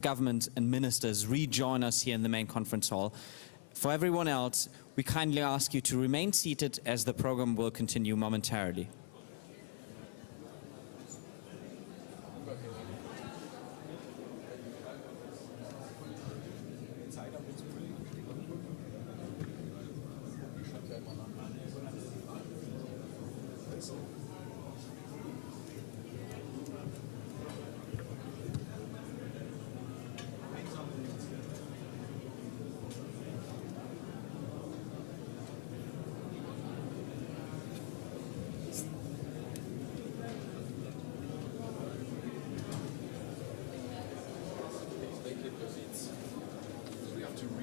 government and ministers rejoin us here in the main conference hall. For everyone else, we kindly ask you to remain seated as the program will continue momentarily.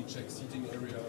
Check seating area.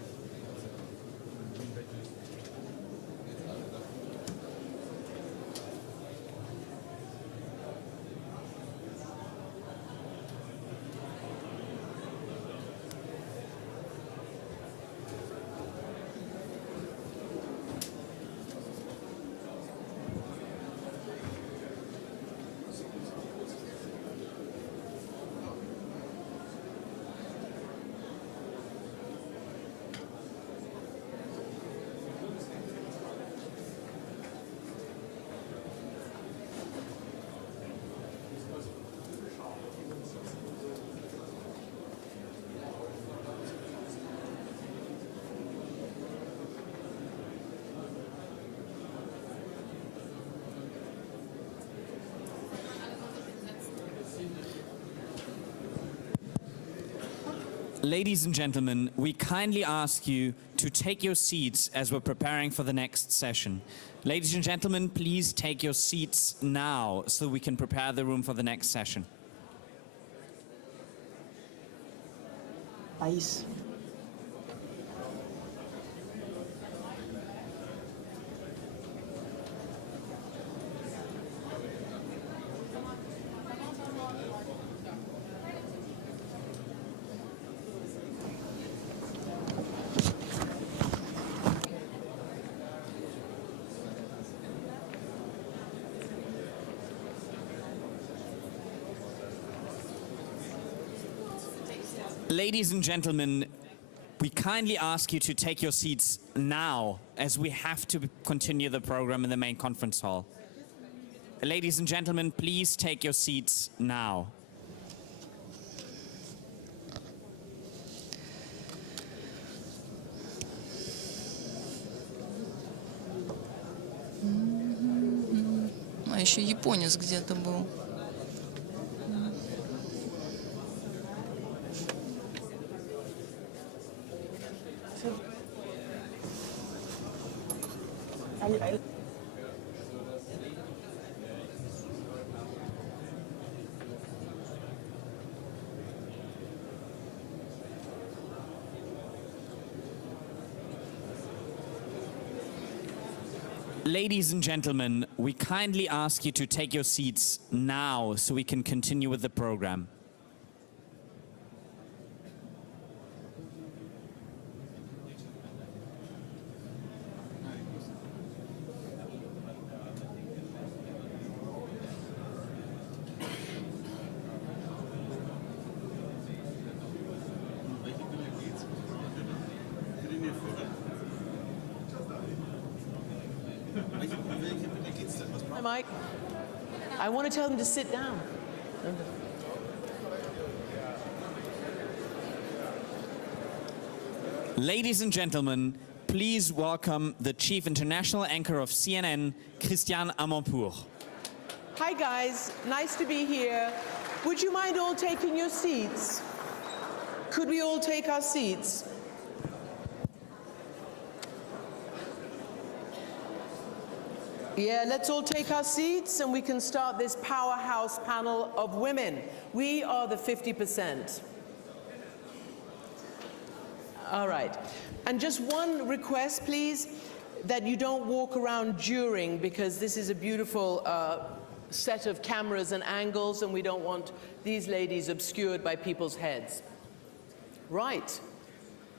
Ladies and gentlemen, we kindly ask you to take your seats as we're preparing for the next session. Ladies and gentlemen, please take your seats now so we can prepare the room for the next session. Ice. Ladies and gentlemen, we kindly ask you to take your seats now as we have to continue the program in the main conference hall. Ladies and gentlemen, please take your seats now. А еще японец где-то был. Ladies and gentlemen, we kindly ask you to take your seats now so we can continue with the program. Hi, Mike. I want to tell them to sit down. Ladies and gentlemen, please welcome the Chief International Anchor of CNN, Christiane Amanpour. Hi, guys. Nice to be here. Would you mind all taking your seats? Could we all take our seats? Yeah, let's all take our seats and we can start this powerhouse panel of women. We are the 50%. All right. And just one request, please, that you don't walk around during, because this is a beautiful set of cameras and angles, and we don't want these ladies obscured by people's heads. Right.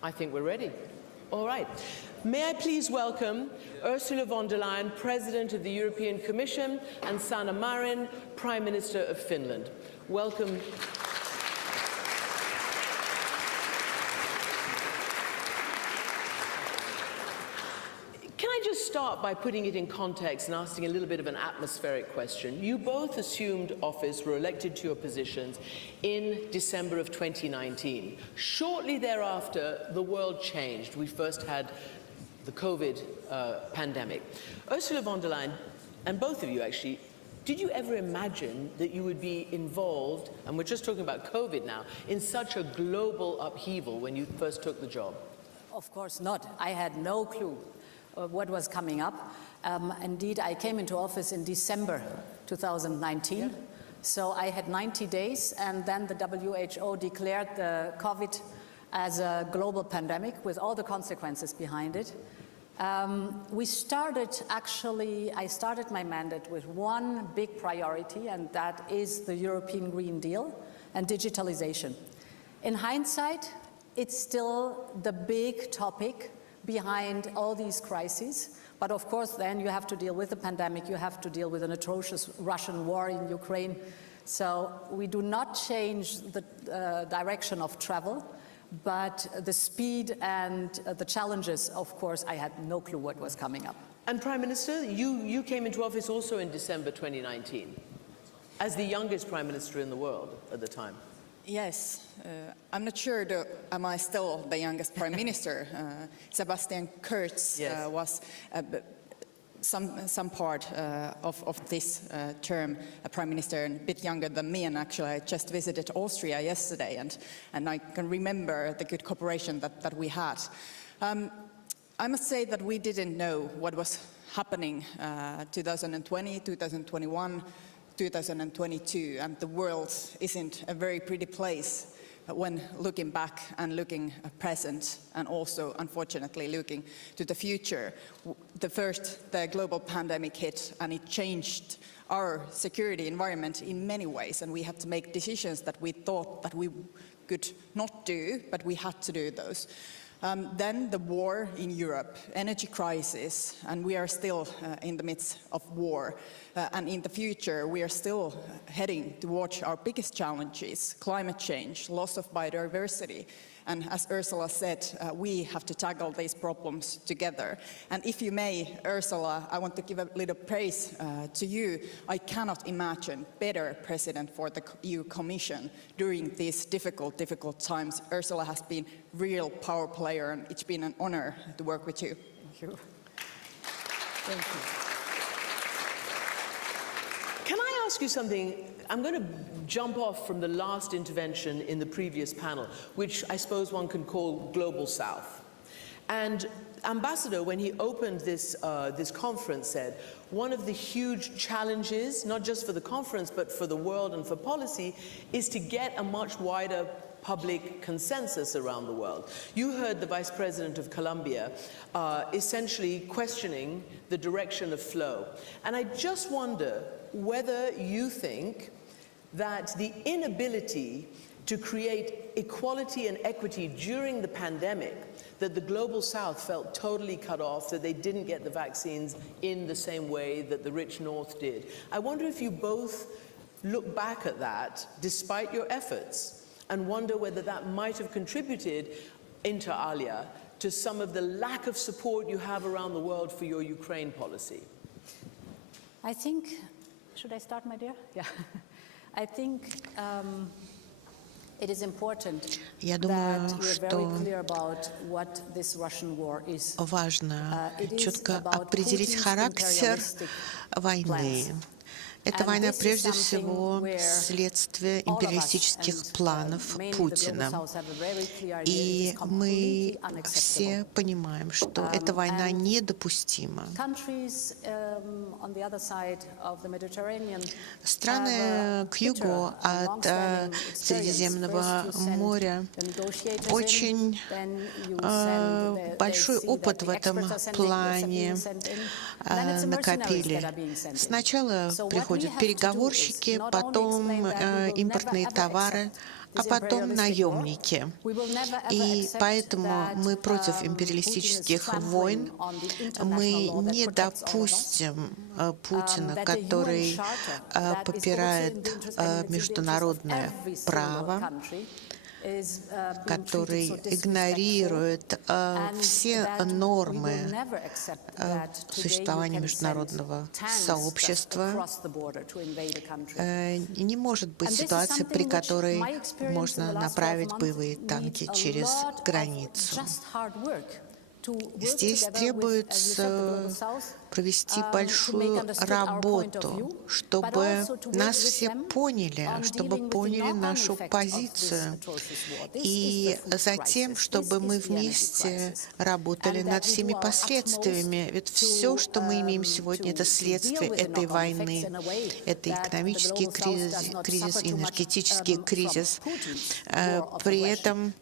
I think we're ready. All right. May I please welcome Ursula von der Leyen, President of the European Commission, and Sanna Marin, Prime Minister of Finland. Welcome. start by putting it in context and asking a little bit of an atmospheric question. You both assumed office, were elected to your positions in December of 2019. Shortly thereafter, the world changed. We first had the COVID pandemic. Ursula von der Leyen, and both of you actually, did you ever imagine that you would be involved, and we're just talking about COVID now, in such a global upheaval when you first took the job? Of course not. I had no clue what was coming up. Indeed, I came into office in December 2019. So I had 90 days, and then the WHO declared the COVID as a global pandemic with all the consequences behind it. I started my mandate with one big priority, and that is the European Green Deal and digitalization. In hindsight, it's still the big topic behind all these crises. But of course, then you have to deal with the pandemic, you have to deal with an atrocious Russian war in Ukraine. So we do not change the direction of travel, but the speed and the challenges, of course, I had no clue what was coming up. And Prime Minister, you came into office also in December 2019, as the youngest Prime Minister in the world at the time. Yes, I'm not sure am I still the youngest Prime Minister. Sebastian Kurz was some part of this term a Prime Minister, and a bit younger than me, and actually I just visited Austria yesterday, and I can remember the good cooperation that we had. I must say that we didn't know what was happening 2020, 2021, 2022, and the world isn't a very pretty place when looking back and looking present, and also, unfortunately, looking to the future. The global pandemic hit, and it changed our security environment in many ways, and we had to make decisions that we thought that we could not do, but we had to do those. Then the war in Europe, energy crisis, and we are still in the midst of war. And in the future, we are still heading towards our biggest challenges: climate change, loss of biodiversity. And as Ursula said, we have to tackle these problems together. And if you may, Ursula, I want to give a little praise to you. I cannot imagine a better president for the EU Commission during these difficult times. Ursula has been a real power player, and it's been an honor to work with you. Thank you. Thank you. Can I ask you something? I'm going to jump off from the last intervention in the previous panel, which I suppose one can call Global South. And Ambassador, when he opened this conference, said one of the huge challenges, not just for the conference, but for the world and for policy, is to get a much wider public consensus around the world. You heard the Vice President of Colombia essentially questioning the direction of flow. And I just wonder whether you think that the inability to create equality and equity during the pandemic, that the Global South felt totally cut off, that they didn't get the vaccines in the same way that the rich North did. I wonder if you both look back at that, despite your efforts, and wonder whether that might have contributed, inter alia, to some of the lack of support you have around the world for your Ukraine policy. I think, should I start, my dear? Yeah. I think it is important that we're very clear about what this Russian war is. Важно четко определить характер войны. Эта война прежде всего следствие империалистических планов Путина. И мы все понимаем, что эта война недопустима. Страны к югу от Средиземного моря очень большой опыт в этом плане накопили. Сначала приходят переговорщики, потом импортные товары, а потом наемники. И поэтому мы против империалистических войн. Мы не допустим Путина, который попирает международное право. который игнорирует все нормы существования международного сообщества. Не может быть ситуации, при которой можно направить боевые танки через границу. Здесь требуется провести большую работу, чтобы нас все поняли, чтобы поняли нашу позицию, и затем, чтобы мы вместе работали над всеми последствиями. Ведь все, что мы имеем сегодня, это следствие этой войны. Это экономический кризис, энергетический кризис. При этом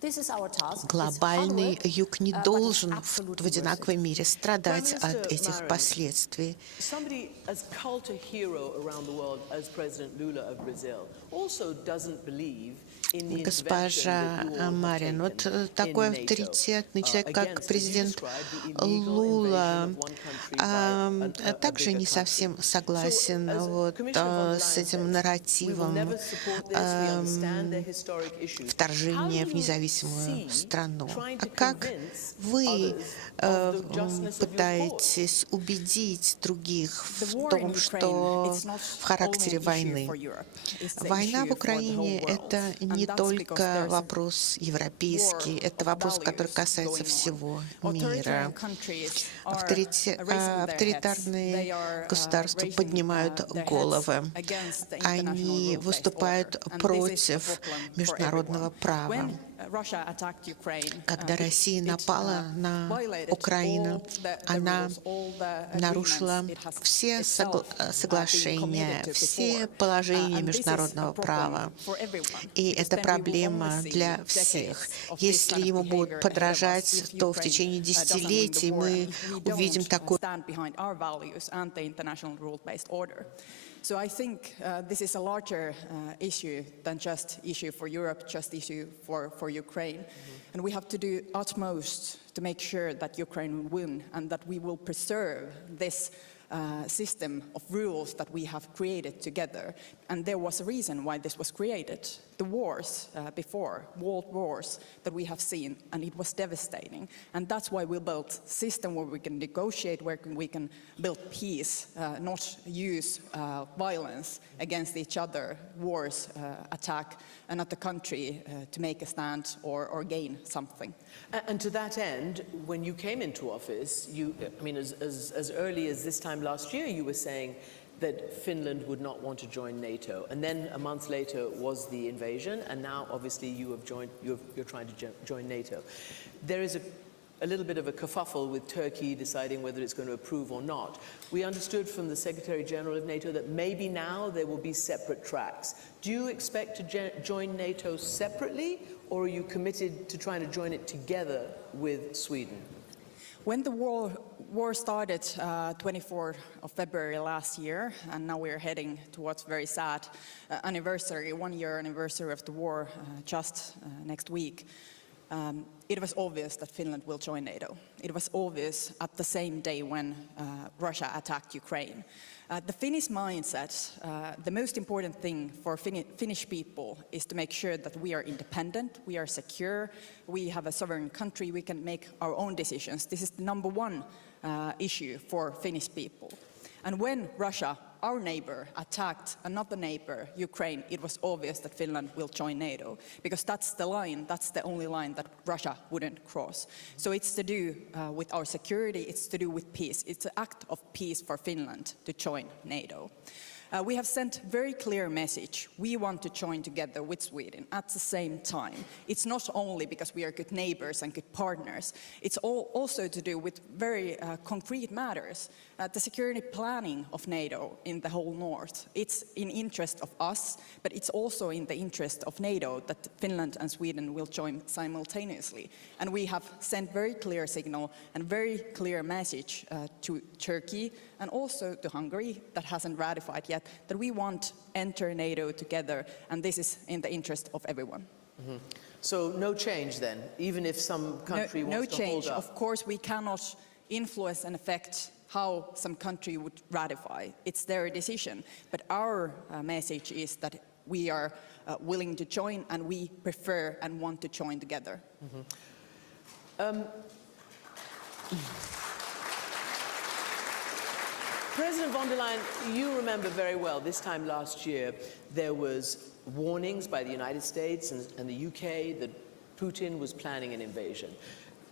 глобальный юг не должен в одинаковой мере страдать от этих последствий. Somebody as cult a hero around the world as President Lula of Brazil also doesn't believe in the Госпожа Марин, вот такой авторитетный человек, как президент Лула, также не совсем согласен с этим нарративом вторжения в независимую страну. А как вы пытаетесь убедить других в том, что в характере войны? Война в Украине — это не только вопрос европейский, это вопрос, который касается всего мира. Авторитарные государства поднимают головы. Они выступают против международного права. Когда Россия напала на Украину, она нарушила все соглашения, все положения международного права. И это проблема для всех. Если ему будут подражать, то в течение десятилетий мы увидим такое. So I think this is a larger issue than just issue for Europe, just issue for Ukraine. And we have to do utmost to make sure that Ukraine will win and that we will preserve this system of rules that we have created together. And there was a reason why this was created. The wars before, world wars that we have seen, and it was devastating. And that's why we built a system where we can negotiate, where we can build peace, not use violence against each other, wars, attack another country to make a stand or gain something. And to that end, when you came into office, as early as this time last year, you were saying that Finland would not want to join NATO. And then a month later was the invasion, and now obviously you're trying to join NATO. There is a little bit of a kerfuffle with Turkey deciding whether it's going to approve or not. We understood from the Secretary General of NATO that maybe now there will be separate tracks. Do you expect to join NATO separately, or are you committed to trying to join it together with Sweden? When the war started 24th of February last year, and now we're heading towards very sad anniversary, 1 year anniversary of the war just next week, it was obvious that Finland will join NATO. It was obvious at the same day when Russia attacked Ukraine. The Finnish mindset, the most important thing for Finnish people is to make sure that we are independent, we are secure, we have a sovereign country, we can make our own decisions. This is the number one issue for Finnish people. And when Russia, our neighbor, attacked another neighbor, Ukraine, it was obvious that Finland will join NATO, because that's the line, that's the only line that Russia wouldn't cross. So it's to do with our security, it's to do with peace. It's an act of peace for Finland to join NATO. We have sent very clear message. We want to join together with Sweden at the same time. It's not only because we are good neighbors and good partners. It's also to do with very concrete matters. The security planning of NATO in the whole north, it's in interest of us, but it's also in the interest of NATO that Finland and Sweden will join simultaneously. And we have sent very clear signal and very clear message to Turkey and also to Hungary, that hasn't ratified yet, that we want to enter NATO together, and this is in the interest of everyone. Mm-hmm. So no change then, even if some country wants to hold up? No change. Of course, we cannot influence and affect how some country would ratify. It's their decision. But our message is that we are willing to join, and we prefer and want to join together. President von der Leyen, you remember very well, this time last year, there was warnings by the United States and the UK that Putin was planning an invasion.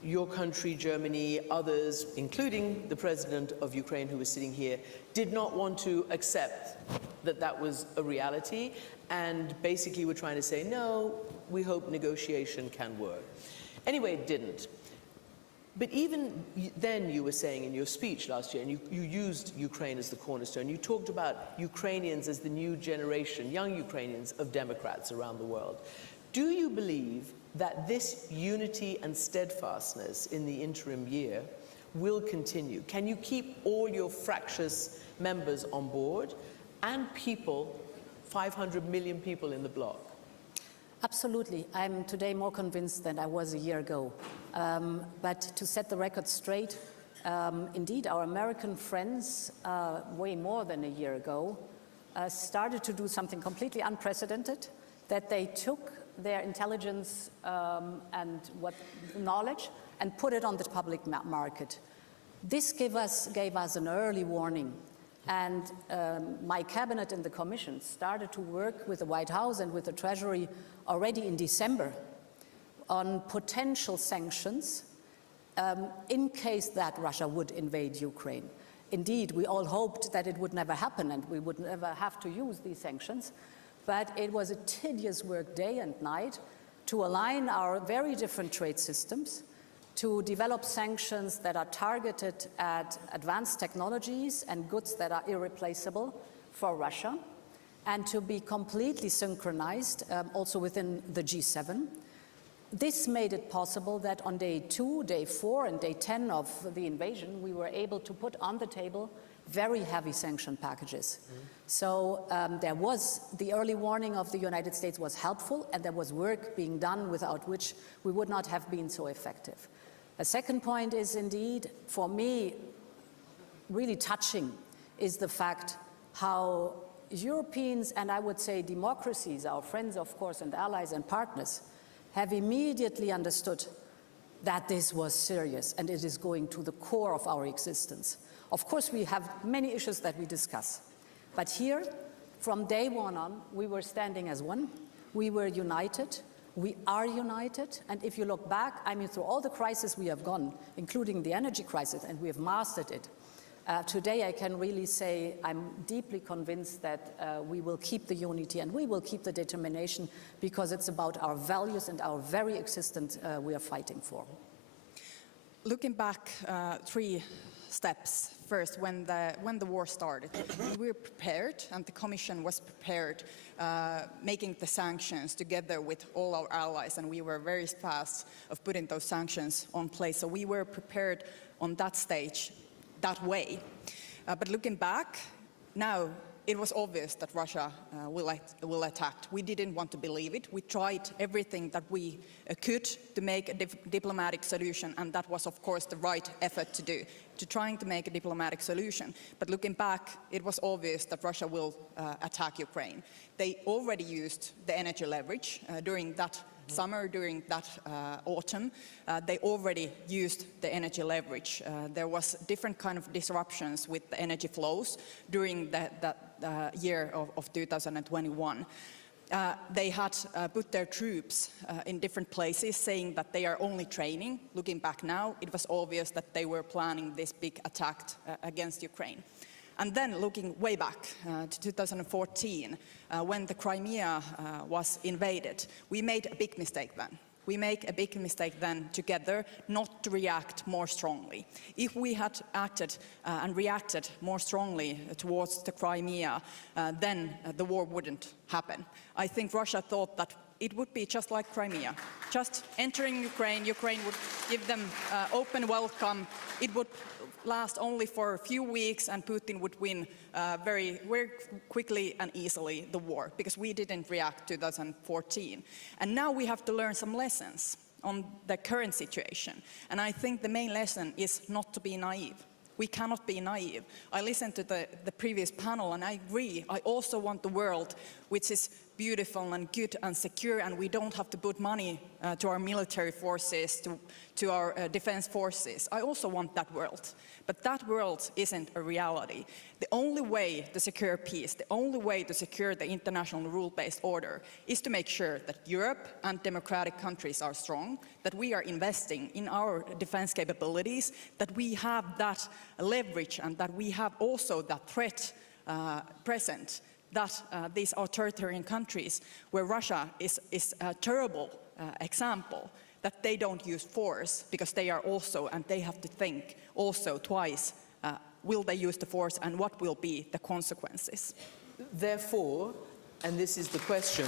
Your country, Germany, others, including the president of Ukraine who was sitting here, did not want to accept that that was a reality, and basically were trying to say, no, we hope negotiation can work. Anyway, it didn't. But even then, you were saying in your speech last year, and you used Ukraine as the cornerstone, you talked about Ukrainians as the new generation, young Ukrainians, of democrats around the world. Do you believe that this unity and steadfastness in the interim year will continue? Can you keep all your fractious members on board and people, 500 million people in the bloc? Absolutely. I'm today more convinced than I was a year ago. But to set the record straight, indeed, our American friends, way more than a year ago, started to do something completely unprecedented, that they took their intelligence and knowledge and put it on the public market. This gave us an early warning. And my cabinet and the Commission started to work with the White House and with the Treasury already in December on potential sanctions in case that Russia would invade Ukraine. Indeed, we all hoped that it would never happen and we would never have to use these sanctions. But it was a tedious work day and night to align our very different trade systems, to develop sanctions that are targeted at advanced technologies and goods that are irreplaceable for Russia, and to be completely synchronized also within the G7. This made it possible that on day 2, day 4, and day 10 of the invasion, we were able to put on the table very heavy sanction packages. So there was the early warning of the United States was helpful, and there was work being done without which we would not have been so effective. A second point is indeed, for me, really touching, is the fact how Europeans, and I would say democracies, our friends, of course, and allies and partners, have immediately understood that this was serious and it is going to the core of our existence. Of course, we have many issues that we discuss. But here, from day one on, we were standing as one. We were united. We are united. And if you look back, I mean, through all the crises we have gone, including the energy crisis, and we have mastered it, today I can really say I'm deeply convinced that we will keep the unity and we will keep the determination, because it's about our values and our very existence we are fighting for. Looking back 3 steps. First, when the war started, we were prepared, and the Commission was prepared, making the sanctions together with all our allies, and we were very fast of putting those sanctions on place. So we were prepared on that stage, that way. But looking back, now it was obvious that Russia will attack. We didn't want to believe it. We tried everything that we could to make a diplomatic solution, and that was, of course, the right effort to do, to trying to make a diplomatic solution. But looking back, it was obvious that Russia will attack Ukraine. They already used the energy leverage during that summer, during that autumn. They already used the energy leverage. There was different kind of disruptions with the energy flows during that year of 2021. They had put their troops in different places, saying that they are only training. Looking back now, it was obvious that they were planning this big attack against Ukraine. And then looking way back to 2014, when the Crimea was invaded, we made a big mistake then. We made a big mistake then together not to react more strongly. If we had acted and reacted more strongly towards the Crimea, then the war wouldn't happen. I think Russia thought that it would be just like Crimea, just entering Ukraine. Ukraine would give them open welcome. It would last only for a few weeks, and Putin would win very quickly and easily the war, because we didn't react 2014. And now we have to learn some lessons on the current situation. And I think the main lesson is not to be naive. We cannot be naive. I listened to the previous panel, and I agree. I also want the world which is beautiful and good and secure, and we don't have to put money to our military forces, to our defense forces. I also want that world, but that world isn't a reality. The only way to secure peace, the only way to secure the international rule-based order is to make sure that Europe and democratic countries are strong, that we are investing in our defense capabilities, that we have that leverage and that we have also that threat present, that these authoritarian countries where Russia is a terrible example, that they don't use force because they are also, and they have to think also twice, will they use the force and what will be the consequences? Therefore, and this is the question,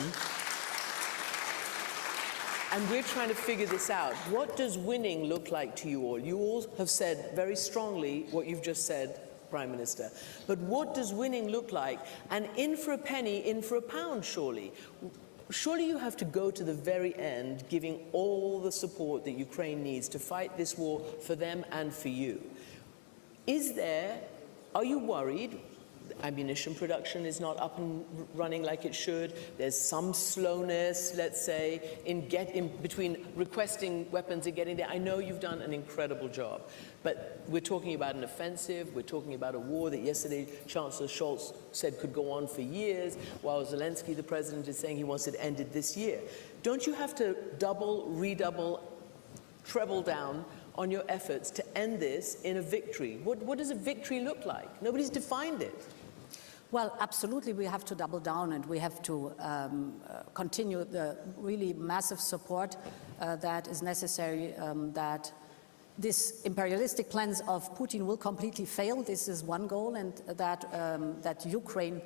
and we're trying to figure this out, what does winning look like to you all? You all have said very strongly what you've just said, Prime Minister. But what does winning look like? And in for a penny, in for a pound, surely. Surely you have to go to the very end, giving all the support that Ukraine needs to fight this war for them and for you. Are you worried? Ammunition production is not up and running like it should. There's some slowness, let's say, in between requesting weapons and getting there. I know you've done an incredible job, but we're talking about an offensive. We're talking about a war that yesterday Chancellor Scholz said could go on for years, while Zelensky, the president, is saying he wants it ended this year. Don't you have to double, redouble, treble down on your efforts to end this in a victory? What does a victory look like? Nobody's defined it. Well, absolutely, we have to double down and we have to continue the really massive support that is necessary, that this imperialistic plans of Putin will completely fail. This is one goal, and that Ukraine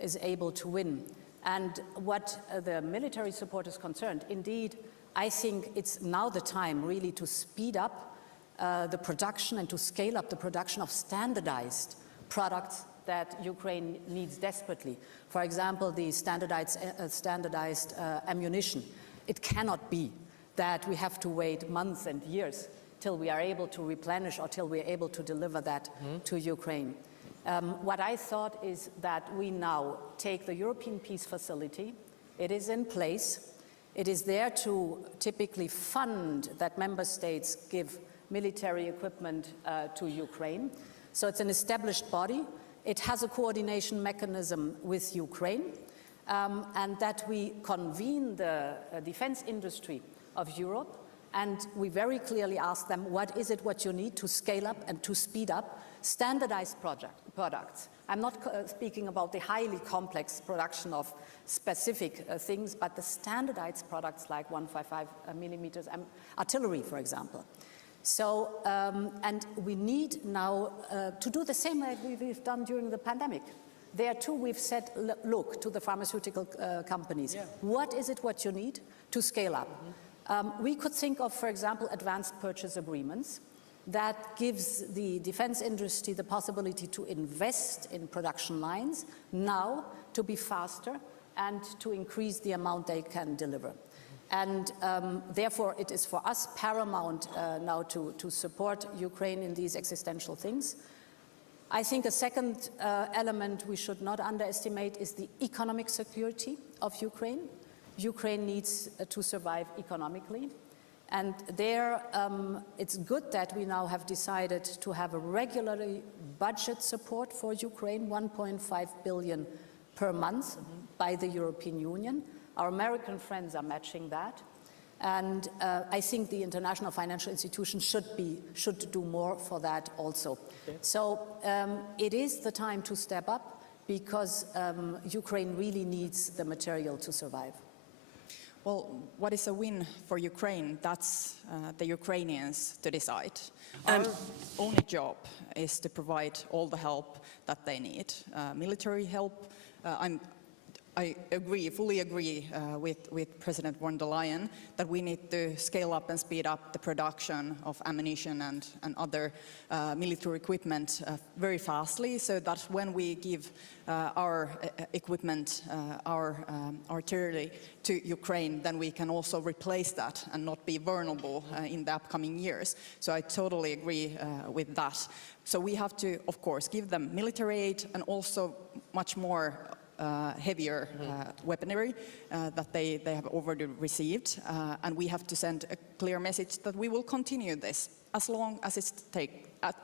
is able to win. And what the military support is concerned, indeed, I think it's now the time really to speed up the production and to scale up the production of standardized products that Ukraine needs desperately. For example, the standardized ammunition. It cannot be that we have to wait months and years till we are able to replenish or till we are able to deliver that to Ukraine. What I thought is that we now take the European Peace Facility. It is in place. It is there to typically fund that member states give military equipment to Ukraine. So it's an established body. It has a coordination mechanism with Ukraine, and that we convene the defense industry of Europe, and we very clearly ask them, what is it what you need to scale up and to speed up standardized products? I'm not speaking about the highly complex production of specific things, but the standardized products like 155 millimeters artillery, for example. So, and we need now to do the same like we've done during the pandemic. There too we've said, look to the pharmaceutical companies, what is it what you need to scale up? We could think of, for example, advanced purchase agreements that gives the defense industry the possibility to invest in production lines now to be faster and to increase the amount they can deliver. And therefore, it is for us paramount now to support Ukraine in these existential things. I think a second element we should not underestimate is the economic security of Ukraine. Ukraine needs to survive economically. And there, it's good that we now have decided to have a regularly budget support for Ukraine, 1.5 billion per month by the European Union. Our American friends are matching that, and I think the international financial institutions should do more for that also. Okay. So it is the time to step up because Ukraine really needs the material to survive. Well, what is a win for Ukraine? That's the Ukrainians to decide. Our only job is to provide all the help that they need, military help. I fully agree with President von der Leyen that we need to scale up and speed up the production of ammunition and other military equipment very fastly, so that when we give our equipment, our artillery to Ukraine, then we can also replace that and not be vulnerable in the upcoming years. So I totally agree with that. So we have to, of course, give them military aid and also much more heavier weaponry that they have already received. And we have to send a clear message that we will continue this as long as it takes,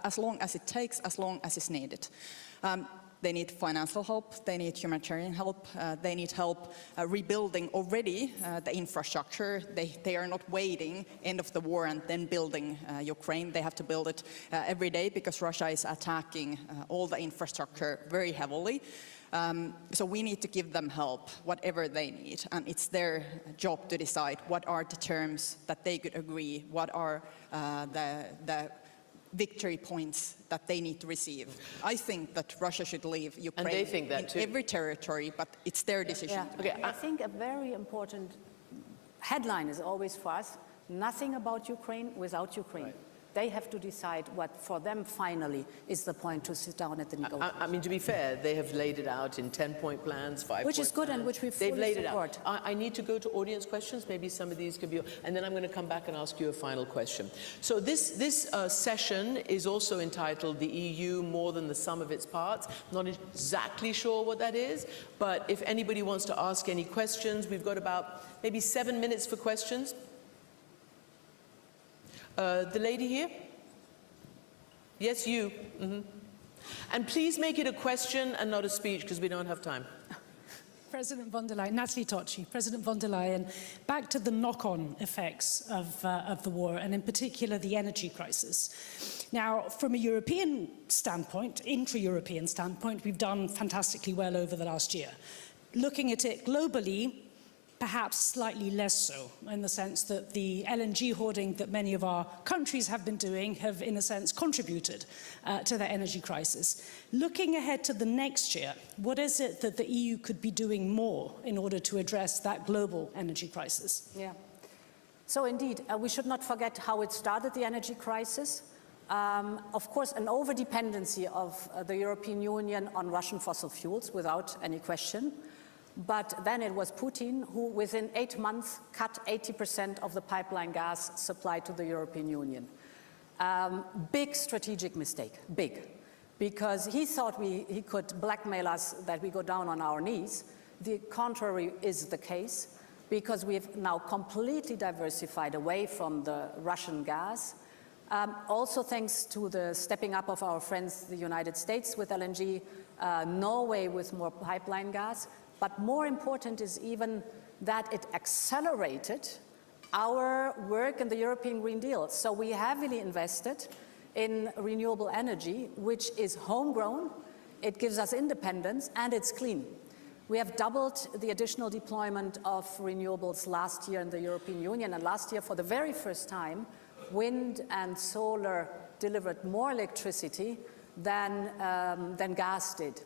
as long as it's needed. They need financial help, they need humanitarian help, they need help rebuilding already the infrastructure. They are not waiting end of the war and then building Ukraine. They have to build it every day because Russia is attacking all the infrastructure very heavily. So we need to give them help, whatever they need, and it's their job to decide what are the terms that they could agree, what are the victory points that they need to receive. I think that Russia should leave Ukraine and they think that too. Every territory, but it's their decision. Yeah. Okay. I think a very important headline is always for us, nothing about Ukraine without Ukraine. Right. They have to decide what for them finally is the point to sit down at the negotiations. I mean, to be fair, they have laid it out in 10-point plans, 5-point plans. Which is good and which we fully They've laid support. It out. I need to go to audience questions. Maybe some of these could be, and then I'm going to come back and ask you a final question. So this session is also entitled "The EU More Than the Sum of Its Parts." Not exactly sure what that is, but if anybody wants to ask any questions, we've got about maybe 7 minutes for questions. The lady here? Yes, you. Mm-hmm. And please make it a question and not a speech because we don't have time. President von der Leyen, Natalie Tocci, President von der Leyen, back to the knock-on effects of the war and in particular the energy crisis. Now, from a European standpoint, intra-European standpoint, we've done fantastically well over the last year. Looking at it globally, perhaps slightly less so, in the sense that the LNG hoarding that many of our countries have been doing have, in a sense, contributed to the energy crisis. Looking ahead to the next year, what is it that the EU could be doing more in order to address that global energy crisis? Yeah. So indeed, we should not forget how it started, the energy crisis. Of course, an over-dependency of the European Union on Russian fossil fuels, without any question. But then it was Putin who, within 8 months, cut 80% of the pipeline gas supplied to the European Union. Big strategic mistake, big, because he thought he could blackmail us that we go down on our knees. The contrary is the case, because we have now completely diversified away from the Russian gas. Also thanks to the stepping up of our friends, the United States with LNG, Norway with more pipeline gas. But more important is even that it accelerated our work in the European Green Deal. So we heavily invested in renewable energy, which is homegrown, it gives us independence, and it's clean. We have doubled the additional deployment of renewables last year in the European Union, and last year, for the very first time, wind and solar delivered more electricity than gas did.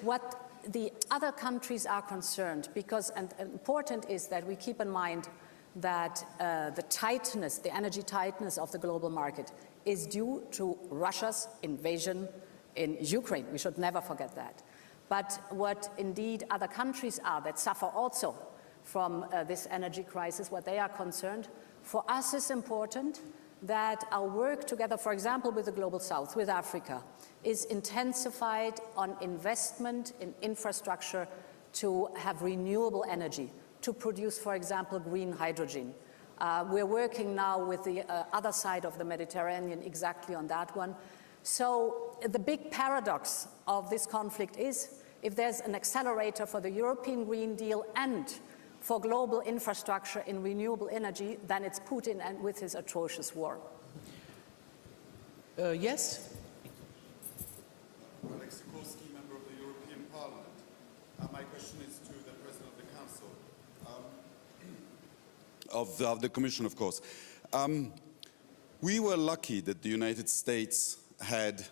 What the other countries are concerned, because, and important is that we keep in mind that the tightness, the energy tightness of the global market is due to Russia's invasion in Ukraine. We should never forget that. But what indeed other countries are that suffer also from this energy crisis, what they are concerned, for us is important that our work together, for example, with the Global South, with Africa, is intensified on investment in infrastructure to have renewable energy, to produce, for example, green hydrogen. We're working now with the other side of the Mediterranean exactly on that one. So the big paradox of this conflict is, if there's an accelerator for the European Green Deal and for global infrastructure in renewable energy, then it's Putin and with his atrocious war. Yes? Member of the European Parliament. My question is to the President of the Council, of the Commission, of course. We were lucky that the United States had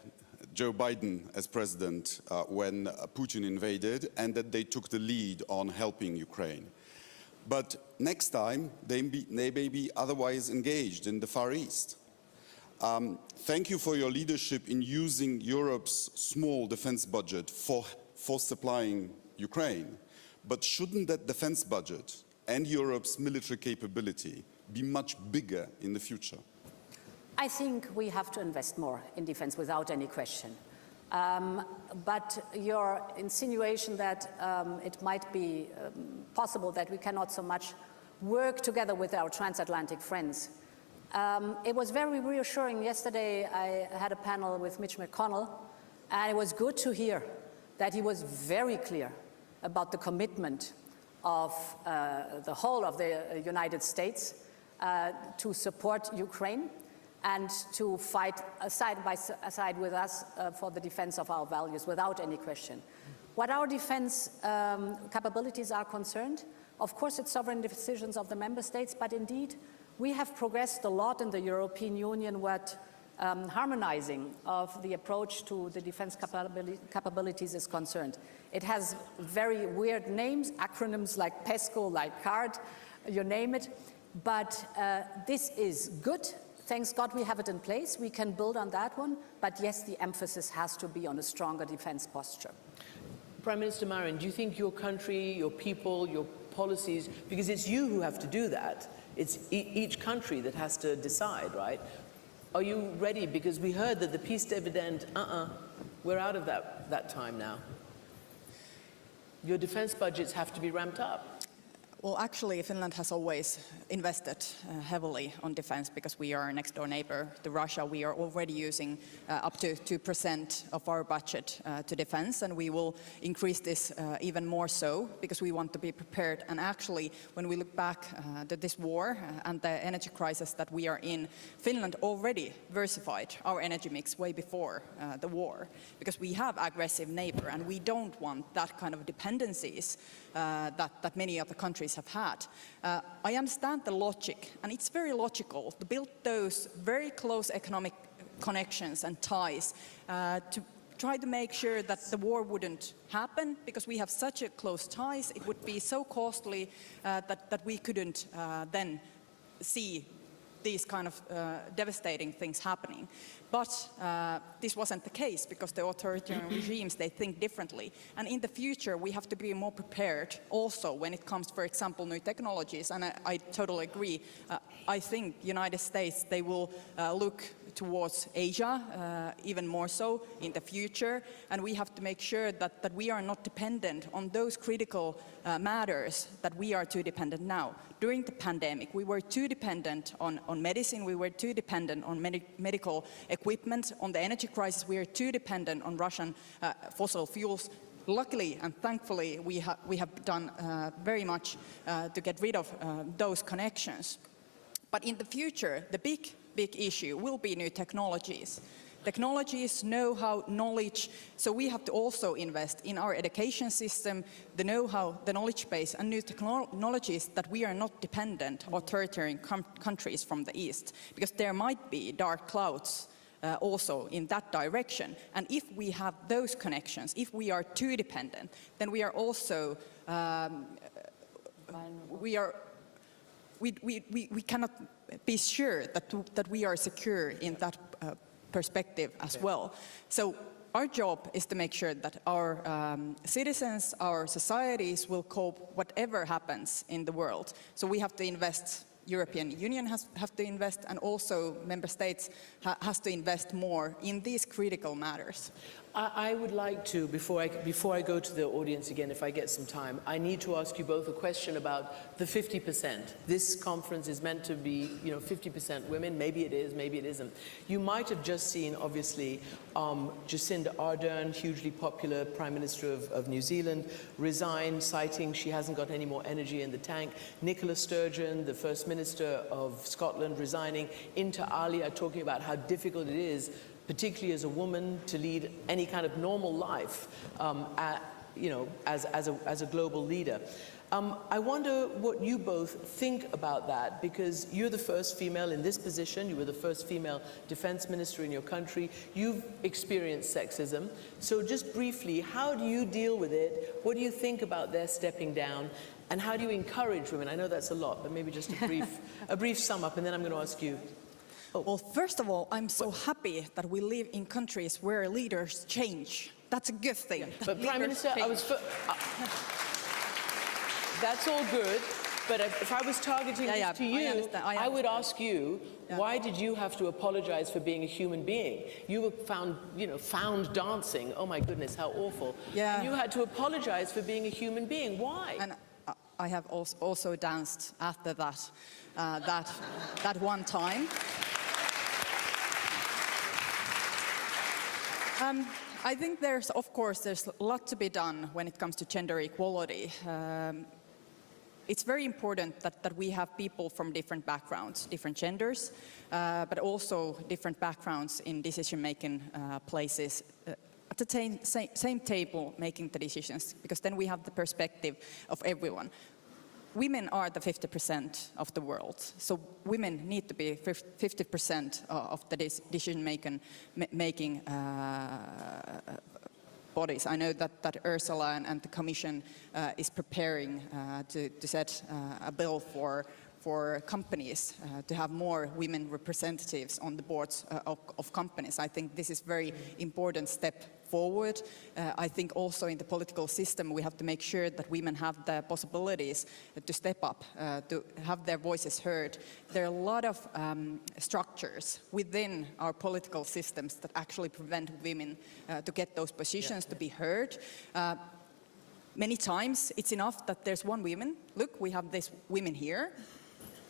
Joe Biden as president when Putin invaded, and that they took the lead on helping Ukraine. But next time, they may be otherwise engaged in the Far East. Thank you for your leadership in using Europe's small defense budget for supplying Ukraine. But shouldn't that defense budget and Europe's military capability be much bigger in the future? I think we have to invest more in defense without any question. But your insinuation that it might be possible that we cannot so much work together with our transatlantic friends. It was very reassuring. Yesterday I had a panel with Mitch McConnell, and it was good to hear that he was very clear about the commitment of the whole of the United States to support Ukraine and to fight side by side with us for the defense of our values, without any question. What our defense capabilities are concerned, of course it's sovereign decisions of the member states, but indeed we have progressed a lot in the European Union what harmonizing of the approach to the defense capabilities is concerned. It has very weird names, acronyms like PESCO, like CARD, you name it, but this is good. Thanks God we have it in place. We can build on that one, but yes, the emphasis has to be on a stronger defense posture. Prime Minister Marin, do you think your country, your people, your policies, because it's you who have to do that, it's each country that has to decide, right? Are you ready? Because we heard that the peace dividend, we're out of that time now. Your defense budgets have to be ramped up. Well, actually, Finland has always invested heavily on defense because we are a next door neighbor to Russia. We are already using up to 2% of our budget to defense, and we will increase this even more so because we want to be prepared. And actually, when we look back to this war and the energy crisis that we are in, Finland already diversified our energy mix way before the war because we have aggressive neighbor and we don't want that kind of dependencies that many other countries have had. I understand the logic, and it's very logical to build those very close economic connections and ties to try to make sure that the war wouldn't happen, because we have such a close ties. It would be so costly that we couldn't then see these kind of devastating things happening. But this wasn't the case because the authoritarian regimes, they think differently. And in the future, we have to be more prepared also when it comes, for example, new technologies. And I totally agree. I think United States, they will look towards Asia, even more so in the future. And we have to make sure that we are not dependent on those critical matters that we are too dependent now. During the pandemic, we were too dependent on medicine, we were too dependent on medical equipment. On the energy crisis, we are too dependent on Russian fossil fuels. Luckily and thankfully, we have done very much to get rid of those connections. But in the future, the big issue will be new technologies. Technologies, know-how, knowledge. So we have to also invest in our education system, the know-how, the knowledge base, and new technologies that we are not dependent on authoritarian countries from the East, because there might be dark clouds also in that direction. And if we have those connections, if we are too dependent, then we are also we cannot be sure that we are secure in that perspective as well. So our job is to make sure that our citizens, our societies will cope whatever happens in the world. So we have to invest, European Union have to invest, and also member states has to invest more in these critical matters. I would like to, before I go to the audience again, if I get some time, I need to ask you both a question about the 50%. This conference is meant to be, 50% women. Maybe it is, maybe it isn't. You might have just seen, obviously, Jacinda Ardern, hugely popular Prime Minister of New Zealand, resign, citing she hasn't got any more energy in the tank. Nicola Sturgeon, the First Minister of Scotland, resigning. Inter alia, talking about how difficult it is, particularly as a woman, to lead any kind of normal life, as a global leader. I wonder what you both think about that, because you're the first female in this position, you were the first female defense minister in your country, you've experienced sexism. So just briefly, how do you deal with it? What do you think about their stepping down? And how do you encourage women? I know that's a lot, but maybe just a brief sum up, and then I'm going to ask you. Well, first of all, I'm so happy that we live in countries where leaders change. That's a good thing. But Prime Minister, that's all good. But if I was targeting this to you, I would ask you, why did you have to apologize for being a human being? You were found dancing. Oh my goodness, how awful. Yeah. And you had to apologize for being a human being. Why? And I have also danced after that, that one time. I think there's a lot to be done when it comes to gender equality. It's very important that we have people from different backgrounds, different genders, but also different backgrounds in decision-making places at the same table making the decisions, because then we have the perspective of everyone. Women are the 50% of the world, so women need to be 50% of the decision-making bodies. I know that Ursula and the Commission is preparing to set a bill for companies to have more women representatives on the boards of companies. I think this is a very important step forward. I think also in the political system we have to make sure that women have the possibilities to step up, to have their voices heard. There are a lot of structures within our political systems that actually prevent women to get those positions, to be heard. Many times it's enough that there's one woman. Look, we have this women here.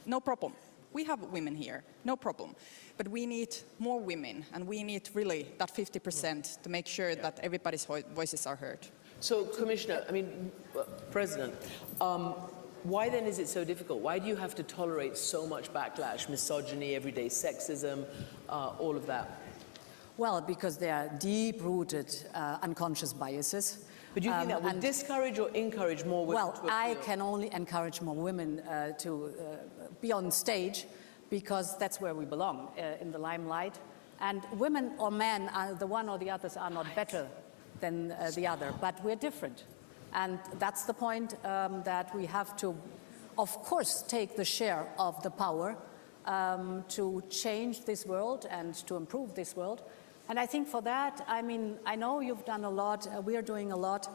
No problem. We have women here, no problem. But we need more women, and we need really that 50% to make sure that everybody's voices are heard. So, Commissioner, President, why then is it so difficult? Why do you have to tolerate so much backlash, misogyny, everyday sexism, all of that? Well, because they are deep-rooted unconscious biases. But do you think that would discourage or encourage more women to appeal? Well, I can only encourage more women to be on stage, because that's where we belong, in the limelight. And women or men, the one or the others are not better than the other, but we're different. And that's the point, that we have to, of course, take the share of the power to change this world and to improve this world. And I think for that, I know you've done a lot, we're doing a lot.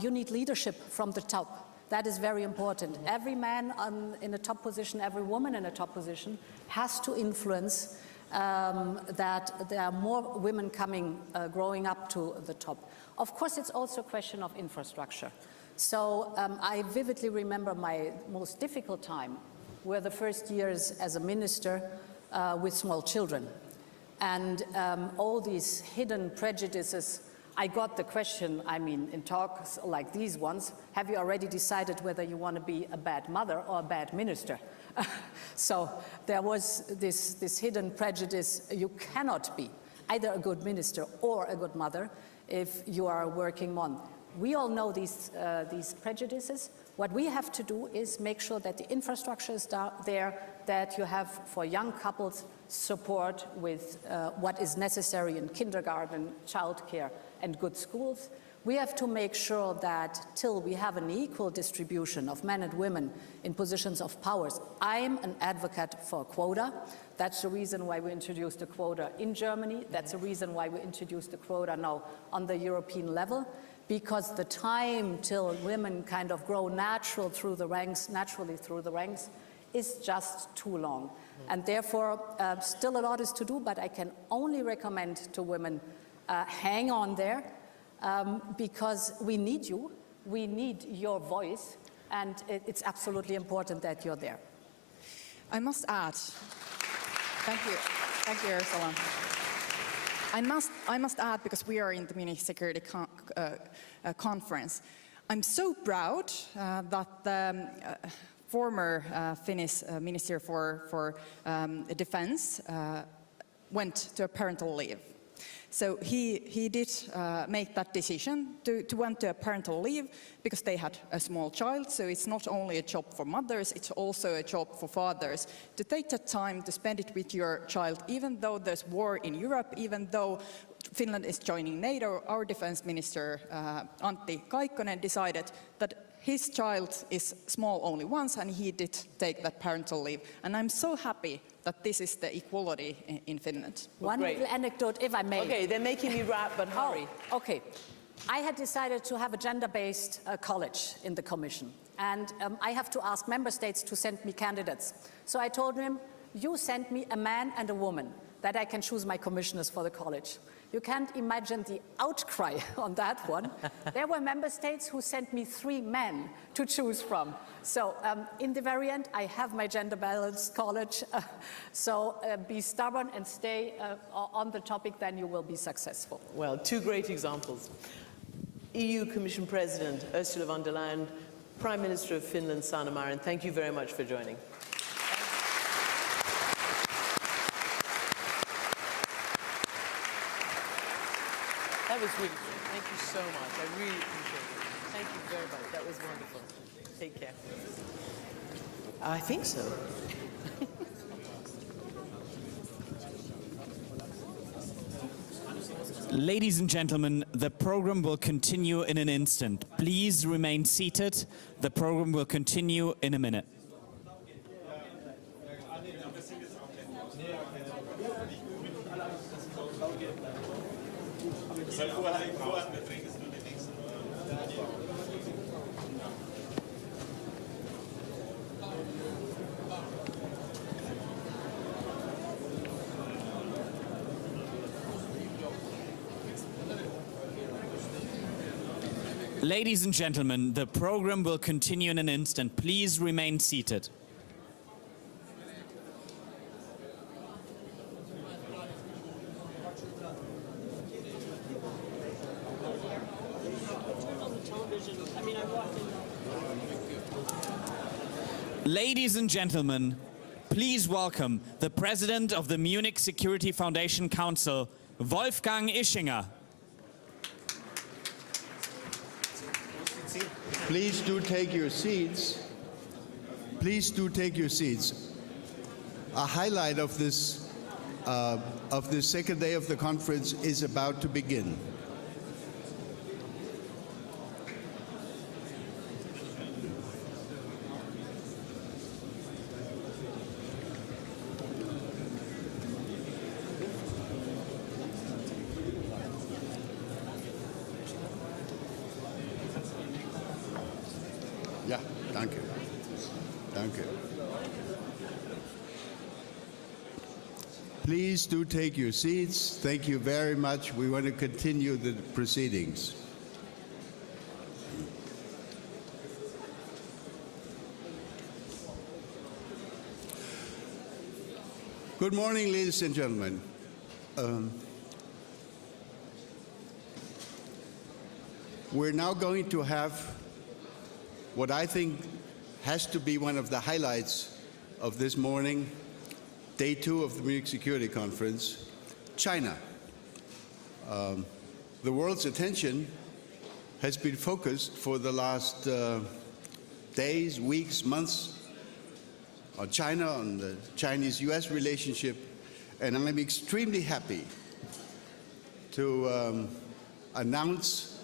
You need leadership from the top. That is very important. Every man in a top position, every woman in a top position has to influence that there are more women growing up to the top. Of course, it's also a question of infrastructure. So I vividly remember my most difficult time were the first years as a minister with small children. And all these hidden prejudices. I got the question, in talks like these ones, have you already decided whether you want to be a bad mother or a bad minister? So there was this hidden prejudice. You cannot be either a good minister or a good mother if you are working on. We all know these prejudices. What we have to do is make sure that the infrastructure is there, that you have for young couples support with what is necessary in kindergarten, childcare, and good schools. We have to make sure that till we have an equal distribution of men and women in positions of powers. I'm an advocate for a quota. That's the reason why we introduced a quota in Germany. That's the reason why we introduced a quota now on the European level, because the time till women kind of grow naturally through the ranks is just too long. And therefore, still a lot is to do, but I can only recommend to women, hang on there, because we need you, we need your voice, and it's absolutely important that you're there. I must add, thank you, Ursula. I must add, because we are in the Munich Security Conference, I'm so proud that the former Finnish Minister for Defense went to a parental leave. So he did make that decision to went to a parental leave because they had a small child. So it's not only a job for mothers, it's also a job for fathers to take that time to spend it with your child, even though there's war in Europe, even though Finland is joining NATO. Our defense minister, Antti Kaikkonen, decided that his child is small only once, and he did take that parental leave. And I'm so happy that this is the equality in Finland. One little anecdote, if I may. Okay, they're making me rap, but hurry. Okay. I had decided to have a gender-based college in the Commission, and I have to ask member states to send me candidates. So I told him, you send me a man and a woman, that I can choose my commissioners for the college. You can't imagine the outcry on that one. There were member states who sent me 3 men to choose from. So in the very end, I have my gender-balanced college. So be stubborn and stay on the topic, then you will be successful. Well, 2 great examples. EU Commission President Ursula von der Leyen, Prime Minister of Finland, Sanna Marin, thank you very much for joining. That was really good. Thank you so much. I really appreciate it. Thank you very much. That was wonderful. Take care. I think so. Ladies and gentlemen, the program will continue in an instant. Please remain seated. The program will continue in a minute. Ladies and gentlemen, the program will continue in an instant. Please remain seated. Ladies and gentlemen, please welcome the President of the Munich Security Foundation Council, Wolfgang Ischinger. Please do take your seats. Please do take your seats. A highlight of this second day of the conference is about to begin. Ja, danke. Danke. Please do take your seats. Thank you very much. We want to continue the proceedings. Good morning, ladies and gentlemen. We're now going to have what I think has to be one of the highlights of this morning, day 2 of the Munich Security Conference, China. The world's attention has been focused for the last days, weeks, months on China, on the Chinese-US relationship, and I'm extremely happy to announce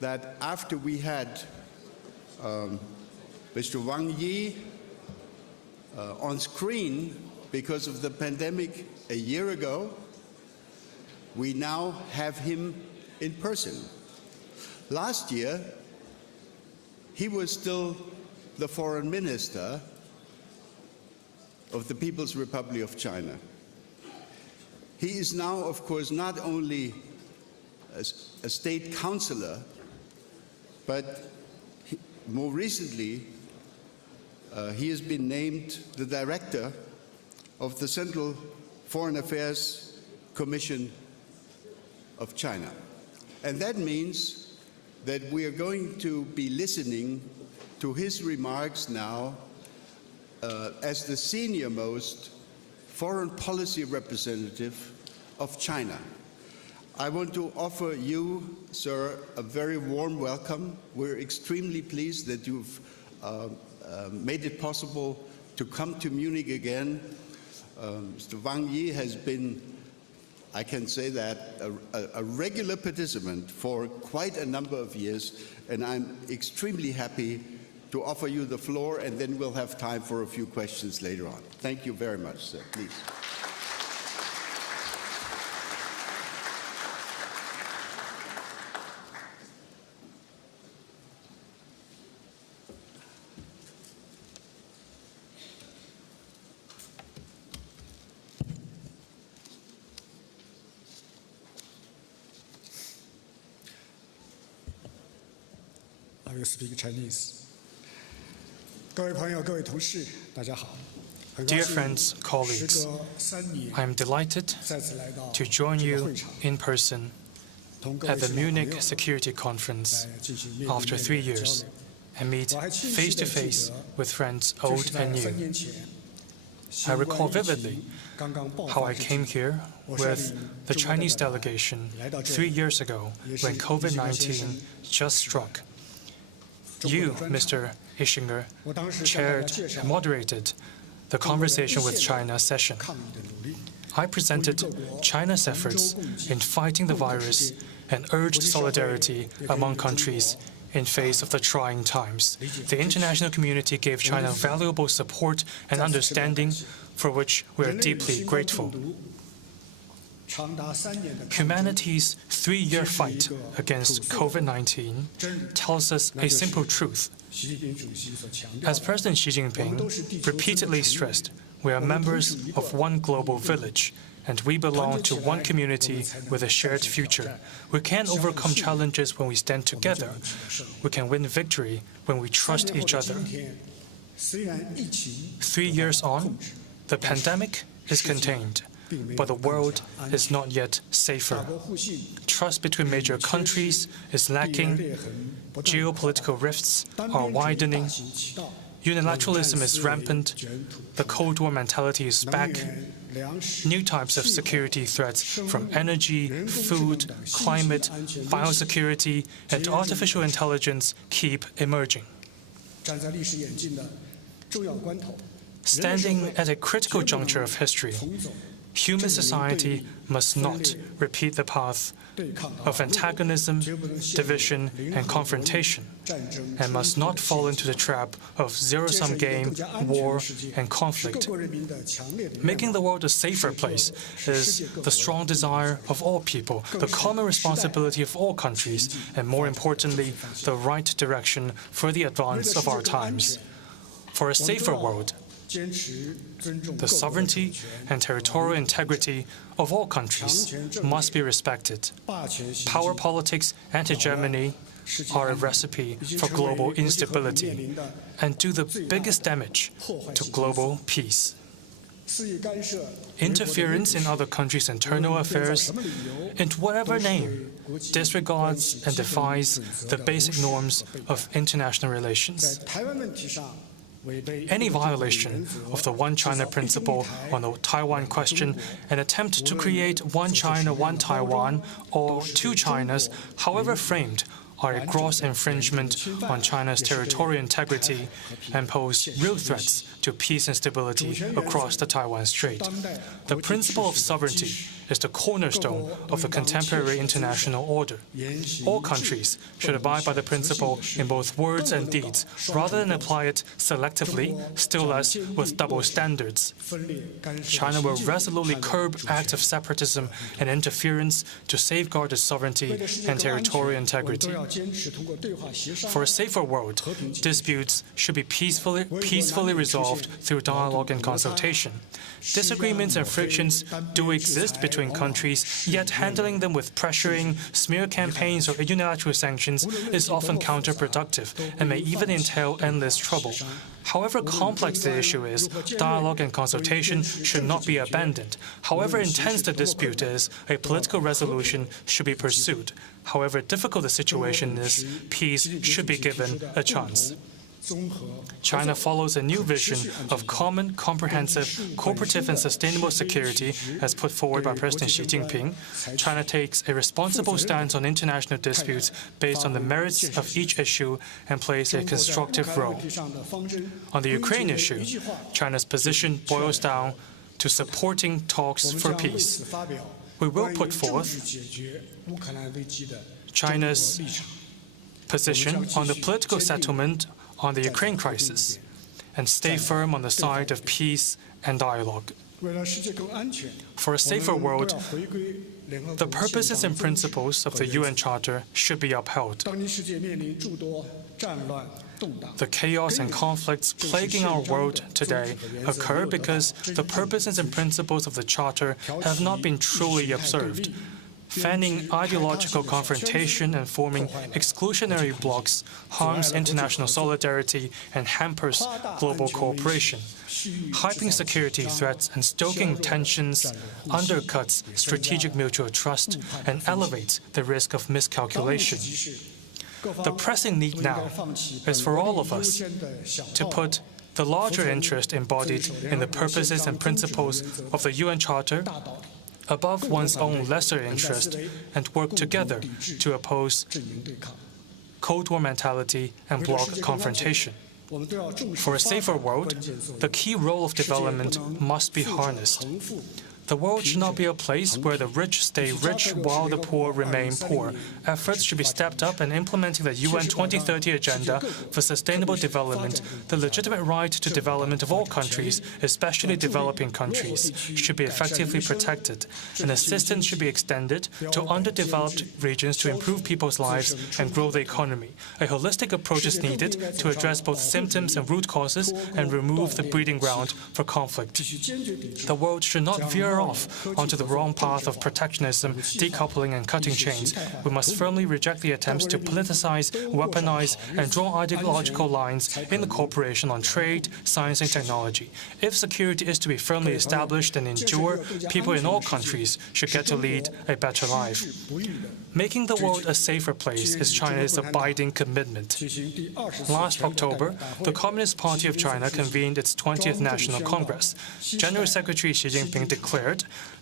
that after we had Mr. Wang on screen because of the pandemic a year ago, we now have him in person. Last year, he was still the foreign minister of the People's Republic of China. He is now, of course, not only a state counselor, but more recently, he has been named the director of the Central Foreign Affairs Commission of China. And that means that we are going to be listening to his remarks now as the senior-most foreign policy representative of China. I want to offer you, sir, a very warm welcome. We're extremely pleased that you've made it possible to come to Munich again. Mr. Wang Yi has been, I can say that, a regular participant for quite a number of years, and I'm extremely happy to offer you the floor, and then we'll have time for a few questions later on. Thank you very much, sir. Please. I will speak Chinese. 各位朋友，各位同事，大家好。 Dear friends, colleagues, I am delighted to join you in person at the Munich Security Conference after 3 years and meet face-to-face with friends old and new. I recall vividly how I came here with the Chinese delegation 3 years ago when COVID-19 just struck. You, Mr. Ischinger, chaired and moderated the Conversation with China session. I presented China's efforts in fighting the virus and urged solidarity among countries in face of the trying times. The international community gave China valuable support and understanding, for which we are deeply grateful. Humanity's 3-year fight against COVID-19 tells us a simple truth. As President Xi Jinping repeatedly stressed, we are members of one global village, and we belong to one community with a shared future. We can overcome challenges when we stand together. We can win victory when we trust each other. 3 years on, the pandemic is contained, but the world is not yet safer. Trust between major countries is lacking. Geopolitical rifts are widening. Unilateralism is rampant. The Cold War mentality is back. New types of security threats from energy, food, climate, biosecurity, and artificial intelligence keep emerging. Standing at a critical juncture of history, human society must not repeat the path of antagonism, division, and confrontation, and must not fall into the trap of zero-sum game, war, and conflict. Making the world a safer place is the strong desire of all people, the common responsibility of all countries, and more importantly, the right direction for the advance of our times. For a safer world, the sovereignty and territorial integrity of all countries must be respected. Power politics and hegemony are a recipe for global instability and do the biggest damage to global peace. Interference in other countries' internal affairs, in whatever name, disregards and defies the basic norms of international relations. Any violation of the One China principle on the Taiwan question, an attempt to create One China, One Taiwan, or two Chinas, however framed, are a gross infringement on China's territorial integrity and pose real threats to peace and stability across the Taiwan Strait. The principle of sovereignty is the cornerstone of the contemporary international order. All countries should abide by the principle in both words and deeds, rather than apply it selectively, still less with double standards. China will resolutely curb acts of separatism and interference to safeguard its sovereignty and territorial integrity. For a safer world, disputes should be peacefully resolved through dialogue and consultation. Disagreements and frictions do exist between countries, yet handling them with pressuring, smear campaigns, or unilateral sanctions is often counterproductive and may even entail endless trouble. However complex the issue is, dialogue and consultation should not be abandoned. However intense the dispute is, a political resolution should be pursued. However difficult the situation is, peace should be given a chance. China follows a new vision of common, comprehensive, cooperative and sustainable security as put forward by President Xi Jinping. China takes a responsible stance on international disputes based on the merits of each issue and plays a constructive role. On the Ukraine issue, China's position boils down to supporting talks for peace. We will put forth China's position on the political settlement on the Ukraine crisis and stay firm on the side of peace and dialogue. For a safer world, the purposes and principles of the UN Charter should be upheld. The chaos and conflicts plaguing our world today occur because the purposes and principles of the Charter have not been truly observed. Fanning ideological confrontation and forming exclusionary blocs harms international solidarity and hampers global cooperation. Hyping security threats and stoking tensions undercuts strategic mutual trust and elevates the risk of miscalculation. The pressing need now is for all of us to put the larger interest embodied in the purposes and principles of the UN Charter above one's own lesser interest and work together to oppose Cold War mentality and bloc confrontation. For a safer world, the key role of development must be harnessed. The world should not be a place where the rich stay rich while the poor remain poor. Efforts should be stepped up in implementing the UN 2030 Agenda for Sustainable Development. The legitimate right to development of all countries, especially developing countries, should be effectively protected, and assistance should be extended to underdeveloped regions to improve people's lives and grow the economy. A holistic approach is needed to address both symptoms and root causes and remove the breeding ground for conflict. The world should not veer off onto the wrong path of protectionism, decoupling and cutting chains. We must firmly reject the attempts to politicize, weaponize and draw ideological lines in the cooperation on trade, science and technology. If security is to be firmly established and endure, people in all countries should get to lead a better life. Making the world a safer place is China's abiding commitment. Last October, the Communist Party of China convened its 20th National Congress. General Secretary Xi Jinping declared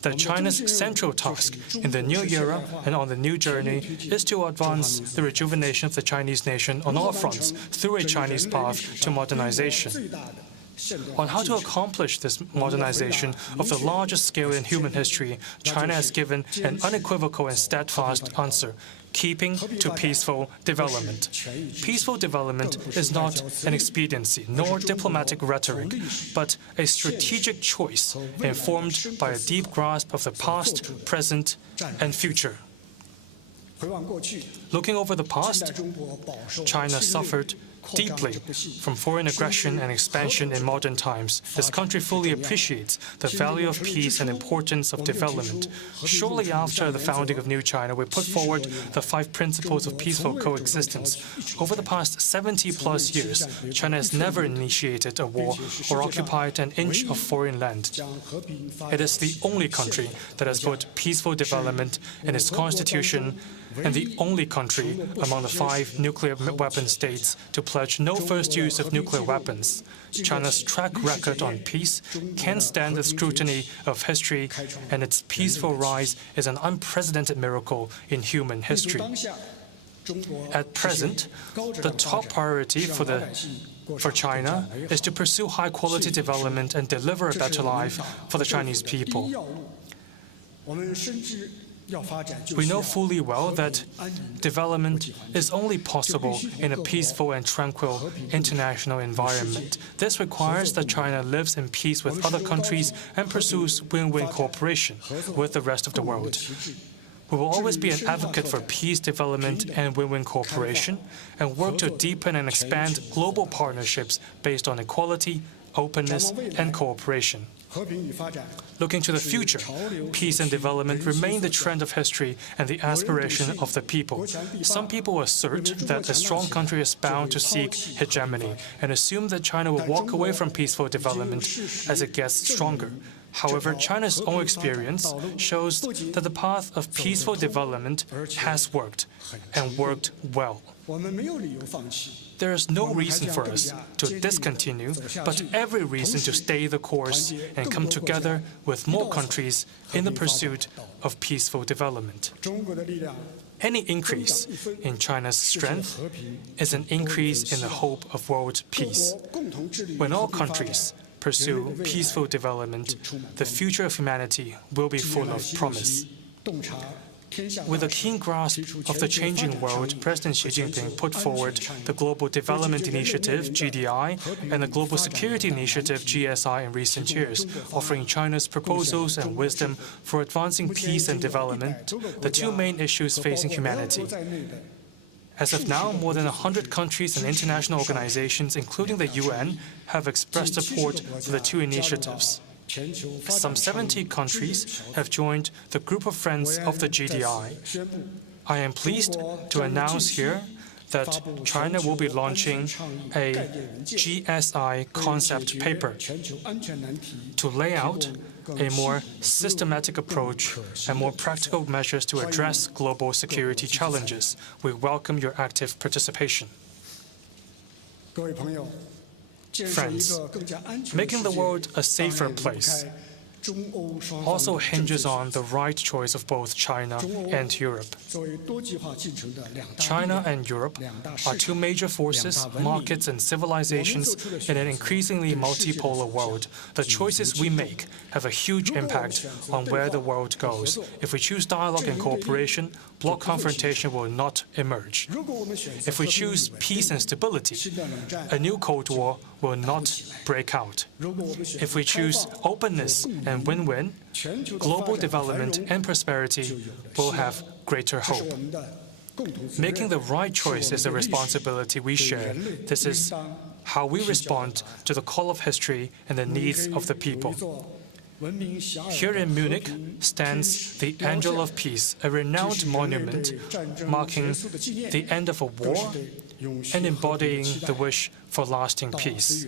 that China's central task in the new era and on the new journey is to advance the rejuvenation of the Chinese nation on all fronts through a Chinese path to modernization. On how to accomplish this modernization of the largest scale in human history, China has given an unequivocal and steadfast answer: keeping to peaceful development. Peaceful development is not an expediency nor diplomatic rhetoric, but a strategic choice informed by a deep grasp of the past, present, and future. Looking over the past, China suffered deeply from foreign aggression and expansion in modern times. This country fully appreciates the value of peace and importance of development. Shortly after the founding of New China, we put forward the 5 principles of peaceful coexistence. Over the past 70-plus years, China has never initiated a war or occupied an inch of foreign land. It is the only country that has put peaceful development in its constitution and the only country among the 5 nuclear weapon states to pledge no first use of nuclear weapons. China's track record on peace can stand the scrutiny of history, and its peaceful rise is an unprecedented miracle in human history. At present, the top priority for China is to pursue high-quality development and deliver a better life for the Chinese people. We know fully well that development is only possible in a peaceful and tranquil international environment. This requires that China lives in peace with other countries and pursues win-win cooperation with the rest of the world. We will always be an advocate for peace, development, and win-win cooperation, and work to deepen and expand global partnerships based on equality, openness, and cooperation. Looking to the future, peace and development remain the trend of history and the aspiration of the people. Some people assert that a strong country is bound to seek hegemony and assume that China will walk away from peaceful development as it gets stronger. However, China's own experience shows that the path of peaceful development has worked, and worked well. There is no reason for us to discontinue, but every reason to stay the course and come together with more countries in the pursuit of peaceful development. Any increase in China's strength is an increase in the hope of world peace. When all countries pursue peaceful development, the future of humanity will be full of promise. With a keen grasp of the changing world, President Xi Jinping put forward the Global Development Initiative, GDI, and the Global Security Initiative, GSI, in recent years, offering China's proposals and wisdom for advancing peace and development, the 2 main issues facing humanity. As of now, more than 100 countries and international organizations, including the UN, have expressed support for the 2 initiatives. Some 70 countries have joined the Group of Friends of the GDI. I am pleased to announce here that China will be launching a GSI concept paper to lay out a more systematic approach and more practical measures to address global security challenges. We welcome your active participation. Friends, making the world a safer place also hinges on the right choice of both China and Europe. China and Europe are two major forces, markets, and civilizations in an increasingly multipolar world. The choices we make have a huge impact on where the world goes. If we choose dialogue and cooperation, bloc confrontation will not emerge. If we choose peace and stability, a new Cold War will not break out. If we choose openness and win-win, global development and prosperity will have greater hope. Making the right choice is a responsibility we share. This is how we respond to the call of history and the needs of the people. Here in Munich stands the Angel of Peace, a renowned monument marking the end of a war and embodying the wish for lasting peace.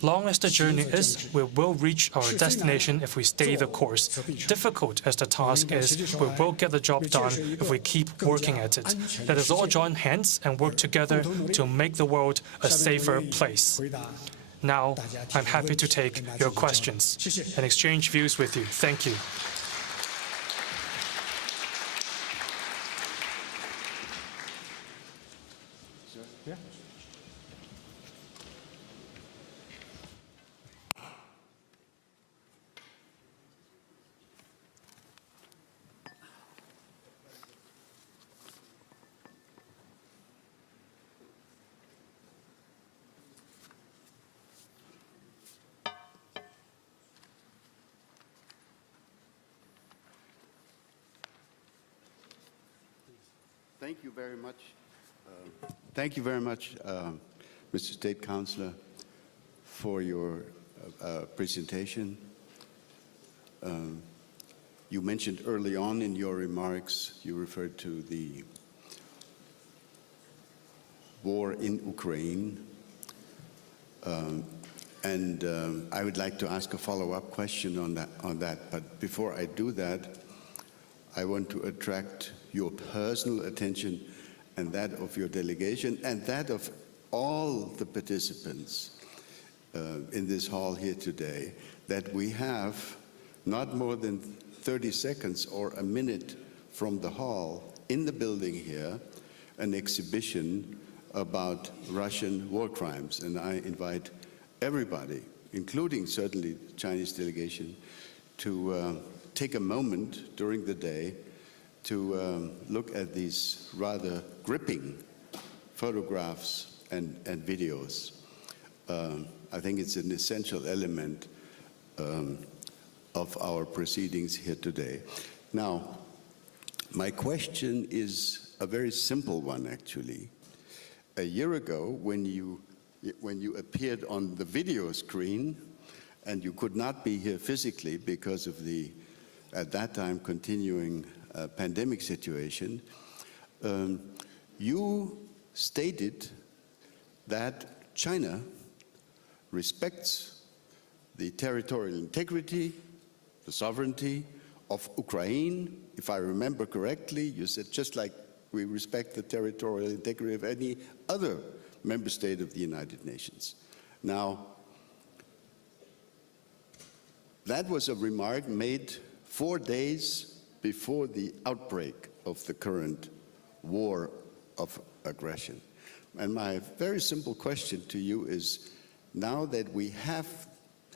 Long as the journey is, we will reach our destination if we stay the course. Difficult as the task is, we will get the job done if we keep working at it. Let us all join hands and work together to make the world a safer place. Now, I'm happy to take your questions and exchange views with you. Thank you. Thank you very much. Thank you very much, Mr. State Councillor, for your presentation. You mentioned early on in your remarks, you referred to the war in Ukraine. I would like to ask a follow-up question on that. But before I do that, I want to attract your personal attention and that of your delegation and that of all the participants in this hall here today, that we have not more than 30 seconds or a minute from the hall in the building here, an exhibition about Russian war crimes. And I invite everybody, including certainly the Chinese delegation, to take a moment during the day to look at these rather gripping photographs and videos. I think it's an essential element of our proceedings here today. Now, my question is a very simple one, actually. A year ago, when you appeared on the video screen, and you could not be here physically because of the, at that time, continuing pandemic situation, you stated that China respects the territorial integrity, the sovereignty of Ukraine. If I remember correctly, you said just like we respect the territorial integrity of any other member state of the United Nations. Now, that was a remark made 4 days before the outbreak of the current war of aggression. And my very simple question to you is, now that we have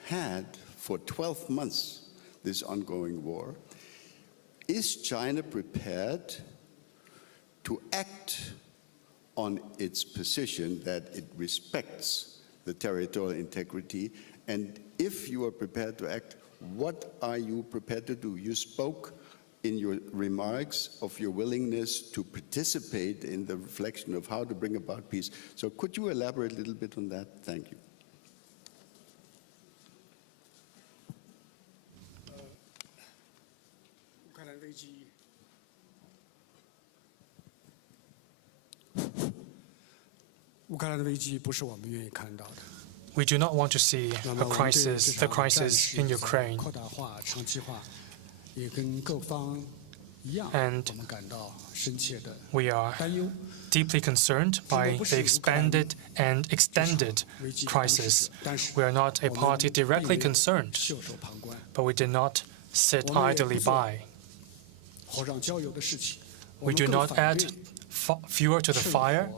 had for 12 months this ongoing war, is China prepared to act on its position that it respects the territorial integrity? And if you are prepared to act, what are you prepared to do? You spoke in your remarks of your willingness to participate in the reflection of how to bring about peace. So could you elaborate a little bit on that? Thank you. We do not want to see the crisis in Ukraine. And we are deeply concerned by the expanded and extended crisis. We are not a party directly concerned, but we did not sit idly by. We do not add fuel to the fire,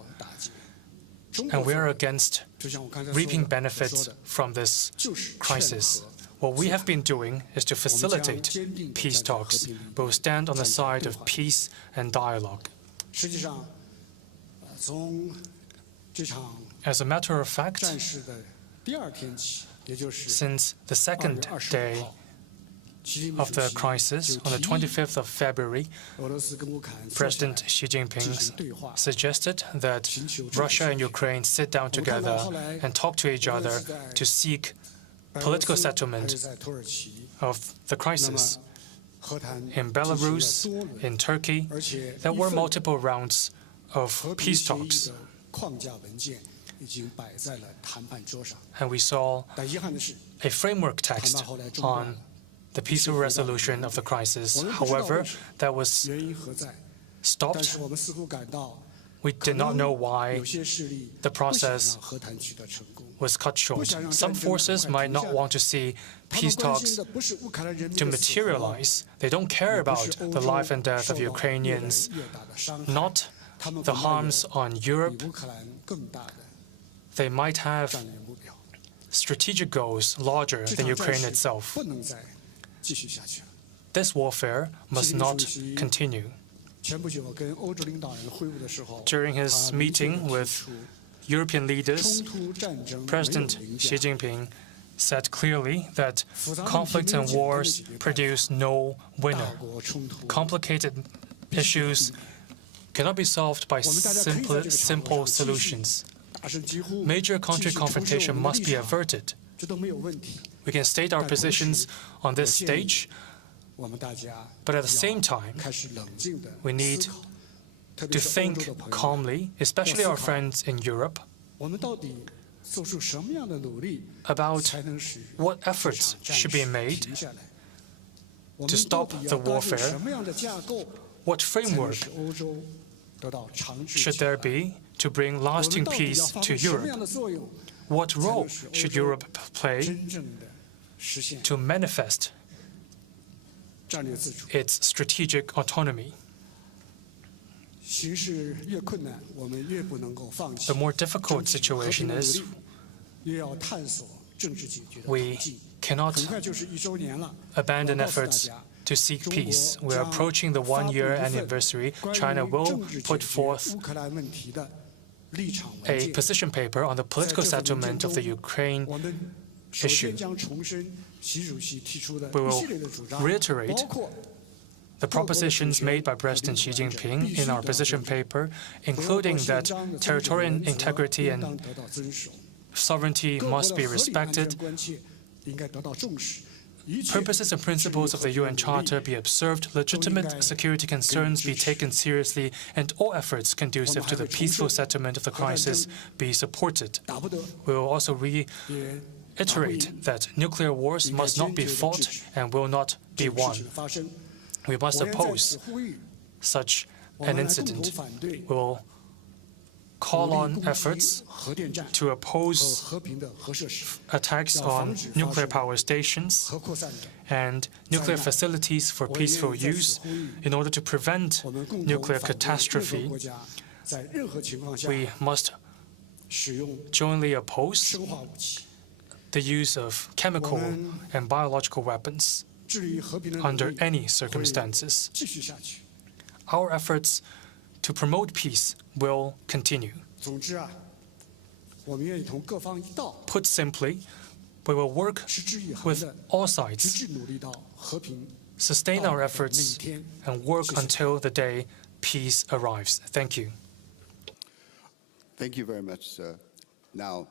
and we are against reaping benefits from this crisis. What we have been doing is to facilitate peace talks. We will stand on the side of peace and dialogue. As a matter of fact, since the second day of the crisis, on the 25th of February, President Xi Jinping suggested that Russia and Ukraine sit down together and talk to each other to seek political settlement of the crisis. In Belarus, in Turkey, there were multiple rounds of peace talks. And we saw a framework text on the peaceful resolution of the crisis. However, that was stopped. We did not know why the process was cut short. Some forces might not want to see peace talks to materialize. They don't care about the life and death of Ukrainians, not the harms on Europe. They might have strategic goals larger than Ukraine itself. This warfare must not continue. During his meeting with European leaders, President Xi Jinping said clearly that conflicts and wars produce no winner. Complicated issues cannot be solved by simple solutions. Major country confrontation must be averted. We can state our positions on this stage, but at the same time, we need to think calmly, especially our friends in Europe, about what efforts should be made to stop the warfare. What framework should there be to bring lasting peace to Europe? What role should Europe play to manifest its strategic autonomy? The more difficult situation is, we cannot abandon efforts to seek peace. We are approaching the one-year anniversary. China will put forth a position paper on the political settlement of the Ukraine issue. We will reiterate the propositions made by President Xi Jinping in our position paper, including that territorial integrity and sovereignty must be respected, purposes and principles of the UN Charter be observed, legitimate security concerns be taken seriously, and all efforts conducive to the peaceful settlement of the crisis be supported. We will also reiterate that nuclear wars must not be fought and will not be won. We must oppose such an incident. We will call on efforts to oppose attacks on nuclear power stations and nuclear facilities for peaceful use in order to prevent nuclear catastrophe. We must jointly oppose the use of chemical and biological weapons under any circumstances. Our efforts to promote peace will continue. Put simply, we will work with all sides, sustain our efforts, and work until the day peace arrives. Thank you. Thank you very much, sir. Now,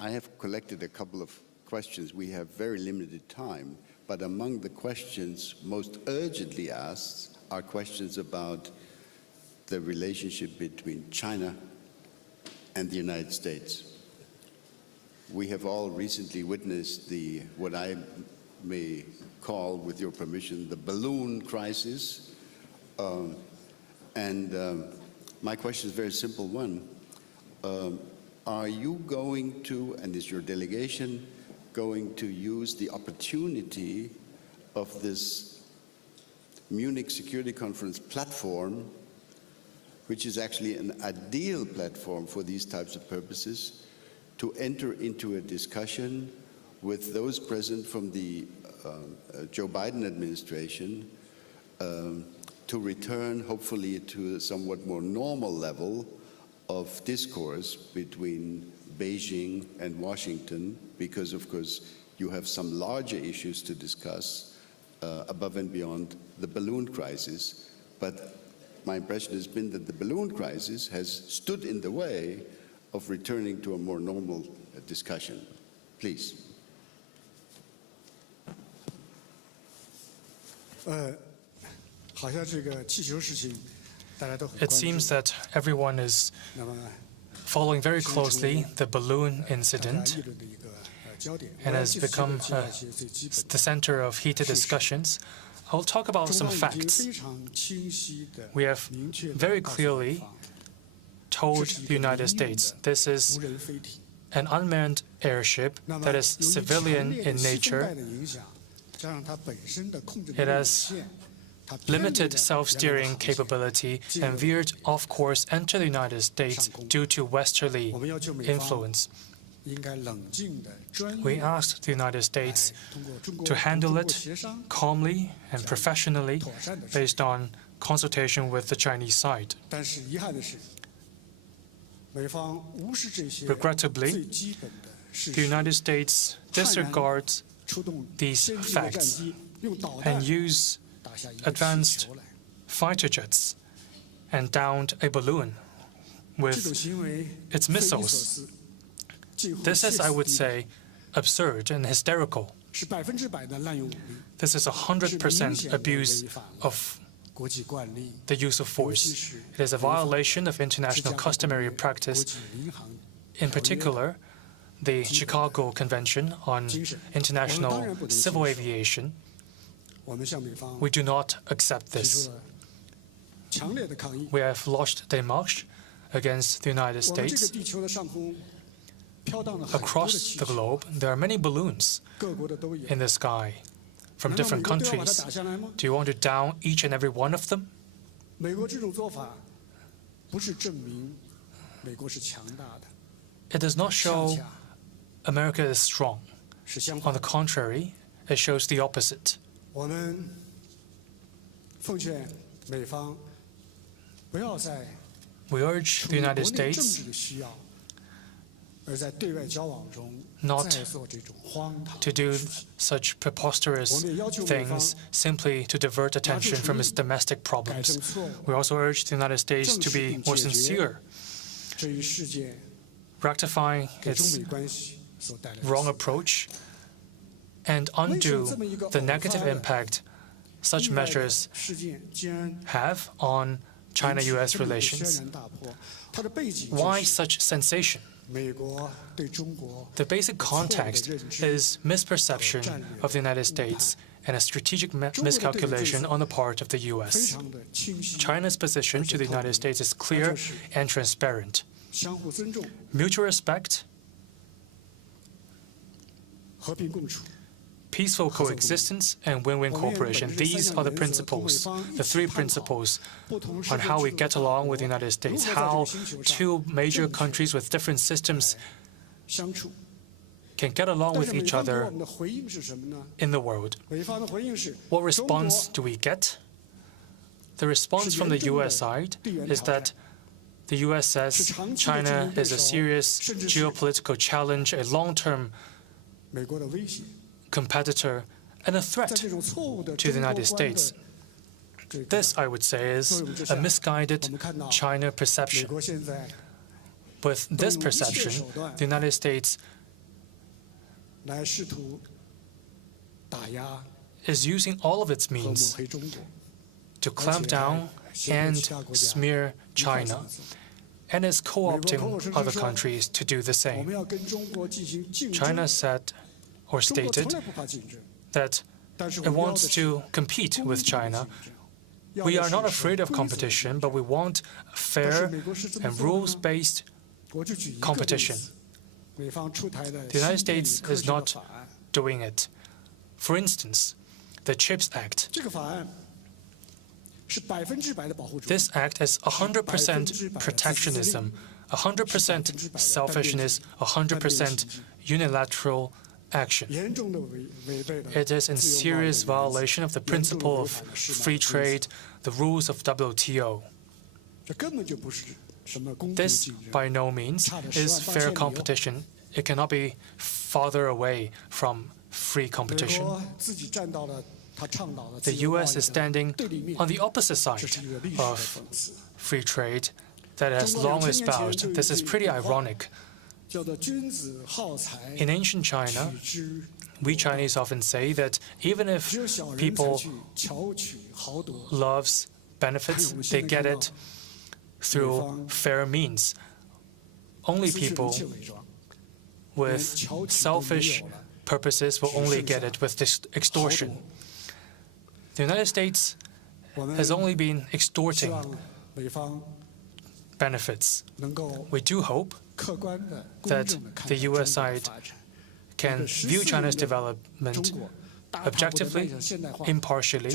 I have collected a couple of questions. We have very limited time, but among the questions most urgently asked are questions about the relationship between China and the United States. We have all recently witnessed what I may call, with your permission, the balloon crisis. My question is a very simple one. Are you going to, and is your delegation going to use the opportunity of this Munich Security Conference platform, which is actually an ideal platform for these types of purposes, to enter into a discussion with those present from the Joe Biden administration to return, hopefully, to a somewhat more normal level of discourse between Beijing and Washington, because, of course, you have some larger issues to discuss above and beyond the balloon crisis. But my impression has been that the balloon crisis has stood in the way of returning to a more normal discussion. Please. It seems that everyone is following very closely the balloon incident and has become the center of heated discussions. I'll talk about some facts. We have very clearly told the United States this is an unmanned airship that is civilian in nature. It has limited self-steering capability and veered off course into the United States due to westerly influence. We asked the United States to handle it calmly and professionally based on consultation with the Chinese side. Regrettably, the United States disregards these facts and use advanced fighter jets and downed a balloon with its missiles. This is, I would say, absurd and hysterical. This is 100% abuse of the use of force. It is a violation of international customary practice, in particular, the Chicago Convention on International Civil Aviation. We do not accept this. We have launched a march against the United States. Across the globe, there are many balloons in the sky from different countries. Do you want to down each and every one of them? It does not show America is strong. On the contrary, it shows the opposite. We urge the United States not to do such preposterous things simply to divert attention from its domestic problems. We also urge the United States to be more sincere, rectifying its wrong approach and undo the negative impact such measures have on China-US relations. Why such sensation? The basic context is misperception of the United States and a strategic miscalculation on the part of the US. China's position to the United States is clear and transparent. Mutual respect, peaceful coexistence, and win-win cooperation. These are the principles, the three principles on how we get along with the United States, how two major countries with different systems can get along with each other in the world. What response do we get? The response from the US side is that the US says China is a serious geopolitical challenge, a long-term competitor, and a threat to the United States. This, I would say, is a misguided China perception. With this perception, the United States is using all of its means to clamp down and smear China, and is co-opting other countries to do the same. China said or stated that it wants to compete with China. We are not afraid of competition, but we want fair and rules-based competition. The United States is not doing it. For instance, the CHIPS Act. This act is 100% protectionism, 100% selfishness, 100% unilateral action. It is in serious violation of the principle of free trade, the rules of WTO. This, by no means, is fair competition. It cannot be farther away from free competition. The U.S. is standing on the opposite side of free trade that has long espoused. This is pretty ironic. In ancient China, we Chinese often say that even if people loves benefits, they get it through fair means. Only people with selfish purposes will only get it with this extortion. The United States has only been extorting benefits. We do hope that the U.S. side can view China's development objectively, impartially.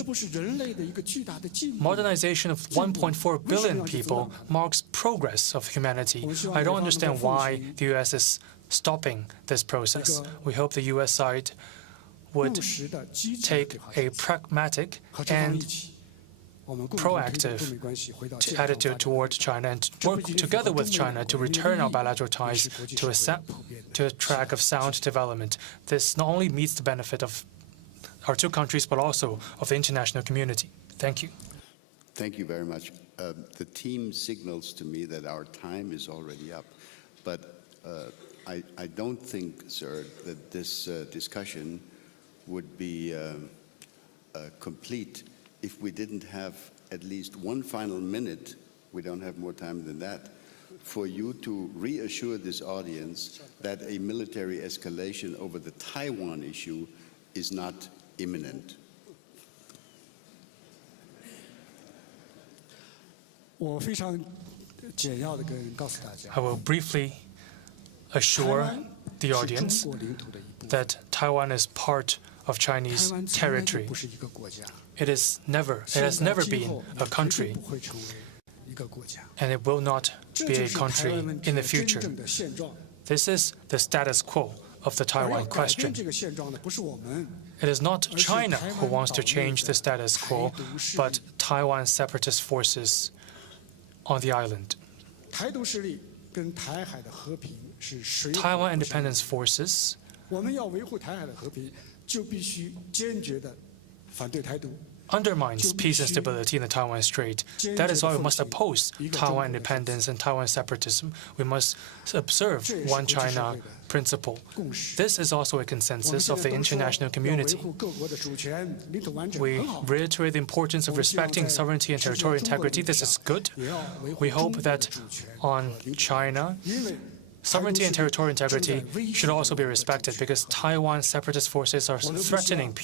Modernization of 1.4 billion people marks progress of humanity. I don't understand why the U.S. is stopping this process. We hope the U.S. side would take a pragmatic and proactive attitude towards China and work together with China to return our bilateral ties to a track of sound development. This not only meets the benefit of our two countries, but also of the international community. Thank you. Thank you very much. The team signals to me that our time is already up, but I don't think, sir, that this discussion would be complete if we didn't have at least one final minute, we don't have more time than that, for you to reassure this audience that a military escalation over the Taiwan issue is not imminent. I will briefly assure the audience that Taiwan is part of Chinese territory. It has never been a country, and it will not be a country in the future. This is the status quo of the Taiwan question. It is not China who wants to change the status quo, but Taiwan separatist forces on the island. Taiwan independence forces undermines peace and stability in the Taiwan Strait. That is why we must oppose Taiwan independence and Taiwan separatism. We must observe one China principle. This is also a consensus of the international community. We reiterate the importance of respecting sovereignty and territorial integrity. This is good. We hope that on China, sovereignty and territorial integrity should also be respected, because Taiwan separatist forces are threatening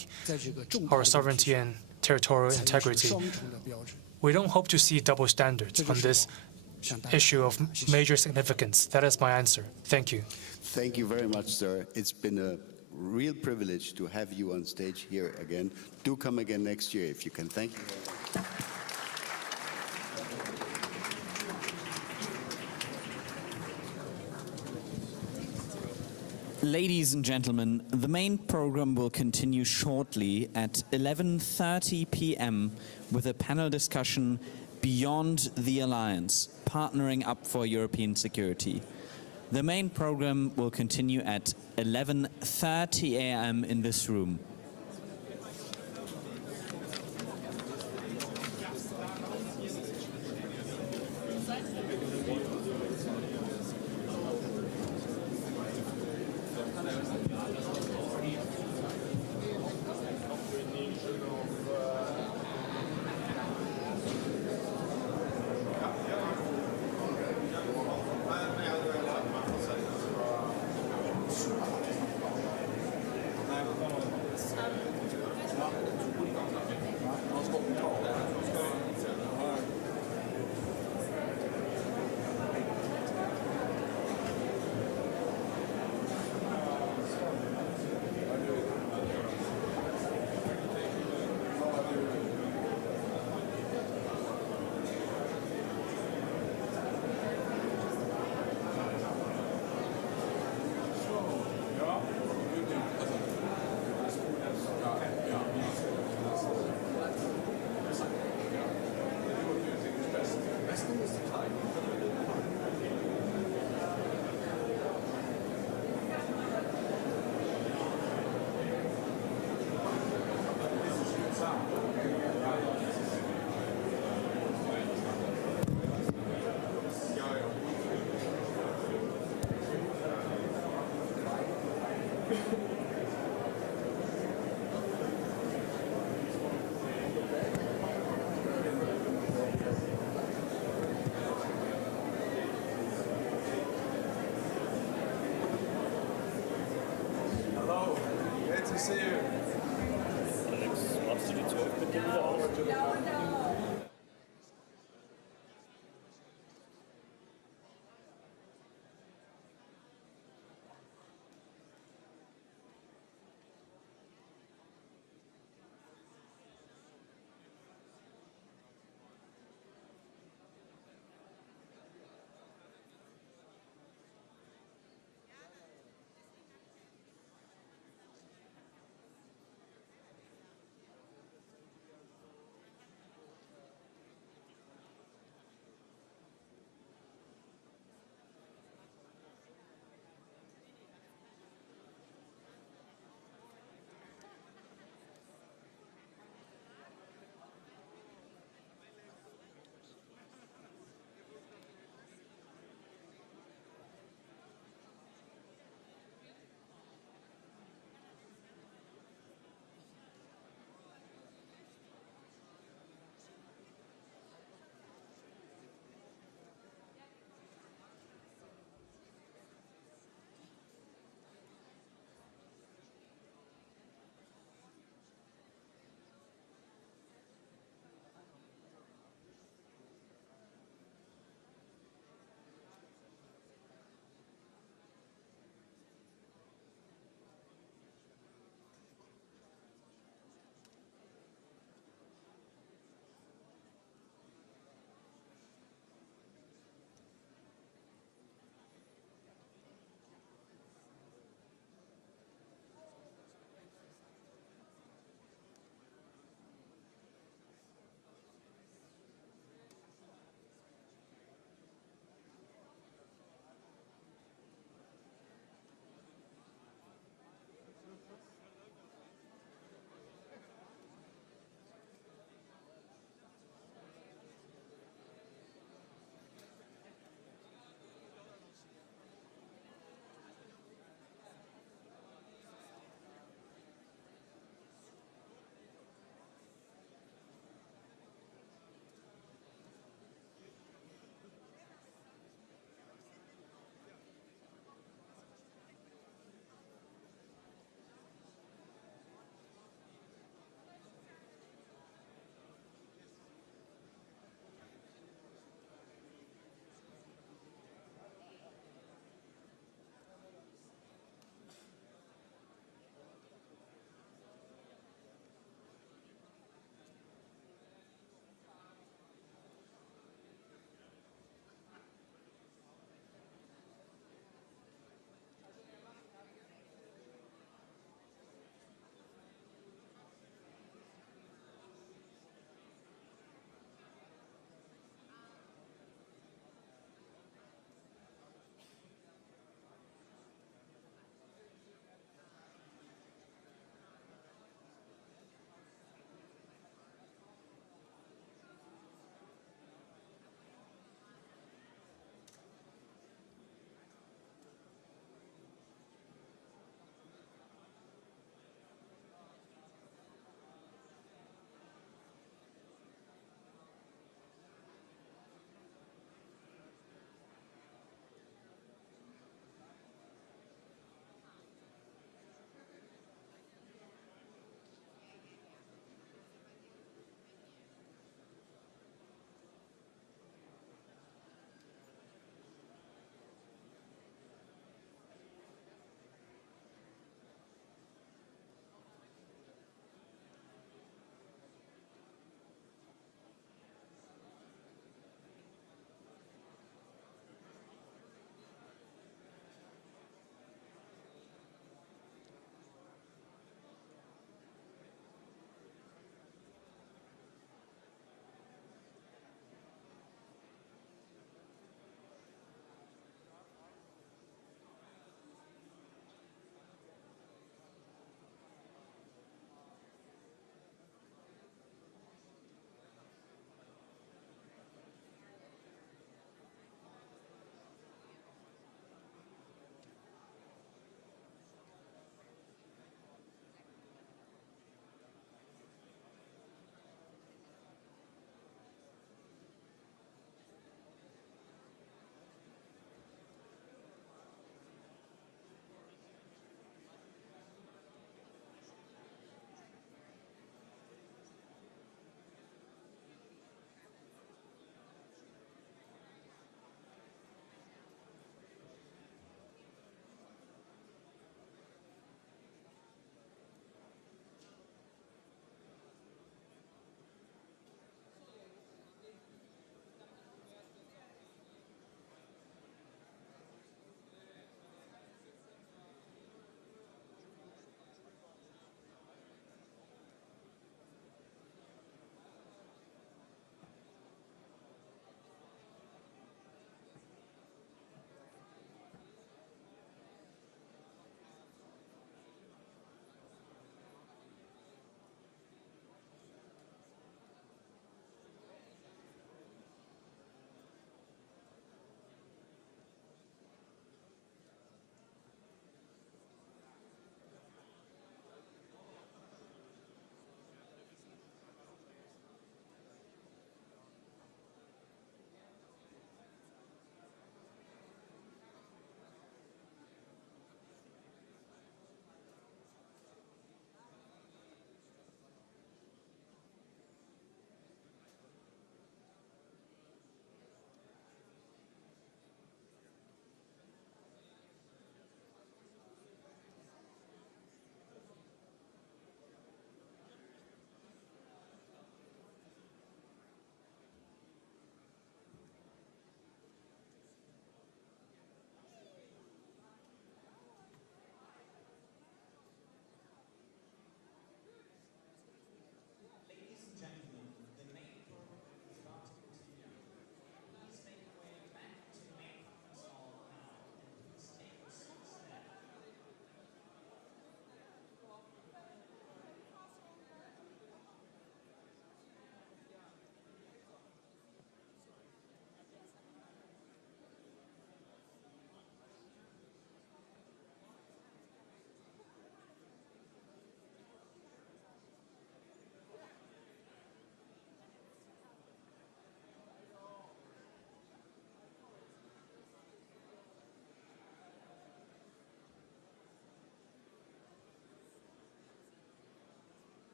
our sovereignty and territorial integrity. We don't hope to see double standards on this issue of major significance. That is my answer. Thank you. Thank you very much, sir. It's been a real privilege to have you on stage here again. Do come again next year if you can. Thank you. Ladies and gentlemen, the main program will continue shortly at 11:30 p.m. with a panel discussion Beyond the Alliance, Partnering Up for European Security. The main program will continue at 11:30 a.m. in this room.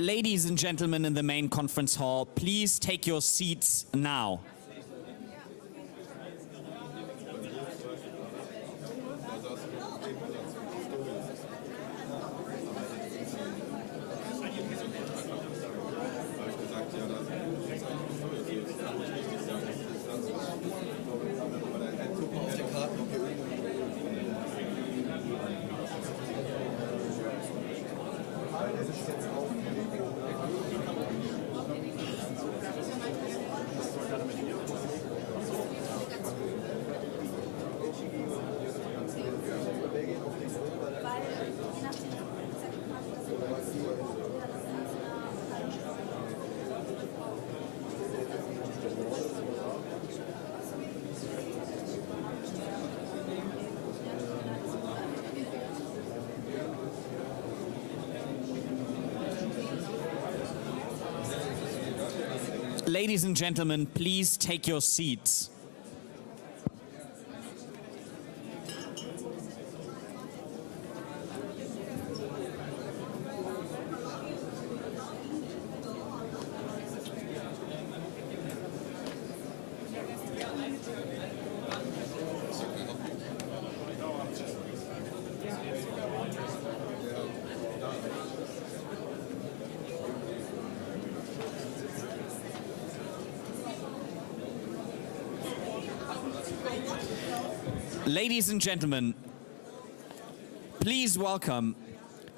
Ladies and gentlemen in the main conference hall, please take your seats now. Ladies and gentlemen, please take your seats. Ladies and gentlemen, please welcome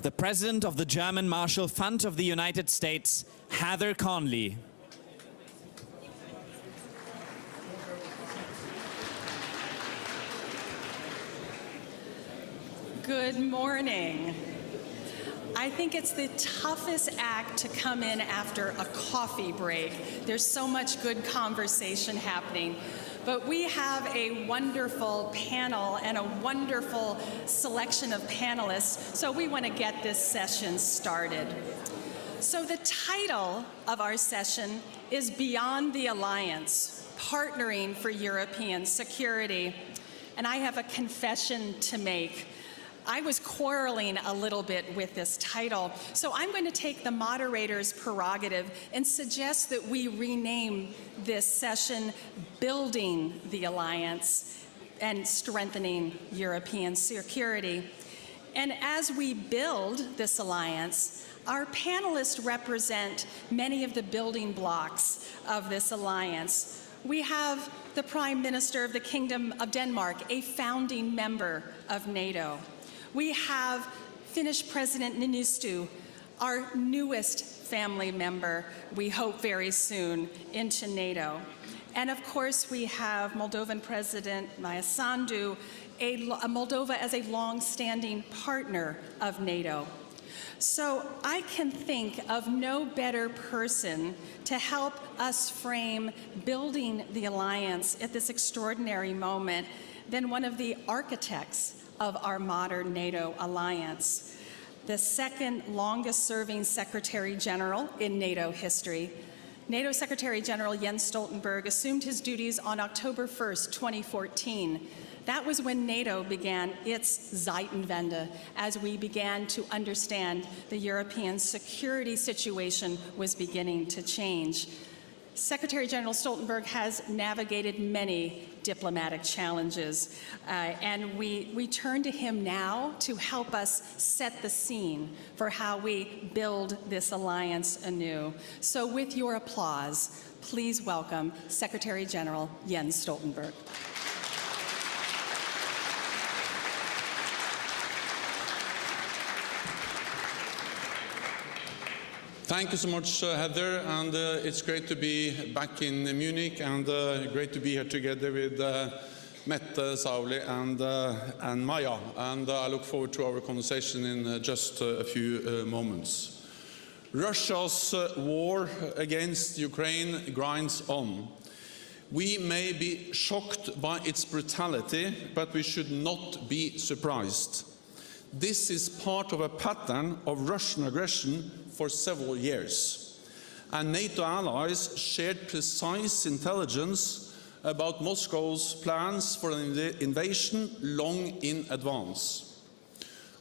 the President of the German Marshall Fund of the United States, Heather Conley. Good morning. I think it's the toughest act to come in after a coffee break. There's so much good conversation happening. But we have a wonderful panel and a wonderful selection of panelists, so we want to get this session started. So the title of our session is Beyond the Alliance, Partnering for European Security. And I have a confession to make. I was quarreling a little bit with this title, so I'm going to take the moderator's prerogative and suggest that we rename this session Building the Alliance and Strengthening European Security. And as we build this alliance, our panelists represent many of the building blocks of this alliance. We have the Prime Minister of the Kingdom of Denmark, a founding member of NATO. We have Finnish President Niinistö, our newest family member, we hope very soon, into NATO. And of course, we have Moldovan President Maia Sandu, Moldova as a long-standing partner of NATO. So I can think of no better person to help us frame building the alliance at this extraordinary moment than one of the architects of our modern NATO alliance, the second longest serving Secretary General in NATO history. NATO Secretary General Jens Stoltenberg assumed his duties on October 1st, 2014. That was when NATO began its Zeitenwende, as we began to understand the European security situation was beginning to change. Secretary General Stoltenberg has navigated many diplomatic challenges, and we turn to him now to help us set the scene for how we build this alliance anew. So with your applause, please welcome Secretary General Jens Stoltenberg. Thank you so much, Heather, and it's great to be back in Munich, and great to be here together with Mette, Sauli, and Maja, and I look forward to our conversation in just a few moments. Russia's war against Ukraine grinds on. We may be shocked by its brutality, but we should not be surprised. This is part of a pattern of Russian aggression for several years, and NATO allies shared precise intelligence about Moscow's plans for an invasion long in advance.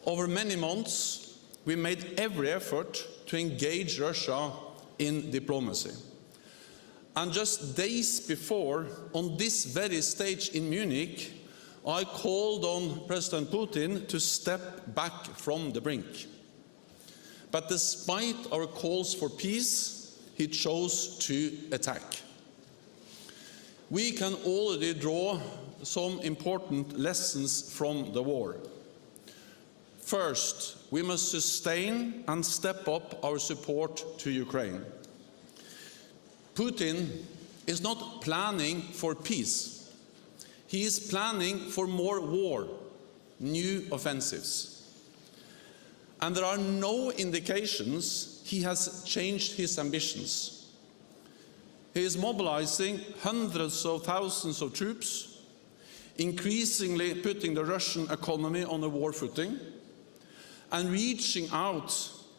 Over many months, we made every effort to engage Russia in diplomacy. And just days before, on this very stage in Munich, I called on President Putin to step back from the brink. But despite our calls for peace, he chose to attack. We can already draw some important lessons from the war. First, we must sustain and step up our support to Ukraine. Putin is not planning for peace. He is planning for more war, new offensives. And there are no indications he has changed his ambitions. He is mobilizing hundreds of thousands of troops, increasingly putting the Russian economy on a war footing, and reaching out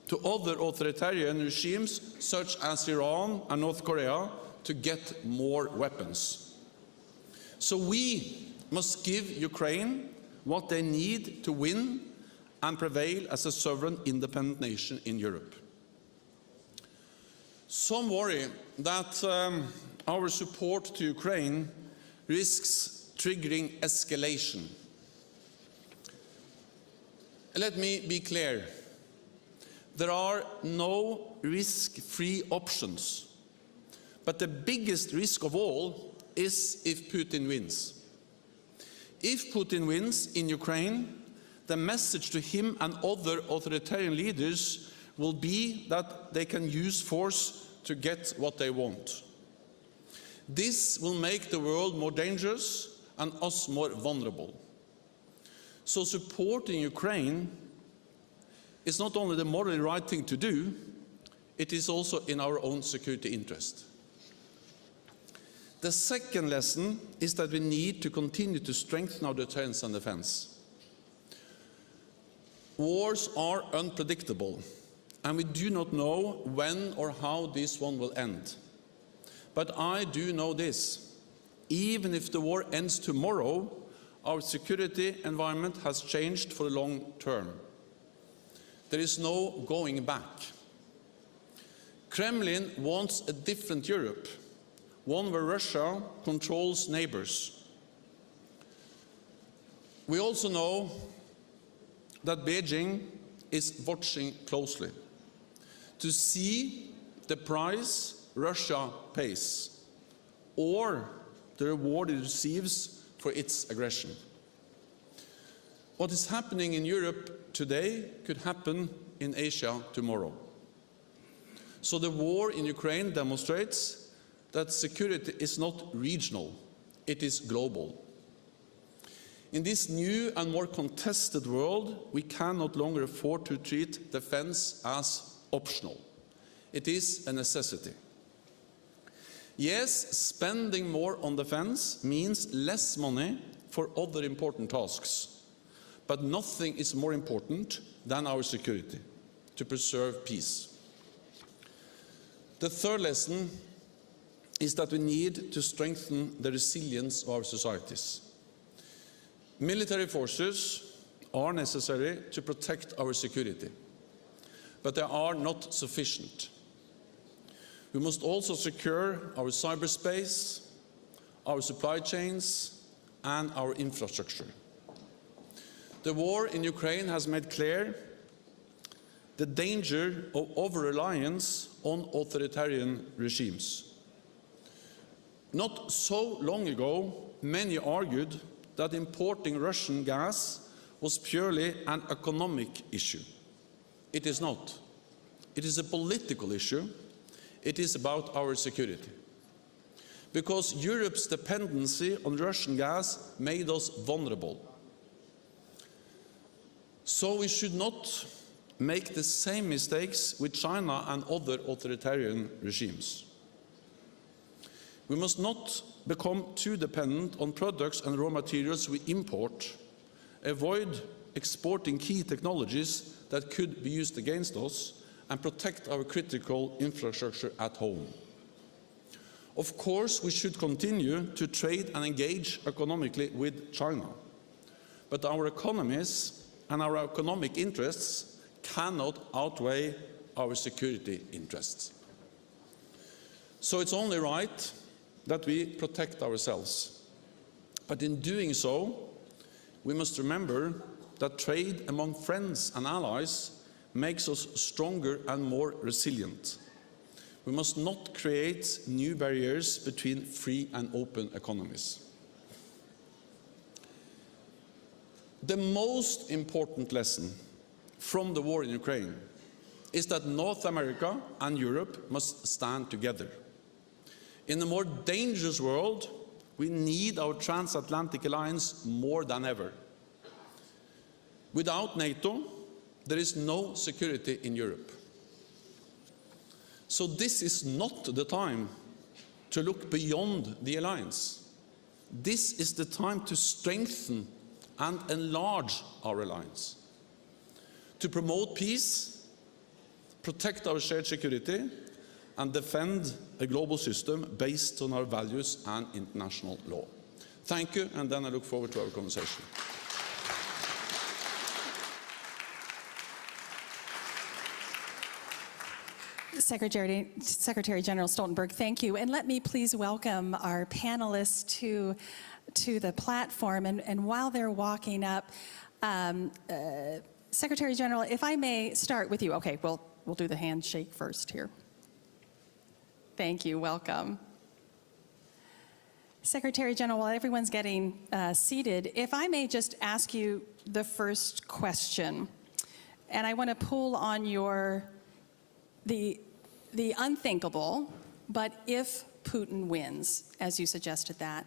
to other authoritarian regimes such as Iran and North Korea to get more weapons. So we must give Ukraine what they need to win and prevail as a sovereign, independent nation in Europe. Some worry that our support to Ukraine risks triggering escalation. Let me be clear. There are no risk-free options. But the biggest risk of all is if Putin wins. If Putin wins in Ukraine, the message to him and other authoritarian leaders will be that they can use force to get what they want. This will make the world more dangerous and us more vulnerable. So supporting Ukraine is not only the morally right thing to do, it is also in our own security interest. The second lesson is that we need to continue to strengthen our deterrence and defense. Wars are unpredictable, and we do not know when or how this one will end. But I do know this: even if the war ends tomorrow, our security environment has changed for the long term. There is no going back. Kremlin wants a different Europe, one where Russia controls neighbors. We also know that Beijing is watching closely to see the price Russia pays or the reward it receives for its aggression. What is happening in Europe today could happen in Asia tomorrow. So the war in Ukraine demonstrates that security is not regional, it is global. In this new and more contested world, we can no longer afford to treat defense as optional. It is a necessity. Yes, spending more on defense means less money for other important tasks. But nothing is more important than our security, to preserve peace. The third lesson is that we need to strengthen the resilience of our societies. Military forces are necessary to protect our security, but they are not sufficient. We must also secure our cyberspace, our supply chains, and our infrastructure. The war in Ukraine has made clear the danger of over-reliance on authoritarian regimes. Not so long ago, many argued that importing Russian gas was purely an economic issue. It is not. It is a political issue. It is about our security. Because Europe's dependency on Russian gas made us vulnerable. So we should not make the same mistakes with China and other authoritarian regimes. We must not become too dependent on products and raw materials we import, avoid exporting key technologies that could be used against us, and protect our critical infrastructure at home. Of course, we should continue to trade and engage economically with China. But our economies and our economic interests cannot outweigh our security interests. So it's only right that we protect ourselves. But in doing so, we must remember that trade among friends and allies makes us stronger and more resilient. We must not create new barriers between free and open economies. The most important lesson from the war in Ukraine is that North America and Europe must stand together. In a more dangerous world, we need our transatlantic alliance more than ever. Without NATO, there is no security in Europe. So this is not the time to look beyond the alliance. This is the time to strengthen and enlarge our alliance, to promote peace, protect our shared security, and defend a global system based on our values and international law. Thank you, and then I look forward to our conversation. Secretary General Stoltenberg, thank you. And let me please welcome our panelists to the platform. And while they're walking up, Secretary General, if I may start with you. Okay, we'll do the handshake first here. Thank you, welcome. Secretary General, while everyone's getting seated, if I may just ask you the first question, and I want to pull on the unthinkable, but if Putin wins, as you suggested that,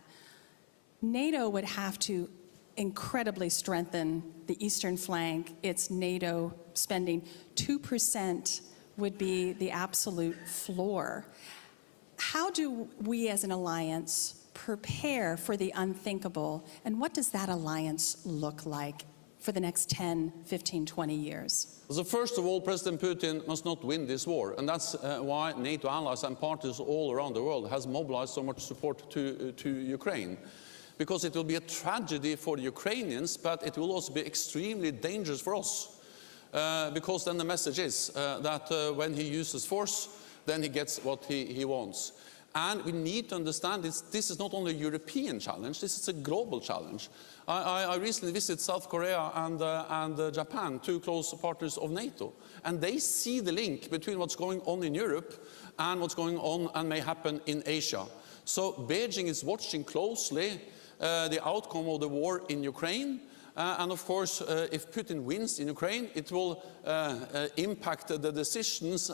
NATO would have to incredibly strengthen the eastern flank, its NATO spending. 2% would be the absolute floor. How do we as an alliance prepare for the unthinkable, and what does that alliance look like for the next 10, 15, 20 years? So first of all, President Putin must not win this war, and that's why NATO allies and partners all around the world has mobilized so much support to Ukraine. Because it will be a tragedy for the Ukrainians, but it will also be extremely dangerous for us. Because then the message is that when he uses force, then he gets what he wants. And we need to understand this is not only a European challenge, this is a global challenge. I recently visited South Korea and Japan, two close partners of NATO, and they see the link between what's going on in Europe and what's going on and may happen in Asia. So Beijing is watching closely the outcome of the war in Ukraine. And of course, if Putin wins in Ukraine, it will impact the decisions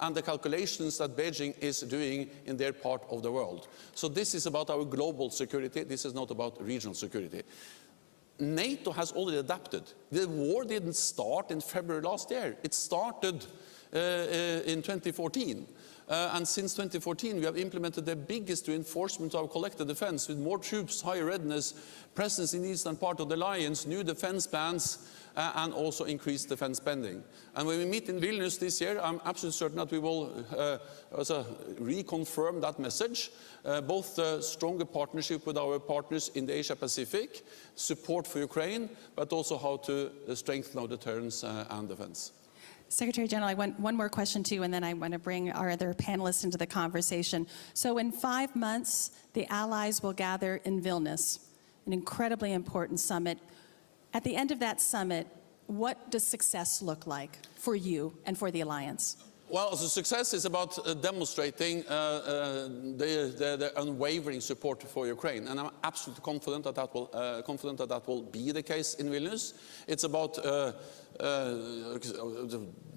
and the calculations that Beijing is doing in their part of the world. So this is about our global security. This is not about regional security. NATO has already adapted. The war didn't start in February last year. It started in 2014. And since 2014, we have implemented the biggest reinforcement of our collective defense with more troops, higher readiness, presence in the eastern part of the alliance, new defense plans, and also increased defense spending. And when we meet in Vilnius this year, I'm absolutely certain that we will reconfirm that message, both the stronger partnership with our partners in the Asia-Pacific, support for Ukraine, but also how to strengthen our deterrence and defense. Secretary General, I want one more question to you, and then I want to bring our other panelists into the conversation. So in 5 months, the allies will gather in Vilnius, an incredibly important summit. At the end of that summit, what does success look like for you and for the alliance? Well, the success is about demonstrating the unwavering support for Ukraine, and I'm absolutely confident that that will be the case in Vilnius. It's about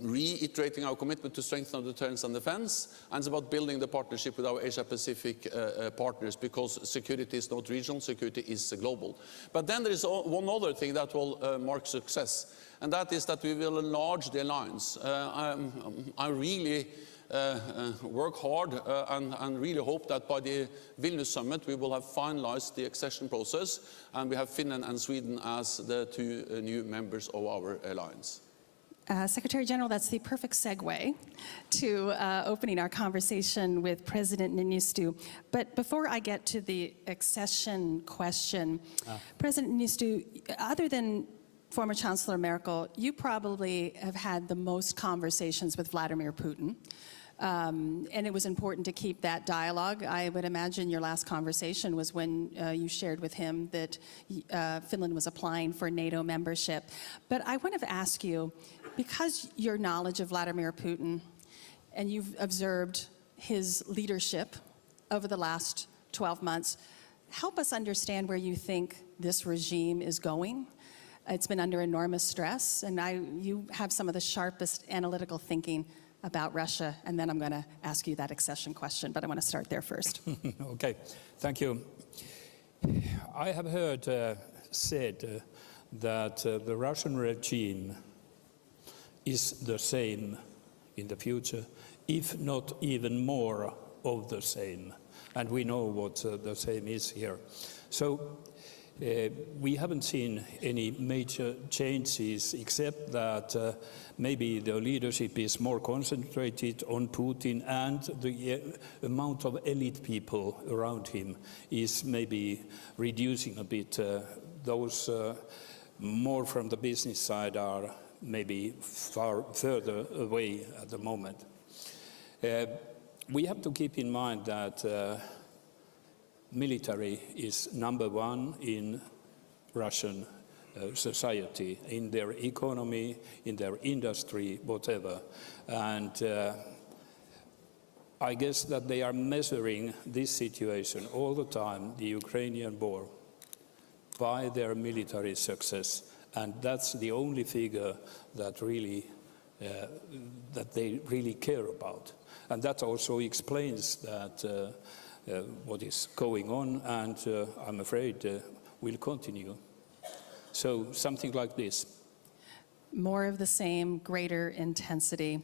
reiterating our commitment to strengthen our deterrence and defense, and it's about building the partnership with our Asia-Pacific partners, because security is not regional, security is global. But then there is one other thing that will mark success, and that is that we will enlarge the alliance. I really work hard and really hope that by the Vilnius summit we will have finalized the accession process, and we have Finland and Sweden as the two new members of our alliance. Secretary General, that's the perfect segue to opening our conversation with President Niinistö. But before I get to the accession question, President Niinistö, other than former Chancellor Merkel, you probably have had the most conversations with Vladimir Putin. And it was important to keep that dialogue. I would imagine your last conversation was when you shared with him that Finland was applying for NATO membership. But I want to ask you, because your knowledge of Vladimir Putin and you've observed his leadership over the last 12 months, help us understand where you think this regime is going. It's been under enormous stress, and you have some of the sharpest analytical thinking about Russia, and then I'm going to ask you that accession question, but I want to start there first. Okay, thank you. I have heard said that the Russian regime is the same in the future, if not even more of the same. And we know what the same is here. So we haven't seen any major changes except that maybe the leadership is more concentrated on Putin and the amount of elite people around him is maybe reducing a bit. Those more from the business side are maybe far further away at the moment. We have to keep in mind that military is number one in Russian society, in their economy, in their industry, whatever. And I guess that they are measuring this situation all the time, the Ukrainian war, by their military success. And that's the only figure that really, that they really care about. And that also explains that what is going on, and I'm afraid will continue. So something like this. More of the same, greater intensity,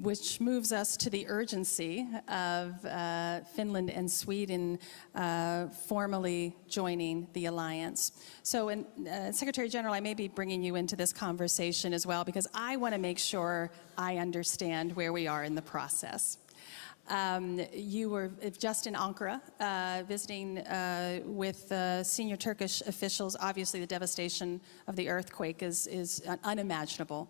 which moves us to the urgency of Finland and Sweden formally joining the alliance. So, Secretary General, I may be bringing you into this conversation as well, because I want to make sure I understand where we are in the process. You were just in Ankara visiting with senior Turkish officials. Obviously, the devastation of the earthquake is unimaginable.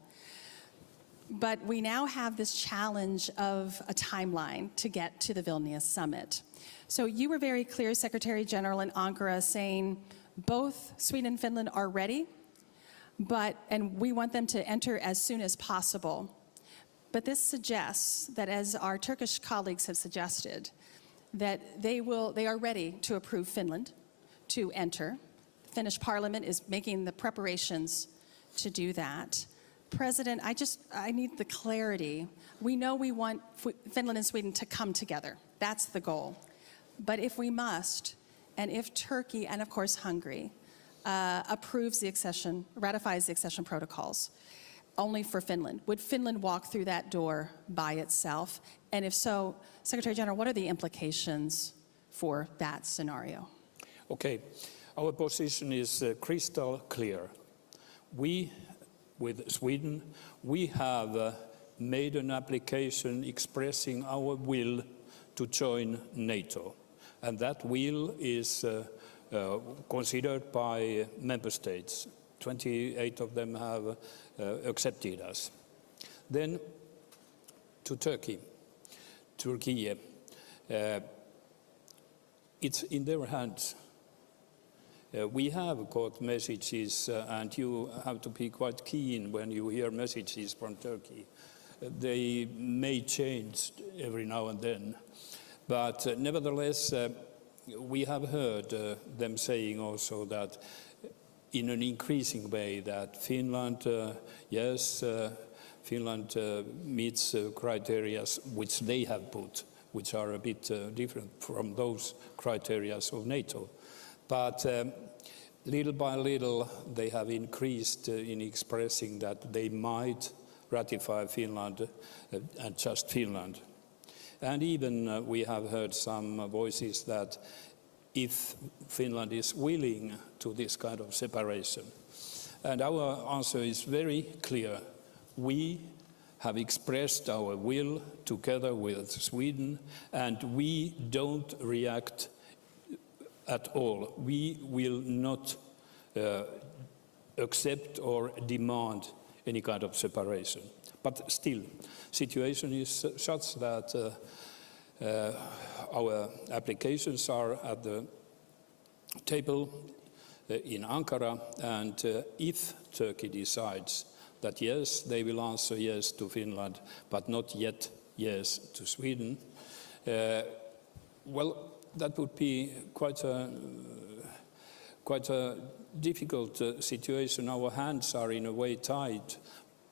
But we now have this challenge of a timeline to get to the Vilnius summit. So you were very clear, Secretary General, in Ankara, saying both Sweden and Finland are ready, and we want them to enter as soon as possible. But this suggests that, as our Turkish colleagues have suggested, that they are ready to approve Finland to enter. The Finnish parliament is making the preparations to do that. President, I need the clarity. We know we want Finland and Sweden to come together. That's the goal. But if we must, and if Turkey, and of course Hungary, approves the accession, ratifies the accession protocols, only for Finland, would Finland walk through that door by itself? And if so, Secretary General, what are the implications for that scenario? Okay, our position is crystal clear. We, with Sweden, we have made an application expressing our will to join NATO. And that will is considered by member states. 28 of them have accepted us. Then to Turkey. It's in their hands. We have got messages, and you have to be quite keen when you hear messages from Turkey. They may change every now and then, but nevertheless, we have heard them saying also that in an increasing way that Finland, yes, Finland meets criteria which they have put, which are a bit different from those criteria of NATO. But little by little, they have increased in expressing that they might ratify Finland and just Finland. And even we have heard some voices that if Finland is willing to this kind of separation. And our answer is very clear. We have expressed our will together with Sweden, and we don't react at all. We will not accept or demand any kind of separation. But still, situation is such that our applications are at the table in Ankara, and if Turkey decides that yes, they will answer yes to Finland, but not yet yes to Sweden, well, that would be quite a difficult situation. Our hands are in a way tied.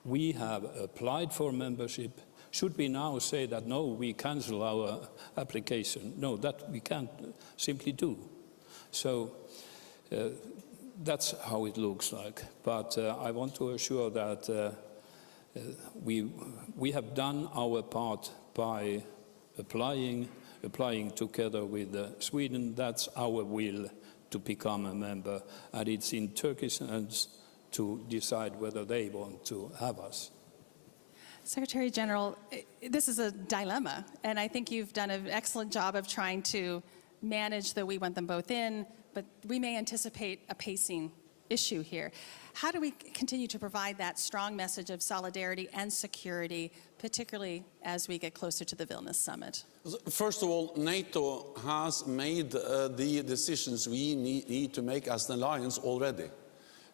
We have applied for membership. Should we now say that no, we cancel our application? No, that we can't simply do. So that's how it looks like. But I want to assure that we have done our part by applying together with Sweden. That's our will to become a member, and it's in Turkish hands to decide whether they want to have us. Secretary General, this is a dilemma, and I think you've done an excellent job of trying to manage the we want them both in, but we may anticipate a pacing issue here. How do we continue to provide that strong message of solidarity and security, particularly as we get closer to the Vilnius summit? First of all, NATO has made the decisions we need to make as an alliance already.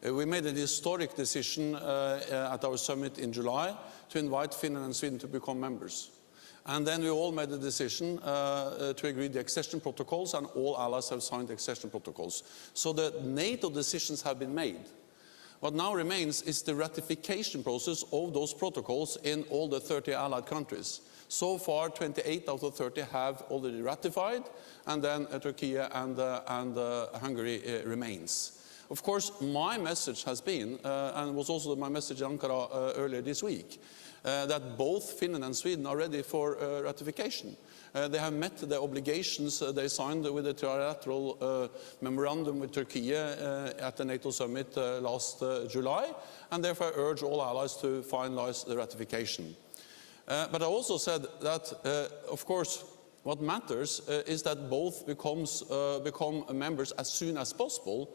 We made a historic decision at our summit in July to invite Finland and Sweden to become members. And then we all made a decision to agree the accession protocols, and all allies have signed the accession protocols. So the NATO decisions have been made. What now remains is the ratification process of those protocols in all the 30 allied countries. So far, 28 out of 30 have already ratified, and then Turkey and Hungary remains. Of course, my message has been, and was also my message in Ankara earlier this week, that both Finland and Sweden are ready for ratification. They have met the obligations they signed with the trilateral memorandum with Turkey at the NATO summit last July, and therefore I urge all allies to finalize the ratification. But I also said that, of course, what matters is that both become members as soon as possible,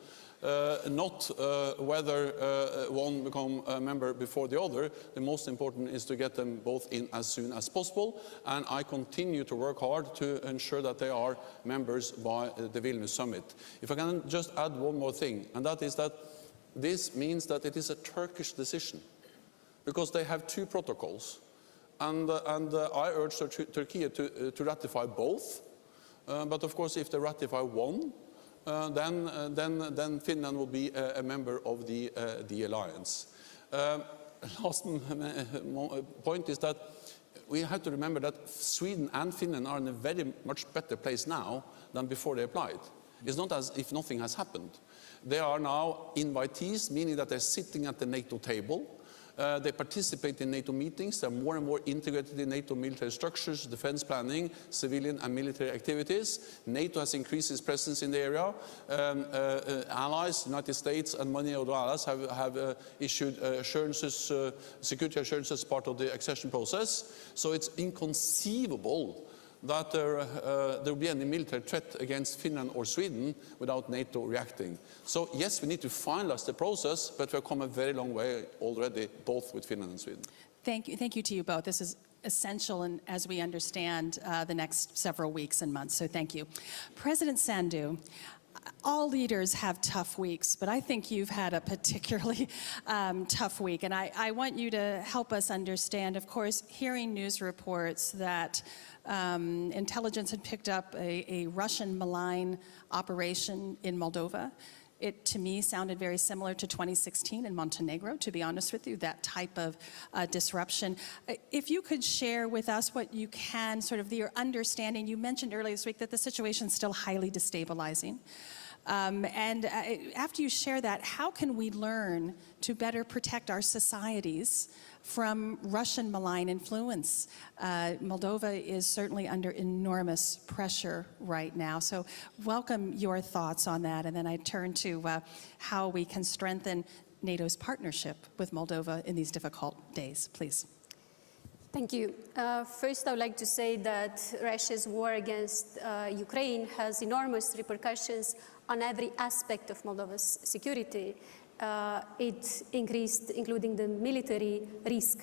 not whether one become a member before the other. The most important is to get them both in as soon as possible, and I continue to work hard to ensure that they are members by the Vilnius summit. If I can just add one more thing, and that is that this means that it is a Turkish decision, because they have two protocols, and I urge Turkey to ratify both, but of course if they ratify one, then Finland will be a member of the alliance. Last point is that we have to remember that Sweden and Finland are in a very much better place now than before they applied. It's not as if nothing has happened. They are now invitees, meaning that they're sitting at the NATO table. They participate in NATO meetings. They're more and more integrated in NATO military structures, defense planning, civilian and military activities. NATO has increased its presence in the area. Allies, United States and many other allies have issued assurances, security assurances as part of the accession process. So it's inconceivable that there will be any military threat against Finland or Sweden without NATO reacting. So yes, we need to finalize the process, but we've come a very long way already, both with Finland and Sweden. Thank you to you both. This is essential and as we understand the next several weeks and months, so thank you. President Sandu, all leaders have tough weeks, but I think you've had a particularly tough week, and I want you to help us understand, of course, hearing news reports that intelligence had picked up a Russian malign operation in Moldova. It, to me, sounded very similar to 2016 in Montenegro, to be honest with you, that type of disruption. If you could share with us what you can, sort of your understanding. You mentioned earlier this week that the situation is still highly destabilizing. And after you share that, how can we learn to better protect our societies from Russian malign influence? Moldova is certainly under enormous pressure right now. So welcome your thoughts on that. And then I turn to how we can strengthen NATO's partnership with Moldova in these difficult days. Please. Thank you. First, I would like to say that Russia's war against Ukraine has enormous repercussions on every aspect of Moldova's security. it increased, including the military risk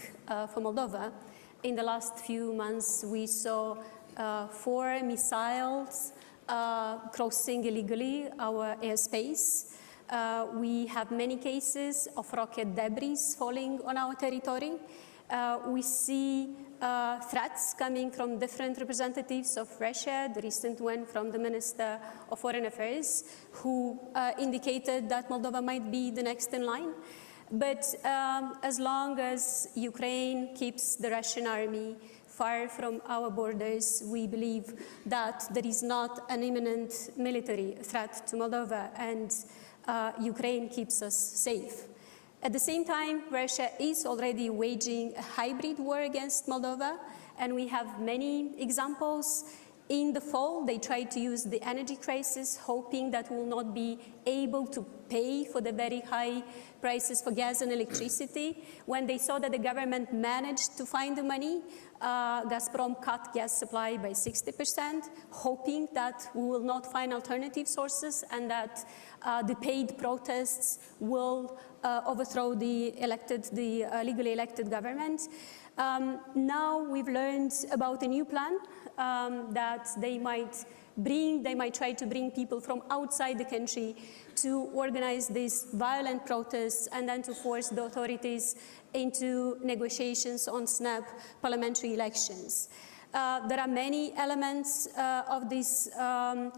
for Moldova. In the last few months, we saw 4 missiles crossing illegally our airspace. We have many cases of rocket debris falling on our territory. We see threats coming from different representatives of Russia, the recent one from the Minister of Foreign Affairs, who indicated that Moldova might be the next in line. But as long as Ukraine keeps the Russian army far from our borders, we believe that there is not an imminent military threat to Moldova, and Ukraine keeps us safe. At the same time, Russia is already waging a hybrid war against Moldova, and we have many examples. In the fall, they tried to use the energy crisis, hoping that we will not be able to pay for the very high prices for gas and electricity. When they saw that the government managed to find the money, Gazprom cut gas supply by 60%, hoping that we will not find alternative sources and that the paid protests will overthrow the legally elected government. Now we've learned about a new plan that they might try to bring people from outside the country to organize these violent protests and then to force the authorities into negotiations on snap parliamentary elections. There are many elements of this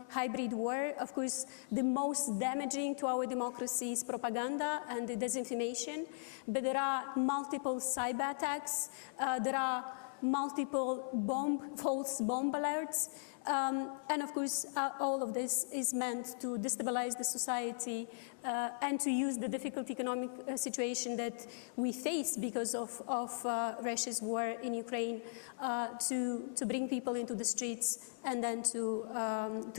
hybrid war. Of course, the most damaging to our democracy is propaganda and the disinformation, but there are multiple cyber attacks, there are multiple false bomb alerts, and of course, all of this is meant to destabilize the society and to use the difficult economic situation that we face because of Russia's war in Ukraine to bring people into the streets and then to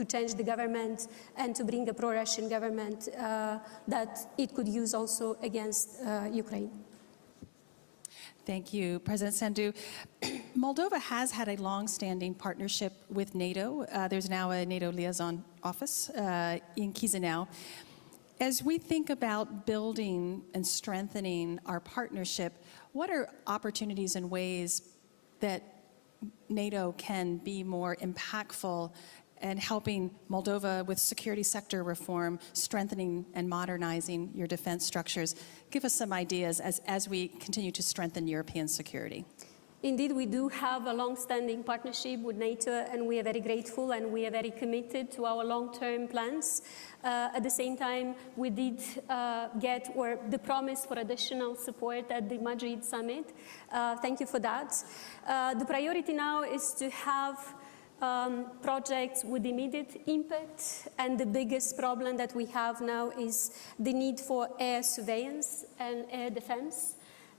change the government and to bring a pro-Russian government that it could use also against Ukraine. Thank you, President Sandu. Moldova has had a long-standing partnership with NATO. There's now a NATO liaison office in Chisinau. As we think about building and strengthening our partnership, what are opportunities and ways that NATO can be more impactful in helping Moldova with security sector reform, strengthening and modernizing your defense structures? Give us some ideas as we continue to strengthen European security. Indeed, we do have a long-standing partnership with NATO, and we are very grateful and we are very committed to our long-term plans. At the same time, we did get the promise for additional support at the Madrid summit. Thank you for that. The priority now is to have projects with immediate impact, and the biggest problem that we have now is the need for air surveillance and air defense.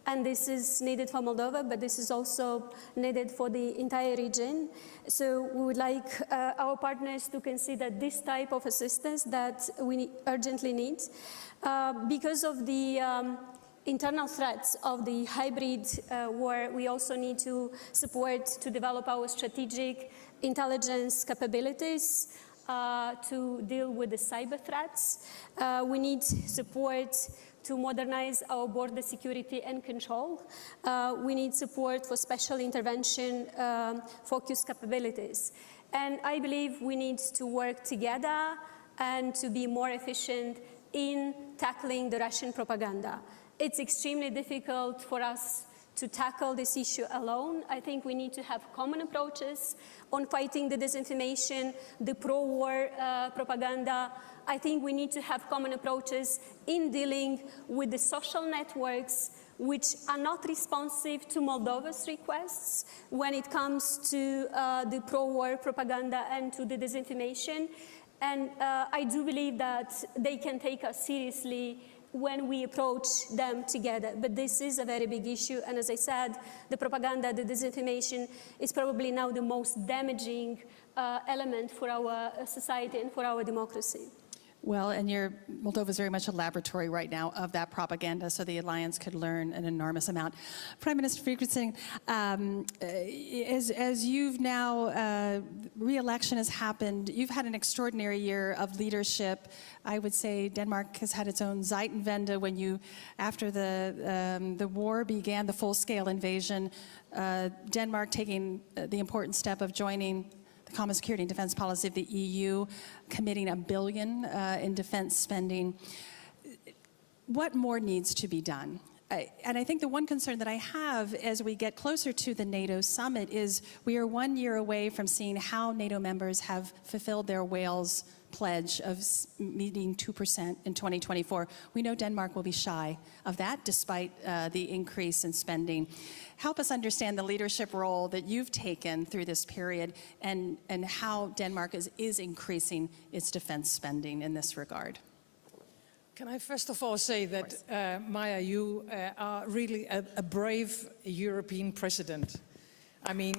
And this is needed for Moldova, but this is also needed for the entire region. So we would like our partners to consider this type of assistance that we urgently need. Because of the internal threats of the hybrid war, we also need to support to develop our strategic intelligence capabilities to deal with the cyber threats. We need support to modernize our border security and control. We need support for special intervention focused capabilities. And I believe we need to work together and to be more efficient in tackling the Russian propaganda. It's extremely difficult for us to tackle this issue alone. I think we need to have common approaches on fighting the disinformation, the pro-war propaganda. I think we need to have common approaches in dealing with the social networks which are not responsive to Moldova's requests when it comes to the pro-war propaganda and to the disinformation. And I do believe that they can take us seriously when we approach them together. But this is a very big issue, and as I said, the propaganda, the disinformation is probably now the most damaging element for our society and for our democracy. Well, and Moldova is very much a laboratory right now of that propaganda, so the alliance could learn an enormous amount. Prime Minister Christiane, as you've now, re-election has happened, you've had an extraordinary year of leadership I would say Denmark has had its own Zeitenwende when after the war began, the full-scale invasion, Denmark taking the important step of joining the common security and defense policy of the EU, committing $1 billion in defense spending. What more needs to be done? And I think the one concern that I have as we get closer to the NATO summit is we are 1 year away from seeing how NATO members have fulfilled their Wales pledge of meeting 2% in 2024. We know Denmark will be shy of that despite the increase in spending. Help us understand the leadership role that you've taken through this period and how Denmark is increasing its defense spending in this regard. Can I first of all say that, Maya, you are really a brave European president. I mean,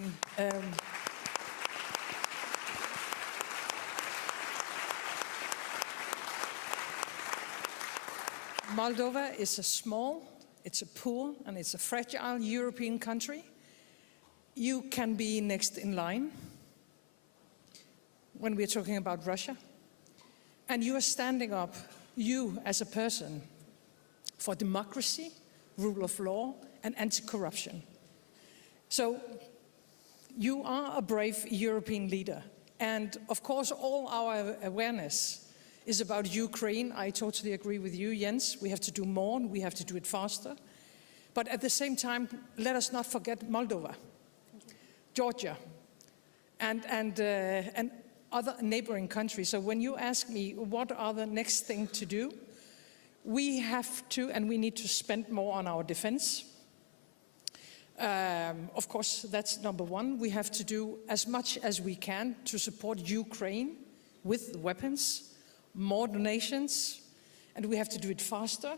Moldova is a small, it's a poor, and it's a fragile European country. You can be next in line when we're talking about Russia. And you are standing up, you as a person, for democracy, rule of law, and anti-corruption. So you are a brave European leader. And of course, all our awareness is about Ukraine. I totally agree with you, Jens. We have to do more, and we have to do it faster. But at the same time, let us not forget Moldova, Georgia, and other neighboring countries. So when you ask me what are the next thing to do, we have to and we need to spend more on our defense. Of course, that's number one. We have to do as much as we can to support Ukraine with weapons, more donations, and we have to do it faster.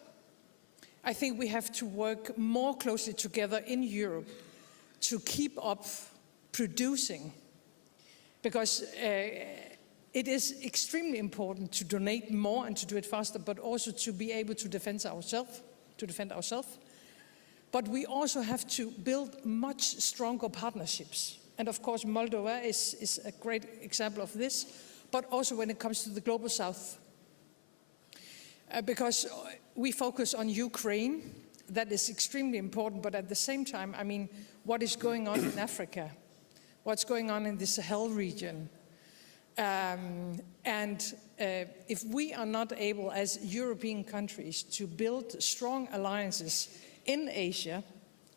I think we have to work more closely together in Europe to keep up producing, because it is extremely important to donate more and to do it faster, but also to be able to defend ourselves. But we also have to build much stronger partnerships. And of course, Moldova is a great example of this, but also when it comes to the Global South. Because we focus on Ukraine, that is extremely important, but at the same time, I mean, what is going on in Africa? What's going on in the Sahel region? If we are not able as European countries to build strong alliances in Asia,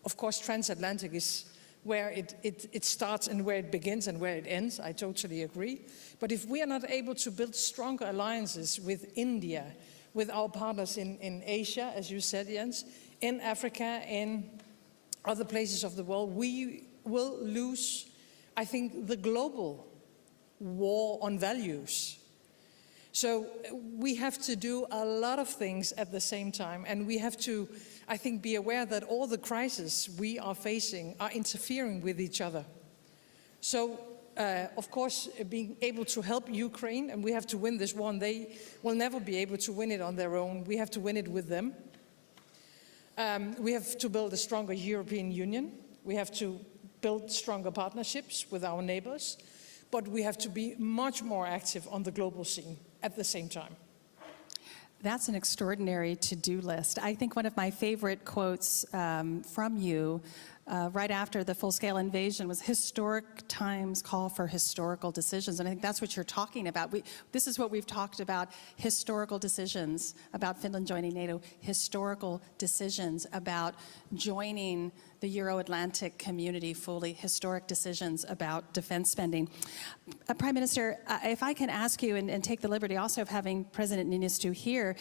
of course transatlantic is where it starts and where it begins and where it ends, I totally agree. But if we are not able to build stronger alliances with India, with our partners in Asia, as you said, Jens, in Africa, in other places of the world, we will lose, I think, the global war on values. So we have to do a lot of things at the same time, and we have to, I think, be aware that all the crises we are facing are interfering with each other. So, of course, being able to help Ukraine, and we have to win this war, and they will never be able to win it on their own. We have to win it with them. We have to build a stronger European Union. We have to build stronger partnerships with our neighbors, but we have to be much more active on the global scene at the same time. That's an extraordinary to-do list. I think one of my favorite quotes from you right after the full-scale invasion was historic times call for historical decisions. And I think that's what you're talking about. This is what we've talked about, historical decisions about Finland joining NATO, historical decisions about joining the Euro-Atlantic community fully, historic decisions about defense spending. Prime Minister, if I can ask you, and take the liberty also of having President Niinistö here,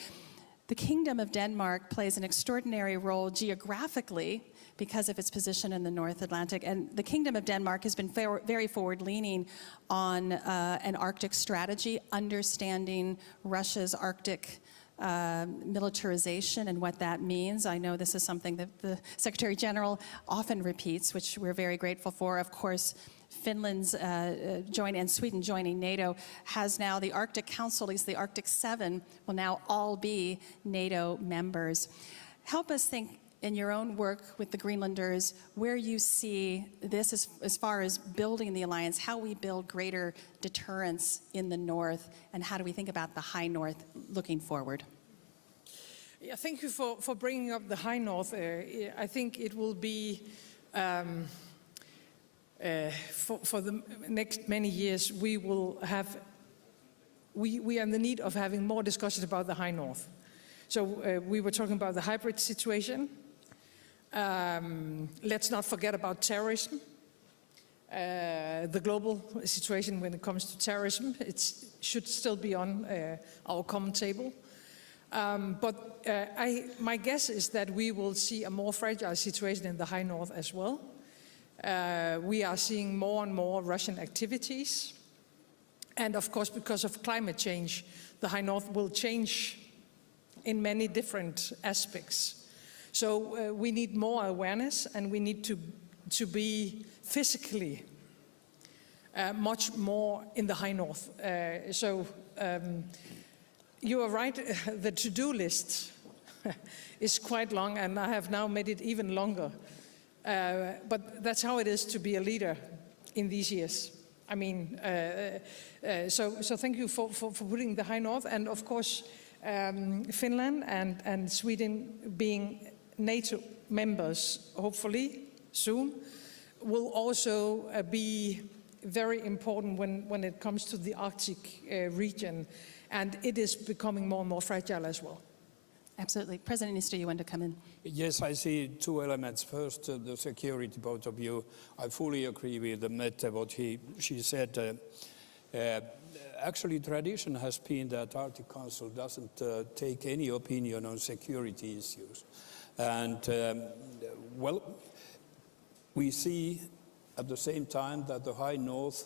the Kingdom of Denmark plays an extraordinary role geographically because of its position in the North Atlantic. And the Kingdom of Denmark has been very forward-leaning on an Arctic strategy, understanding Russia's Arctic militarization and what that means. I know this is something that the Secretary General often repeats, which we're very grateful for. Of course, Finland's and Sweden joining NATO has now the Arctic Council, at least the Arctic 7, will now all be NATO members. Help us think in your own work with the Greenlanders, where you see this as far as building the alliance, how we build greater deterrence in the North, and how do we think about the High North looking forward? Yeah, thank you for bringing up the High North. I think it will be, for the next many years, we will have, we are in the need of having more discussions about the High North. So we were talking about the hybrid situation. Let's not forget about terrorism. The global situation when it comes to terrorism, it should still be on our common table. But my guess is that we will see a more fragile situation in the High North as well. We are seeing more and more Russian activities. And of course, because of climate change, the High North will change in many different aspects. So we need more awareness, and we need to be physically much more in the High North. You are right, the to-do list is quite long, and I have now made it even longer. But that's how it is to be a leader in these years. I mean, so thank you for putting the High North, and of course, Finland and Sweden being NATO members, hopefully soon, will also be very important when it comes to the Arctic region, and it is becoming more and more fragile as well. Absolutely. President Niinistö, you want to come in? Yes, I see two elements. First, the security point of view. I fully agree with Mette, what she said. Actually, tradition has been that Arctic Council doesn't take any opinion on security issues. And, well, we see at the same time that the High North,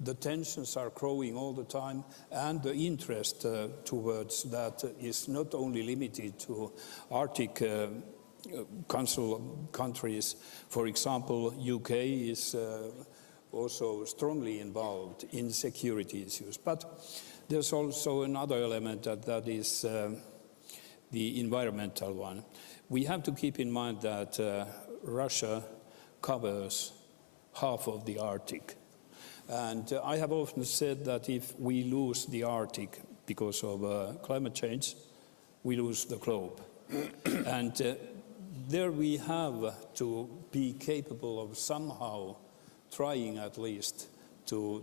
the tensions are growing all the time, and the interest towards that is not only limited to Arctic Council countries. For example, UK is also strongly involved in security issues. But there's also another element that is the environmental one. We have to keep in mind that Russia covers half of the Arctic. And I have often said that if we lose the Arctic because of climate change, we lose the globe. And there we have to be capable of somehow trying at least to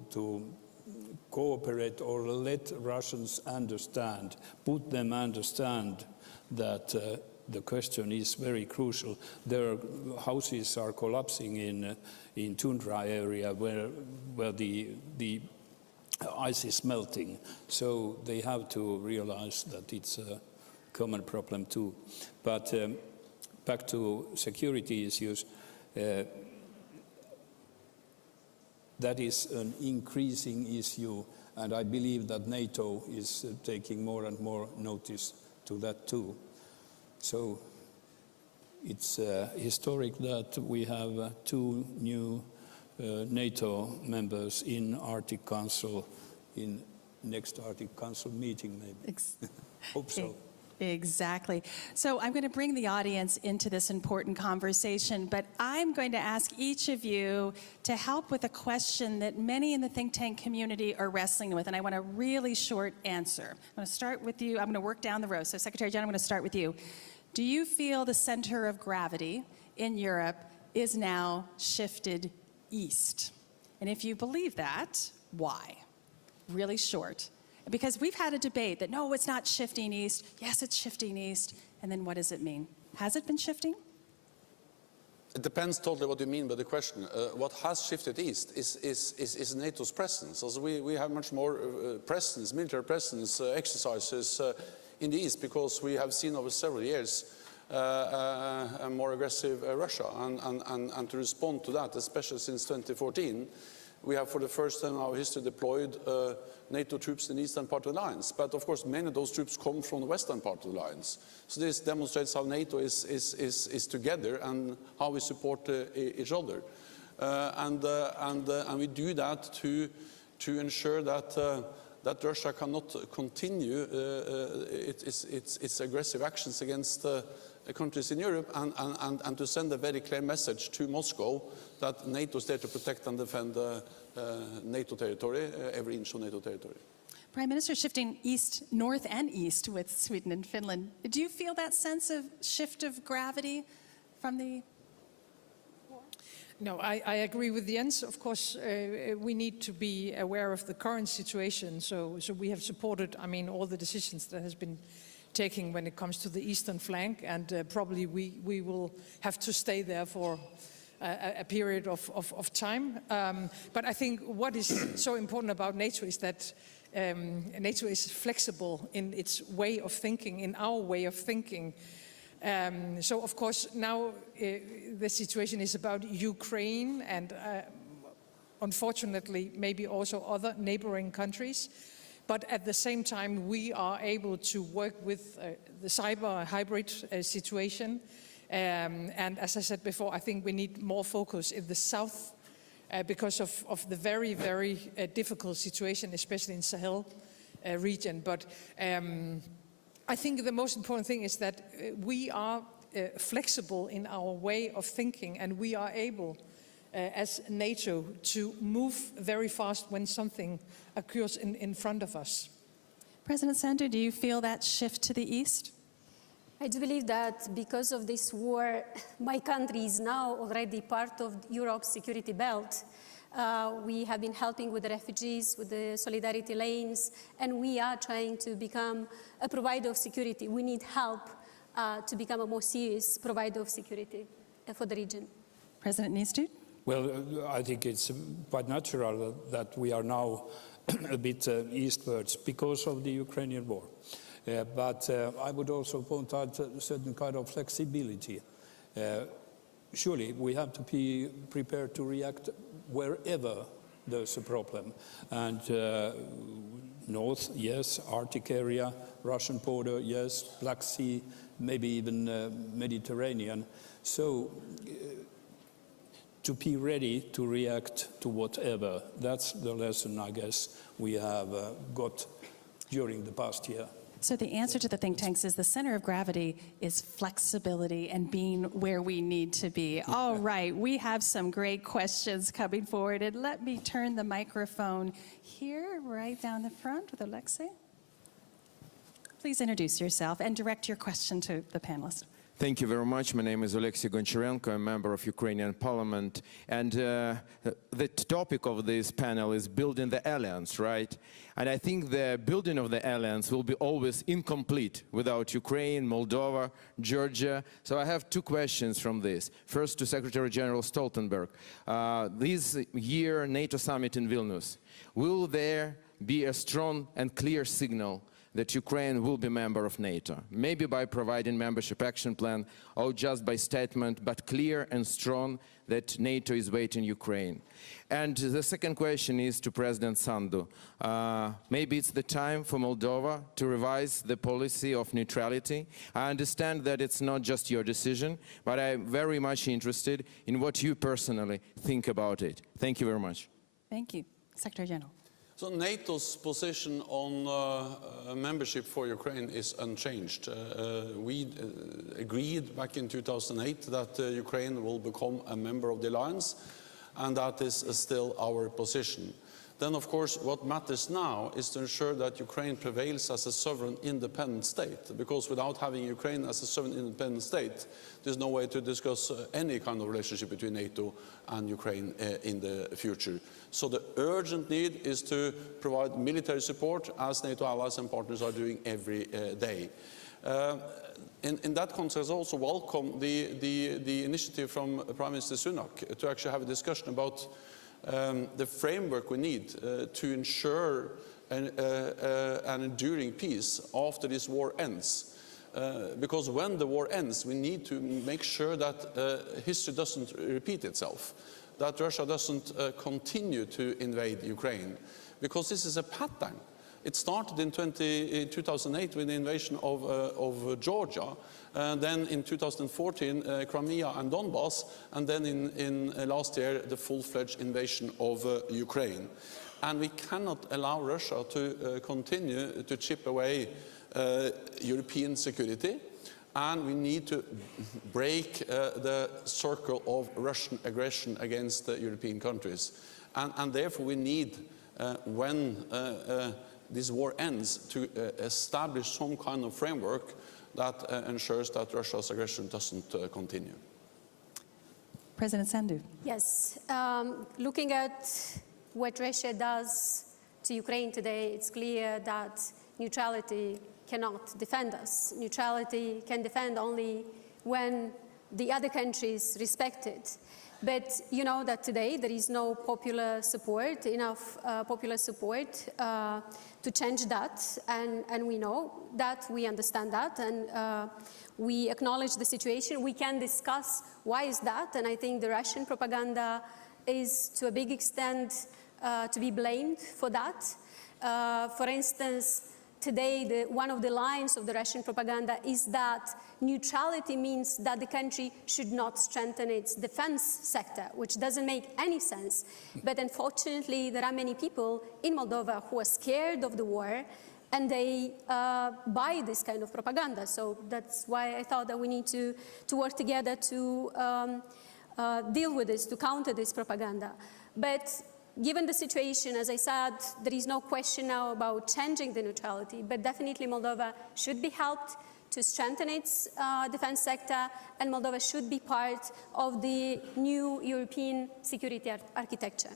cooperate or let Russians understand, put them understand that the question is very crucial. Their houses are collapsing in tundra area where the ice is melting. So they have to realize that it's a common problem too. But back to security issues, that is an increasing issue, and I believe that NATO is taking more and more notice to that too. So it's historic that we have two new NATO members in Arctic Council, in next Arctic Council meeting maybe. Hope so. Exactly. So I'm going to bring the audience into this important conversation, but I'm going to ask each of you to help with a question that many in the think tank community are wrestling with, and I want a really short answer. I'm going to start with you. I'm going to work down the row. So Secretary General, I'm going to start with you. Do you feel the center of gravity in Europe is now shifted east? And if you believe that, why? Really short. Because we've had a debate that, no, it's not shifting east. Yes, it's shifting east. And then what does it mean? Has it been shifting? It depends totally what you mean by the question. What has shifted east is NATO's presence. Also, we have much more presence, military presence, exercises in the east, because we have seen over several years a more aggressive Russia. And to respond to that, especially since 2014, we have for the first time in our history deployed NATO troops in the eastern part of the alliance. But of course, many of those troops come from the western part of the alliance. So this demonstrates how NATO is together and how we support each other. And we do that to ensure that that Russia cannot continue its aggressive actions against countries in Europe, and to send a very clear message to Moscow that NATO is there to protect and defend NATO territory, every inch of NATO territory. Prime Minister, shifting east, north and east with Sweden and Finland, do you feel that sense of shift of gravity from the war? No, I agree with Jens. Of course, we need to be aware of the current situation. So we have supported, I mean, all the decisions that has been taken when it comes to the eastern flank, and probably we will have to stay there for a period of time. But I think what is so important about NATO is that NATO is flexible in its way of thinking, in our way of thinking. So of course now the situation is about Ukraine and unfortunately maybe also other neighboring countries. But at the same time we are able to work with the cyber hybrid situation. And as I said before, I think we need more focus in the south because of the very, very difficult situation, especially in Sahel region. But I think the most important thing is that we are flexible in our way of thinking, and we are able, as NATO, to move very fast when something occurs in front of us. President Sanna, do you feel that shift to the east? I do believe that because of this war, my country is now already part of Europe's security belt. We have been helping with the refugees, with the solidarity lanes, and we are trying to become a provider of security. We need help to become a more serious provider of security for the region. President Niistyd? Well, I think it's quite natural that we are now a bit eastwards because of the Ukrainian war. But I would also point out a certain kind of flexibility. Surely we have to be prepared to react wherever there's a problem. And north, yes, Arctic area, Russian border, yes, Black Sea, maybe even Mediterranean. So to be ready to react to whatever, that's the lesson, I guess, we have got during the past year. So the answer to the think tanks is the center of gravity is flexibility and being where we need to be. All right, we have some great questions coming forward. And let me turn the microphone here, right down the front with Alexei. Please introduce yourself and direct your question to the panelists. Thank you very much. My name is Alexei Goncharenko. I'm a member of Ukrainian Parliament. And the topic of this panel is building the alliance, right? And I think the building of the alliance will be always incomplete without Ukraine, Moldova, Georgia. So I have two questions from this. First to Secretary General Stoltenberg. This year NATO summit in Vilnius, will there be a strong and clear signal that Ukraine will be a member of NATO, maybe by providing membership action plan or just by statement, but clear and strong that NATO is waiting Ukraine? And the second question is to President Sandu. Maybe it's the time for Moldova to revise the policy of neutrality. I understand that it's not just your decision, but I'm very much interested in what you personally think about it. Thank you very much. Thank you. Secretary General. So NATO's position on membership for Ukraine is unchanged. We agreed back in 2008 that Ukraine will become a member of the alliance, and that is still our position. Then, of course, what matters now is to ensure that Ukraine prevails as a sovereign independent state, because without having Ukraine as a sovereign independent state, there's no way to discuss any kind of relationship between NATO and Ukraine in the future. So the urgent need is to provide military support, as NATO allies and partners are doing every day. In that context, I also welcome the initiative from Prime Minister Sunak to actually have a discussion about the framework we need to ensure an enduring peace after this war ends. Because when the war ends, we need to make sure that history doesn't repeat itself, that Russia doesn't continue to invade Ukraine, because this is a pattern. It started in 2008 with the invasion of Georgia, then in 2014 Crimea and Donbass, and then in last year the full-fledged invasion of Ukraine. And we cannot allow Russia to continue to chip away European security. And we need to break the circle of Russian aggression against European countries. And therefore we need, when this war ends, to establish some kind of framework that ensures that Russia's aggression doesn't continue. President Sandu. Yes, looking at what Russia does to Ukraine today, it's clear that neutrality cannot defend us. Neutrality can defend only when the other countries respect it. But you know that today there is no popular support, enough popular support to change that, and we know that, we understand that, and we acknowledge the situation. We can discuss why is that, and I think the Russian propaganda is to a big extent to be blamed for that. For instance, today one of the lines of the Russian propaganda is that neutrality means that the country should not strengthen its defense sector, which doesn't make any sense. But unfortunately, there are many people in Moldova who are scared of the war, and they buy this kind of propaganda. So that's why I thought that we need to work together to deal with this, to counter this propaganda. But given the situation, as I said, there is no question now about changing the neutrality, but definitely Moldova should be helped to strengthen its defense sector, and Moldova should be part of the new European security architecture.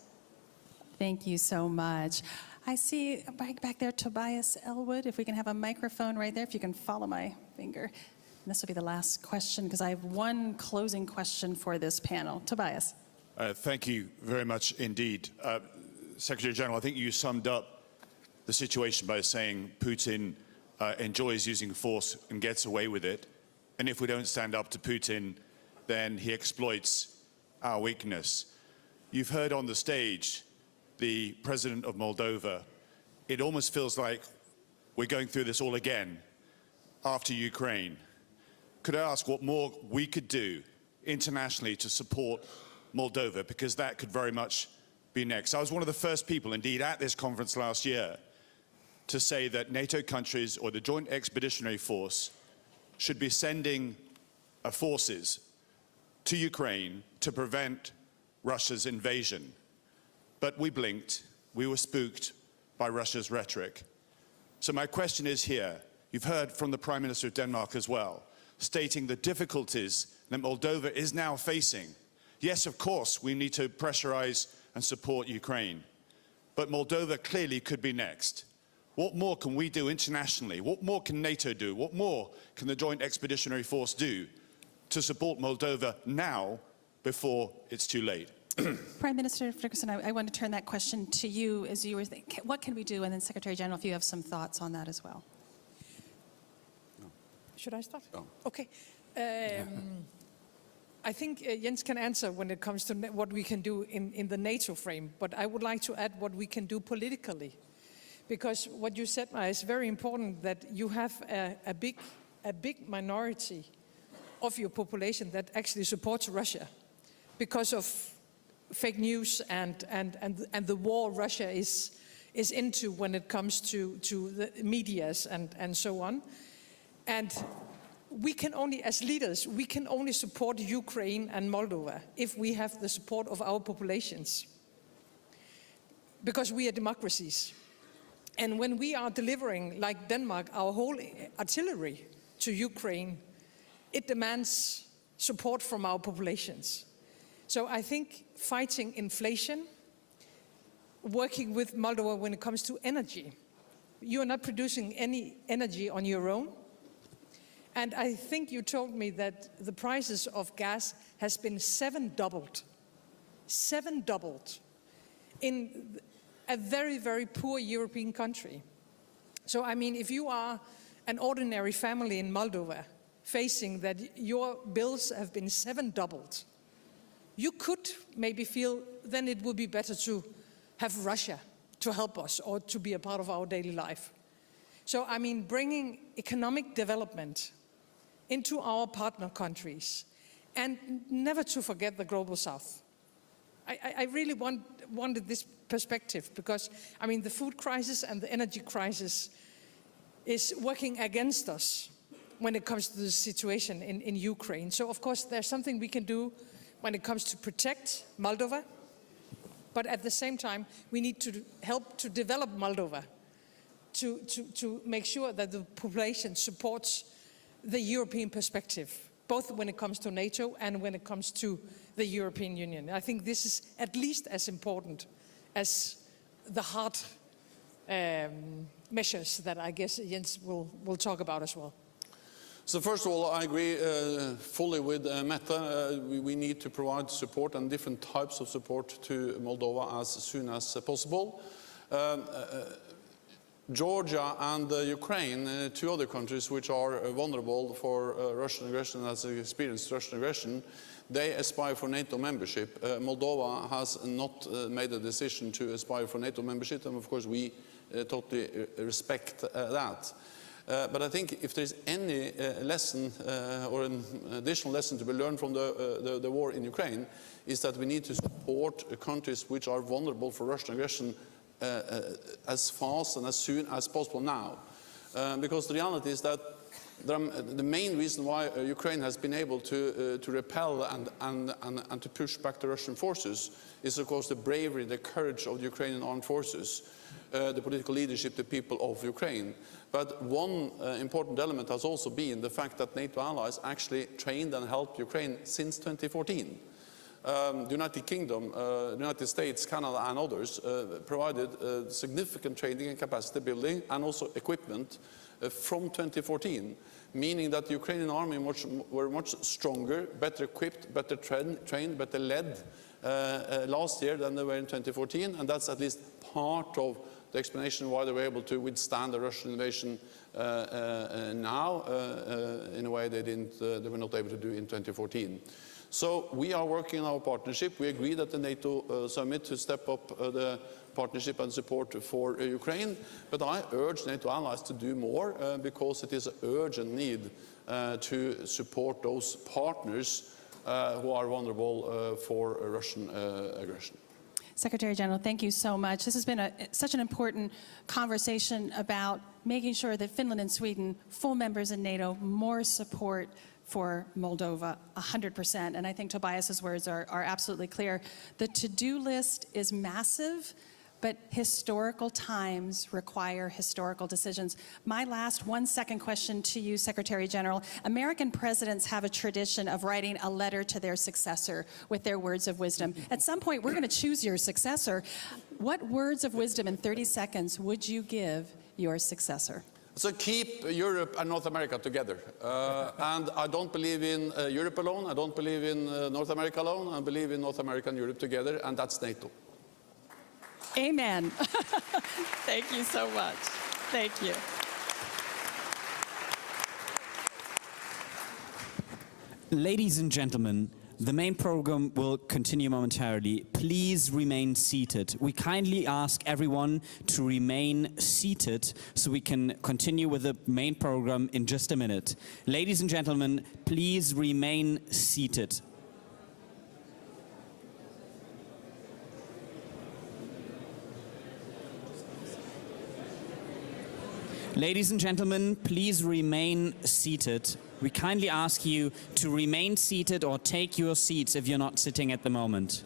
Thank you so much. I see back there Tobias Elwood, if we can have a microphone right there, if you can follow my finger. And this will be the last question, because I have one closing question for this panel. Tobias. Thank you very much indeed. Secretary General, I think you summed up the situation by saying Putin enjoys using force and gets away with it. And if we don't stand up to Putin, then he exploits our weakness. You've heard on the stage the President of Moldova. It almost feels like we're going through this all again after Ukraine. Could I ask what more we could do internationally to support Moldova, because that could very much be next. I was one of the first people, indeed, at this conference last year to say that NATO countries or the Joint Expeditionary Force should be sending forces to Ukraine to prevent Russia's invasion. But we blinked, we were spooked by Russia's rhetoric. So my question is here, you've heard from the Prime Minister of Denmark as well, stating the difficulties that Moldova is now facing. Yes, of course, we need to pressurize and support Ukraine, but Moldova clearly could be next. What more can we do internationally? What more can NATO do? What more can the Joint Expeditionary Force do to support Moldova now before it's too late? Prime Minister Ferguson, I want to turn that question to you as you were thinking, what can we do? And then Secretary General, if you have some thoughts on that as well. Should I start? Oh. Okay. I think Jens can answer when it comes to what we can do in the NATO frame, but I would like to add what we can do politically. Because what you said, Maja, is very important, that you have a big minority of your population that actually supports Russia because of fake news and the war Russia is into when it comes to the medias and so on. And we can only, as leaders, we can only support Ukraine and Moldova if we have the support of our populations, because we are democracies. And when we are delivering, like Denmark, our whole artillery to Ukraine, it demands support from our populations. So I think fighting inflation, working with Moldova when it comes to energy. You are not producing any energy on your own. And I think you told me that the prices of gas has been seven doubled in a very, very poor European country. So, I mean, if you are an ordinary family in Moldova facing that your bills have been seven doubled, you could maybe feel then it would be better to have Russia to help us or to be a part of our daily life. So, I mean, bringing economic development into our partner countries, and never to forget the global south. I really wanted this perspective, because, I mean, the food crisis and the energy crisis is working against us when it comes to the situation in Ukraine. So, of course, there's something we can do when it comes to protect Moldova, but at the same time, we need to help to develop Moldova, to make sure that the population supports the European perspective, both when it comes to NATO and when it comes to the European Union. I think this is at least as important as the hard measures that I guess Jens will talk about as well. So first of all, I agree fully with Mette. We need to provide support and different types of support to Moldova as soon as possible. Georgia and Ukraine, two other countries which are vulnerable for Russian aggression, as experienced Russian aggression, they aspire for NATO membership. Moldova has not made a decision to aspire for NATO membership, and of course we totally respect that. But I think if there's any lesson or an additional lesson to be learned from the war in Ukraine, is that we need to support countries which are vulnerable for Russian aggression as fast and as soon as possible now. Because the reality is that the main reason why Ukraine has been able to repel and to push back the Russian forces is, of course, the bravery, the courage of the Ukrainian armed forces, the political leadership, the people of Ukraine. But one important element has also been the fact that NATO allies actually trained and helped Ukraine since 2014. The United Kingdom, the United States, Canada and others provided significant training and capacity building and also equipment from 2014, meaning that the Ukrainian army were much stronger, better equipped, better trained, better led last year than they were in 2014, and that's at least part of the explanation why they were able to withstand the Russian invasion now in a way they were not able to do in 2014. So we are working on our partnership. We agreed at the NATO summit to step up the partnership and support for Ukraine, but I urge NATO allies to do more because it is an urgent need to support those partners who are vulnerable for Russian aggression. Secretary General, thank you so much. This has been such an important conversation about making sure that Finland and Sweden, full members in NATO, more support for Moldova, 100%. And I think Tobias's words are absolutely clear. The to-do list is massive, but historical times require historical decisions. My last 1-second question to you, Secretary General. American presidents have a tradition of writing a letter to their successor with their words of wisdom. At some point, we're going to choose your successor. What words of wisdom in 30 seconds would you give your successor? So keep Europe and North America together. And I don't believe in Europe alone. I don't believe in North America alone. I believe in North America and Europe together, and that's NATO. Amen. Thank you so much. Thank you. Ladies and gentlemen, the main program will continue momentarily. Please remain seated. We kindly ask everyone to remain seated so we can continue with the main program in just a minute. Ladies and gentlemen, please remain seated. Ladies and gentlemen, please remain seated. We kindly ask you to remain seated or take your seats if you're not sitting at the moment.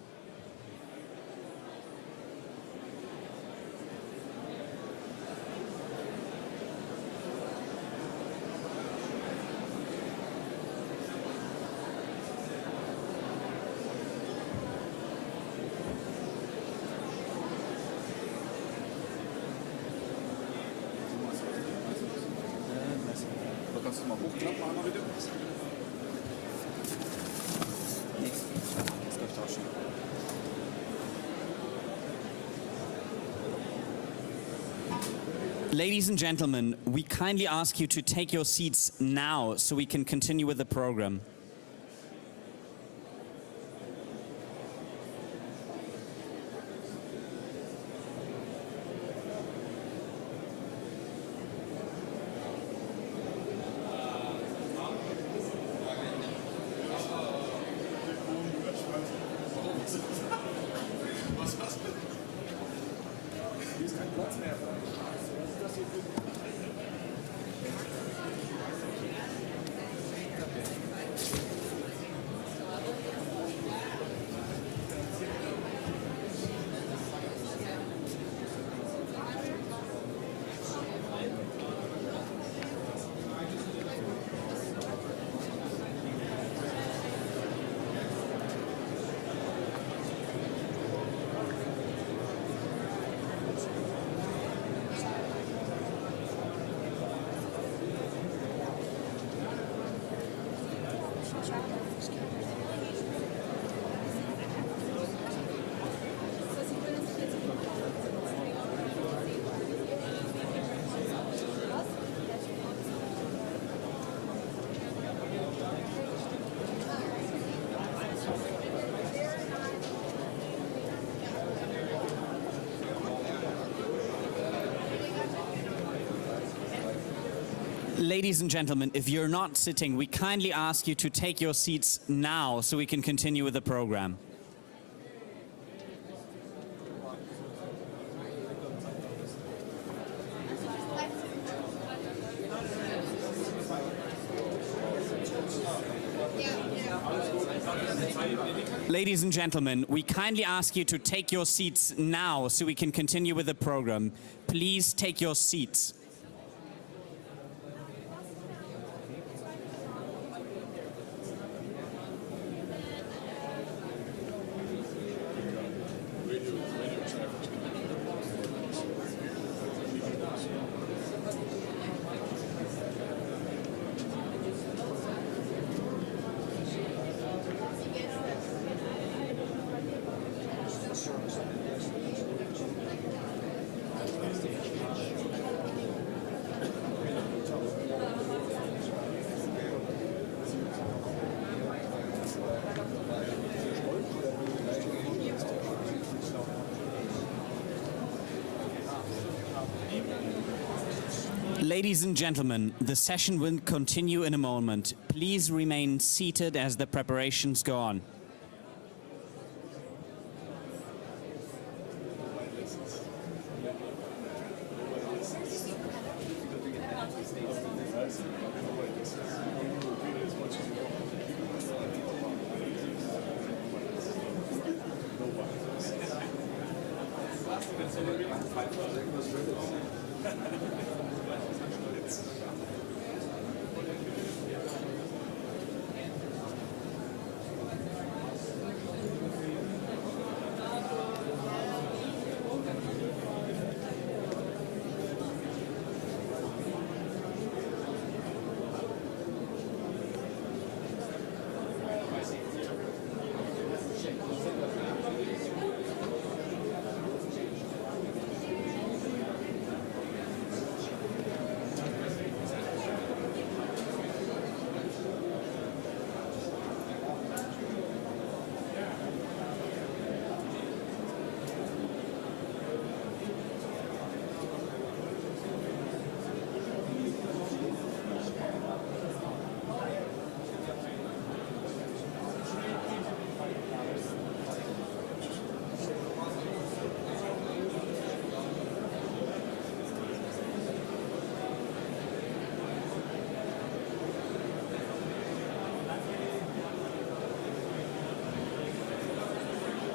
Ladies and gentlemen, we kindly ask you to take your seats now so we can continue with the program. Ladies and gentlemen, if you're not sitting, we kindly ask you to take your seats now so we can continue with the program. Ladies and gentlemen, we kindly ask you to take your seats now so we can continue with the program. Please take your seats. Ladies and gentlemen, the session will continue in a moment. Please remain seated as the preparations go on.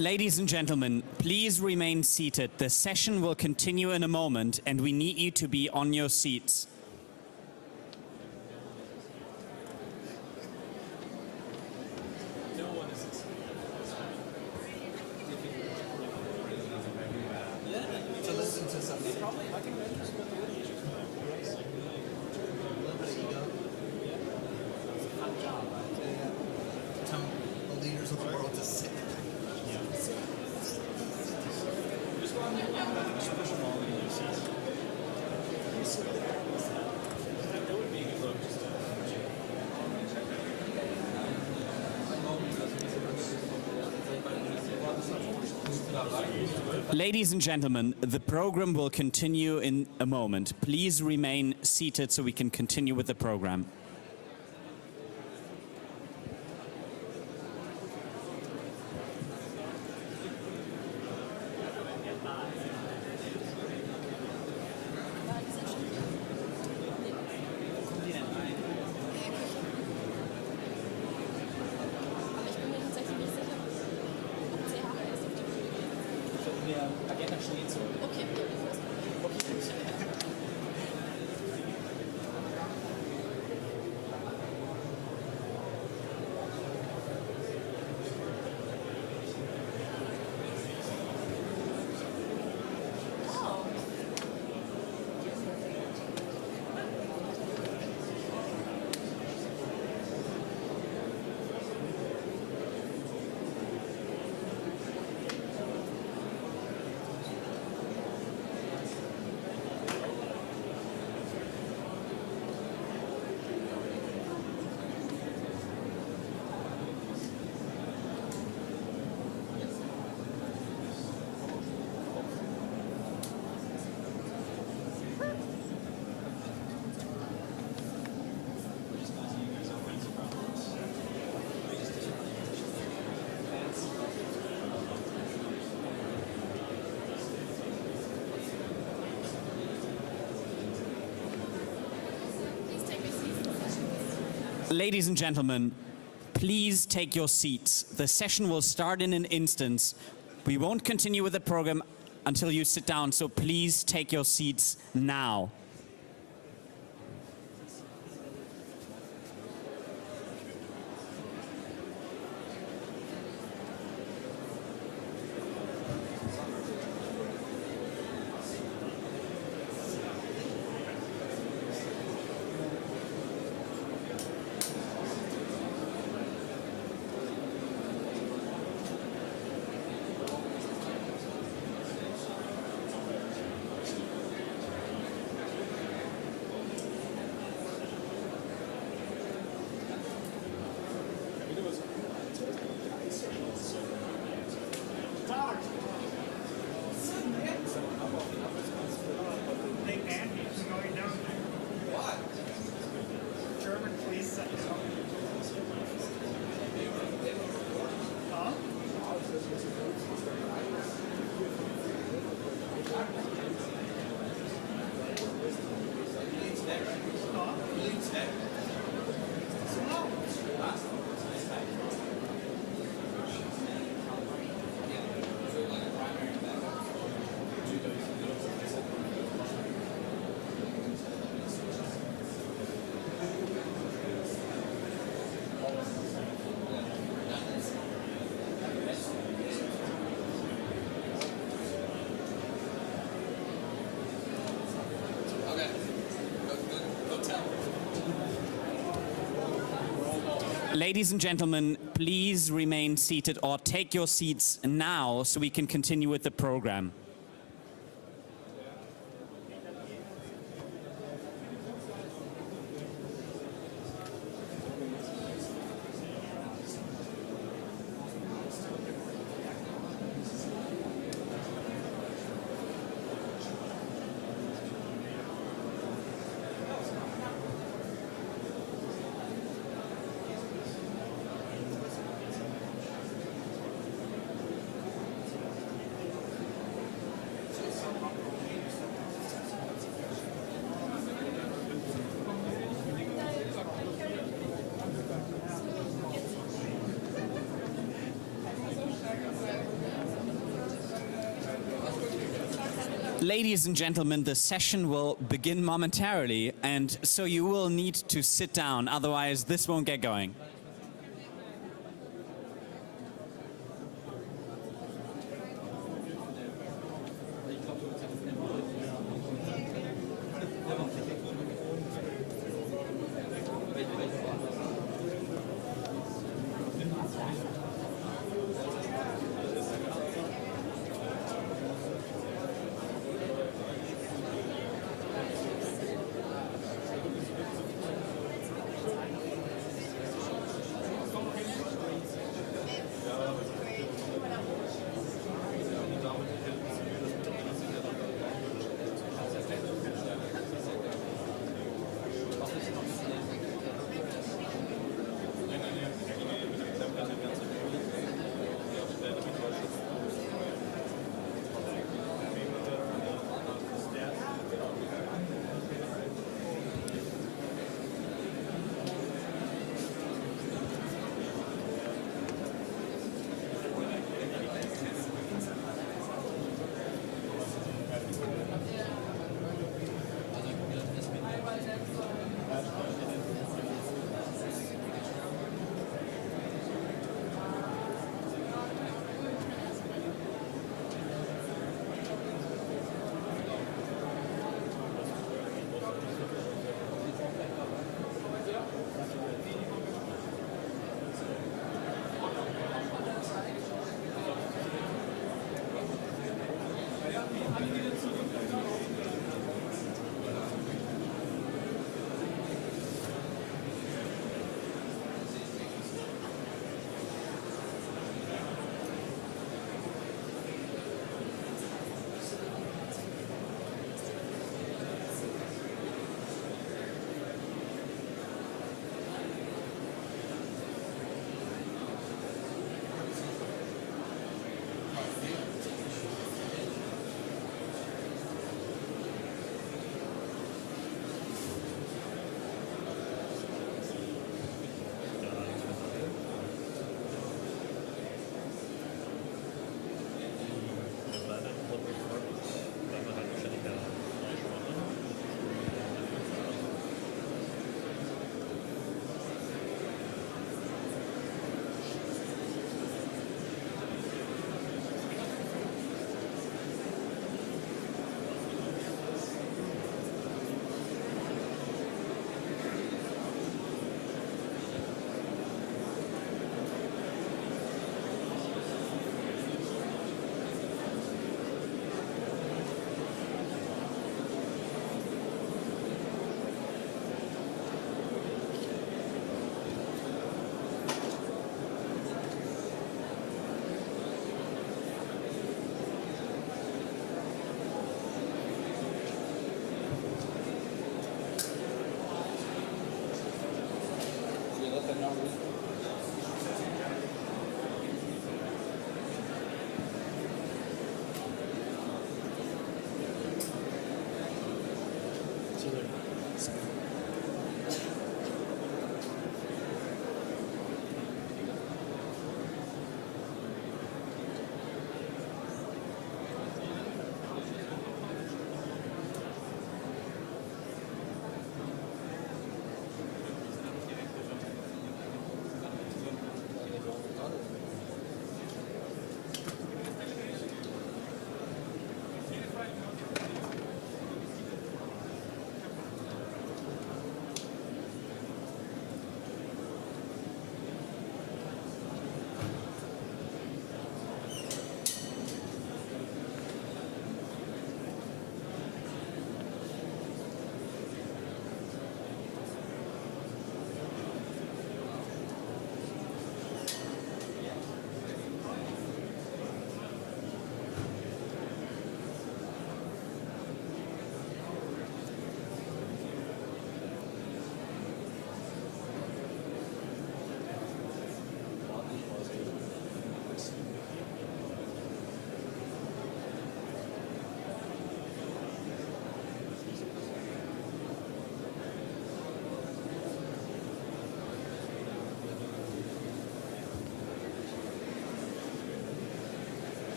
Ladies and gentlemen, please remain seated. The session will continue in a moment and we need you to be on your seats. Ladies and gentlemen, the program will continue in a moment. Please remain seated so we can continue with the program. Ladies and gentlemen, please take your seats. The session will start in an instant. We won't continue with the program until you sit down, so please take your seats now. Ladies and gentlemen, please remain seated or take your seats now so we can continue with the program. Ladies and gentlemen, the session will begin momentarily, and so you will need to sit down, otherwise this won't get going.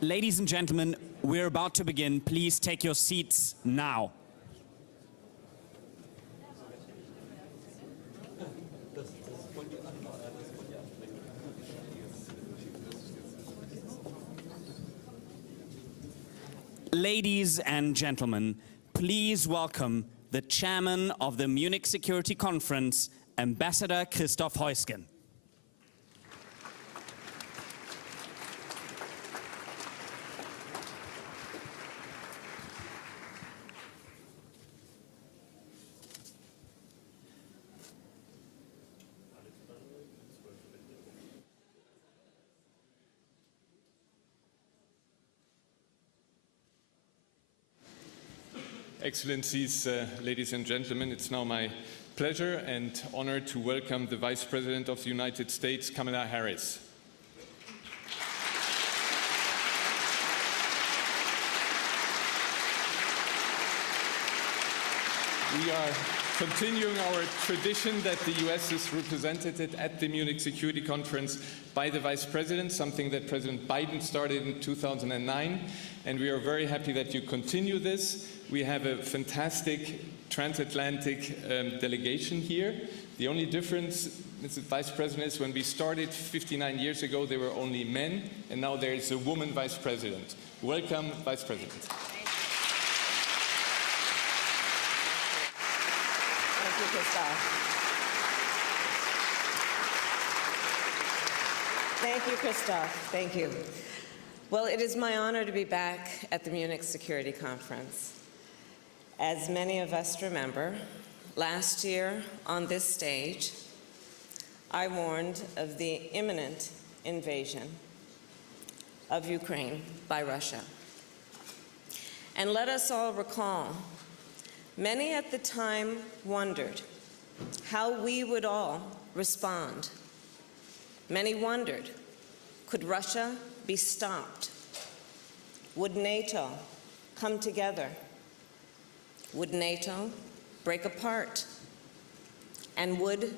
Ladies and gentlemen, we're about to begin. Please take your seats now. Ladies and gentlemen, please welcome the chairman of the Munich Security Conference, Ambassador Christoph Heusgen. Excellencies, ladies and gentlemen, it's now my pleasure and honor to welcome the Vice President of the United States, Kamala Harris. We are continuing our tradition that the US is represented at the Munich Security Conference by the Vice President, something that President Biden started in 2009, and we are very happy that you continue this. We have a fantastic transatlantic delegation here. The only difference, Mr. Vice President, is when we started 59 years ago, there were only men, and now there is a woman Vice President. Welcome, Vice President. Thank you, Christoph. Thank you, Christoph. Thank you. Well, it is my honor to be back at the Munich Security Conference. As many of us remember, last year on this stage, I warned of the imminent invasion of Ukraine by Russia. And let us all recall, many at the time wondered how we would all respond. Many wondered, could Russia be stopped? Would NATO come together? Would NATO break apart? And would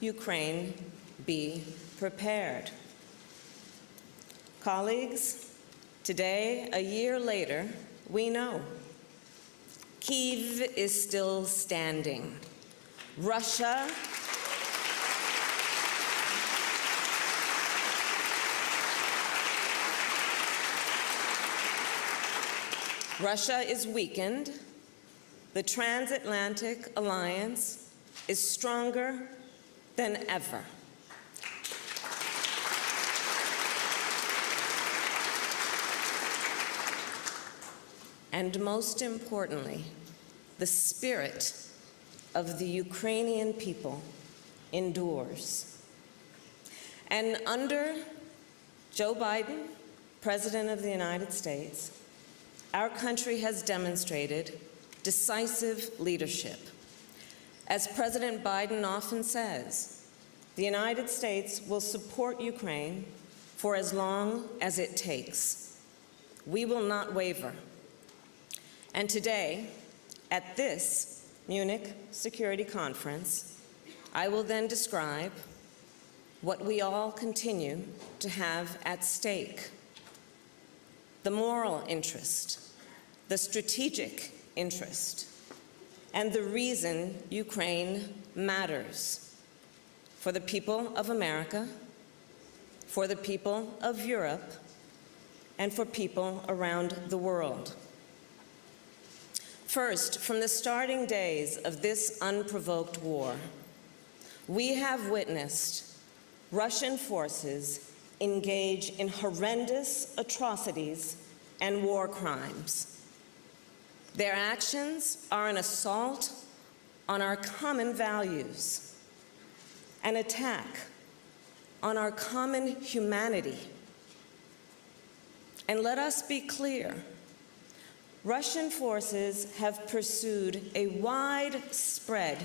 Ukraine be prepared? Colleagues, today, a year later, we know Kyiv is still standing. Russia is weakened. The transatlantic alliance is stronger than ever. And most importantly, the spirit of the Ukrainian people endures. And under Joe Biden, President of the United States, our country has demonstrated decisive leadership. As President Biden often says, the United States will support Ukraine for as long as it takes. We will not waver. And today, at this Munich Security Conference, I will then describe what we all continue to have at stake: the moral interest, the strategic interest, and the reason Ukraine matters for the people of America, for the people of Europe, and for people around the world. First, from the starting days of this unprovoked war, we have witnessed Russian forces engage in horrendous atrocities and war crimes. Their actions are an assault on our common values, an attack on our common humanity. And let us be clear, Russian forces have pursued a widespread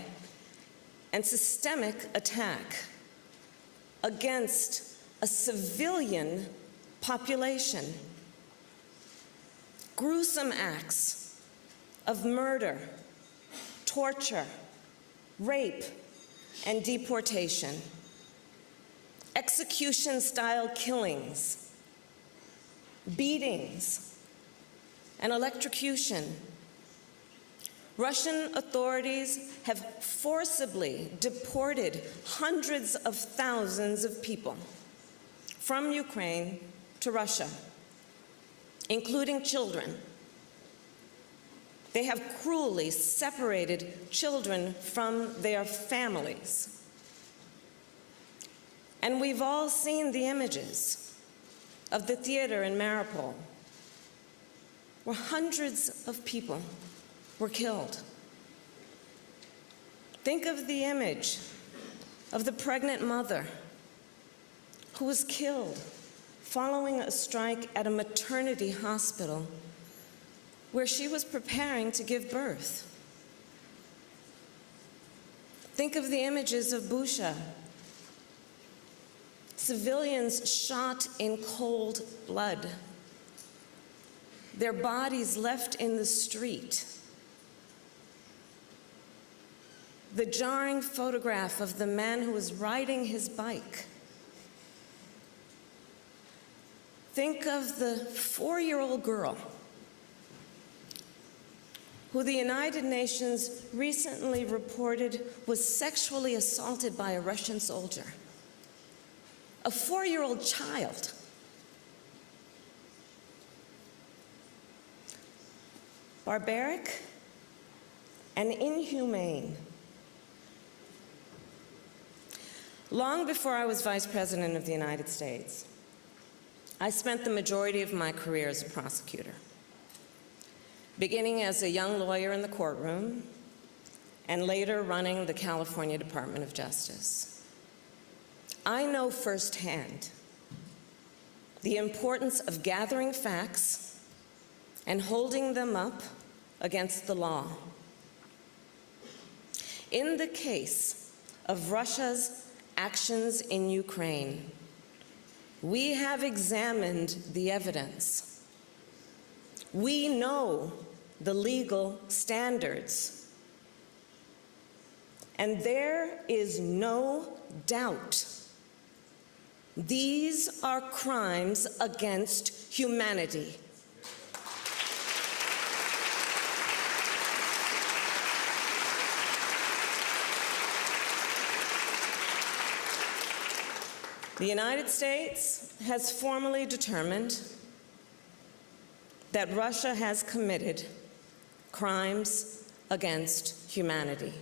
and systemic attack against a civilian population. Gruesome acts of murder, torture, rape, and deportation. Execution-style killings, beatings, and electrocution. Russian authorities have forcibly deported hundreds of thousands of people from Ukraine to Russia, including children. They have cruelly separated children from their families. And we've all seen the images of the theater in Mariupol, where hundreds of people were killed. Think of the image of the pregnant mother who was killed following a strike at a maternity hospital where she was preparing to give birth. Think of the images of Bucha, civilians shot in cold blood, their bodies left in the street. The jarring photograph of the man who was riding his bike. Think of the 4-year-old girl who the United Nations recently reported was sexually assaulted by a Russian soldier. A 4-year-old child. Barbaric and inhumane. Long before I was Vice President of the United States, I spent the majority of my career as a prosecutor, beginning as a young lawyer in the courtroom and later running the California Department of Justice. I know firsthand the importance of gathering facts and holding them up against the law. In the case of Russia's actions in Ukraine, we have examined the evidence. We know the legal standards. And there is no doubt these are crimes against humanity. The United States has formally determined that Russia has committed crimes against humanity.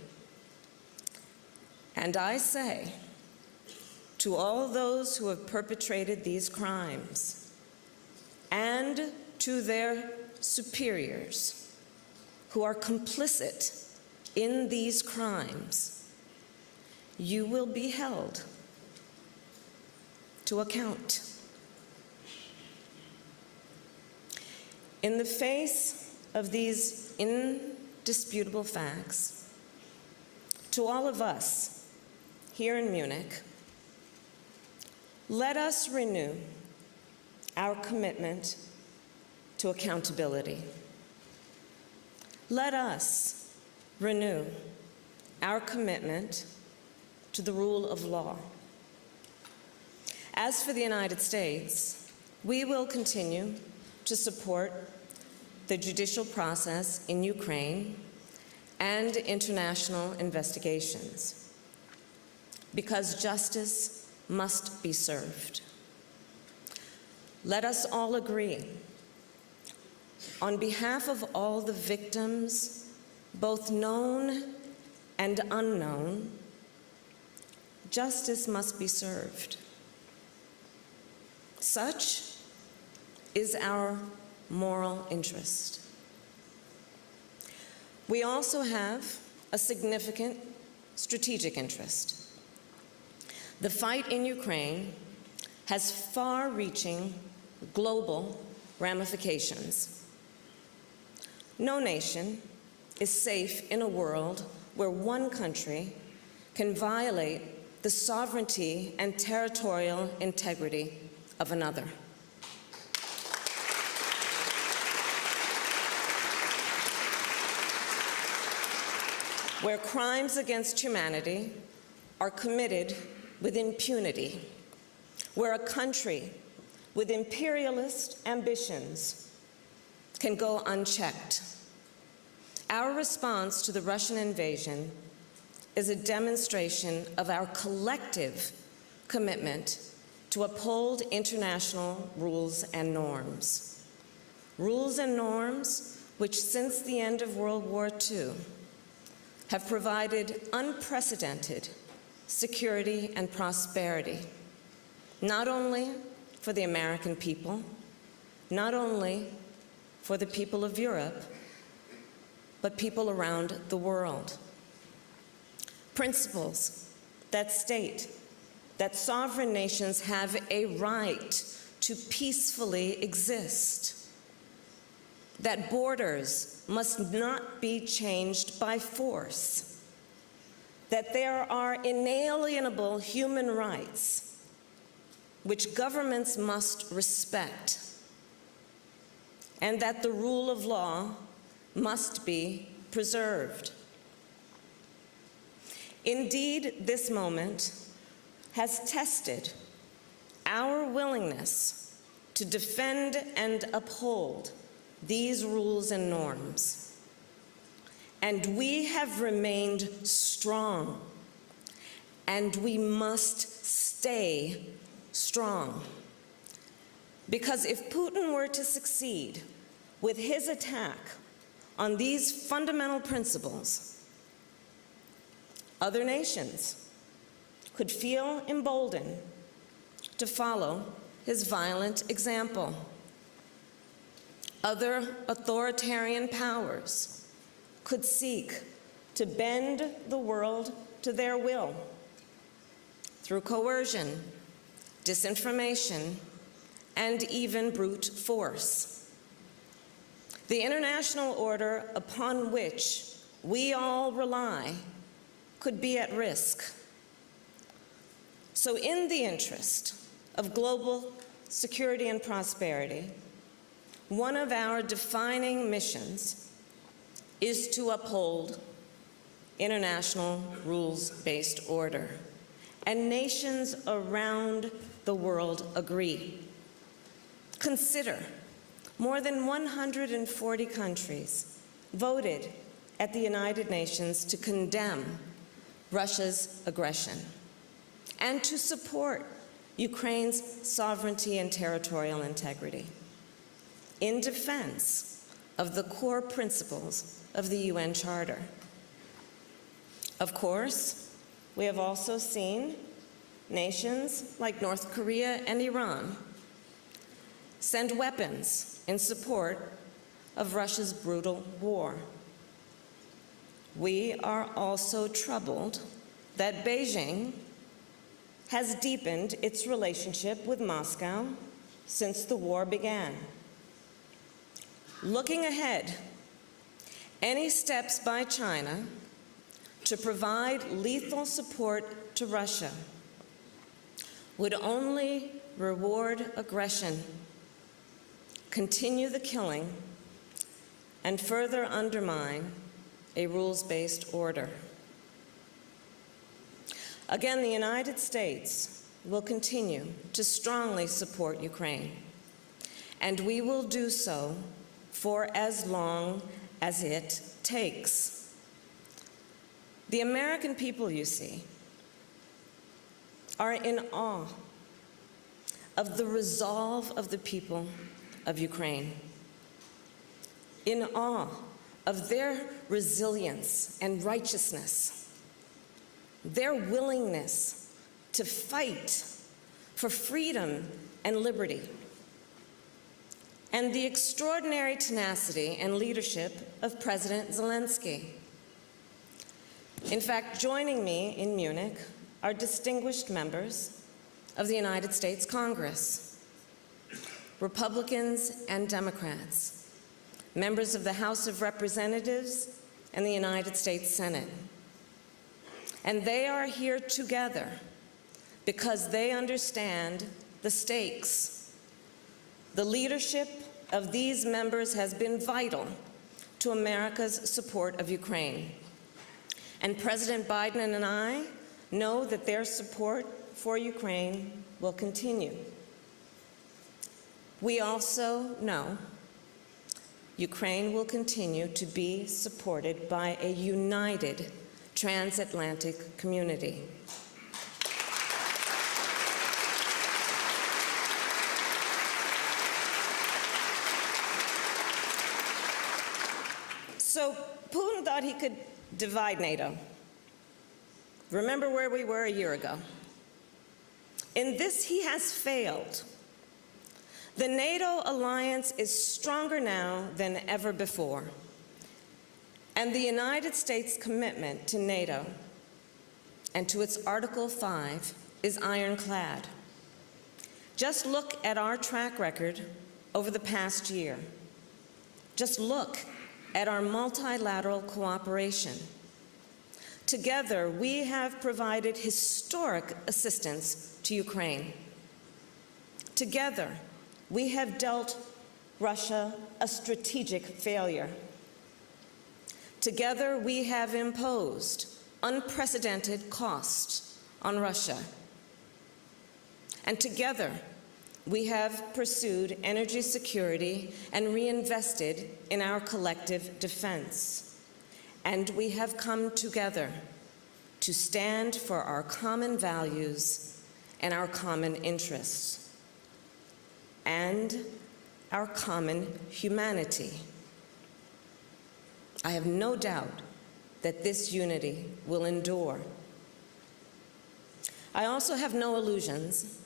And I say to all those who have perpetrated these crimes and to their superiors who are complicit in these crimes, you will be held to account. In the face of these indisputable facts, to all of us here in Munich, let us renew our commitment to accountability. Let us renew our commitment to the rule of law. As for the United States, we will continue to support the judicial process in Ukraine and international investigations, because justice must be served. Let us all agree, on behalf of all the victims, both known and unknown, justice must be served. Such is our moral interest. We also have a significant strategic interest. The fight in Ukraine has far-reaching global ramifications. No nation is safe in a world where one country can violate the sovereignty and territorial integrity of another. Where crimes against humanity are committed with impunity, where a country with imperialist ambitions can go unchecked. Our response to the Russian invasion is a demonstration of our collective commitment to uphold international rules and norms. Rules and norms which, since the end of World War II, have provided unprecedented security and prosperity, not only for the American people, not only for the people of Europe, but people around the world. Principles that state that sovereign nations have a right to peacefully exist, that borders must not be changed by force, that there are inalienable human rights which governments must respect, and that the rule of law must be preserved. Indeed, this moment has tested our willingness to defend and uphold these rules and norms. And we have remained strong, and we must stay strong. Because if Putin were to succeed with his attack on these fundamental principles, other nations could feel emboldened to follow his violent example. Other authoritarian powers could seek to bend the world to their will through coercion, disinformation, and even brute force. The international order upon which we all rely could be at risk. So in the interest of global security and prosperity, one of our defining missions is to uphold international rules-based order. And nations around the world agree. Consider, more than 140 countries voted at the United Nations to condemn Russia's aggression and to support Ukraine's sovereignty and territorial integrity in defense of the core principles of the UN Charter. Of course, we have also seen nations like North Korea and Iran send weapons in support of Russia's brutal war. We are also troubled that Beijing has deepened its relationship with Moscow since the war began. Looking ahead, any steps by China to provide lethal support to Russia would only reward aggression, continue the killing, and further undermine a rules-based order. Again, the United States will continue to strongly support Ukraine, and we will do so for as long as it takes. The American people, you see, are in awe of the resolve of the people of Ukraine, in awe of their resilience and righteousness, their willingness to fight for freedom and liberty, and the extraordinary tenacity and leadership of President Zelensky. In fact, joining me in Munich are distinguished members of the United States Congress, Republicans and Democrats, members of the House of Representatives and the United States Senate. And they are here together because they understand the stakes. The leadership of these members has been vital to America's support of Ukraine. And President Biden and I know that their support for Ukraine will continue. We also know Ukraine will continue to be supported by a united transatlantic community. So Putin thought he could divide NATO. Remember where we were a year ago. In this, he has failed. The NATO alliance is stronger now than ever before. And the United States' commitment to NATO and to its Article 5 is ironclad. Just look at our track record over the past year. Just look at our multilateral cooperation. Together, we have provided historic assistance to Ukraine. Together, we have dealt Russia a strategic failure. Together, we have imposed unprecedented costs on Russia. And together, we have pursued energy security and reinvested in our collective defense. And we have come together to stand for our common values and our common interests and our common humanity. I have no doubt that this unity will endure. I also have no illusions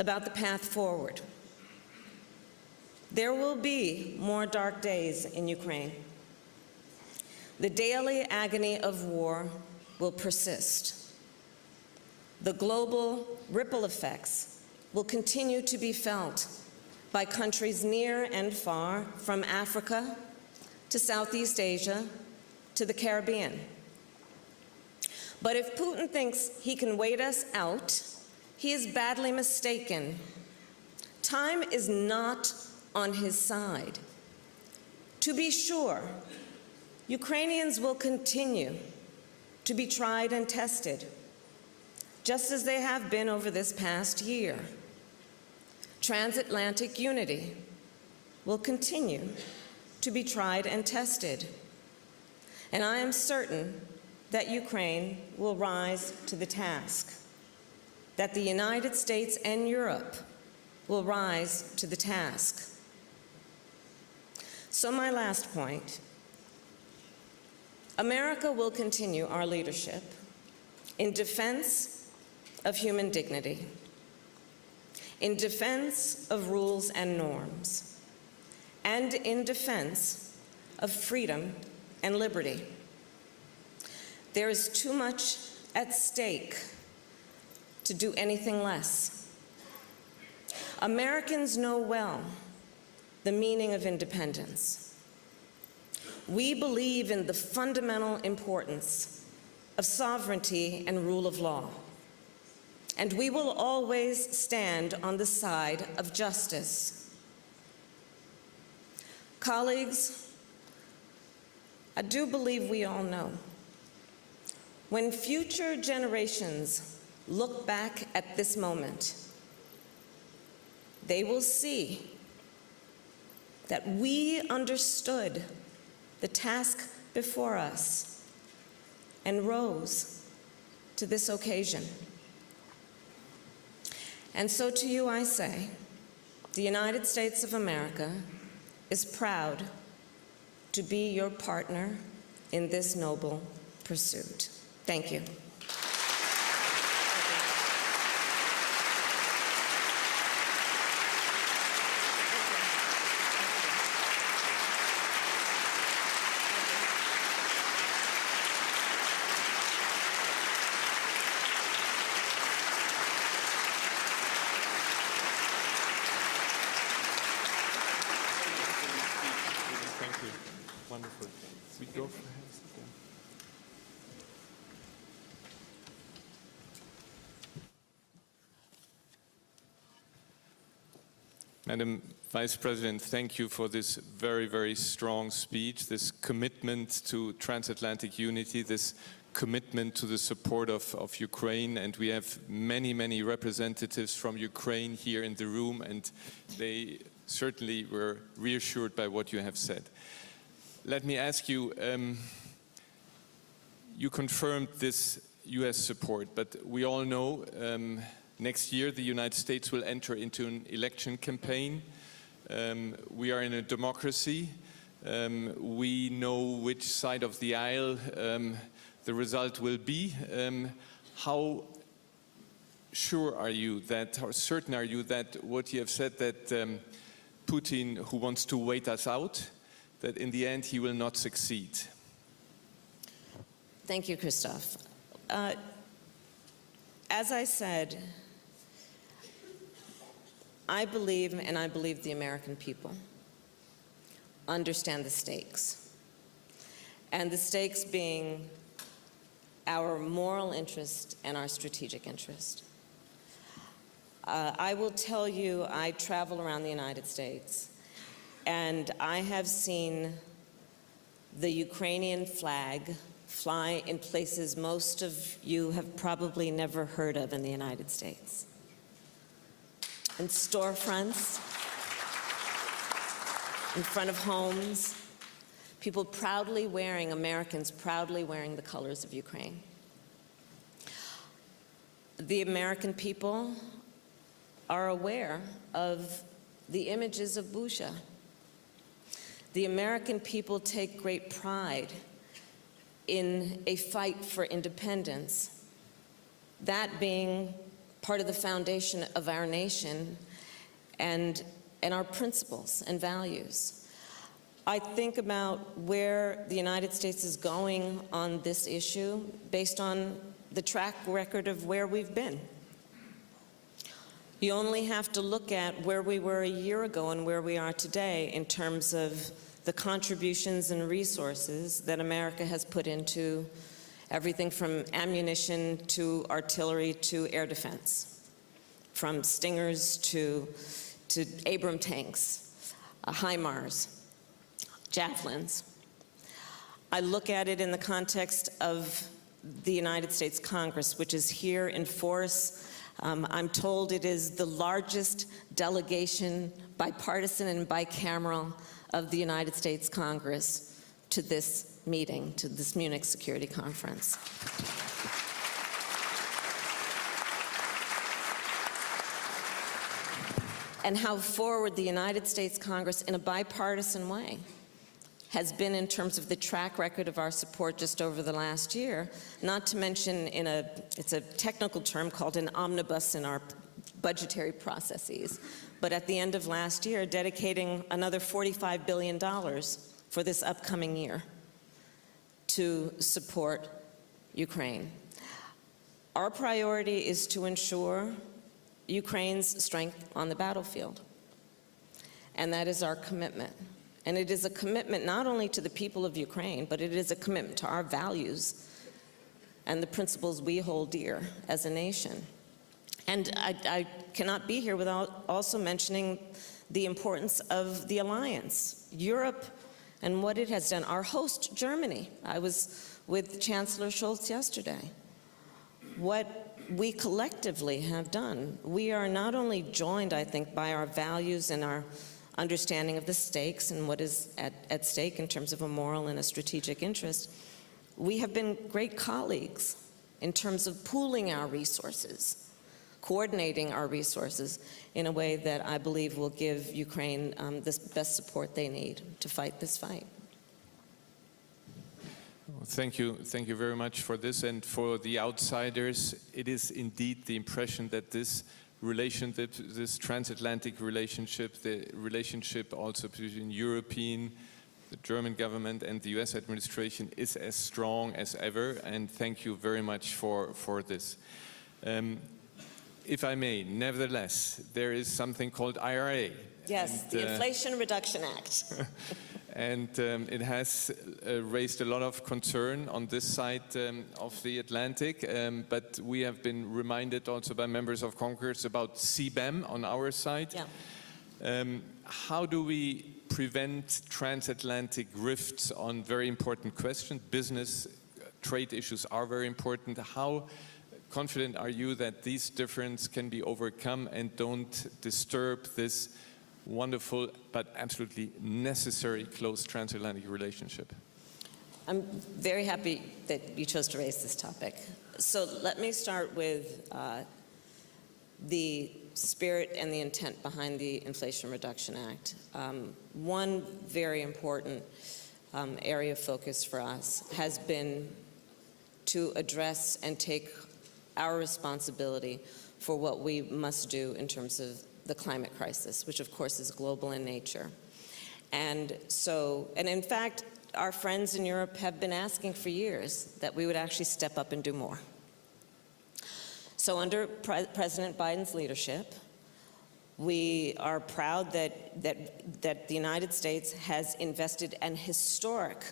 about the path forward. There will be more dark days in Ukraine. The daily agony of war will persist. The global ripple effects will continue to be felt by countries near and far, from Africa to Southeast Asia to the Caribbean. But if Putin thinks he can wait us out, he is badly mistaken. Time is not on his side. To be sure, Ukrainians will continue to be tried and tested, just as they have been over this past year. Transatlantic unity will continue to be tried and tested. And I am certain that Ukraine will rise to the task, that the United States and Europe will rise to the task. So my last point, America will continue our leadership in defense of human dignity, in defense of rules and norms, and in defense of freedom and liberty. There is too much at stake to do anything less. Americans know well the meaning of independence. We believe in the fundamental importance of sovereignty and rule of law. And we will always stand on the side of justice. Colleagues, I do believe we all know when future generations look back at this moment, they will see that we understood the task before us and rose to this occasion. And so to you I say, the United States of America is proud to be your partner in this noble pursuit. Thank you. Madam Vice President, thank you for this very, very strong speech, this commitment to transatlantic unity, this commitment to the support of Ukraine. And we have many, many representatives from Ukraine here in the room, and they certainly were reassured by what you have said. Let me ask you, you confirmed this US support, but we all know next year, the United States will enter into an election campaign. We are in a democracy. We know which side of the aisle the result will be. How sure are you that, how certain are you that what you have said, that Putin, who wants to wait us out, that in the end he will not succeed? Thank you, Christoph. As I said, I believe, and I believe the American people understand the stakes. And the stakes being our moral interest and our strategic interest. I will tell you, I travel around the United States, and I have seen the Ukrainian flag fly in places most of you have probably never heard of in the United States. In storefronts, in front of homes, people proudly wearing, Americans proudly wearing the colors of Ukraine. The American people are aware of the images of Bucha. The American people take great pride in a fight for independence, that being part of the foundation of our nation and our principles and values. I think about where the United States is going on this issue based on the track record of where we've been. You only have to look at where we were a year ago and where we are today in terms of the contributions and resources that America has put into everything from ammunition to artillery to air defense, from Stingers to Abrams tanks, HIMARS, Javelins. I look at it in the context of the United States Congress, which is here in force. I'm told it is the largest delegation, bipartisan and bicameral, of the United States Congress to this meeting, to this Munich Security Conference. And how forward the United States Congress, in a bipartisan way, has been in terms of the track record of our support just over the last year, not to mention it's a technical term called an omnibus in our budgetary processes, but at the end of last year, dedicating another $45 billion for this upcoming year to support Ukraine. Our priority is to ensure Ukraine's strength on the battlefield, and that is our commitment. And it is a commitment not only to the people of Ukraine, but it is a commitment to our values and the principles we hold dear as a nation. And I cannot be here without also mentioning the importance of the alliance, Europe, and what it has done. Our host, Germany. I was with Chancellor Scholz yesterday. What we collectively have done. We are not only joined, I think, by our values and our understanding of the stakes and what is at stake in terms of a moral and a strategic interest. We have been great colleagues in terms of pooling our resources, coordinating our resources in a way that I believe will give Ukraine the best support they need to fight this fight. Thank you very much for this. And for the outsiders, it is indeed the impression that this relationship, this transatlantic relationship, the relationship also between European, the German government and the US administration is as strong as ever, and thank you very much for this. If I may, nevertheless, there is something called IRA. Yes, and, the Inflation Reduction Act. And it has raised a lot of concern on this side of the Atlantic, but we have been reminded also by members of Congress about CBAM on our side. Yeah. How do we prevent transatlantic rifts on very important questions? Business, trade issues are very important. How confident are you that these differences can be overcome and don't disturb this wonderful but absolutely necessary close transatlantic relationship? I'm very happy that you chose to raise this topic. So let me start with the spirit and the intent behind the Inflation Reduction Act. One very important area of focus for us has been to address and take our responsibility for what we must do in terms of the climate crisis, which of course is global in nature. And in fact, our friends in Europe have been asking for years that we would actually step up and do more. So under President Biden's leadership, we are proud that the United States has invested an historic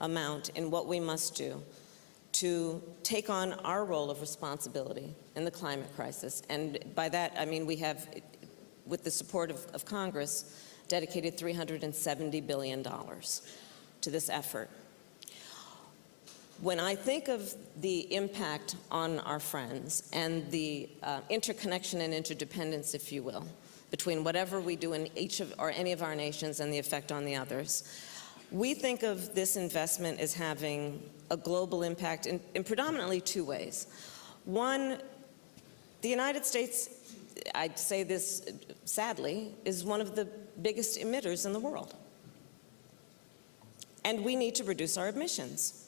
amount in what we must do to take on our role of responsibility in the climate crisis. And by that, I mean we have, with the support of Congress, dedicated $370 billion to this effort. When I think of the impact on our friends and the interconnection and interdependence, if you will, between whatever we do in each of or any of our nations and the effect on the others, we think of this investment as having a global impact in predominantly two ways. One, the United States, I'd say this sadly, is one of the biggest emitters in the world. And we need to reduce our emissions,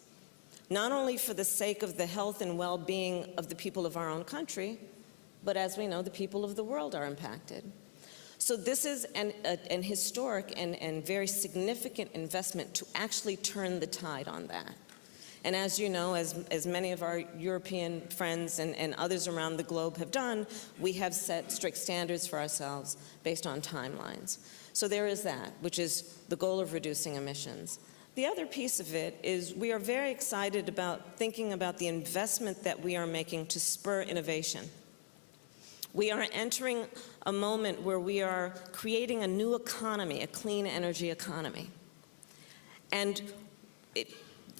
not only for the sake of the health and well-being of the people of our own country, but as we know, the people of the world are impacted. So this is an historic and very significant investment to actually turn the tide on that. And as you know, as many of our European friends and others around the globe have done, we have set strict standards for ourselves based on timelines. So there is that, which is the goal of reducing emissions. The other piece of it is we are very excited about thinking about the investment that we are making to spur innovation. We are entering a moment where we are creating a new economy, a clean energy economy. And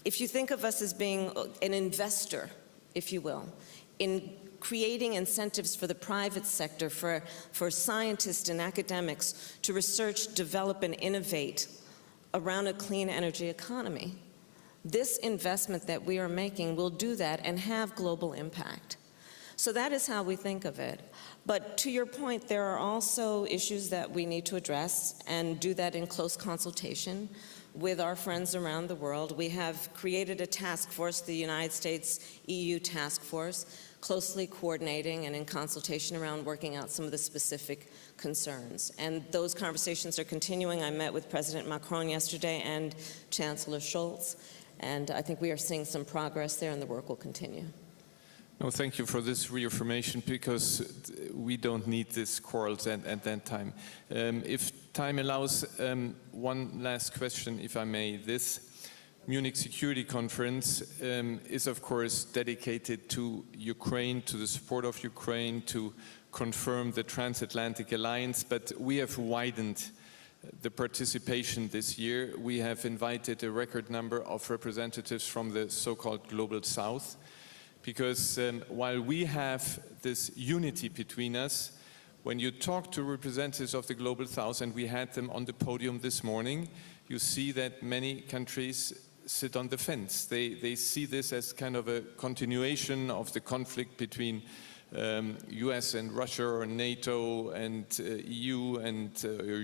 if you think of us as being an investor, if you will, in creating incentives for the private sector, for scientists and academics to research, develop, and innovate around a clean energy economy, this investment that we are making will do that and have global impact. So that is how we think of it. But to your point, there are also issues that we need to address and do that in close consultation with our friends around the world. We have created a task force, the United States EU task force, closely coordinating and in consultation around working out some of the specific concerns. And those conversations are continuing. I met with President Macron yesterday and Chancellor Scholz, and I think we are seeing some progress there, and the work will continue. No, thank you for this reaffirmation, because we don't need these quarrels at that time. If time allows, one last question, if I may. This Munich Security Conference is, of course, dedicated to Ukraine, to the support of Ukraine, to confirm the transatlantic alliance, but we have widened the participation this year. We have invited a record number of representatives from the so-called Global South because while we have this unity between us, when you talk to representatives of the Global South, and we had them on the podium this morning, you see that many countries sit on the fence. They see this as kind of a continuation of the conflict between US and Russia, or NATO and EU and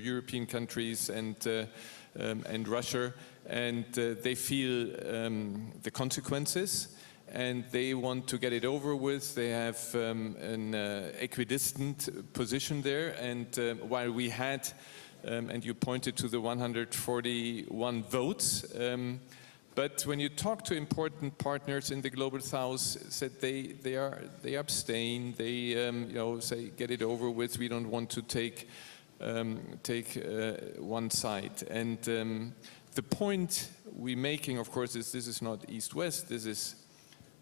European countries and Russia, and they feel the consequences, and they want to get it over with. They have an equidistant position there, and while we had, and you pointed to the 141 votes, but when you talk to important partners in the Global South, said they abstain. They say, get it over with. We don't want to take one side. And the point we're making, of course, is this is not East-West. This is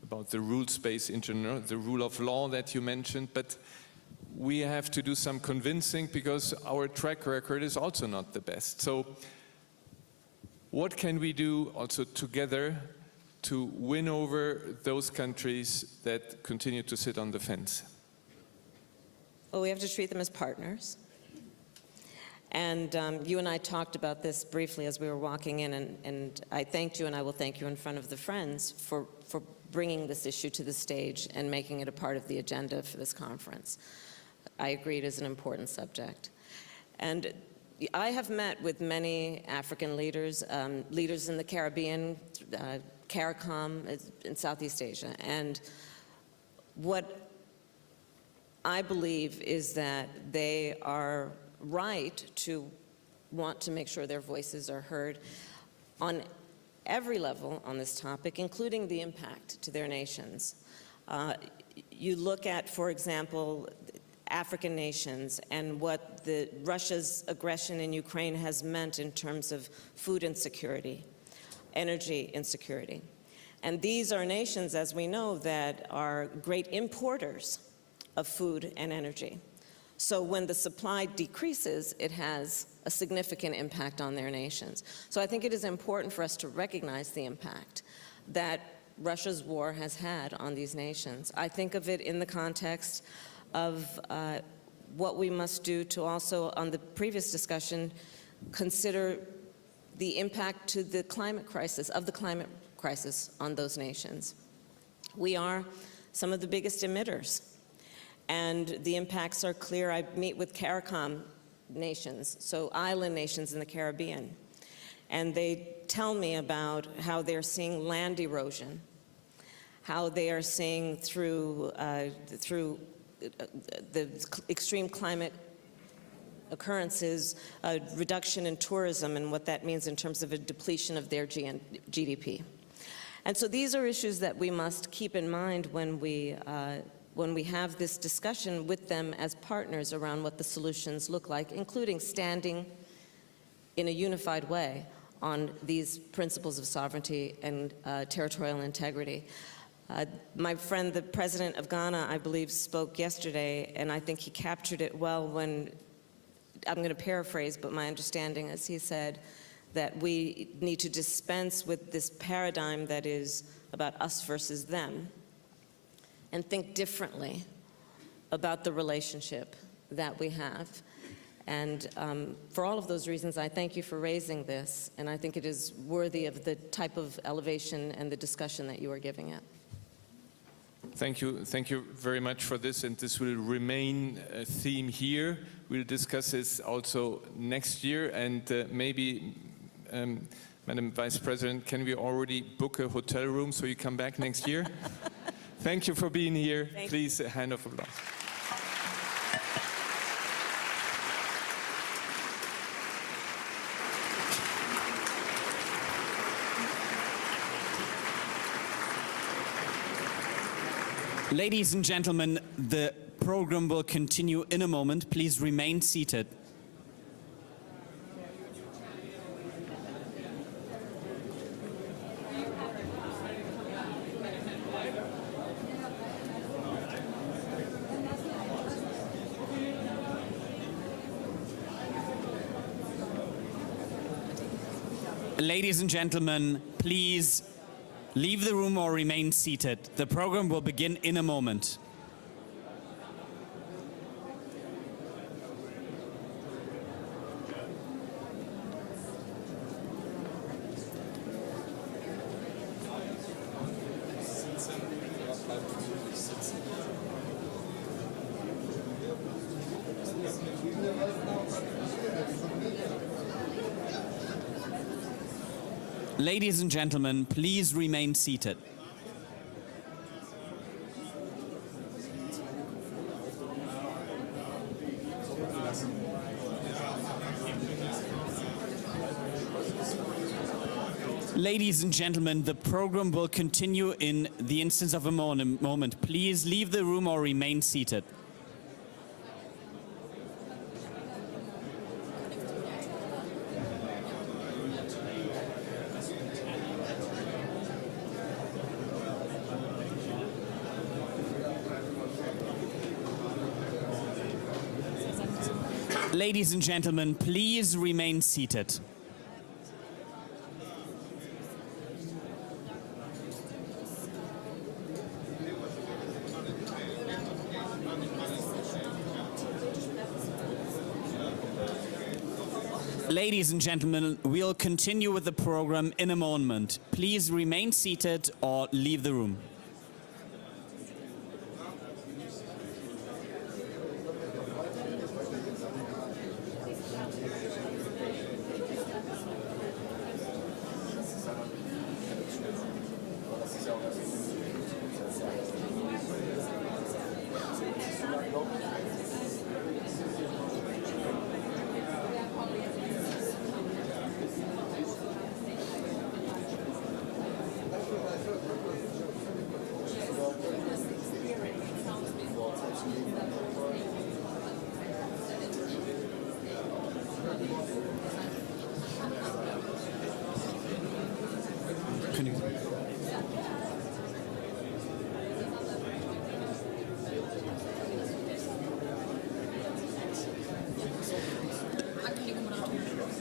about the rules-based internal, the rule of law that you mentioned. But we have to do some convincing, because our track record is also not the best. So what can we do also together to win over those countries that continue to sit on the fence? Well, we have to treat them as partners. And you and I talked about this briefly as we were walking in, and I thanked you, and I will thank you in front of the Friends for bringing this issue to the stage and making it a part of the agenda for this conference. I agree it is an important subject. And I have met with many African leaders, leaders in the Caribbean, CARICOM in Southeast Asia, and what I believe is that they are right to want to make sure their voices are heard on every level on this topic, including the impact to their nations. You look at, for example, African nations and what Russia's aggression in Ukraine has meant in terms of food insecurity, energy insecurity. And these are nations, as we know, that are great importers of food and energy. So when the supply decreases, it has a significant impact on their nations. So I think it is important for us to recognize the impact that Russia's war has had on these nations. I think of it in the context of what we must do to also, on the previous discussion, consider the impact to the climate crisis, on those nations. We are some of the biggest emitters, and the impacts are clear. I meet with CARICOM nations, so island nations in the Caribbean, and they tell me about how they're seeing land erosion, how they are seeing through the extreme climate occurrences, a reduction in tourism and what that means in terms of a depletion of their GDP. And so these are issues that we must keep in mind when we have this discussion with them as partners around what the solutions look like, including standing in a unified way on these principles of sovereignty and territorial integrity. My friend, the president of Ghana, I believe, spoke yesterday, and I think he captured it well when, I'm going to paraphrase, but my understanding is he said that we need to dispense with this paradigm that is about us versus them and think differently about the relationship that we have. And for all of those reasons, I thank you for raising this, and I think it is worthy of the type of elevation and the discussion that you are giving it. Thank you very much for this, and this will remain a theme here. We'll discuss this also next year, and maybe, Madam Vice President, can we already book a hotel room so you come back next year? Thank you for being here. Please, a hand of applause. Ladies and gentlemen, the program will continue in a moment. Please remain seated. Ladies and gentlemen, please leave the room or remain seated. The program will begin in a moment. Ladies and gentlemen, please remain seated. Ladies and gentlemen, the program will continue in the instance of a moment. Please leave the room or remain seated. Ladies and gentlemen, please remain seated. Ladies and gentlemen, we'll continue with the program in a moment. Please remain seated or leave the room.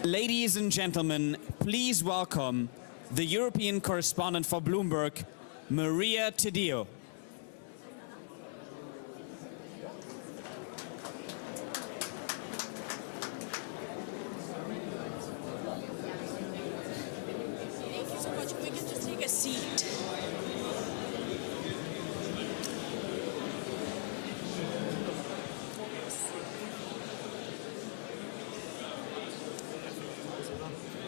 Ladies and gentlemen, please welcome the European correspondent for Bloomberg, Maria Tedeo. Thank you so much. We can just take a seat.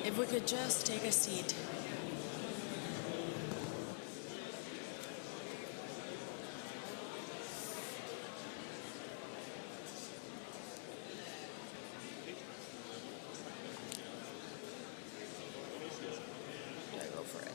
If we could just take a seat. Go for it.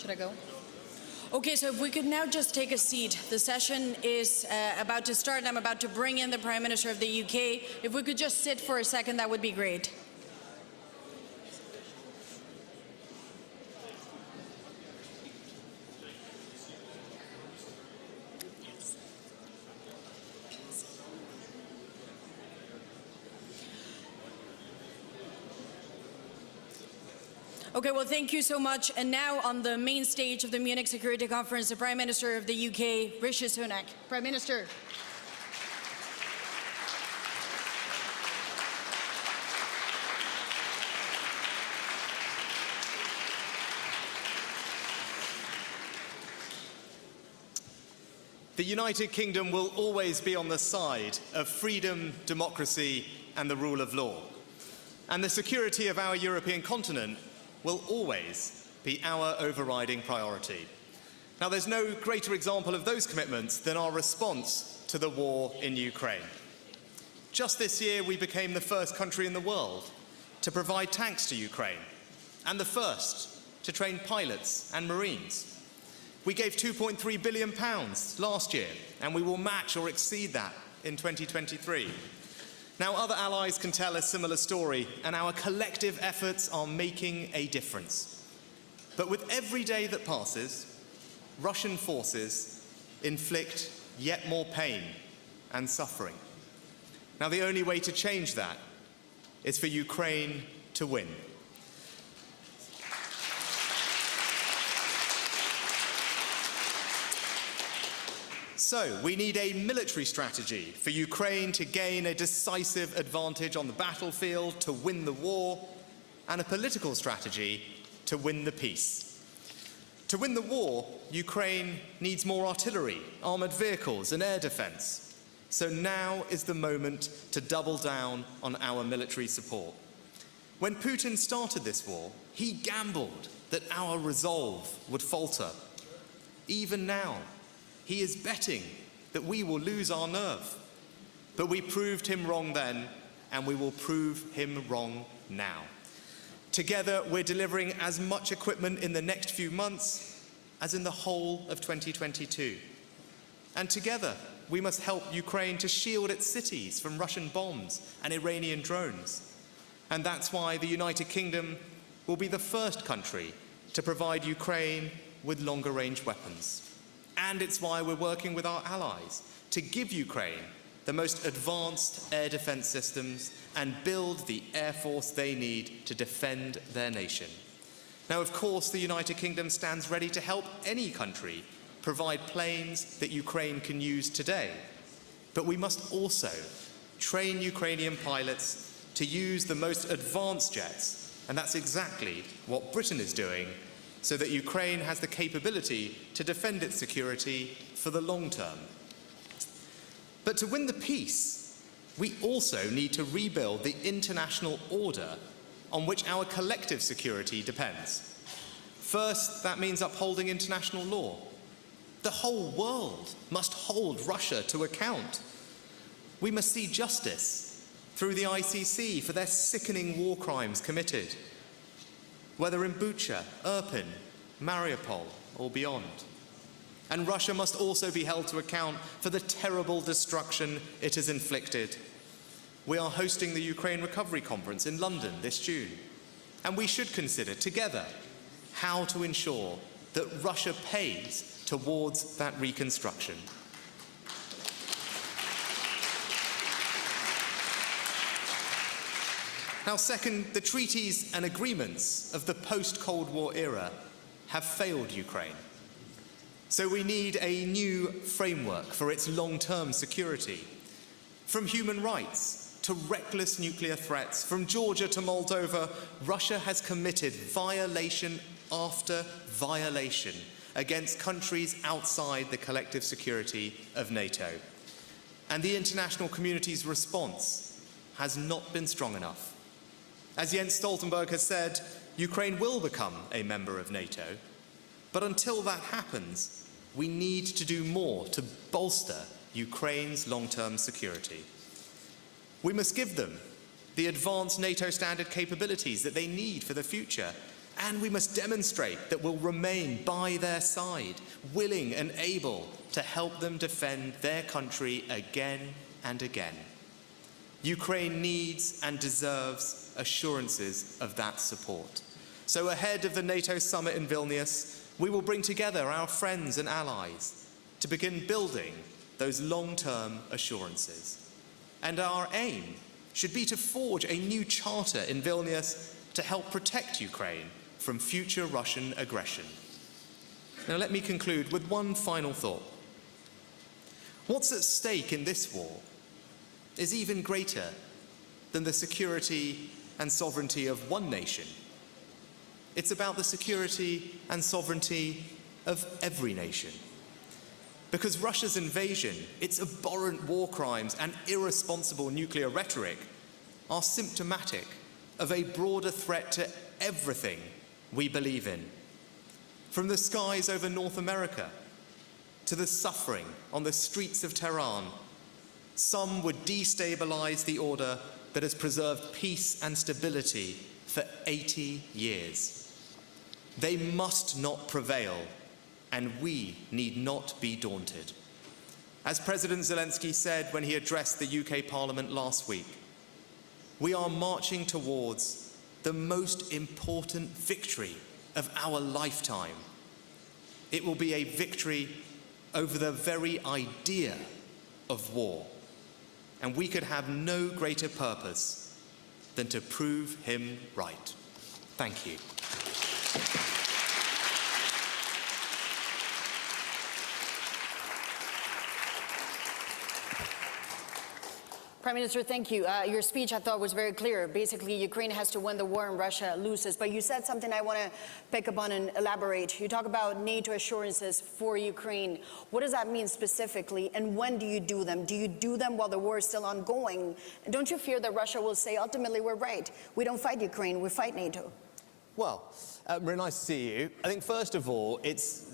Should I go? Okay, so if we could now just take a seat. The session is about to start. I'm about to bring in the Prime Minister of the UK. If we could just sit for a second, that would be great. Okay, well, thank you so much. And now on the main stage of the Munich Security Conference, the Prime Minister of the UK, Rishi Sunak. Prime Minister. The United Kingdom will always be on the side of freedom, democracy, and the rule of law. And the security of our European continent will always be our overriding priority. Now, there's no greater example of those commitments than our response to the war in Ukraine. Just this year, we became the first country in the world to provide tanks to Ukraine, and the first to train pilots and Marines. We gave £2.3 billion last year, and we will match or exceed that in 2023. Now, other allies can tell a similar story, and our collective efforts are making a difference. But with every day that passes, Russian forces inflict yet more pain and suffering. Now, the only way to change that is for Ukraine to win. So, we need a military strategy for Ukraine to gain a decisive advantage on the battlefield, to win the war, and a political strategy to win the peace. To win the war, Ukraine needs more artillery, armoured vehicles, and air defence. So now is the moment to double down on our military support. When Putin started this war, he gambled that our resolve would falter. Even now, he is betting that we will lose our nerve. But we proved him wrong then, and we will prove him wrong now. Together, we're delivering as much equipment in the next few months as in the whole of 2022. And together, we must help Ukraine to shield its cities from Russian bombs and Iranian drones. And that's why the United Kingdom will be the first country to provide Ukraine with longer-range weapons. And it's why we're working with our allies to give Ukraine the most advanced air defense systems and build the air force they need to defend their nation. Now, of course, the United Kingdom stands ready to help any country provide planes that Ukraine can use today. But we must also train Ukrainian pilots to use the most advanced jets, and that's exactly what Britain is doing, so that Ukraine has the capability to defend its security for the long term. But to win the peace, we also need to rebuild the international order on which our collective security depends. First, that means upholding international law. The whole world must hold Russia to account. We must see justice through the ICC for their sickening war crimes committed, whether in Bucha, Irpin, Mariupol, or beyond. And Russia must also be held to account for the terrible destruction it has inflicted. We are hosting the Ukraine Recovery Conference in London this June, and we should consider together how to ensure that Russia pays towards that reconstruction. Now, second, the treaties and agreements of the post-Cold War era have failed Ukraine. So we need a new framework for its long-term security. From human rights to reckless nuclear threats, from Georgia to Moldova, Russia has committed violation after violation against countries outside the collective security of NATO. And the international community's response has not been strong enough. As Jens Stoltenberg has said, Ukraine will become a member of NATO, but until that happens, we need to do more to bolster Ukraine's long-term security. We must give them the advanced NATO standard capabilities that they need for the future, and we must demonstrate that we'll remain by their side, willing and able to help them defend their country again and again. Ukraine needs and deserves assurances of that support. So ahead of the NATO summit in Vilnius, we will bring together our friends and allies to begin building those long-term assurances. And our aim should be to forge a new charter in Vilnius to help protect Ukraine from future Russian aggression. Now let me conclude with one final thought. What's at stake in this war is even greater than the security and sovereignty of one nation. It's about the security and sovereignty of every nation. Because Russia's invasion, its abhorrent war crimes and irresponsible nuclear rhetoric are symptomatic of a broader threat to everything we believe in. From the skies over North America to the suffering on the streets of Tehran, some would destabilize the order that has preserved peace and stability for 80 years. They must not prevail, and we need not be daunted. As President Zelensky said when he addressed the UK Parliament last week, we are marching towards the most important victory of our lifetime. It will be a victory over the very idea of war. And we could have no greater purpose than to prove him right. Thank you. Prime Minister, thank you. Your speech, I thought, was very clear. Basically, Ukraine has to win the war and Russia loses. But you said something I want to pick up on and elaborate. You talk about NATO assurances for Ukraine. What does that mean specifically, and when do you do them? Do you do them while the war is still ongoing? And don't you fear that Russia will say, ultimately, we're right. We don't fight Ukraine, we fight NATO? Well, very nice to see you. I think, first of all, it's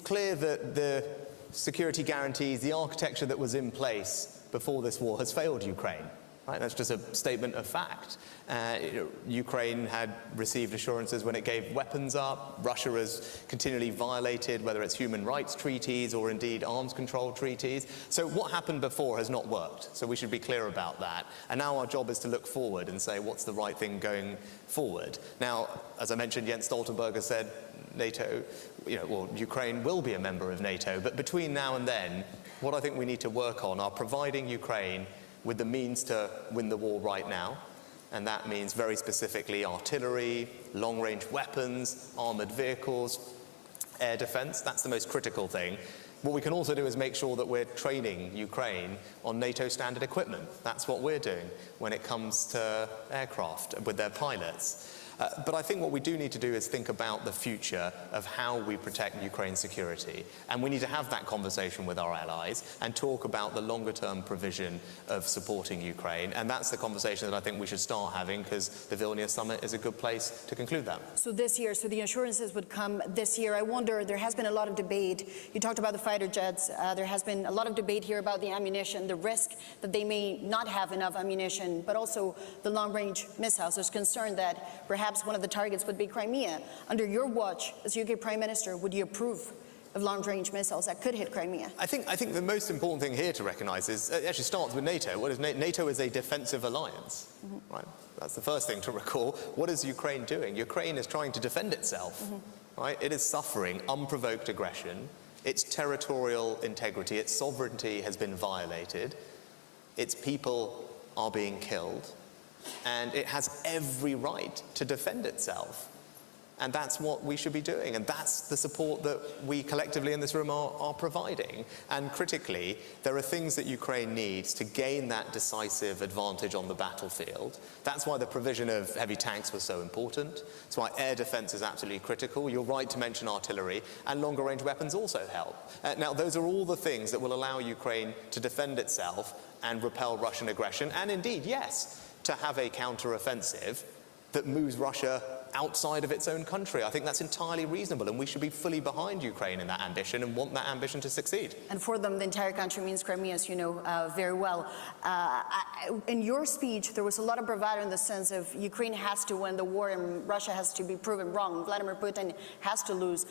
clear that the security guarantees, the architecture that was in place before this war has failed Ukraine. Right? That's just a statement of fact. Ukraine had received assurances when it gave weapons up. Russia has continually violated, whether it's human rights treaties or indeed arms control treaties. So what happened before has not worked. So we should be clear about that. And now our job is to look forward and say, what's the right thing going forward? Now, as I mentioned, Jens Stoltenberg has said NATO, Ukraine will be a member of NATO. But between now and then, what I think we need to work on are providing Ukraine with the means to win the war right now. And that means very specifically artillery, long-range weapons, armored vehicles, air defense. That's the most critical thing. What we can also do is make sure that we're training Ukraine on NATO standard equipment. That's what we're doing when it comes to aircraft with their pilots. But I think what we do need to do is think about the future of how we protect Ukraine's security. And we need to have that conversation with our allies and talk about the longer-term provision of supporting Ukraine. And that's the conversation that I think we should start having, because the Vilnius summit is a good place to conclude that. So this year, so the assurances would come this year. I wonder, there has been a lot of debate. You talked about the fighter jets. There has been a lot of debate here about the ammunition, the risk that they may not have enough ammunition, but also the long-range missiles. There's concern that perhaps one of the targets would be Crimea. Under your watch as UK Prime Minister, would you approve of long-range missiles that could hit Crimea? I think the most important thing here to recognise is, it actually starts with NATO. What is NATO is a defensive alliance, right? That's the first thing to recall. What is Ukraine doing? Ukraine is trying to defend itself, right? It is suffering unprovoked aggression. Its territorial integrity, its sovereignty has been violated. Its people are being killed. And it has every right to defend itself. And that's what we should be doing. And that's the support that we collectively in this room are providing. And critically, there are things that Ukraine needs to gain that decisive advantage on the battlefield. That's why the provision of heavy tanks was so important. That's why air defense is absolutely critical. You're right to mention artillery, and longer range weapons also help. Now, those are all the things that will allow Ukraine to defend itself and repel Russian aggression. And indeed, yes, to have a counter-offensive that moves Russia outside of its own country. I think that's entirely reasonable, and we should be fully behind Ukraine in that ambition and want that ambition to succeed. And for them, the entire country means Crimea, as you know very well. In your speech, there was a lot of bravado in the sense of Ukraine has to win the war and Russia has to be proven wrong. Vladimir Putin has to lose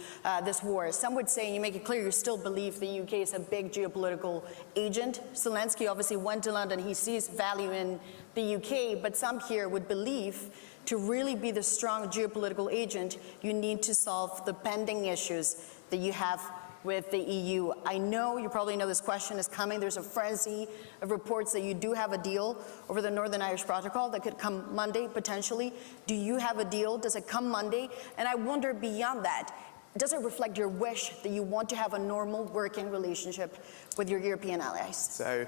this war. Some would say, and you make it clear, you still believe the UK is a big geopolitical agent. Zelensky obviously went to London. He sees value in the UK, but some here would believe to really be the strong geopolitical agent, you need to solve the pending issues that you have with the EU. I know you probably know this question is coming. There's a frenzy of reports that you do have a deal over the Northern Irish Protocol that could come Monday, potentially. Do you have a deal? Does it come Monday? And I wonder, beyond that, does it reflect your wish that you want to have a normal working relationship with your European allies? So,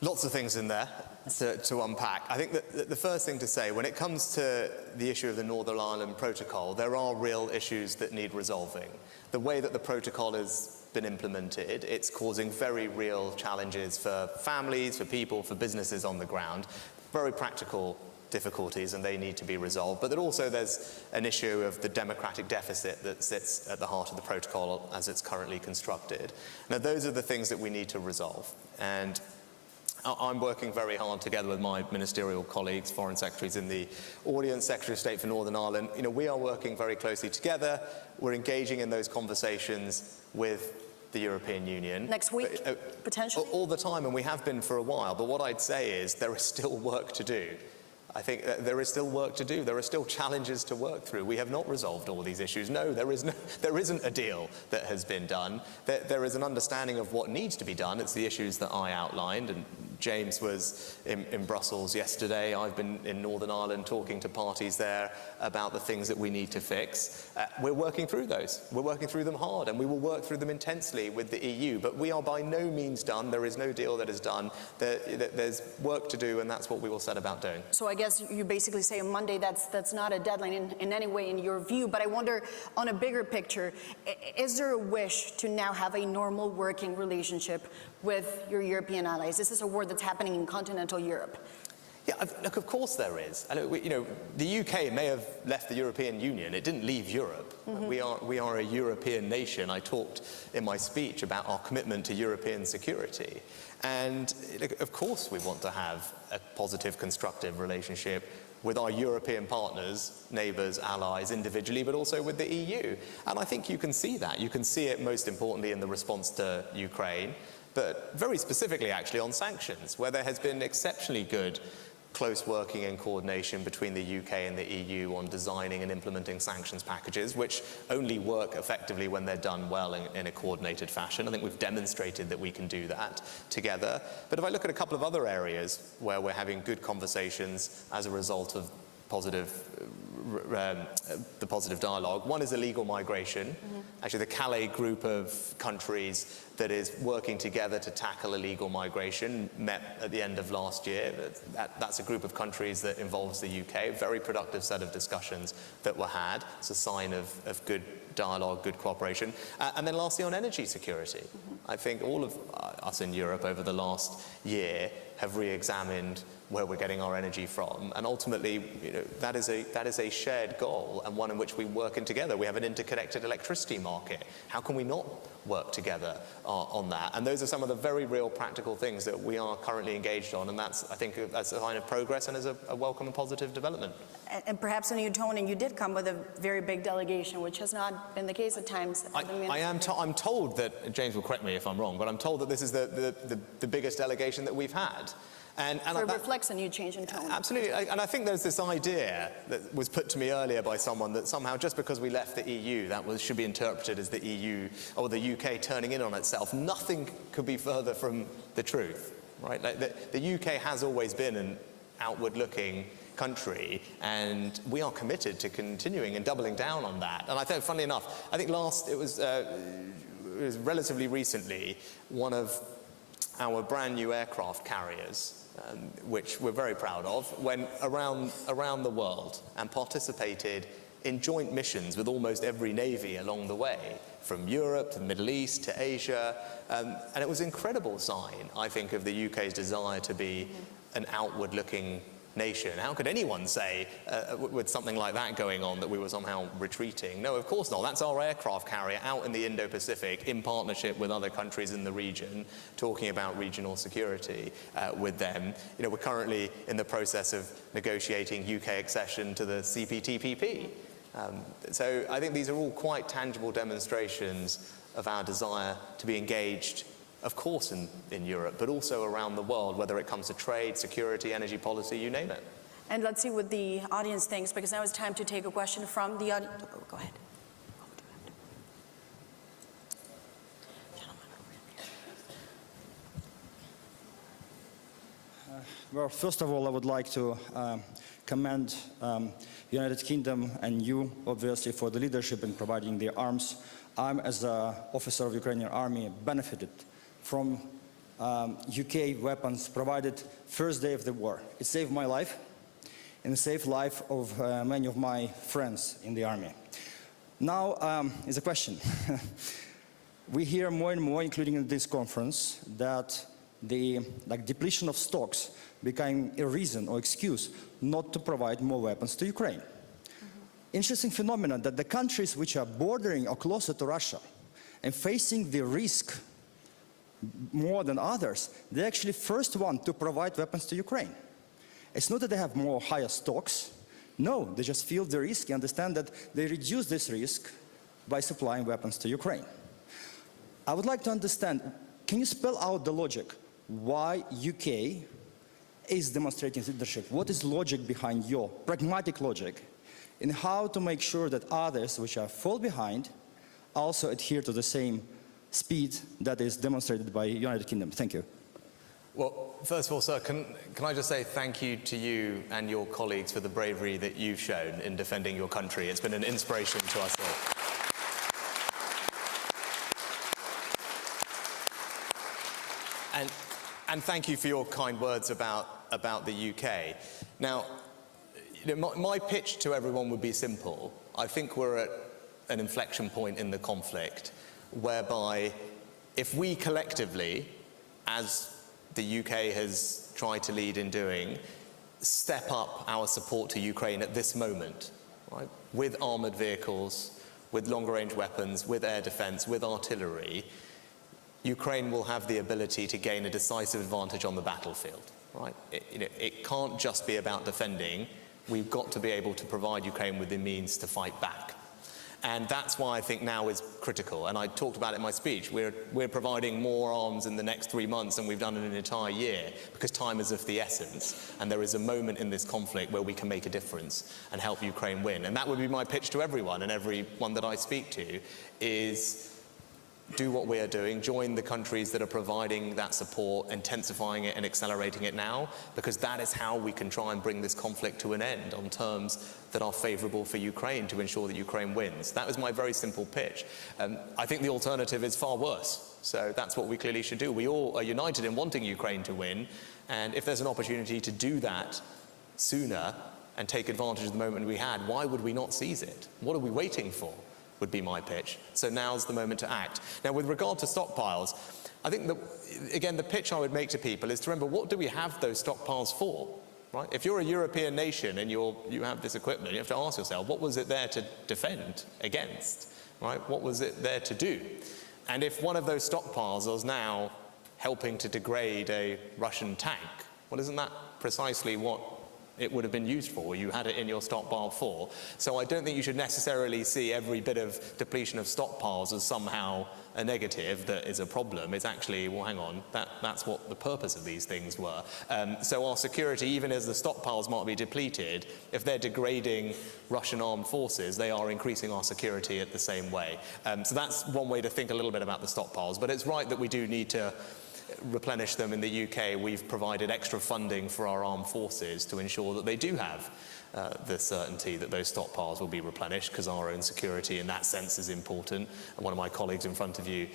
lots of things in there to unpack. I think that the first thing to say, when it comes to the issue of the Northern Ireland Protocol, there are real issues that need resolving. The way that the protocol has been implemented, it's causing very real challenges for families, for people, for businesses on the ground, very practical difficulties, and they need to be resolved. But also there's an issue of the democratic deficit that sits at the heart of the protocol as it's currently constructed. Now, those are the things that we need to resolve. And I'm working very hard together with my ministerial colleagues, foreign secretaries in the audience, Secretary of State for Northern Ireland. We are working very closely together. We're engaging in those conversations with the European Union. Next week, potentially? All the time, and we have been for a while. But what I'd say is there is still work to do. I think that there is still work to do. There are still challenges to work through. We have not resolved all these issues. No, there isn't a deal that has been done. There is an understanding of what needs to be done. It's the issues that I outlined, and James was in Brussels yesterday. I've been in Northern Ireland talking to parties there about the things that we need to fix. We're working through those. We're working through them hard, and we will work through them intensely with the EU. But we are by no means done. There is no deal that is done. There's work to do, and that's what we will set about doing. So I guess you basically say on Monday that's not a deadline in any way in your view, but I wonder, on a bigger picture, is there a wish to now have a normal working relationship with your European allies? This is a war that's happening in continental Europe. Yeah, look, of course there is. And the UK may have left the European Union. It didn't leave Europe. Mm-hmm. We are a European nation. I talked in my speech about our commitment to European security. And of course we want to have a positive, constructive relationship with our European partners, neighbours, allies, individually, but also with the EU. And I think you can see that. You can see it most importantly in the response to Ukraine, but very specifically actually on sanctions, where there has been exceptionally good close working and coordination between the UK and the EU on designing and implementing sanctions packages, which only work effectively when they're done well in a coordinated fashion. I think we've demonstrated that we can do that together. But if I look at a couple of other areas where we're having good conversations as a result of the positive dialogue. One is illegal migration. Mm-hmm. Actually, the Calais group of countries that is working together to tackle illegal migration met at the end of last year. That's a group of countries that involves the UK. A very productive set of discussions that were had. It's a sign of good dialogue, good cooperation. And then lastly, on energy security. Mm-hmm. I think all of us in Europe over the last year have re-examined where we're getting our energy from, and ultimately, that is a shared goal, and one in which we work in together. We have an interconnected electricity market. How can we not work together on that? And those are some of the very real practical things that we are currently engaged on, and that's, I think, that's a sign of progress and is a welcome and positive development. And perhaps in your tone, and you did come with a very big delegation, which has not been the case at times. I'm told that, James will correct me if I'm wrong, but I'm told that this is the biggest delegation that we've had. And so it reflects a new change in tone. Absolutely, and I think there's this idea that was put to me earlier by someone that somehow just because we left the EU, should be interpreted as the EU or the UK turning in on itself. Nothing could be further from the truth, right? Like the UK has always been an outward-looking country, and we are committed to continuing and doubling down on that. And I think, funnily enough, I think it was relatively recently, one of our brand new aircraft carriers, which we're very proud of, went around the world and participated in joint missions with almost every navy along the way, from Europe to the Middle East to Asia. And it was an incredible sign, I think, of the UK's desire to be an outward-looking nation. How could anyone say, with something like that going on, that we were somehow retreating? No, of course not. That's our aircraft carrier out in the Indo-Pacific in partnership with other countries in the region, talking about regional security with them. We're currently in the process of negotiating UK accession to the CPTPP. So I think these are all quite tangible demonstrations of our desire to be engaged, of course, in Europe, but also around the world, whether it comes to trade, security, energy policy, you name it. And let's see what the audience thinks, because now it's time to take a question from the audience. Go ahead. Well, first of all, I would like to commend United Kingdom and you, obviously, for the leadership in providing the arms. I'm, as an officer of Ukrainian army, benefited from UK weapons provided first day of the war. It saved my life and saved life of many of my friends in the army. Now is a question. We hear more and more, including in this conference, that the depletion of stocks became a reason or excuse not to provide more weapons to Ukraine. Interesting phenomenon that the countries which are bordering or closer to Russia and facing the risk more than others, they're actually first one to provide weapons to Ukraine. It's not that they have higher stocks. No, they just feel the risk and understand that they reduce this risk by supplying weapons to Ukraine. I would like to understand, can you spell out the logic why UK is demonstrating leadership? What is logic behind your pragmatic logic in how to make sure that others which are fall behind also adhere to the same speed that is demonstrated by United Kingdom? Thank you. Well, first of all, sir, can I just say thank you to you and your colleagues for the bravery that you've shown in defending your country. It's been an inspiration to us all. And thank you for your kind words about the UK. Now, my pitch to everyone would be simple. I think we're at an inflection point in the conflict whereby if we collectively, as the UK has tried to lead in doing, step up our support to Ukraine at this moment, right, with armoured vehicles, with longer-range weapons, with air defence, with artillery, Ukraine will have the ability to gain a decisive advantage on the battlefield. Right? It can't just be about defending. We've got to be able to provide Ukraine with the means to fight back. And that's why I think now is critical. And I talked about it in my speech. We're providing more arms in the next 3 months than we've done in an entire year because time is of the essence. And there is a moment in this conflict where we can make a difference and help Ukraine win. And that would be my pitch to everyone and everyone that I speak to is do what we are doing, join the countries that are providing that support, intensifying it and accelerating it now, because that is how we can try and bring this conflict to an end on terms that are favourable for Ukraine to ensure that Ukraine wins. That was my very simple pitch. I think the alternative is far worse. So that's what we clearly should do. We all are united in wanting Ukraine to win, and if there's an opportunity to do that sooner and take advantage of the moment we had, why would we not seize it? What are we waiting for? Would be my pitch. So now's the moment to act. Now, with regard to stockpiles, I think that, again, the pitch I would make to people is to remember, what do we have those stockpiles for? Right? If you're a European nation and you have this equipment, you have to ask yourself, what was it there to defend against? Right? What was it there to do? And if one of those stockpiles is now helping to degrade a Russian tank, well, isn't that precisely what it would have been used for? You had it in your stockpile for. So I don't think you should necessarily see every bit of depletion of stockpiles as somehow a negative that is a problem. It's actually, well, hang on, that's what the purpose of these things were. So our security, even as the stockpiles might be depleted, if they're degrading Russian armed forces, they are increasing our security at the same way. So that's one way to think a little bit about the stockpiles. But it's right that we do need to replenish them in the UK. We've provided extra funding for our armed forces to ensure that they do have the certainty that those stockpiles will be replenished, because our own security in that sense is important. And one of my colleagues in front of you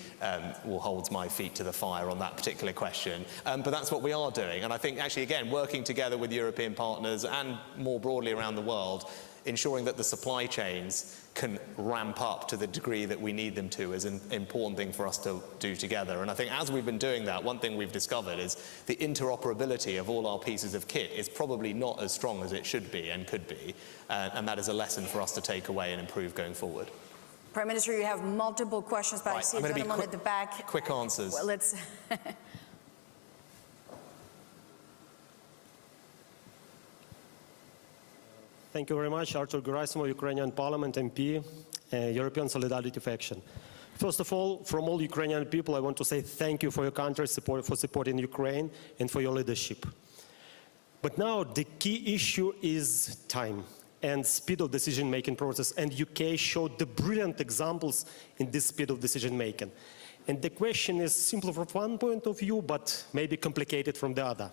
will hold my feet to the fire on that particular question. But that's what we are doing. And I think actually, again, working together with European partners and more broadly around the world, ensuring that the supply chains can ramp up to the degree that we need them to is an important thing for us to do together. And I think as we've been doing that, one thing we've discovered is the interoperability of all our pieces of kit is probably not as strong as it should be and could be. And that is a lesson for us to take away and improve going forward. Prime Minister, you have multiple questions, but I see a gentleman at the back. Quick answers. Well, let's... Thank you very much. Artur Gerasimov, Ukrainian Parliament MP, European Solidarity Faction. First of all, from all Ukrainian people, I want to say thank you for your country's support, for supporting Ukraine and for your leadership. But now the key issue is time and speed of decision-making process, and UK showed the brilliant examples in this speed of decision-making. And the question is simple from one point of view, but maybe complicated from the other.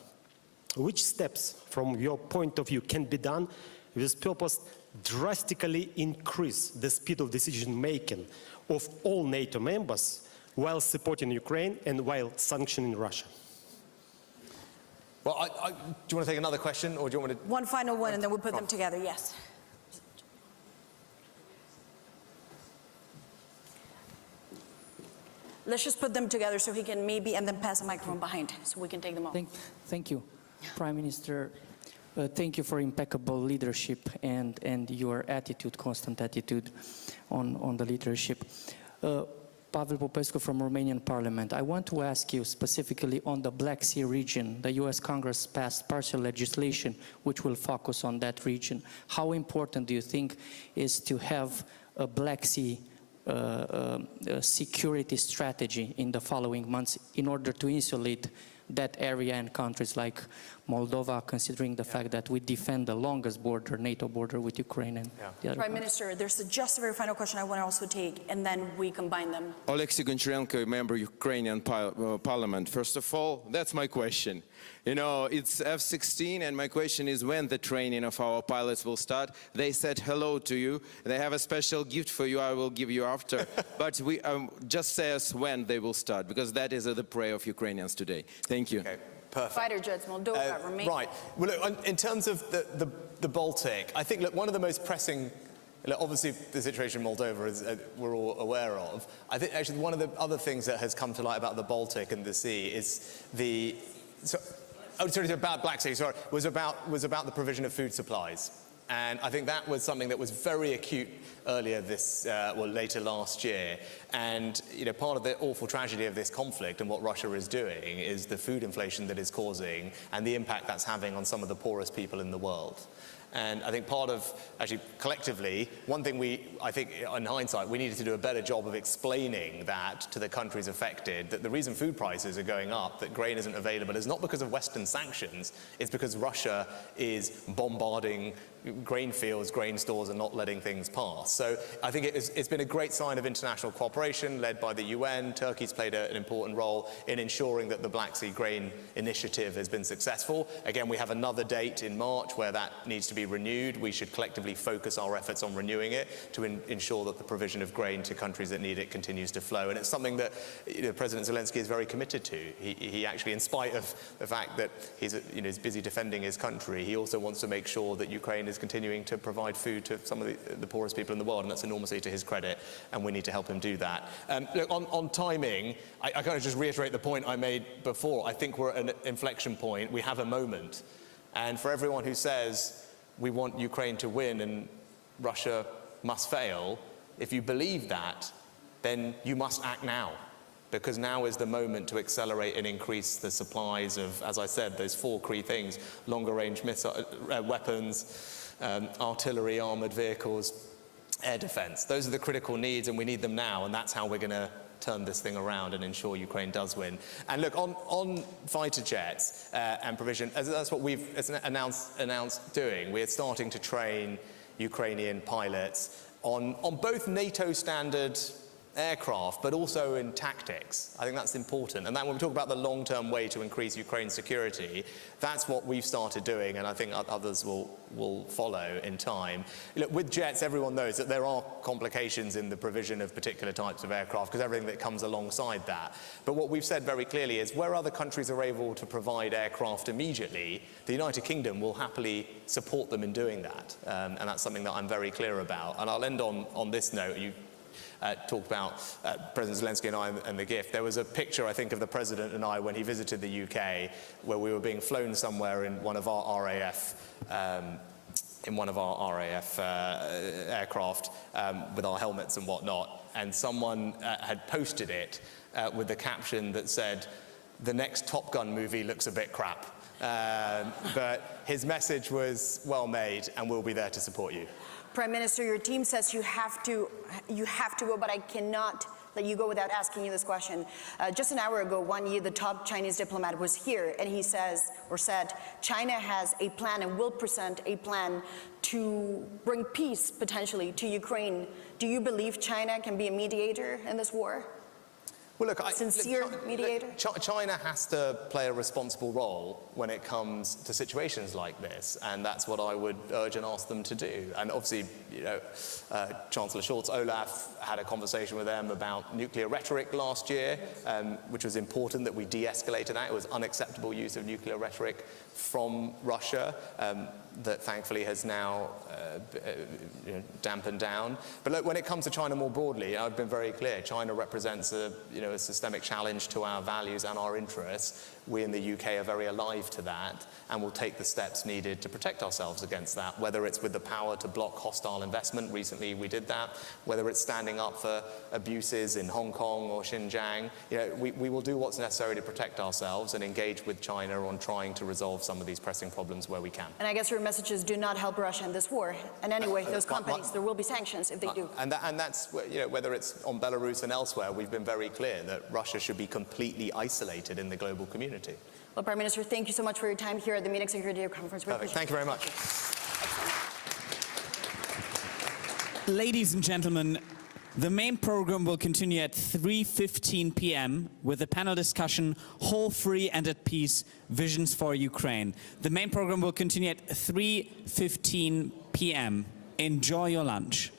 Which steps, from your point of view, can be done with purpose drastically increase the speed of decision-making of all NATO members while supporting Ukraine and while sanctioning Russia? Well, do you want to take another question, or do you want me to... One final one, and then we'll put them together, yes. Let's just put them together so he can maybe, and then pass the microphone behind, so we can take them all. Thank you, Prime Minister. Thank you for impeccable leadership and your attitude, constant attitude on the leadership. Pavel Popescu from Romanian Parliament. I want to ask you specifically on the Black Sea region. The US Congress passed partial legislation which will focus on that region. How important do you think is to have a Black Sea security strategy in the following months in order to insulate that area and countries like Moldova, considering the fact that we defend the longest border, NATO border with Ukraine and the other Prime countries? Minister, there's just a very final question I want to also take, and then we combine them. Oleksiy Goncharenko, member Ukrainian Parliament. First of all, that's my question. You know, it's F-16, and my question is when the training of our pilots will start. They said hello to you. They have a special gift for you I will give you after. But we just say us when they will start, because that is the prayer of Ukrainians today. Thank you. Okay, perfect. Fighter jets, Moldova, Romania. Right. Well, look, in terms of the Baltic, I think, look, one of the most pressing, look, obviously the situation in Moldova is we're all aware of. I think actually one of the other things that has come to light about the Baltic and the sea is about Black Sea, sorry, was about the provision of food supplies. And I think that was something that was very acute earlier later last year. And, you know, part of the awful tragedy of this conflict and what Russia is doing is the food inflation that it's causing and the impact that's having on some of the poorest people in the world. And I think part of, actually, collectively, one thing I think, in hindsight, we needed to do a better job of explaining that to the countries affected, that the reason food prices are going up, that grain isn't available, is not because of Western sanctions, it's because Russia is bombarding grain fields, grain stores, and not letting things pass. So I think it's been a great sign of international cooperation led by the UN. Turkey's played an important role in ensuring that the Black Sea Grain Initiative has been successful. Again, we have another date in March where that needs to be renewed. We should collectively focus our efforts on renewing it to ensure that the provision of grain to countries that need it continues to flow. And it's something that President Zelensky is very committed to. He actually, in spite of the fact that he's busy defending his country, he also wants to make sure that Ukraine is continuing to provide food to some of the poorest people in the world, and that's enormously to his credit, and we need to help him do that. Look, on timing, I kind of just reiterate the point I made before. I think we're at an inflection point. We have a moment. And for everyone who says we want Ukraine to win and Russia must fail, if you believe that, then you must act now. Because now is the moment to accelerate and increase the supplies of, as I said, those 4 key things: longer range missile weapons, artillery, armored vehicles, air defense. Those are the critical needs, and we need them now, and that's how we're going to turn this thing around and ensure Ukraine does win. And look, on fighter jets and provision, that's what we've announced doing. We're starting to train Ukrainian pilots on both NATO standard aircraft, but also in tactics. I think that's important. And that when we talk about the long-term way to increase Ukraine's security, that's what we've started doing, and I think others will follow in time. Look, with jets, everyone knows that there are complications in the provision of particular types of aircraft, because everything that comes alongside that. But what we've said very clearly is where other countries are able to provide aircraft immediately, the United Kingdom will happily support them in doing that. And that's something that I'm very clear about. And I'll end on this note. You talked about President Zelensky and I and the gift. There was a picture, I think, of the President and I when he visited the UK, where we were being flown somewhere in one of our RAF aircraft with our helmets and whatnot, and someone had posted it with the caption that said, "The next Top Gun movie looks a bit crap." But his message was well made, and we'll be there to support you. Prime Minister, your team says you have to go, but I cannot let you go without asking you this question. Just an hour ago, Wang, the top Chinese diplomat, was here, and he said, China has a plan and will present a plan to bring peace, potentially, to Ukraine. Do you believe China can be a mediator in this war? Well, look, mediator? China has to play a responsible role when it comes to situations like this, and that's what I would urge and ask them to do. And obviously, Chancellor Scholz, Olaf, had a conversation with them about nuclear rhetoric last year, which was important that we de-escalated that. It was unacceptable use of nuclear rhetoric from Russia that thankfully has now dampened down. But look, when it comes to China more broadly, I've been very clear. China represents a systemic challenge to our values and our interests. We in the UK are very alive to that, and will take the steps needed to protect ourselves against that, whether it's with the power to block hostile investment. Recently we did that. Whether it's standing up for abuses in Hong Kong or Xinjiang. We will do what's necessary to protect ourselves and engage with China on trying to resolve some of these pressing problems where we can. And I guess your messages do not help Russia in this war. And anyway, those companies, there will be sanctions if they do. And that's, whether it's on Belarus and elsewhere, we've been very clear that Russia should be completely isolated in the global community. Well, Prime Minister, thank you so much for your time here at the Munich Security Conference. Thank you very much. Ladies and gentlemen, the main program will continue at 3:15 p.m. with a panel discussion, Whole Free and at Peace, Visions for Ukraine. The main program will continue at 3:15 p.m. Enjoy your lunch.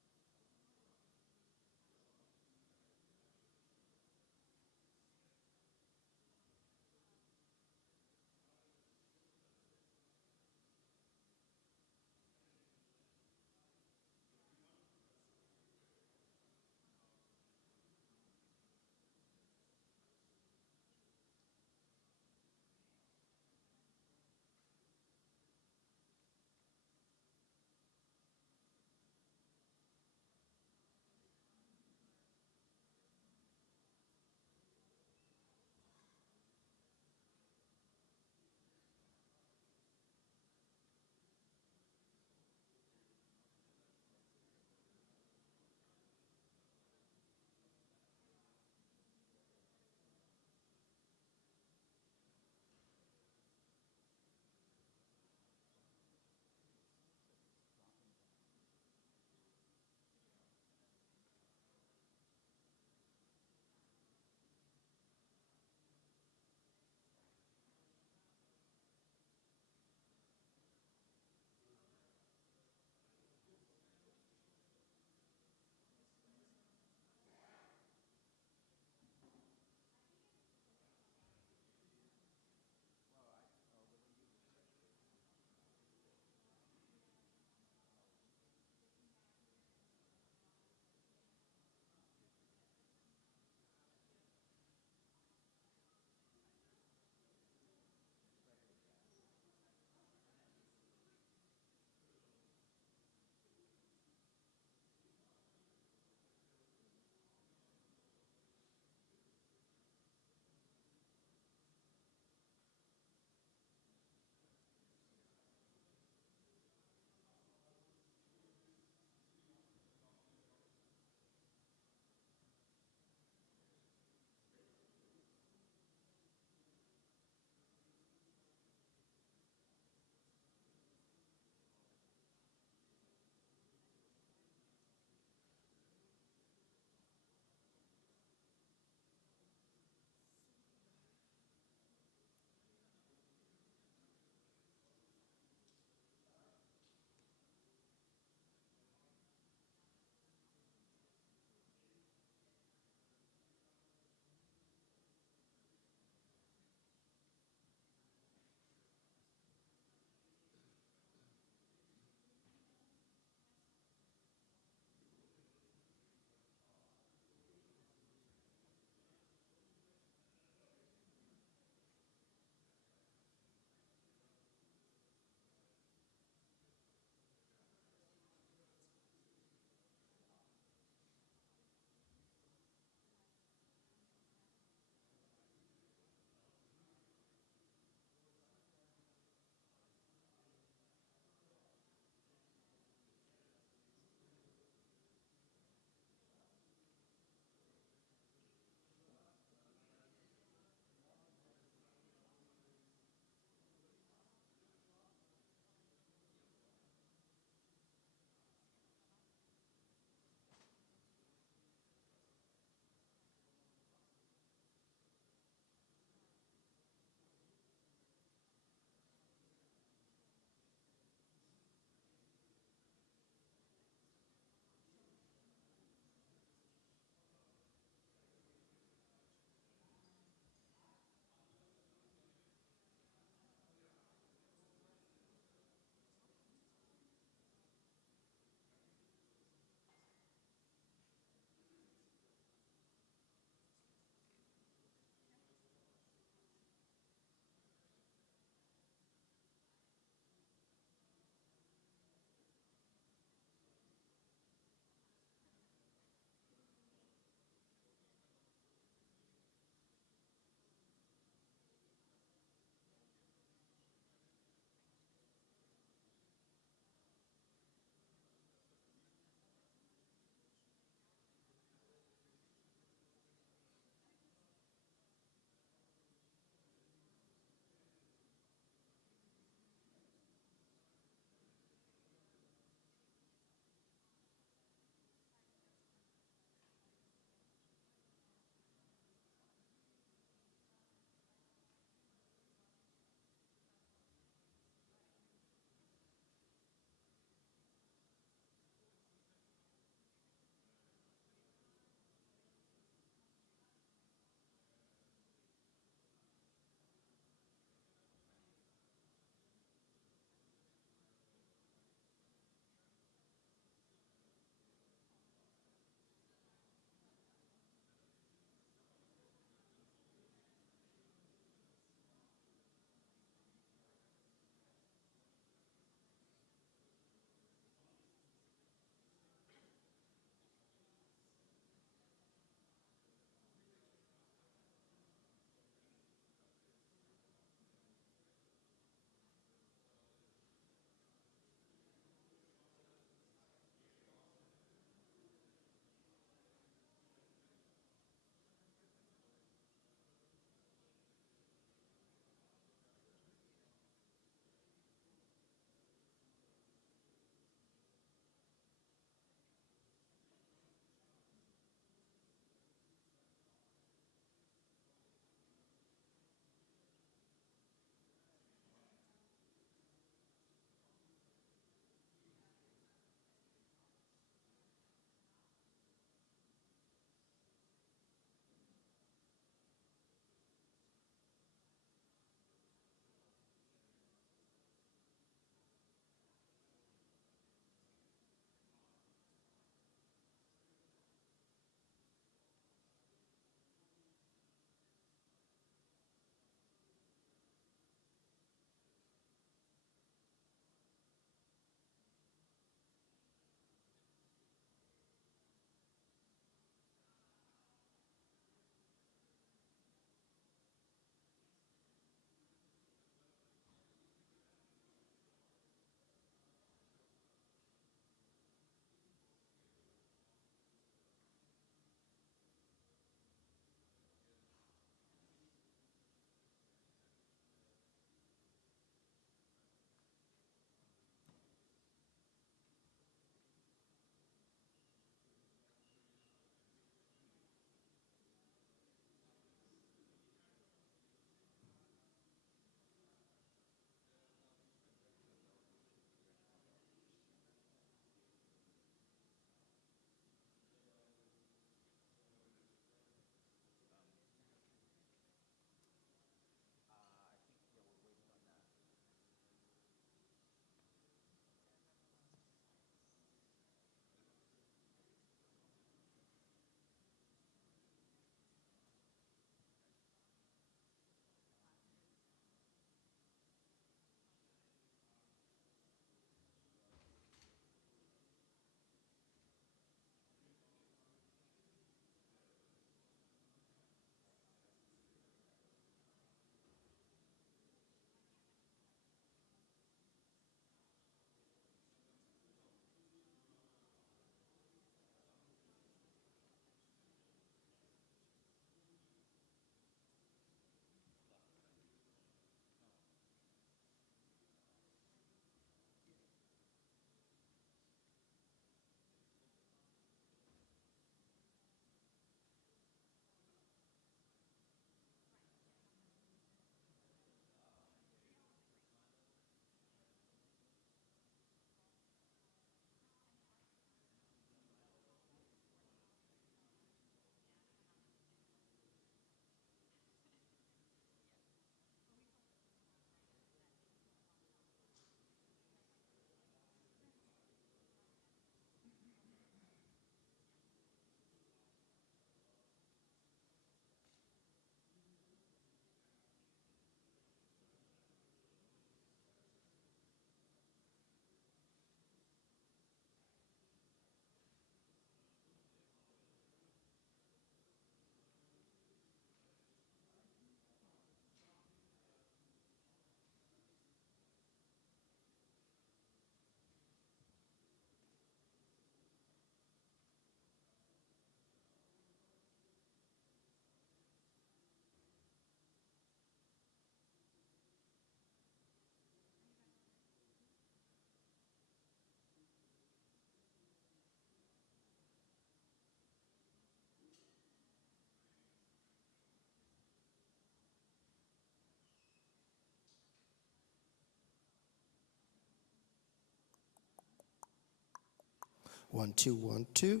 1, 2, 1, 2.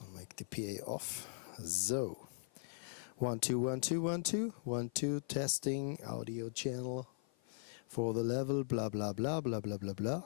I'll make the PA off. So, 1, 2, 1, 2, 1, 2, 1, 2, testing audio channel for the level, blah, blah, blah, blah, blah, blah, blah.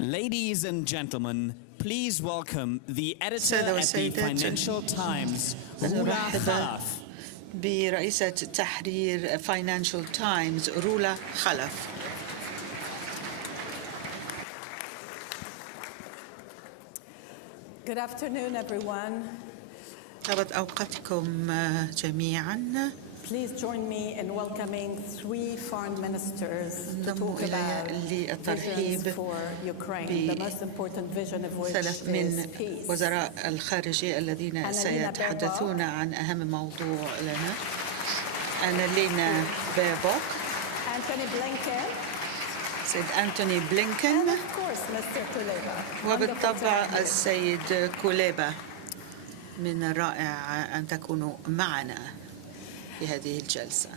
Ladies and gentlemen, please welcome the editor at the Financial Times, Ursula Khalaf. برئيسة تحرير Financial Times رولا خلف. Good afternoon, everyone. طابت أوقاتكم جميعاً. Please join me in welcoming three foreign ministers to talk about visions for Ukraine, the most important vision of which ثلاث is من peace. وزراء الخارجية الذين سيتحدثون عن أهم موضوع لنا. أنالينا بيربوك. Anthony Blinken. سيد أنتوني بلينكن. And of course, Mr. Kuleba. وبالطبع السيد كوليبا. من الرائع أن تكونوا معنا في هذه الجلسة.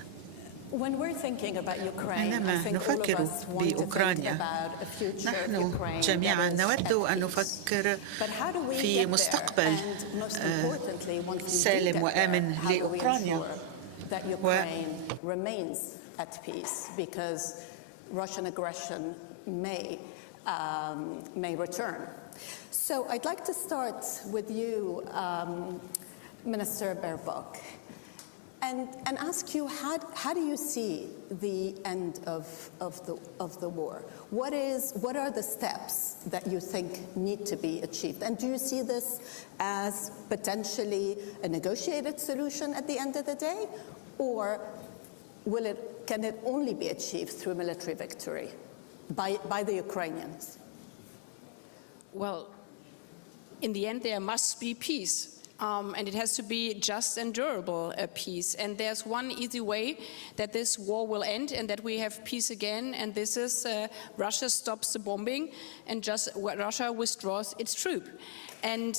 When we're thinking about Ukraine, I عندما think all of نفكر us want to think بأوكرانيا about a future of نحن Ukraine جميعا that is نود at أن peace. نفكر But how do we في get there? مستقبل And most importantly, once we do سالم get وآمن there, how do we لأوكرانيا. ensure that Ukraine remains at peace? Because Russian aggression may return. So I'd like to start with you, Minister Baerbock, and ask you how do you see the end of the war? What are the steps that you think need to be achieved? And do you see this as potentially a negotiated solution at the end of the day, or can it only be achieved through military victory by the Ukrainians? Well, in the end, there must be peace. And it has to be just and durable peace. And there's one easy way that this war will end and that we have peace again, and this is Russia stops the bombing and just Russia withdraws its troops. And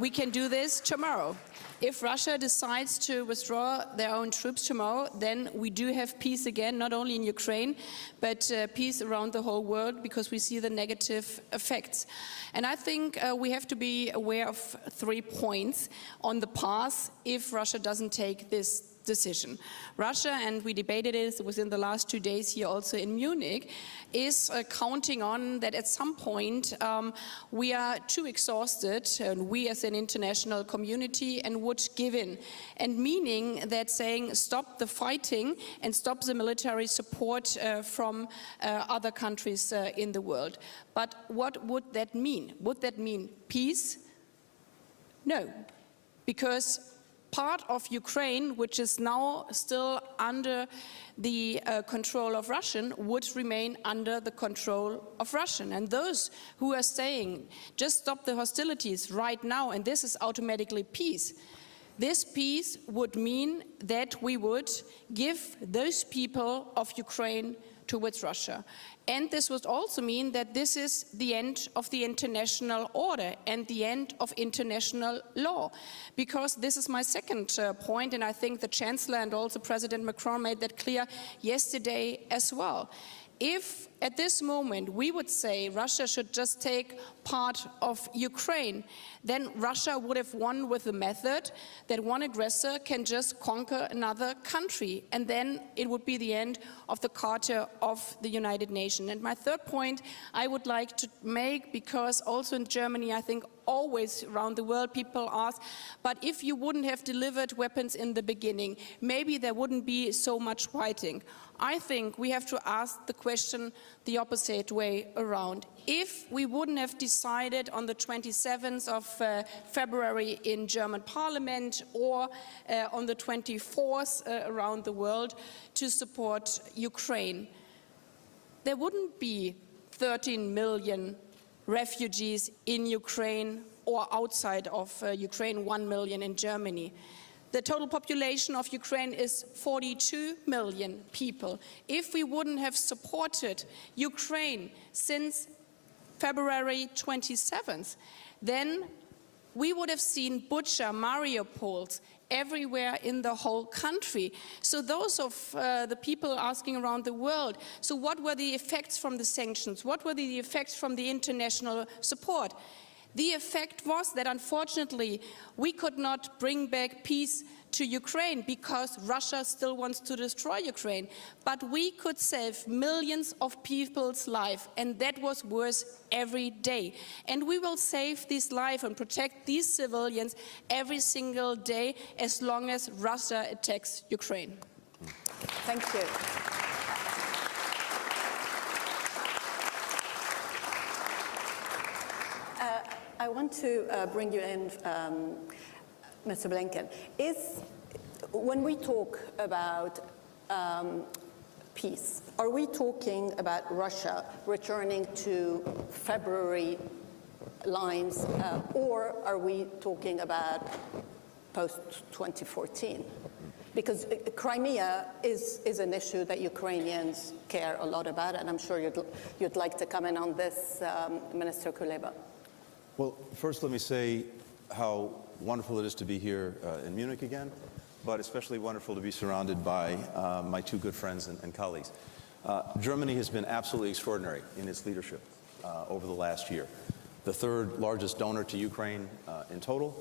we can do this tomorrow. If Russia decides to withdraw their own troops tomorrow, then we do have peace again, not only in Ukraine, but peace around the whole world, because we see the negative effects. And I think we have to be aware of 3 points on the path if Russia doesn't take this decision. Russia, and we debated it within the last 2 days here also in Munich, is counting on that at some point we are too exhausted, and we as an international community, and would give in. And meaning that saying stop the fighting and stop the military support from other countries in the world. But what would that mean? Would that mean peace? No, because part of Ukraine, which is now still under the control of Russian, would remain under the control of Russian. And those who are saying, just stop the hostilities right now, and this is automatically peace, this peace would mean that we would give those people of Ukraine towards Russia. And this would also mean that this is the end of the international order and the end of international law. Because this is my second point, and I think the Chancellor and also President Macron made that clear yesterday as well. If at this moment we would say Russia should just take part of Ukraine, then Russia would have won with the method that one aggressor can just conquer another country, and then it would be the end of the Charter of the United Nations. And my third point I would like to make, because also in Germany, I think always around the world people ask, but if you wouldn't have delivered weapons in the beginning, maybe there wouldn't be so much fighting. I think we have to ask the question the opposite way around. If we wouldn't have decided on the 27th of February in German Parliament, or on the 24th around the world to support Ukraine, there wouldn't be 13 million refugees in Ukraine or outside of Ukraine, 1 million in Germany. The total population of Ukraine is 42 million people. If we wouldn't have supported Ukraine since February 27th, then we would have seen Bucha, Mariupol everywhere in the whole country. So those of the people asking around the world, so what were the effects from the sanctions? What were the effects from the international support? The effect was that unfortunately we could not bring back peace to Ukraine because Russia still wants to destroy Ukraine. But we could save millions of people's lives, and that was worse every day. And we will save this life and protect these civilians every single day as long as Russia attacks Ukraine. Thank you. I want to bring you in, Mr. Blinken. When we talk about peace, are we talking about Russia returning to February lines, or are we talking about post-2014? Because Crimea is an issue that Ukrainians care a lot about, and I'm sure you'd like to come in on this, Minister Kuleba. Well, first let me say how wonderful it is to be here in Munich again, but especially wonderful to be surrounded by my two good friends and colleagues. Germany has been absolutely extraordinary in its leadership over the last year. The third largest donor to Ukraine in total,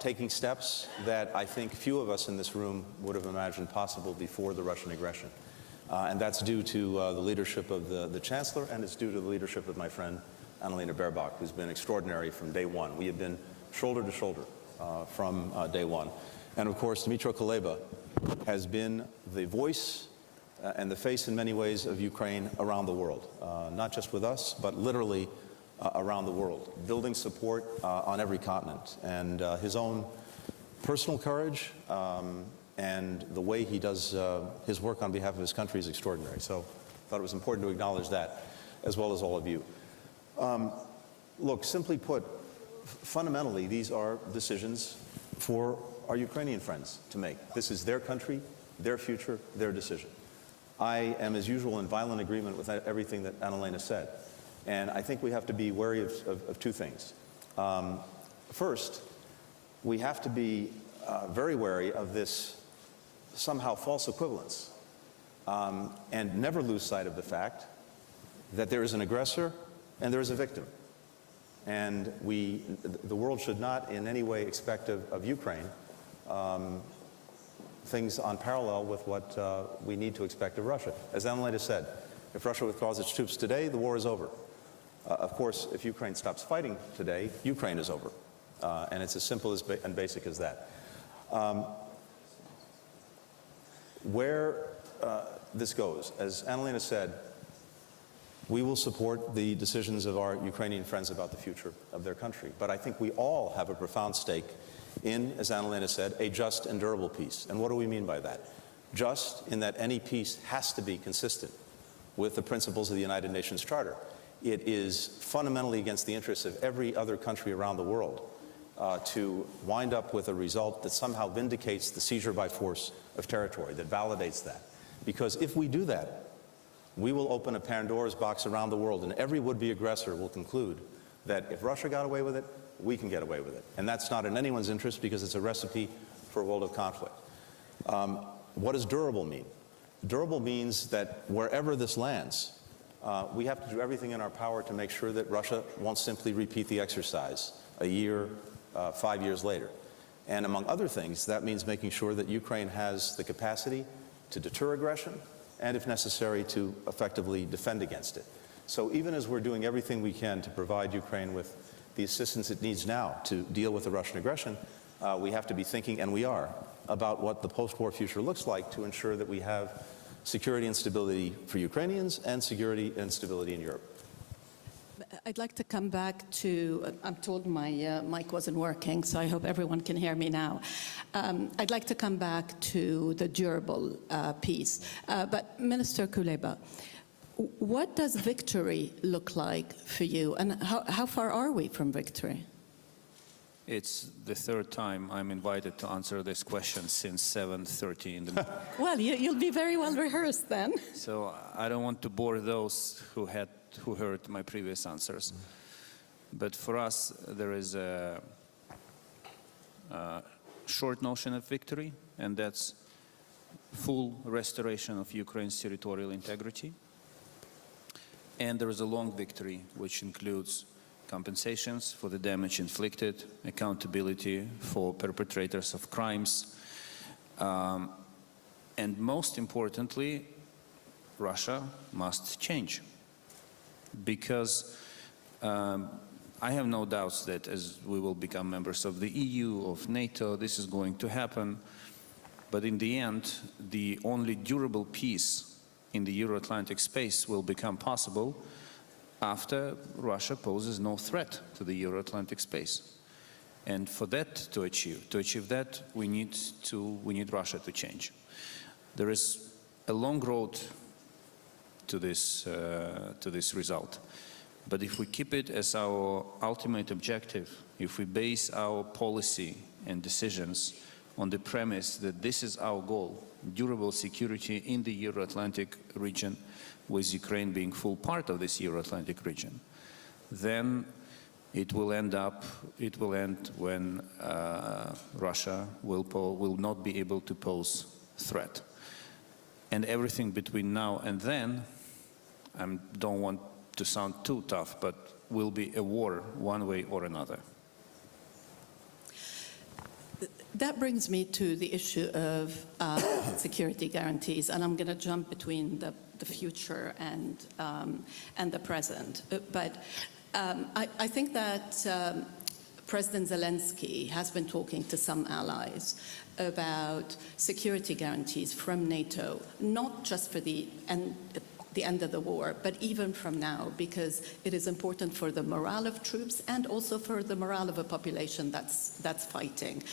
taking steps that I think few of us in this room would have imagined possible before the Russian aggression. And that's due to the leadership of the Chancellor, and it's due to the leadership of my friend Annalena Baerbock, who's been extraordinary from day one. We have been shoulder to shoulder from day one. And of course, Dmytro Kuleba has been the voice and the face in many ways of Ukraine around the world, not just with us, but literally around the world, building support on every continent. And his own personal courage and the way he does his work on behalf of his country is extraordinary. So I thought it was important to acknowledge that, as well as all of you. Look, simply put, fundamentally, these are decisions for our Ukrainian friends to make. This is their country, their future, their decision. I am, as usual, in violent agreement with everything that Annalena said. And I think we have to be wary of two things. First, we have to be very wary of this somehow false equivalence and never lose sight of the fact that there is an aggressor and there is a victim. And the world should not in any way expect of Ukraine things on parallel with what we need to expect of Russia. As Annalena said, if Russia withdraws its troops today, the war is over. Of course, if Ukraine stops fighting today, Ukraine is over. And it's as simple and basic as that. Where this goes, as Annalena said, we will support the decisions of our Ukrainian friends about the future of their country. But I think we all have a profound stake in, as Annalena said, a just and durable peace. And what do we mean by that? Just in that any peace has to be consistent with the principles of the United Nations Charter. It is fundamentally against the interests of every other country around the world to wind up with a result that somehow vindicates the seizure by force of territory, that validates that. Because if we do that, we will open a Pandora's box around the world, and every would-be aggressor will conclude that if Russia got away with it, we can get away with it. And that's not in anyone's interest because it's a recipe for a world of conflict. What does durable mean? Durable means that wherever this lands, we have to do everything in our power to make sure that Russia won't simply repeat the exercise a year, 5 years later. And among other things, that means making sure that Ukraine has the capacity to deter aggression and, if necessary, to effectively defend against it. So even as we're doing everything we can to provide Ukraine with the assistance it needs now to deal with the Russian aggression, we have to be thinking, and we are, about what the post-war future looks like to ensure that we have security and stability for Ukrainians and security and stability in Europe. I'd like to come back to, I'm told my mic wasn't working, so I hope everyone can hear me now. I'd like to come back to the durable piece. But Minister Kuleba, what does victory look like for you, and how far are we from victory? It's the third time I'm invited to answer this question since 7:30 in the morning. Well, you'll be very well rehearsed then. So I don't want to bore those who heard my previous answers. But for us, there is a short notion of victory, and that's full restoration of Ukraine's territorial integrity. And there is a long victory, which includes compensations for the damage inflicted, accountability for perpetrators of crimes, And most importantly, Russia must change. Because I have no doubts that as we will become members of the EU, of NATO, this is going to happen. But in the end, the only durable peace in the Euro-Atlantic space will become possible after Russia poses no threat to the Euro-Atlantic space. And for that to achieve that, we need Russia to change. There is a long road to this result. But if we keep it as our ultimate objective, if we base our policy and decisions on the premise that this is our goal, durable security in the Euro-Atlantic region, with Ukraine being full part of this Euro-Atlantic region, then it will end when Russia will not be able to pose threat. And everything between now and then, I don't want to sound too tough, but will be a war one way or another. That brings me to the issue of security guarantees, and I'm going to jump between the future and the present. But I think that President Zelensky has been talking to some allies about security guarantees from NATO, not just for the end of the war, but even from now, because it is important for the morale of troops and also for the morale of a population that's fighting.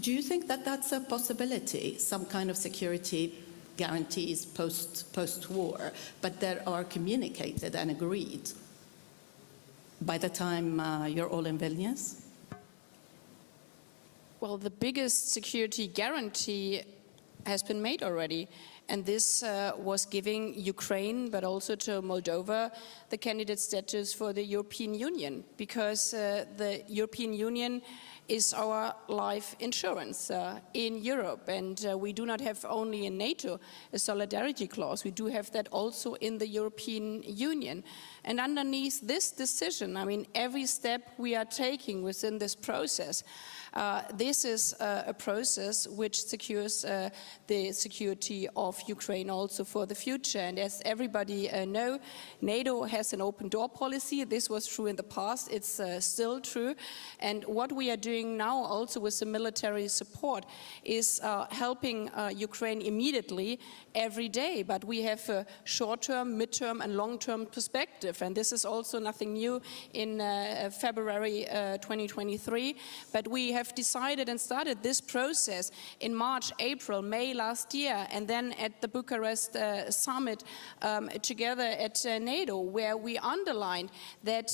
Do you think that that's a possibility, some kind of security guarantees post-war, but that are communicated and agreed by the time you're all in Vilnius? Well, the biggest security guarantee has been made already, and this was giving Ukraine, but also to Moldova, the candidate status for the European Union, because the European Union is our life insurance in Europe, and we do not have only in NATO a solidarity clause, we do have that also in the European Union. And underneath this decision, I mean, every step we are taking within this process, this is a process which secures the security of Ukraine also for the future. And as everybody know, NATO has an open door policy. This was true in the past, it's still true. And what we are doing now also with the military support is helping Ukraine immediately every day, but we have a short-term, mid-term and long-term perspective, and this is also nothing new in February 2023, but we have decided and started this process in March, April, May last year, and then at the Bucharest summit together at NATO, where we underlined that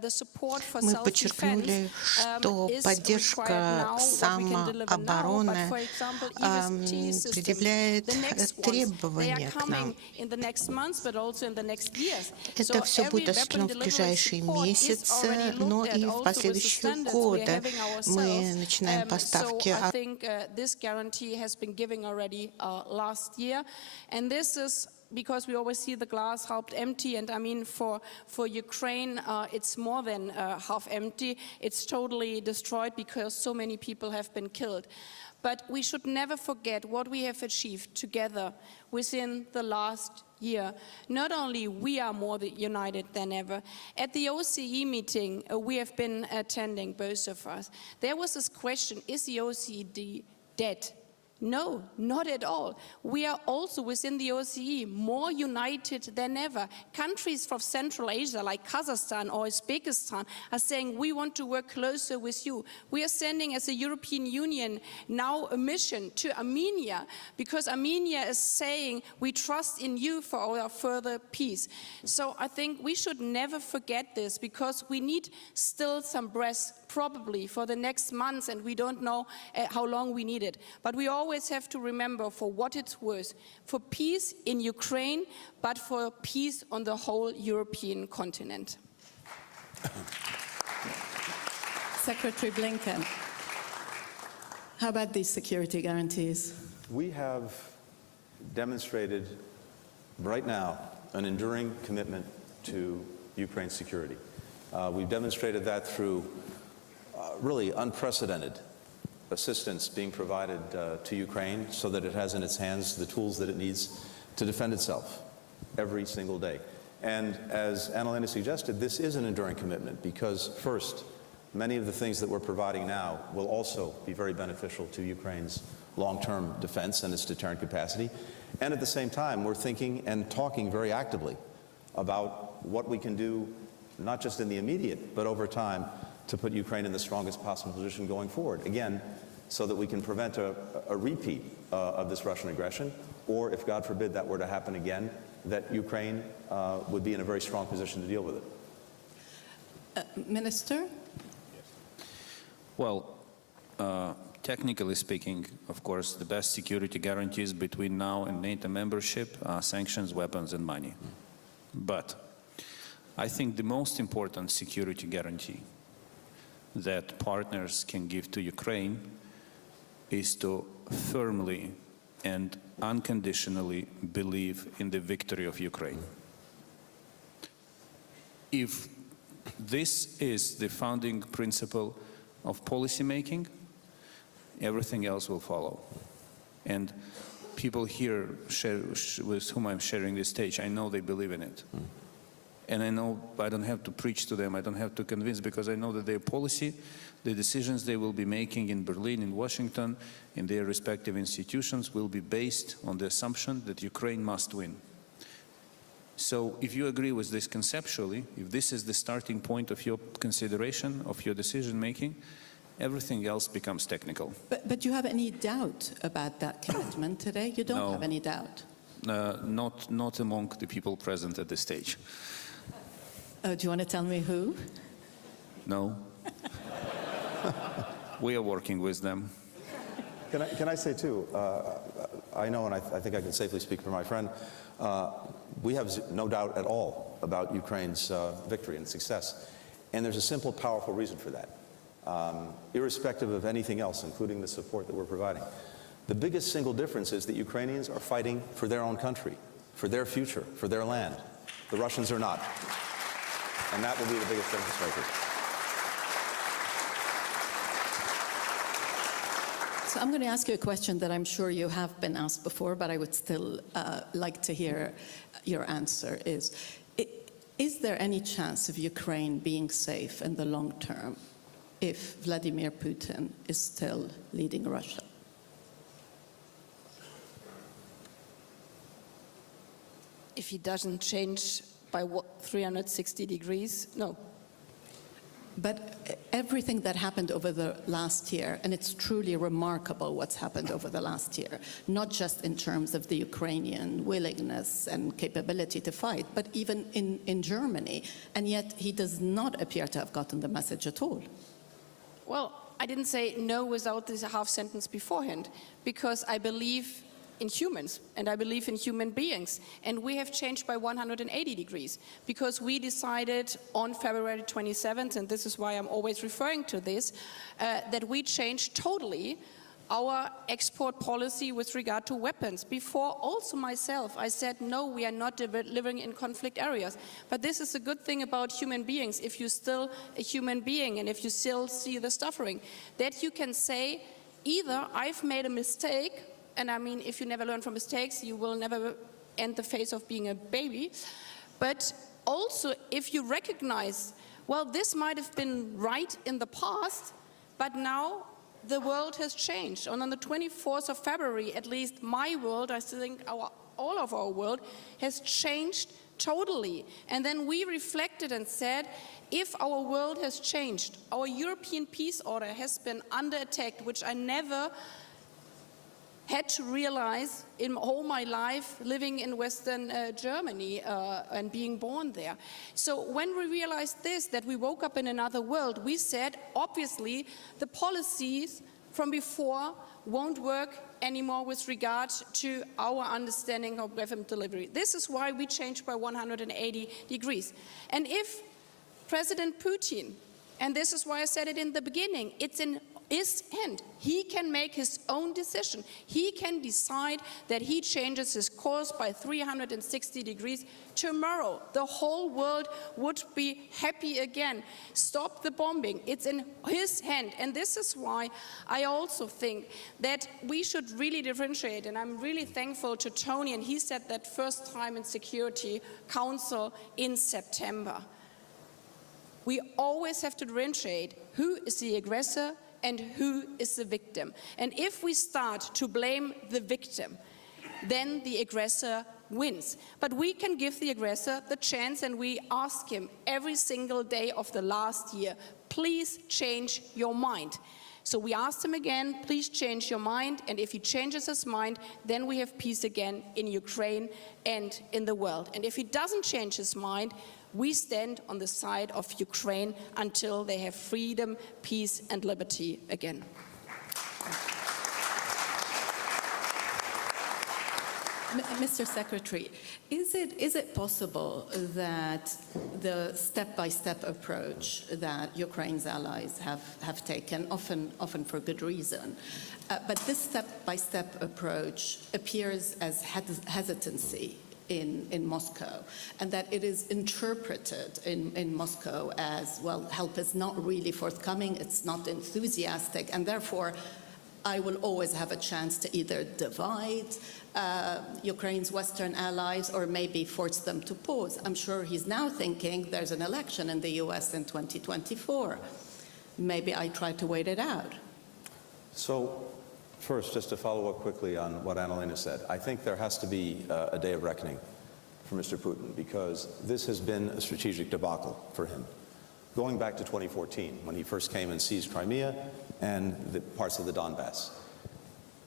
the support for self-defense is required now, what we can deliver now, but for example, EVST systems, the next ones, they are coming in the next months, but also in the next years. Это все будет осуществлено в ближайшие месяцы, но и в последующие годы мы начинаем поставки. I think this guarantee has been given already last year, and this is because we always see the glass half empty, and I mean for Ukraine it's more than half empty. It's totally destroyed because so many people have been killed. But we should never forget what we have achieved together within the last year. Not only we are more united than ever. At the OSCE meeting we have been attending, both of us, there was this question, is the OSCE dead? No, not at all. We are also within the OSCE more united than ever. Countries from Central Asia like Kazakhstan or Uzbekistan are saying we want to work closer with you. We are sending as a European Union now a mission to Armenia because Armenia is saying we trust in you for our further peace. So I think we should never forget this because we need still some breath probably for the next months, and we don't know how long we need it. But we always have to remember for what it's worth, for peace in Ukraine, but for peace on the whole European continent. Secretary Blinken, how about these security guarantees? We have demonstrated right now an enduring commitment to Ukraine's security. We've demonstrated that through really unprecedented assistance being provided to Ukraine so that it has in its hands the tools that it needs to defend itself every single day. And as Annalena suggested, this is an enduring commitment because, first, many of the things that we're providing now will also be very beneficial to Ukraine's long-term defense and its deterrent capacity. And at the same time, we're thinking and talking very actively about what we can do, not just in the immediate, but over time, to put Ukraine in the strongest possible position going forward. Again, so that we can prevent a repeat of this Russian aggression, or if, God forbid, that were to happen again, that Ukraine would be in a very strong position to deal with it. Minister? Well, technically speaking, of course, the best security guarantees between now and NATO membership are sanctions, weapons, and money. But I think the most important security guarantee that partners can give to Ukraine is to firmly and unconditionally believe in the victory of Ukraine. If this is the founding principle of policy making, everything else will follow. And people here with whom I'm sharing this stage, I know they believe in it. And I know I don't have to preach to them, I don't have to convince, because I know that their policy, the decisions they will be making in Berlin, in Washington, in their respective institutions will be based on the assumption that Ukraine must win. So if you agree with this conceptually, if this is the starting point of your consideration, of your decision making, everything else becomes technical. But do you have any doubt about that commitment today? You don't have any doubt? Not among the people present at this stage. Do you want to tell me who? No. We are working with them. Can I say too, I know, and I think I can safely speak for my friend, we have no doubt at all about Ukraine's victory and success. And there's a simple, powerful reason for that. Irrespective of anything else, including the support that we're providing. The biggest single difference is that Ukrainians are fighting for their own country, for their future, for their land. The Russians are not. And that will be the biggest difference maker. So I'm going to ask you a question that I'm sure you have been asked before, but I would still like to hear your answer. Is there any chance of Ukraine being safe in the long term if Vladimir Putin is still leading Russia? If he doesn't change by 360 degrees, no. But everything that happened over the last year, and it's truly remarkable what's happened over the last year, not just in terms of the Ukrainian willingness and capability to fight, but even in Germany, and yet he does not appear to have gotten the message at all. Well, I didn't say no without this half sentence beforehand, because I believe in humans, and I believe in human beings. And we have changed by 180 degrees, because we decided on February 27th, and this is why I'm always referring to this, that we changed totally our export policy with regard to weapons. Before, also myself, I said, no, we are not living in conflict areas. But this is a good thing about human beings, if you're still a human being and if you still see the suffering, that you can say, either I've made a mistake, and I mean, if you never learn from mistakes, you will never end the phase of being a baby. But also, if you recognize, well, this might have been right in the past, but now the world has changed. And on the 24th of February, at least my world, I think all of our world, has changed totally. And then we reflected and said, if our world has changed, our European peace order has been under attack, which I never had to realize in all my life living in Western Germany and being born there. So when we realized this, that we woke up in another world, we said, obviously, the policies from before won't work anymore with regard to our understanding of weapon delivery. This is why we changed by 180 degrees. And if President Putin, and this is why I said it in the beginning, it's in his hand. He can make his own decision. He can decide that he changes his course by 360 degrees. Tomorrow, the whole world would be happy again. Stop the bombing. It's in his hand. And this is why I also think that we should really differentiate. And I'm really thankful to Tony, and he said that first time in Security Council in September. We always have to differentiate who is the aggressor and who is the victim. And if we start to blame the victim, then the aggressor wins. But we can give the aggressor the chance, and we ask him every single day of the last year, please change your mind. So we asked him again, please change your mind, and if he changes his mind, then we have peace again in Ukraine and in the world. And if he doesn't change his mind, we stand on the side of Ukraine until they have freedom, peace, and liberty again. Mr. Secretary, is it possible that the step-by-step approach that Ukraine's allies have taken, often for good reason, but this step-by-step approach appears as hesitancy in Moscow, and that it is interpreted in Moscow as, well, help is not really forthcoming, it's not enthusiastic, and therefore I will always have a chance to either divide Ukraine's Western allies or maybe force them to pause. I'm sure he's now thinking there's an election in the US in 2024. Maybe I try to wait it out. So first, just to follow up quickly on what Annalena said, I think there has to be a day of reckoning for Mr. Putin, because this has been a strategic debacle for him. Going back to 2014, when he first came and seized Crimea and the parts of the Donbass.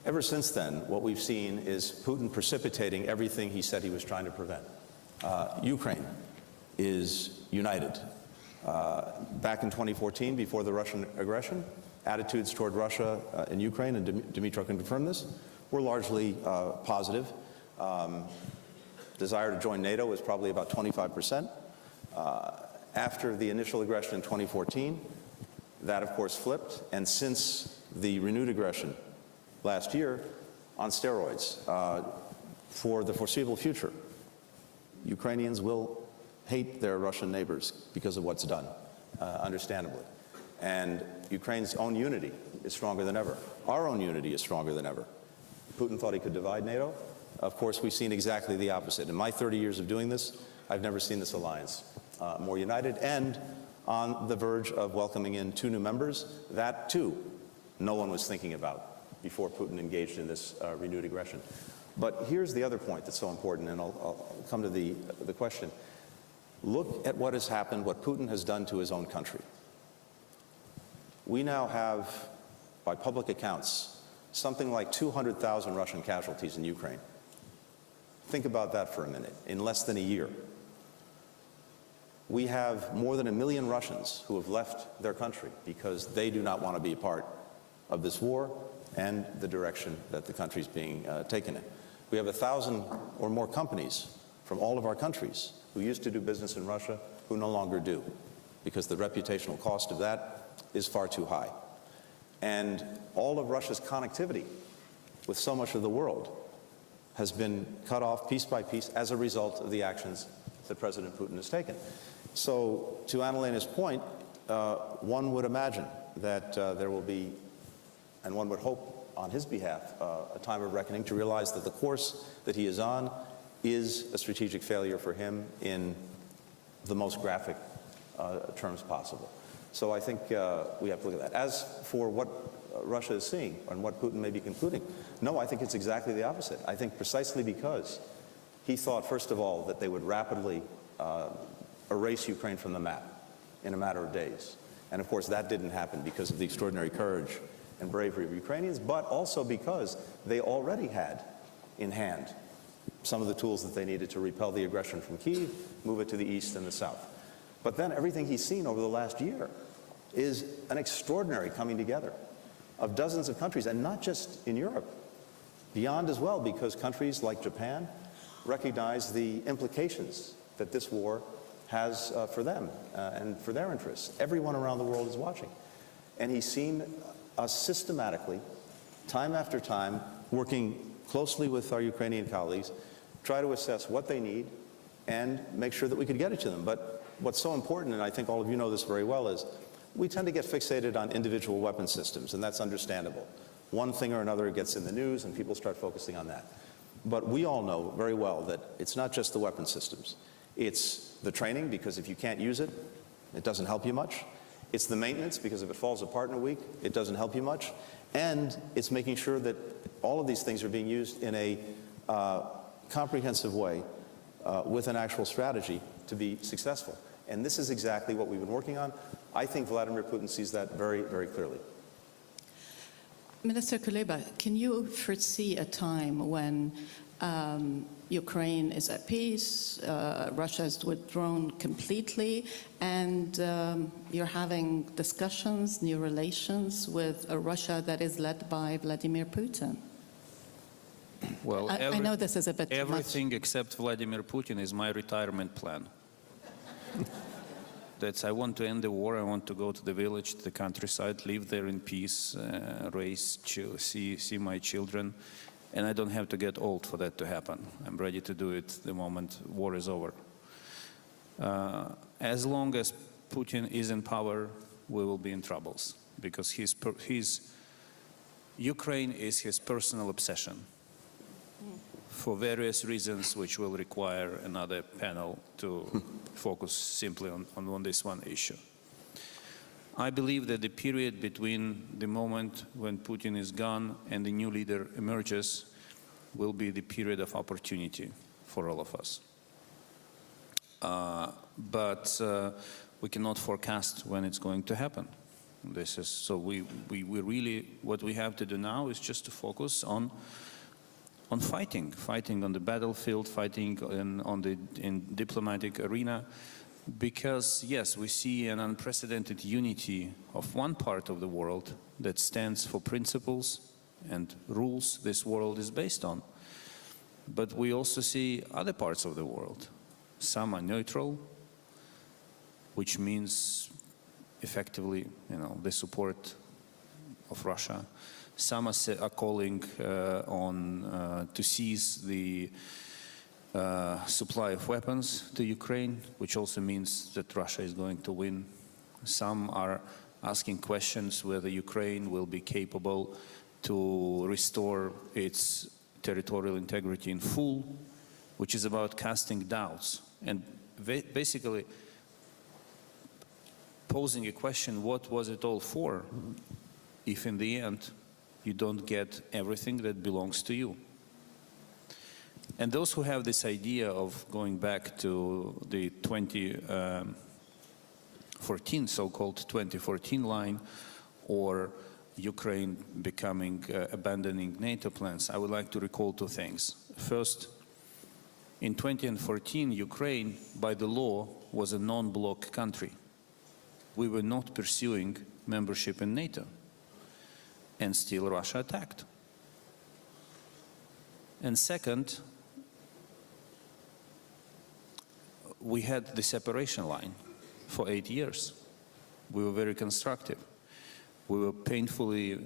Ever since then, what we've seen is Putin precipitating everything he said he was trying to prevent. Ukraine is united. Back in 2014, before the Russian aggression, attitudes toward Russia in Ukraine, and Dmytro can confirm this, were largely positive. Desire to join NATO was probably about 25%. After the initial aggression in 2014, that of course flipped, and since the renewed aggression last year, on steroids. For the foreseeable future, Ukrainians will hate their Russian neighbors because of what's done, understandably. And Ukraine's own unity is stronger than ever. Our own unity is stronger than ever. Putin thought he could divide NATO. Of course, we've seen exactly the opposite. In my 30 years of doing this, I've never seen this alliance more united and on the verge of welcoming in 2 new members. That, too, no one was thinking about before Putin engaged in this renewed aggression. But here's the other point that's so important, and I'll come to the question. Look at what has happened, what Putin has done to his own country. We now have, by public accounts, something like 200,000 Russian casualties in Ukraine. Think about that for a minute. In less than a year, we have more than 1 million Russians who have left their country because they do not want to be a part of this war and the direction that the country is being taken in. We have 1,000 or more companies from all of our countries who used to do business in Russia who no longer do, because the reputational cost of that is far too high. And all of Russia's connectivity with so much of the world has been cut off piece by piece as a result of the actions that President Putin has taken. So, to Annalena's point, one would imagine that there will be, and one would hope on his behalf, a time of reckoning to realize that the course that he is on is a strategic failure for him in the most graphic terms possible. So I think we have to look at that. As for what Russia is seeing and what Putin may be concluding, no, I think it's exactly the opposite. I think precisely because he thought, first of all, that they would rapidly erase Ukraine from the map in a matter of days. And of course that didn't happen because of the extraordinary courage and bravery of Ukrainians, but also because they already had in hand some of the tools that they needed to repel the aggression from Kyiv, move it to the east and the south. But then everything he's seen over the last year is an extraordinary coming together of dozens of countries, and not just in Europe, beyond as well, because countries like Japan recognize the implications that this war has for them and for their interests. Everyone around the world is watching. And he's seen us systematically, time after time, working closely with our Ukrainian colleagues, try to assess what they need and make sure that we could get it to them. But what's so important, and I think all of you know this very well, is we tend to get fixated on individual weapon systems, and that's understandable. One thing or another gets in the news and people start focusing on that. But we all know very well that it's not just the weapon systems. It's the training, because if you can't use it, it doesn't help you much. It's the maintenance, because if it falls apart in a week, it doesn't help you much. And it's making sure that all of these things are being used in a comprehensive way with an actual strategy to be successful. And this is exactly what we've been working on. I think Vladimir Putin sees that very, very clearly. Minister Kuleba, can you foresee a time when Ukraine is at peace, Russia is withdrawn completely, and you're having discussions, new relations with a Russia that is led by Vladimir Putin? Well, I know this is a bit everything except Vladimir Putin is my retirement plan. That's, I want to end the war, I want to go to the village, to the countryside, live there in peace, raise, see my children, and I don't have to get old for that to happen. I'm ready to do it the moment war is over. As long as Putin is in power, we will be in troubles, because Ukraine is his personal obsession, for various reasons which will require another panel to focus simply on this one issue. I believe that the period between the moment when Putin is gone and the new leader emerges will be the period of opportunity for all of us. But we cannot forecast when it's going to happen. This is, so we really, what we have to do now is just to focus on fighting on the battlefield, fighting in diplomatic arena, because yes, we see an unprecedented unity of one part of the world that stands for principles and rules this world is based on. But we also see other parts of the world. Some are neutral, which means effectively, the support of Russia. Some are calling to seize the supply of weapons to Ukraine, which also means that Russia is going to win. Some are asking questions whether Ukraine will be capable to restore its territorial integrity in full, which is about casting doubts and basically posing a question, what was it all for, if in the end you don't get everything that belongs to you? And those who have this idea of going back to the 2014, so-called 2014 line, or Ukraine abandoning NATO plans, I would like to recall two things. First, in 2014, Ukraine, by the law, was a non-bloc country. We were not pursuing membership in NATO. And still Russia attacked. And second, we had the separation line for 8 years. We were very constructive. We were painfully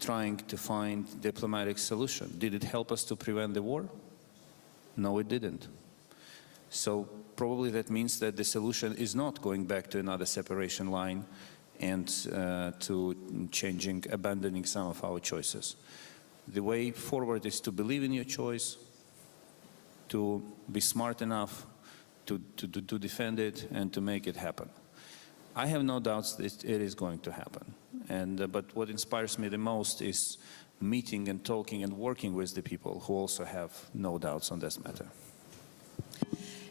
trying to find diplomatic solution. Did it help us to prevent the war? No, it didn't. So probably that means that the solution is not going back to another separation line and to abandoning some of our choices. The way forward is to believe in your choice, to be smart enough to defend it and to make it happen. I have no doubts that it is going to happen. But what inspires me the most is meeting and talking and working with the people who also have no doubts on this matter.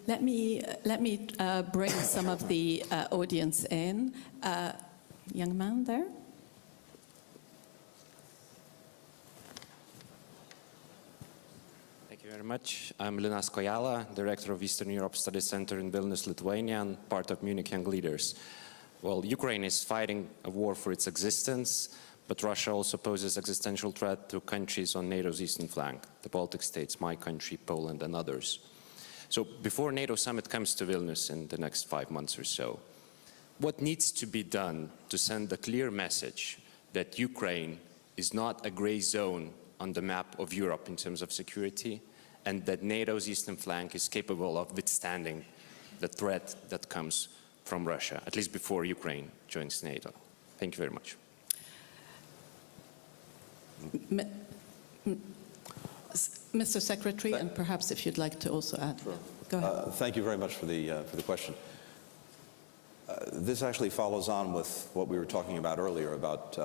Let me bring some of the audience in. Young man there. Thank you very much. I'm Linas Kojala, Director of Eastern Europe Studies Center in Vilnius, Lithuania, and part of Munich Young Leaders. Well, Ukraine is fighting a war for its existence, but Russia also poses existential threat to countries on NATO's eastern flank, the Baltic states, my country, Poland, and others. So before NATO summit comes to Vilnius in the next 5 months or so, what needs to be done to send a clear message that Ukraine is not a gray zone on the map of Europe in terms of security, and that NATO's eastern flank is capable of withstanding the threat that comes from Russia, at least before Ukraine joins NATO. Thank you very much. Mr. Secretary, and perhaps if you'd like to also add. Sure. Go ahead. Thank you very much for the question. This actually follows on with what we were talking about earlier about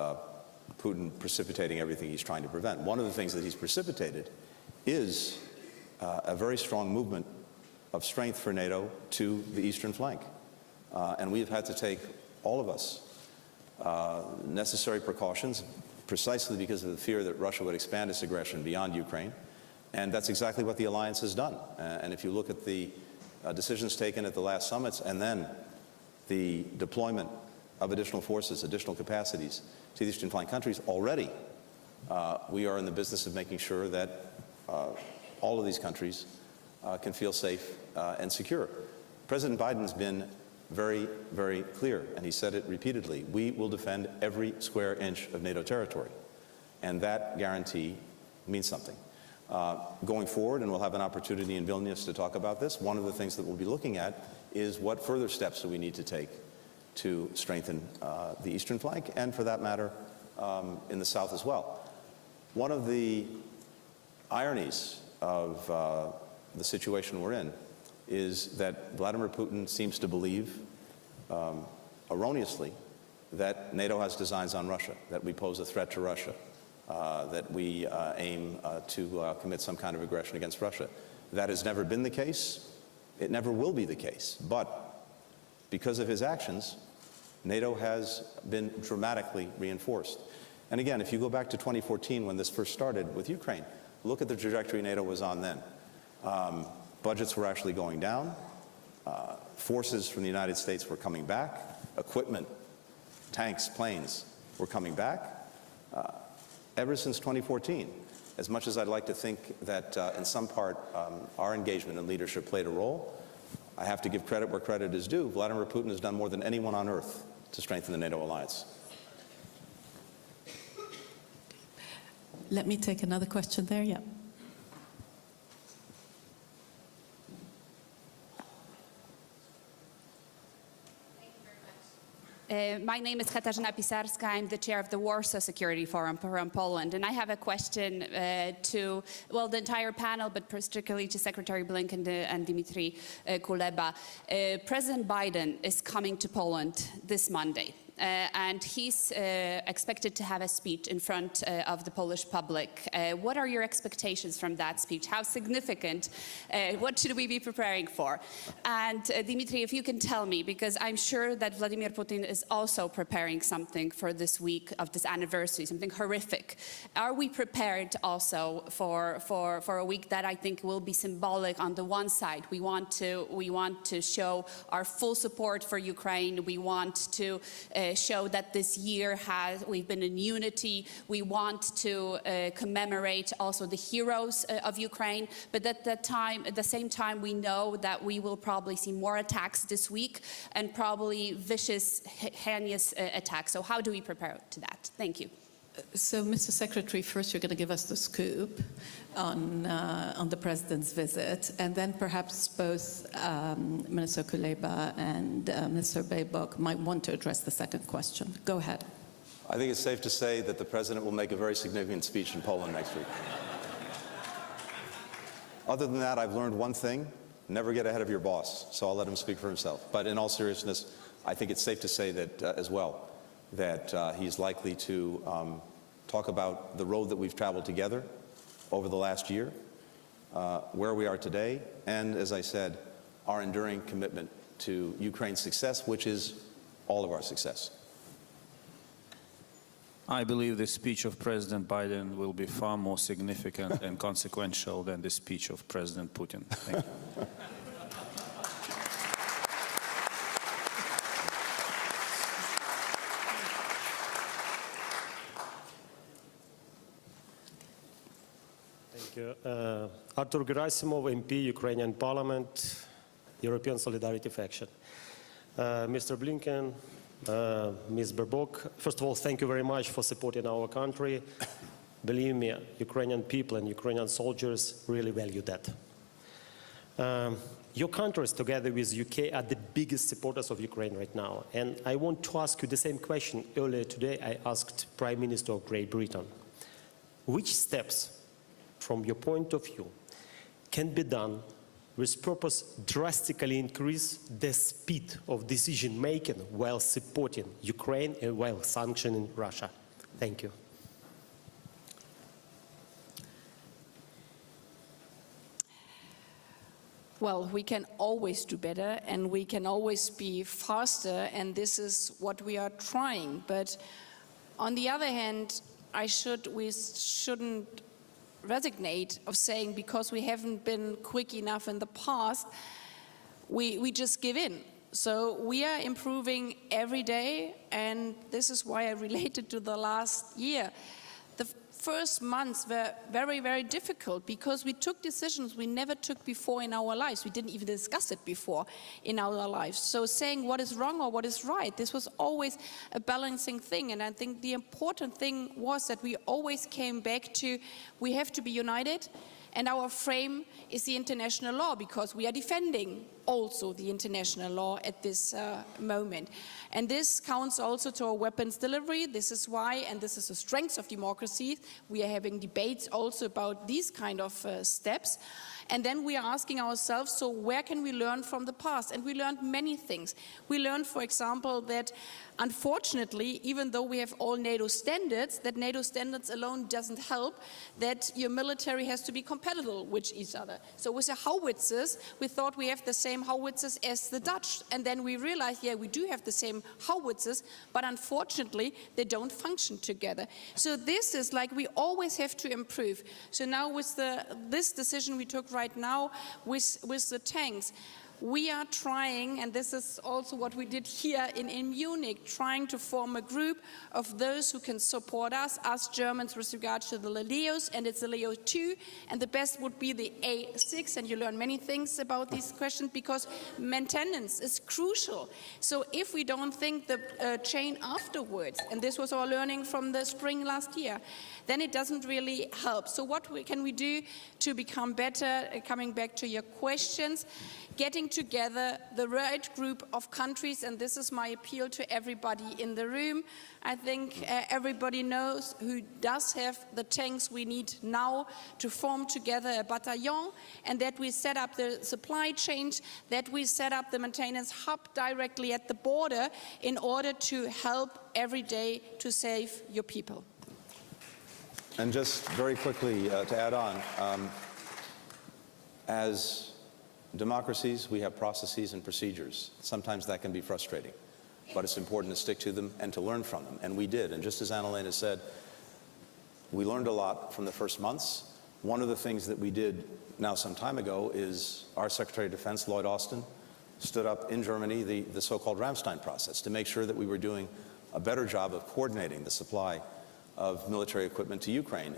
Putin precipitating everything he's trying to prevent. One of the things that he's precipitated is a very strong movement of strength for NATO to the eastern flank. And we've had to take, all of us, necessary precautions precisely because of the fear that Russia would expand its aggression beyond Ukraine. And that's exactly what the alliance has done. And if you look at the decisions taken at the last summits and then the deployment of additional forces, additional capacities to the eastern flank countries, already we are in the business of making sure that all of these countries can feel safe and secure. President Biden's been very, very clear, and he said it repeatedly. We will defend every square inch of NATO territory, and that guarantee means something. Going forward, and we'll have an opportunity in Vilnius to talk about this, one of the things that we'll be looking at is what further steps do we need to take to strengthen the eastern flank, and for that matter, in the south as well. One of the ironies of the situation we're in is that Vladimir Putin seems to believe, erroneously, that NATO has designs on Russia, that we pose a threat to Russia, that we aim to commit some kind of aggression against Russia. That has never been the case. It never will be the case. But because of his actions, NATO has been dramatically reinforced. And again, if you go back to 2014 when this first started with Ukraine, look at the trajectory NATO was on then. Budgets were actually going down. Forces from the United States were coming back. Equipment, tanks, planes were coming back. Ever since 2014, as much as I'd like to think that in some part our engagement and leadership played a role, I have to give credit where credit is due. Vladimir Putin has done more than anyone on earth to strengthen the NATO alliance. Let me take another question there, yeah. My name is Katarzyna Pisarska. I'm the chair of the Warsaw Security Forum from Poland. And I have a question to, well, the entire panel, but particularly to Secretary Blinken and Dmitry Kuleba. President Biden is coming to Poland this Monday. And he's expected to have a speech in front of the Polish public. What are your expectations from that speech? How significant? What should we be preparing for? And Dmitry, if you can tell me, because I'm sure that Vladimir Putin is also preparing something for this week of this anniversary, something horrific. Are we prepared also for a week that I think will be symbolic? On the one side, we want to show our full support for Ukraine. We want to show that this year we've been in unity. We want to commemorate also the heroes of Ukraine, but at the same time, we know that we will probably see more attacks this week and probably vicious, heinous attacks. So how do we prepare to that? Thank you. So, Mr. Secretary, first you're going to give us the scoop on the President's visit, and then perhaps both Minister Kuleba and Mr. Baybok might want to address the second question. Go ahead. I think it's safe to say that the President will make a very significant speech in Poland next week. Other than that, I've learned one thing: never get ahead of your boss, so I'll let him speak for himself. But in all seriousness, I think it's safe to say that as well, that he's likely to talk about the road that we've traveled together over the last year, where we are today, and, as I said, our enduring commitment to Ukraine's success, which is all of our success. I believe the speech of President Biden will be far more significant and consequential than the speech of President Putin. Thank you. Artur Gerasimov, MP, Ukrainian Parliament, European Solidarity Faction. Mr. Blinken, Ms. Berbok. First of all, thank you very much for supporting our country. Believe me, Ukrainian people and Ukrainian soldiers really value that. Your countries, together with UK, are the biggest supporters of Ukraine right now. And I want to ask you the same question. Earlier today, I asked Prime Minister of Great Britain, which steps, from your point of view, can be done with purpose drastically increase the speed of decision-making while supporting Ukraine and while sanctioning Russia? Thank you. Well, we can always do better and we can always be faster, and this is what we are trying. But on the other hand, we shouldn't resignate of saying because we haven't been quick enough in the past, we just give in. So we are improving every day, and this is why I related to the last year. The first months were very, very difficult because we took decisions we never took before in our lives. We didn't even discuss it before in our lives. So saying what is wrong or what is right, this was always a balancing thing. And I think the important thing was that we always came back to we have to be united, and our frame is the international law because we are defending also the international law at this moment. And this counts also to our weapons delivery. This is why, and this is the strength of democracy, we are having debates also about these kind of steps. And then we are asking ourselves, so where can we learn from the past? And we learned many things. We learned, for example, that unfortunately, even though we have all NATO standards, that NATO standards alone doesn't help, that your military has to be compatible with each other. So with the howitzers, we thought we have the same howitzers as the Dutch. And then we realized, yeah, we do have the same howitzers, but unfortunately, they don't function together. So this is like we always have to improve. So now with this decision we took right now with the tanks, we are trying, and this is also what we did here in Munich, trying to form a group of those who can support us Germans, with regard to the Leos, and it's the Leo 2, and the best would be the A6, and you learn many things about these questions because maintenance is crucial. So if we don't think the chain afterwards, and this was our learning from the spring last year, then it doesn't really help. So what can we do to become better? Coming back to your questions, getting together the right group of countries, and this is my appeal to everybody in the room. I think everybody knows who does have the tanks we need now to form together a battalion, and that we set up the supply chains, that we set up the maintenance hub directly at the border in order to help every day to save your people. And just very quickly to add on, as democracies, we have processes and procedures. Sometimes that can be frustrating, but it's important to stick to them and to learn from them, and we did. And just as Anna-Lena said, we learned a lot from the first months. One of the things that we did now some time ago is our Secretary of Defense, Lloyd Austin, stood up in Germany the so-called Ramstein process to make sure that we were doing a better job of coordinating the supply of military equipment to Ukraine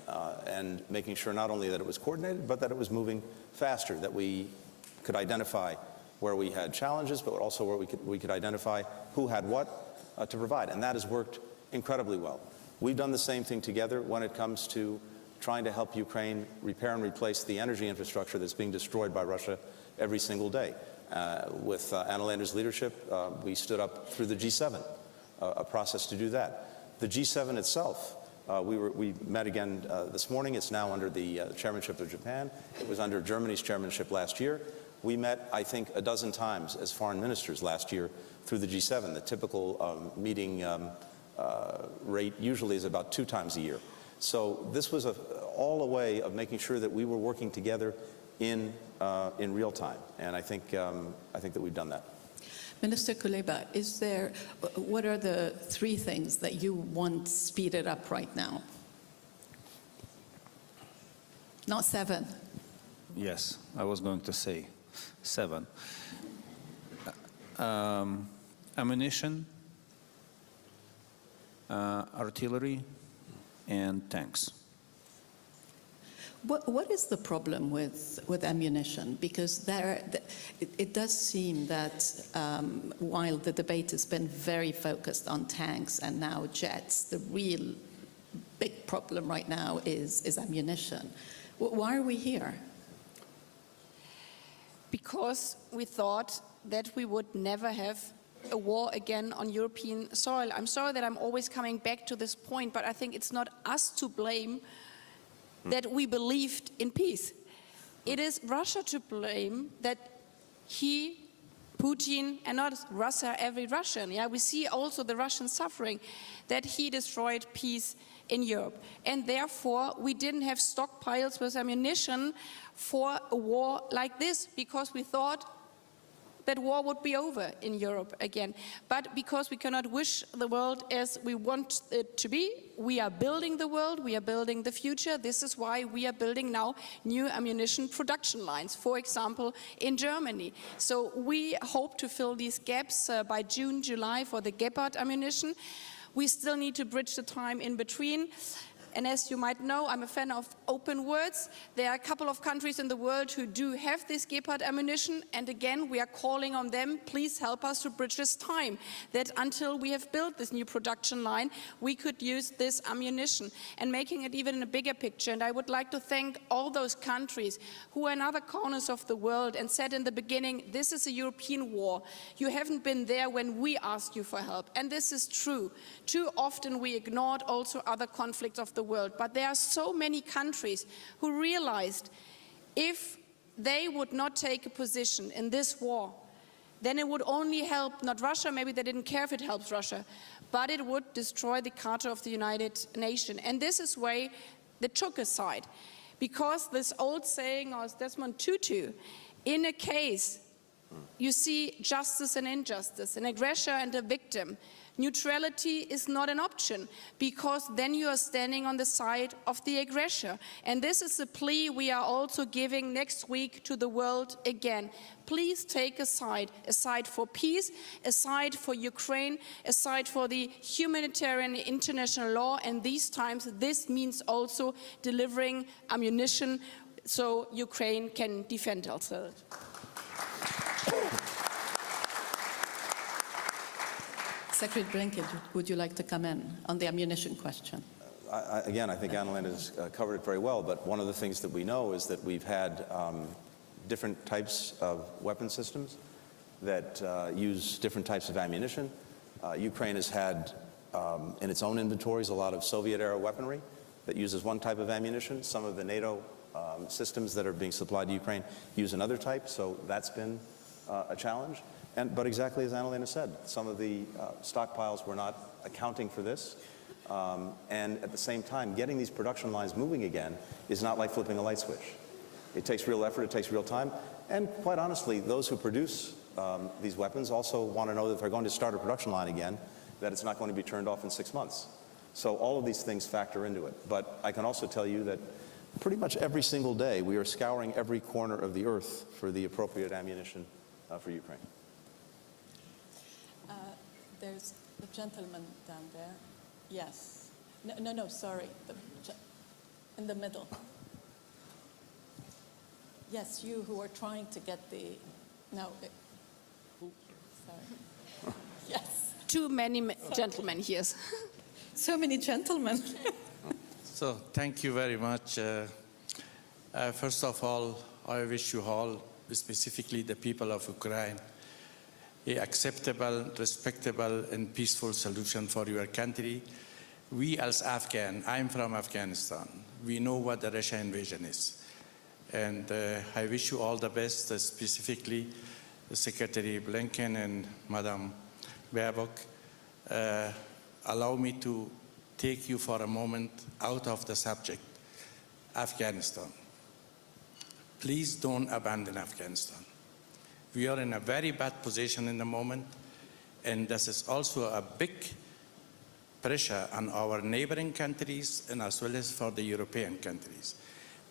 and making sure not only that it was coordinated, but that it was moving faster, that we could identify where we had challenges, but also where we could identify who had what to provide. And that has worked incredibly well. We've done the same thing together when it comes to trying to help Ukraine repair and replace the energy infrastructure that's being destroyed by Russia every single day. With Anna-Lena's leadership, we stood up through the G7, a process to do that. The G7 itself, we met again this morning. It's now under the chairmanship of Japan. It was under Germany's chairmanship last year. We met, I think, a dozen times as foreign ministers last year through the G7. The typical meeting rate usually is about 2 times a year. So this was all a way of making sure that we were working together in real time, and I think that we've done that. Minister Kuleba, what are the 3 things that you want speeded up right now? Not 7. Yes, I was going to say 7. Ammunition, artillery, and tanks. What is the problem with ammunition? Because it does seem that while the debate has been very focused on tanks and now jets, the real big problem right now is ammunition. Why are we here? Because we thought that we would never have a war again on European soil. I'm sorry that I'm always coming back to this point, but I think it's not us to blame that we believed in peace. It is Russia to blame that he, Putin, and not Russia, every Russian. Yeah, we see also the Russian suffering, that he destroyed peace in Europe. And therefore, we didn't have stockpiles with ammunition for a war like this, because we thought that war would be over in Europe again. But because we cannot wish the world as we want it to be, we are building the world, we are building the future. This is why we are building now new ammunition production lines, for example, in Germany. So we hope to fill these gaps by June, July for the Gepard ammunition. We still need to bridge the time in between. And as you might know, I'm a fan of open words. There are a couple of countries in the world who do have this Gepard ammunition. And again, we are calling on them, please help us to bridge this time, that until we have built this new production line, we could use this ammunition, and making it even in a bigger picture. And I would like to thank all those countries who are in other corners of the world and said in the beginning, this is a European war. You haven't been there when we asked you for help. And this is true. Too often we ignored also other conflicts of the world. But there are so many countries who realized if they would not take a position in this war, then it would only help not Russia, maybe they didn't care if it helps Russia, but it would destroy the Charter of the United Nations. And this is why they took a side. Because this old saying of Desmond Tutu, in a case you see justice and injustice, an aggressor and a victim, neutrality is not an option, because then you are standing on the side of the aggressor. And this is a plea we are also giving next week to the world again. Please take a side for peace, a side for Ukraine, a side for the humanitarian international law. And these times, this means also delivering ammunition so Ukraine can defend itself. Secretary Blinken, would you like to come in on the ammunition question? Again, I think Annalena has covered it very well, but one of the things that we know is that we've had different types of weapon systems that use different types of ammunition. Ukraine has had in its own inventories a lot of Soviet-era weaponry that uses one type of ammunition. Some of the NATO systems that are being supplied to Ukraine use another type, so that's been a challenge. But exactly as Annalena said, some of the stockpiles were not accounting for this. And at the same time, getting these production lines moving again is not like flipping a light switch. It takes real effort, it takes real time. And quite honestly, those who produce these weapons also want to know that they're going to start a production line again, that it's not going to be turned off in 6 months. So all of these things factor into it. But I can also tell you that pretty much every single day, we are scouring every corner of the earth for the appropriate ammunition for Ukraine. There's the gentleman down there. Yes. No, sorry. In the middle. Yes, you who are trying to get the... No. Sorry. Yes. Too many gentlemen here. So many gentlemen. So thank you very much. First of all, I wish you all, specifically the people of Ukraine, an acceptable, respectable, and peaceful solution for your country. We as Afghan, I'm from Afghanistan, we know what the Russia invasion is. And I wish you all the best, specifically Secretary Blinken and Madam Baerbock. Allow me to take you for a moment out of the subject, Afghanistan. Please don't abandon Afghanistan. We are in a very bad position in the moment, and this is also a big pressure on our neighboring countries and as well as for the European countries.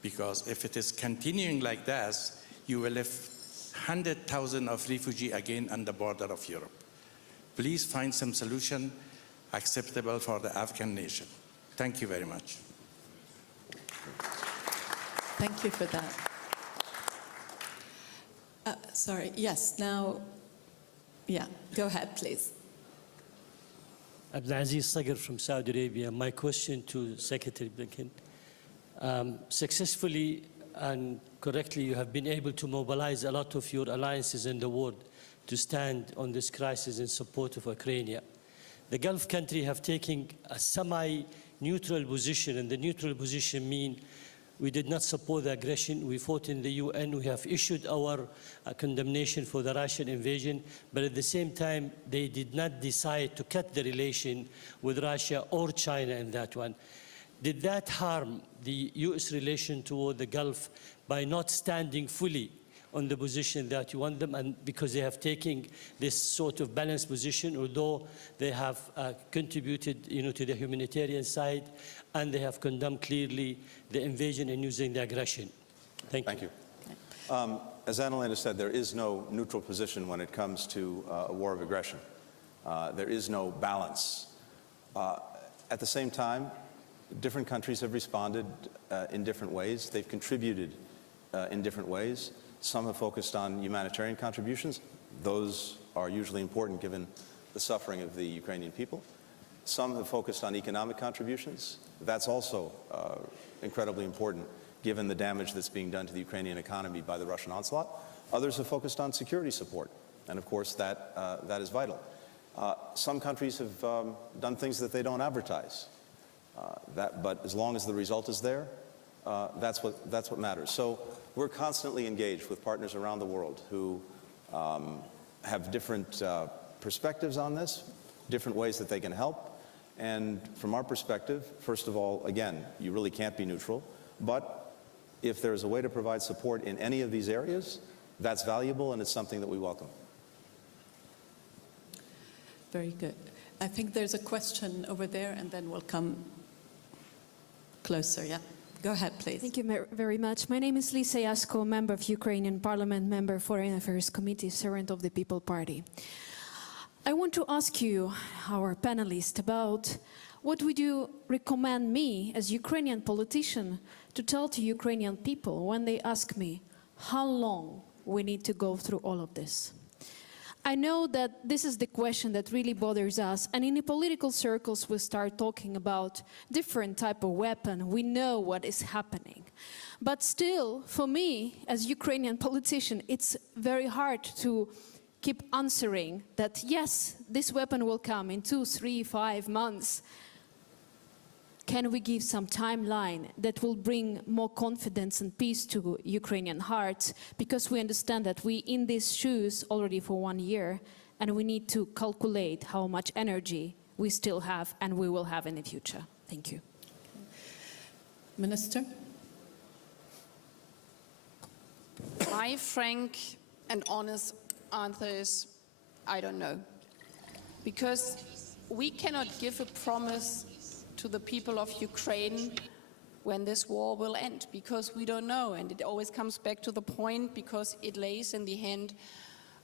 Because if it is continuing like this, you will have 100,000 of refugees again on the border of Europe. Please find some solution acceptable for the Afghan nation. Thank you very much. Thank you for that. Sorry, yes, now, yeah, go ahead, please. Abdulaziz Sagar from Saudi Arabia. My question to Secretary Blinken. Successfully and correctly, you have been able to mobilize a lot of your alliances in the world to stand on this crisis in support of Ukraine. The Gulf countries have taken a semi-neutral position, and the neutral position means we did not support the aggression. We fought in the UN. We have issued our condemnation for the Russian invasion, but at the same time, they did not decide to cut the relation with Russia or China in that one. Did that harm the U.S. relation toward the Gulf by not standing fully on the position that you want them, and because they have taken this sort of balanced position, although they have contributed, to the humanitarian side, and they have condemned clearly the invasion and using the aggression? Thank you. As Annalena said, there is no neutral position when it comes to a war of aggression. There is no balance. At the same time, different countries have responded in different ways. They've contributed in different ways. Some have focused on humanitarian contributions. Those are usually important given the suffering of the Ukrainian people. Some have focused on economic contributions. That's also incredibly important given the damage that's being done to the Ukrainian economy by the Russian onslaught. Others have focused on security support, and of course that is vital. Some countries have done things that they don't advertise, but as long as the result is there, that's what matters. So we're constantly engaged with partners around the world who have different perspectives on this, different ways that they can help. And from our perspective, first of all, again, you really can't be neutral, but if there's a way to provide support in any of these areas, that's valuable and it's something that we welcome. Very good. I think there's a question over there, and then we'll come closer, yeah? Go ahead, please. Thank you very much. My name is Lisa Yasko, member of Ukrainian Parliament, member Foreign Affairs Committee, servant of the People Party. I want to ask you, our panelists, about what would you recommend me, as Ukrainian politician, to tell to Ukrainian people when they ask me how long we need to go through all of this? I know that this is the question that really bothers us, and in the political circles we start talking about different type of weapon. We know what is happening. But still, for me, as Ukrainian politician, it's very hard to keep answering that, yes, this weapon will come in 2, 3, 5 months. Can we give some timeline that will bring more confidence and peace to Ukrainian hearts? Because we understand that we in these shoes already for 1 year, and we need to calculate how much energy we still have and we will have in the future. Thank you. Minister? My frank and honest answer is, I don't know. Because we cannot give a promise to the people of Ukraine when this war will end, because we don't know. And it always comes back to the point, because it lays in the hand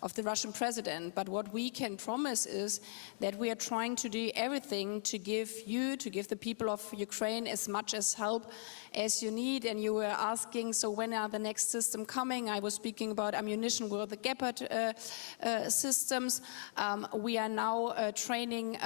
of the Russian president. But what we can promise is that we are trying to do everything to give the people of Ukraine as much as help as you need. And you were asking, so when are the next system coming? I was speaking about ammunition with the Gepard systems. We are now training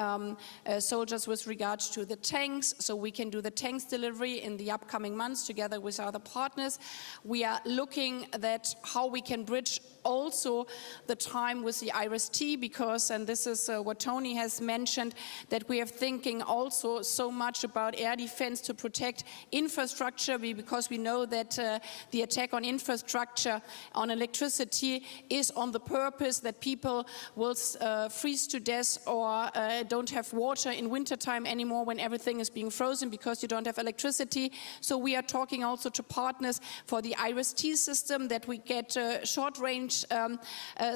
soldiers with regards to the tanks, so we can do the tanks delivery in the upcoming months together with other partners. We are looking at how we can bridge also the time with the IRIS-T, because, and this is what Tony has mentioned, that we are thinking also so much about air defense to protect infrastructure, because we know that the attack on infrastructure, on electricity, is on the purpose that people will freeze to death or don't have water in wintertime anymore when everything is being frozen because you don't have electricity. So we are talking also to partners for the IRIS-T system, that we get short-range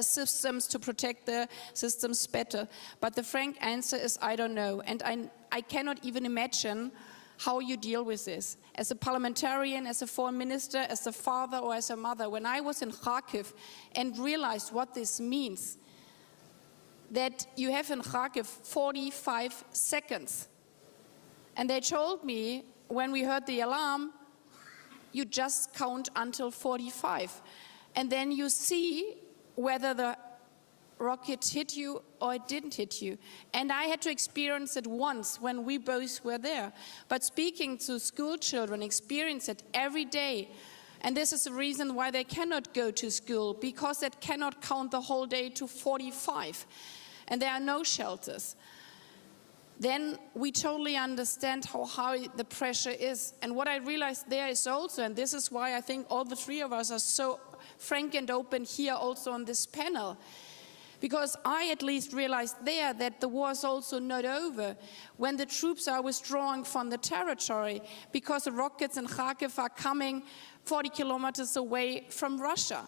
systems to protect the systems better. But the frank answer is I don't know, and I cannot even imagine how you deal with this. As a parliamentarian, as a foreign minister, as a father or as a mother, when I was in Kharkiv and realized what this means, that you have in Kharkiv 45 seconds. And they told me, when we heard the alarm, you just count until 45. And then you see whether the rocket hit you or it didn't hit you. And I had to experience it once when we both were there. But speaking to school children, experience it every day. And this is the reason why they cannot go to school, because they cannot count the whole day to 45. And there are no shelters. Then we totally understand how high the pressure is. And what I realized there is also, and this is why I think all the three of us are so frank and open here also on this panel, because I at least realized there that the war is also not over when the troops are withdrawing from the territory, because the rockets in Kharkiv are coming 40 kilometers away from Russia.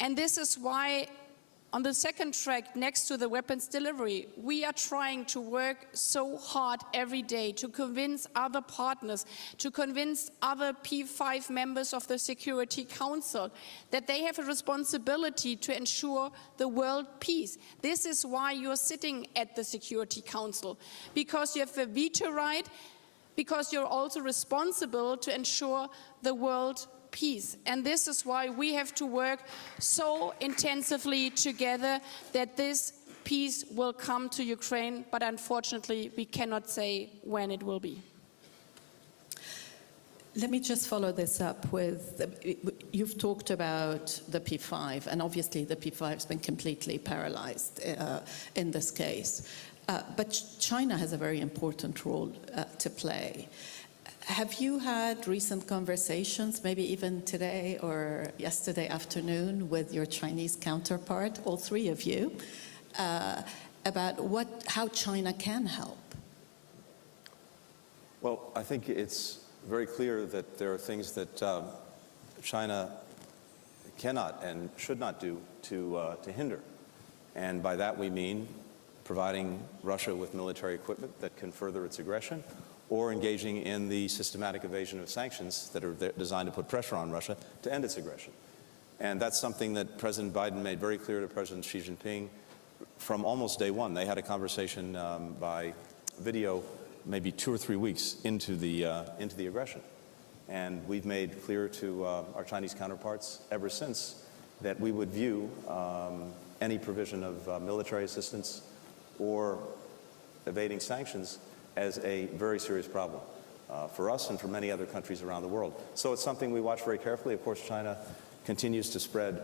And this is why on the second track, next to the weapons delivery, we are trying to work so hard every day to convince other partners, to convince other P5 members of the Security Council that they have a responsibility to ensure the world peace. This is why you're sitting at the Security Council, because you have a veto right, because you're also responsible to ensure the world peace. And this is why we have to work so intensively together that this peace will come to Ukraine, but unfortunately we cannot say when it will be. Let me just follow this up with, you've talked about the P5, and obviously the P5 has been completely paralyzed in this case. But China has a very important role to play. Have you had recent conversations, maybe even today or yesterday afternoon, with your Chinese counterpart, all three of you, about how China can help? Well, I think it's very clear that there are things that China cannot and should not do to hinder. And by that we mean providing Russia with military equipment that can further its aggression, or engaging in the systematic evasion of sanctions that are designed to put pressure on Russia to end its aggression. And that's something that President Biden made very clear to President Xi Jinping from almost day one. They had a conversation by video maybe 2 or 3 weeks into the aggression. And we've made clear to our Chinese counterparts ever since that we would view any provision of military assistance or evading sanctions as a very serious problem for us and for many other countries around the world. So it's something we watch very carefully. Of course, China continues to spread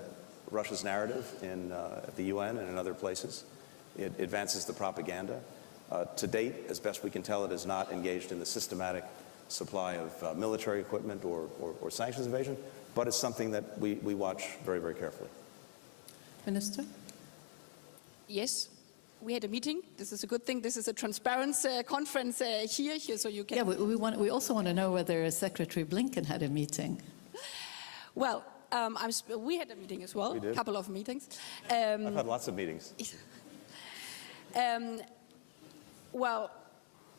Russia's narrative at the UN and in other places. It advances the propaganda. To date, as best we can tell, it has not engaged in the systematic supply of military equipment or sanctions evasion, but it's something that we watch very, very carefully. Minister? Yes. We had a meeting. This is a good thing. This is a transparent conference here, so you can... Yeah, we also want to know whether Secretary Blinken had a meeting. Well, we had a meeting as well, a couple of meetings. I've had lots of meetings. Well,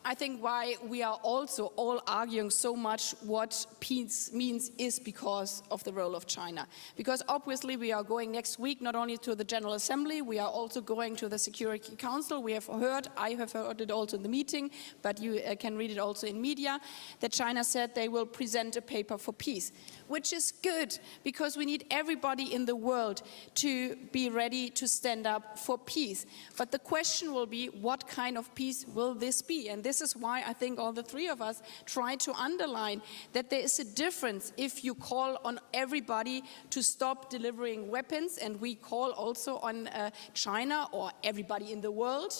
I think why we are also all arguing so much what peace means is because of the role of China. Because obviously we are going next week not only to the General Assembly, we are also going to the Security Council. We have heard, I have heard it also in the meeting, but you can read it also in media, that China said they will present a paper for peace, which is good because we need everybody in the world to be ready to stand up for peace. But the question will be, what kind of peace will this be? And this is why I think all the three of us try to underline that there is a difference if you call on everybody to stop delivering weapons, and we call also on China or everybody in the world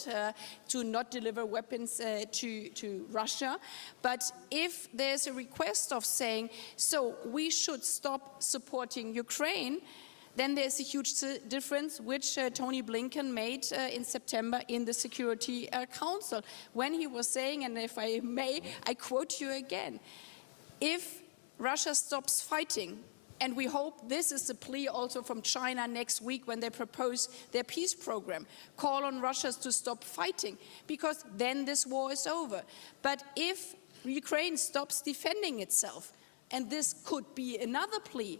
to not deliver weapons to Russia. But if there's a request of saying, so we should stop supporting Ukraine, then there's a huge difference, which Tony Blinken made in September in the Security Council, when he was saying, and if I may, I quote you again, if Russia stops fighting, and we hope this is a plea also from China next week when they propose their peace program, call on Russia to stop fighting, because then this war is over. But if Ukraine stops defending itself, and this could be another plea,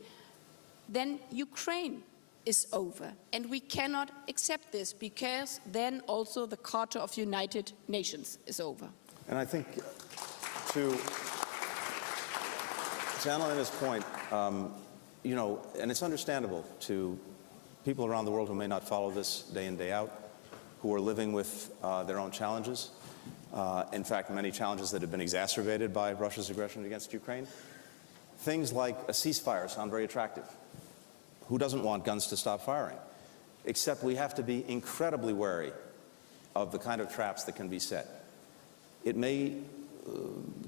then Ukraine is over. And we cannot accept this, because then also the Charter of United Nations is over. And I think to to Annalena's point, you know, and it's understandable to people around the world who may not follow this day in, day out, who are living with their own challenges. In fact, many challenges that have been exacerbated by Russia's aggression against Ukraine. Things like a ceasefire sound very attractive. Who doesn't want guns to stop firing? Except we have to be incredibly wary of the kind of traps that can be set. It may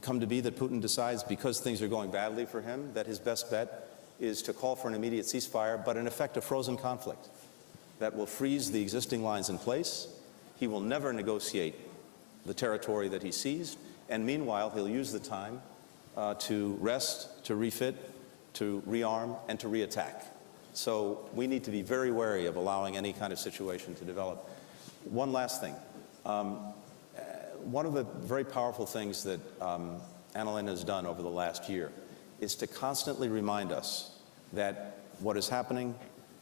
come to be that Putin decides, because things are going badly for him, that his best bet is to call for an immediate ceasefire, but in effect a frozen conflict that will freeze the existing lines in place. He will never negotiate the territory that he seized, and meanwhile he'll use the time to rest, to refit, to rearm, and to reattack. So we need to be very wary of allowing any kind of situation to develop. One last thing. One of the very powerful things that Annalena has done over the last year is to constantly remind us that what is happening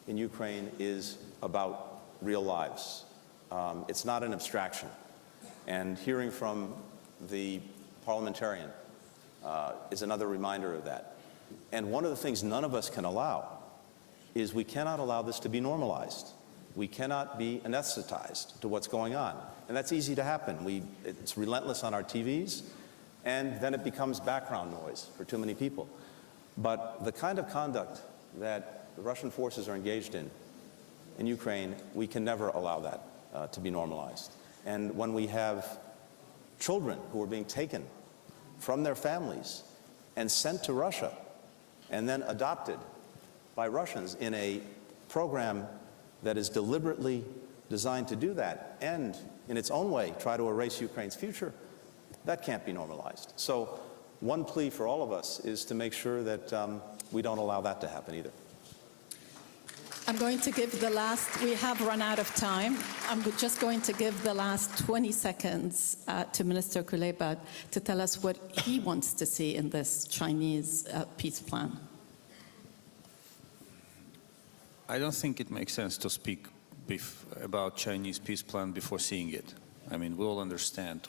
in Ukraine is about real lives. It's not an abstraction. And hearing from the parliamentarian is another reminder of that. And one of the things none of us can allow is we cannot allow this to be normalized. We cannot be anesthetized to what's going on. And that's easy to happen. It's relentless on our TVs, and then it becomes background noise for too many people. But the kind of conduct that the Russian forces are engaged in Ukraine, we can never allow that to be normalized. And when we have children who are being taken from their families and sent to Russia and then adopted by Russians in a program that is deliberately designed to do that and in its own way try to erase Ukraine's future, that can't be normalized. So one plea for all of us is to make sure that we don't allow that to happen either. I'm going to give the last, we have run out of time. I'm just going to give the last 20 seconds to Minister Kuleba to tell us what he wants to see in this Chinese peace plan. I don't think it makes sense to speak about Chinese peace plan before seeing it. I mean, we all understand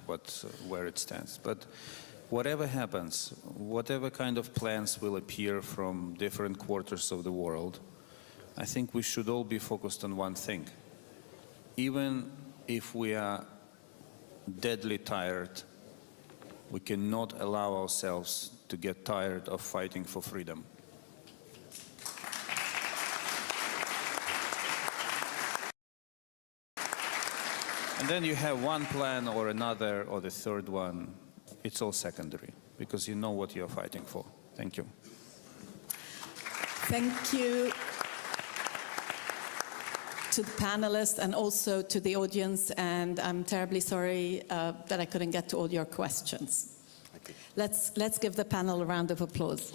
where it stands. But whatever happens, whatever kind of plans will appear from different quarters of the world, I think we should all be focused on one thing. Even if we are deadly tired, we cannot allow ourselves to get tired of fighting for freedom. And then you have one plan or another or the third one. It's all secondary because you know what you're fighting for. Thank you. Thank you to the panelists and also to the audience, and I'm terribly sorry that I couldn't get to all your questions. Let's give the panel a round of applause.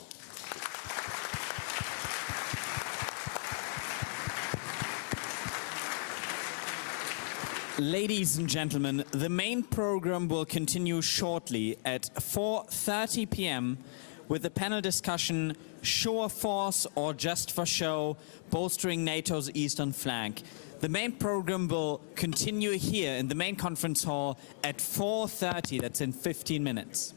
Ladies and gentlemen, the main program will continue shortly at 4:30 p.m. with the panel discussion Show of Force or Just for Show, Bolstering NATO's Eastern Flank. The main program will continue here in the main conference hall at 4:30, that's in 15 minutes.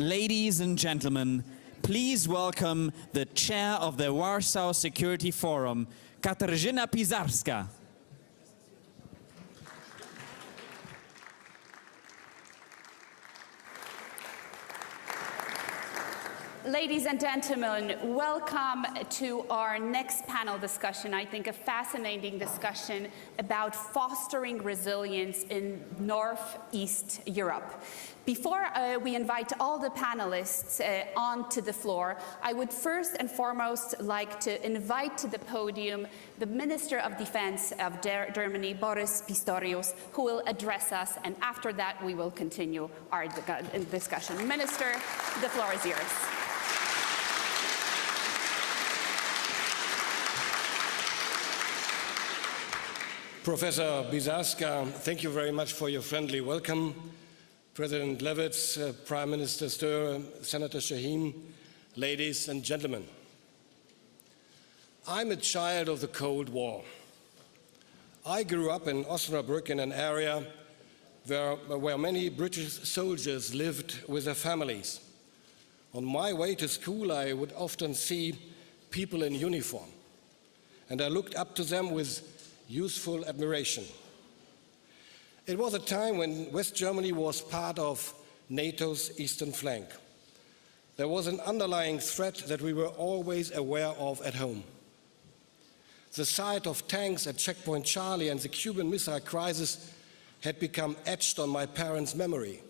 Ladies and gentlemen, please welcome the chair of the Warsaw Security Forum, Katarzyna Pisarska. Ladies and gentlemen, welcome to our next panel discussion. I think a fascinating discussion about fostering resilience in Northeast Europe. Before we invite all the panelists onto the floor, I would first and foremost like to invite to the podium the Minister of Defense of Germany, Boris Pistorius, who will address us, and after that we will continue our discussion. Minister, the floor is yours. Professor Pisarska, thank you very much for your friendly welcome. President Levitz, Prime Minister Stöhr, Senator Shaheen, ladies and gentlemen. I'm a child of the Cold War. I grew up in Osnabrück in an area where many British soldiers lived with their families. On my way to school, I would often see people in uniform, and I looked up to them with youthful admiration. It was a time when West Germany was part of NATO's eastern flank. There was an underlying threat that we were always aware of at home. The sight of tanks at Checkpoint Charlie and the Cuban Missile Crisis had become etched on my parents' memory,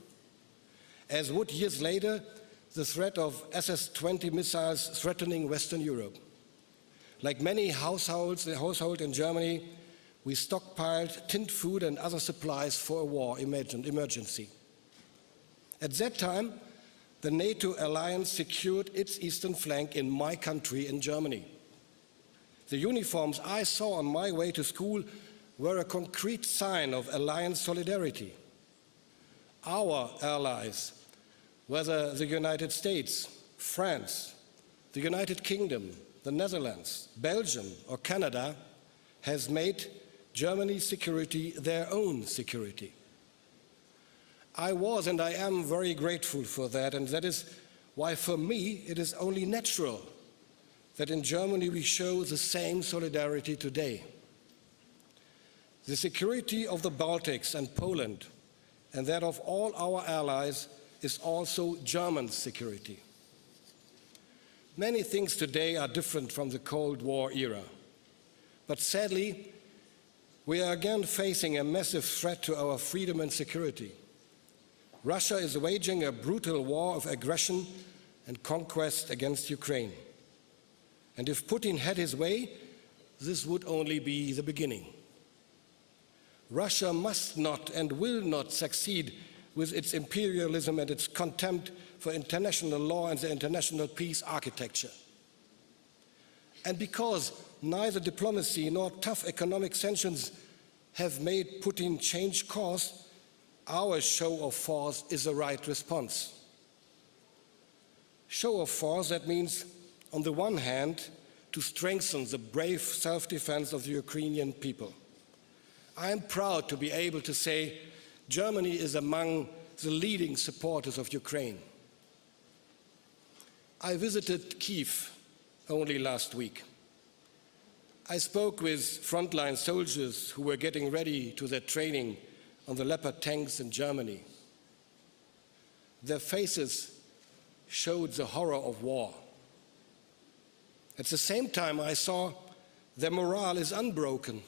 as would years later the threat of SS-20 missiles threatening Western Europe. Like many households in Germany, we stockpiled tinned food and other supplies for a war emergency. At that time, the NATO alliance secured its eastern flank in my country, in Germany. The uniforms I saw on my way to school were a concrete sign of alliance solidarity. Our allies, whether the United States, France, the United Kingdom, the Netherlands, Belgium, or Canada, has made Germany's security their own security. I was and I am very grateful for that, and that is why for me it is only natural that in Germany we show the same solidarity today. The security of the Baltics and Poland, and that of all our allies, is also German security. Many things today are different from the Cold War era, but sadly, we are again facing a massive threat to our freedom and security. Russia is waging a brutal war of aggression and conquest against Ukraine. And if Putin had his way, this would only be the beginning. Russia must not and will not succeed with its imperialism and its contempt for international law and the international peace architecture. And because neither diplomacy nor tough economic sanctions have made Putin change course, our show of force is the right response. Show of force, that means, on the one hand, to strengthen the brave self-defense of the Ukrainian people. I am proud to be able to say Germany is among the leading supporters of Ukraine. I visited Kyiv only last week. I spoke with frontline soldiers who were getting ready to their training on the Leopard tanks in Germany. Their faces showed the horror of war. At the same time, I saw their morale is unbroken.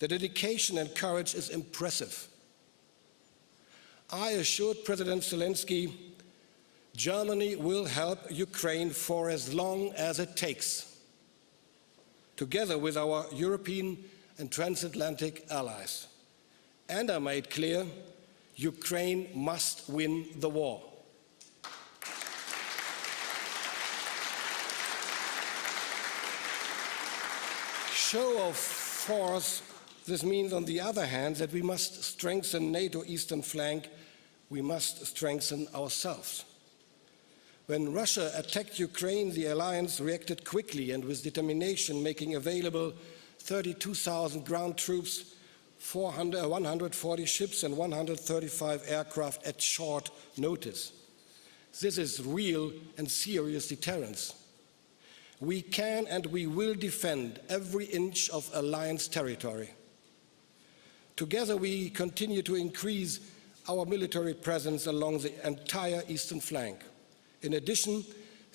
Their dedication and courage is impressive. I assured President Zelensky, Germany will help Ukraine for as long as it takes, together with our European and transatlantic allies. And I made clear, Ukraine must win the war. Show of force, this means, on the other hand, that we must strengthen NATO eastern flank, we must strengthen ourselves. When Russia attacked Ukraine, the alliance reacted quickly and with determination, making available 32,000 ground troops, 140 ships and 135 aircraft at short notice. This is real and serious deterrence. We can and we will defend every inch of alliance territory. Together we continue to increase our military presence along the entire eastern flank. In addition,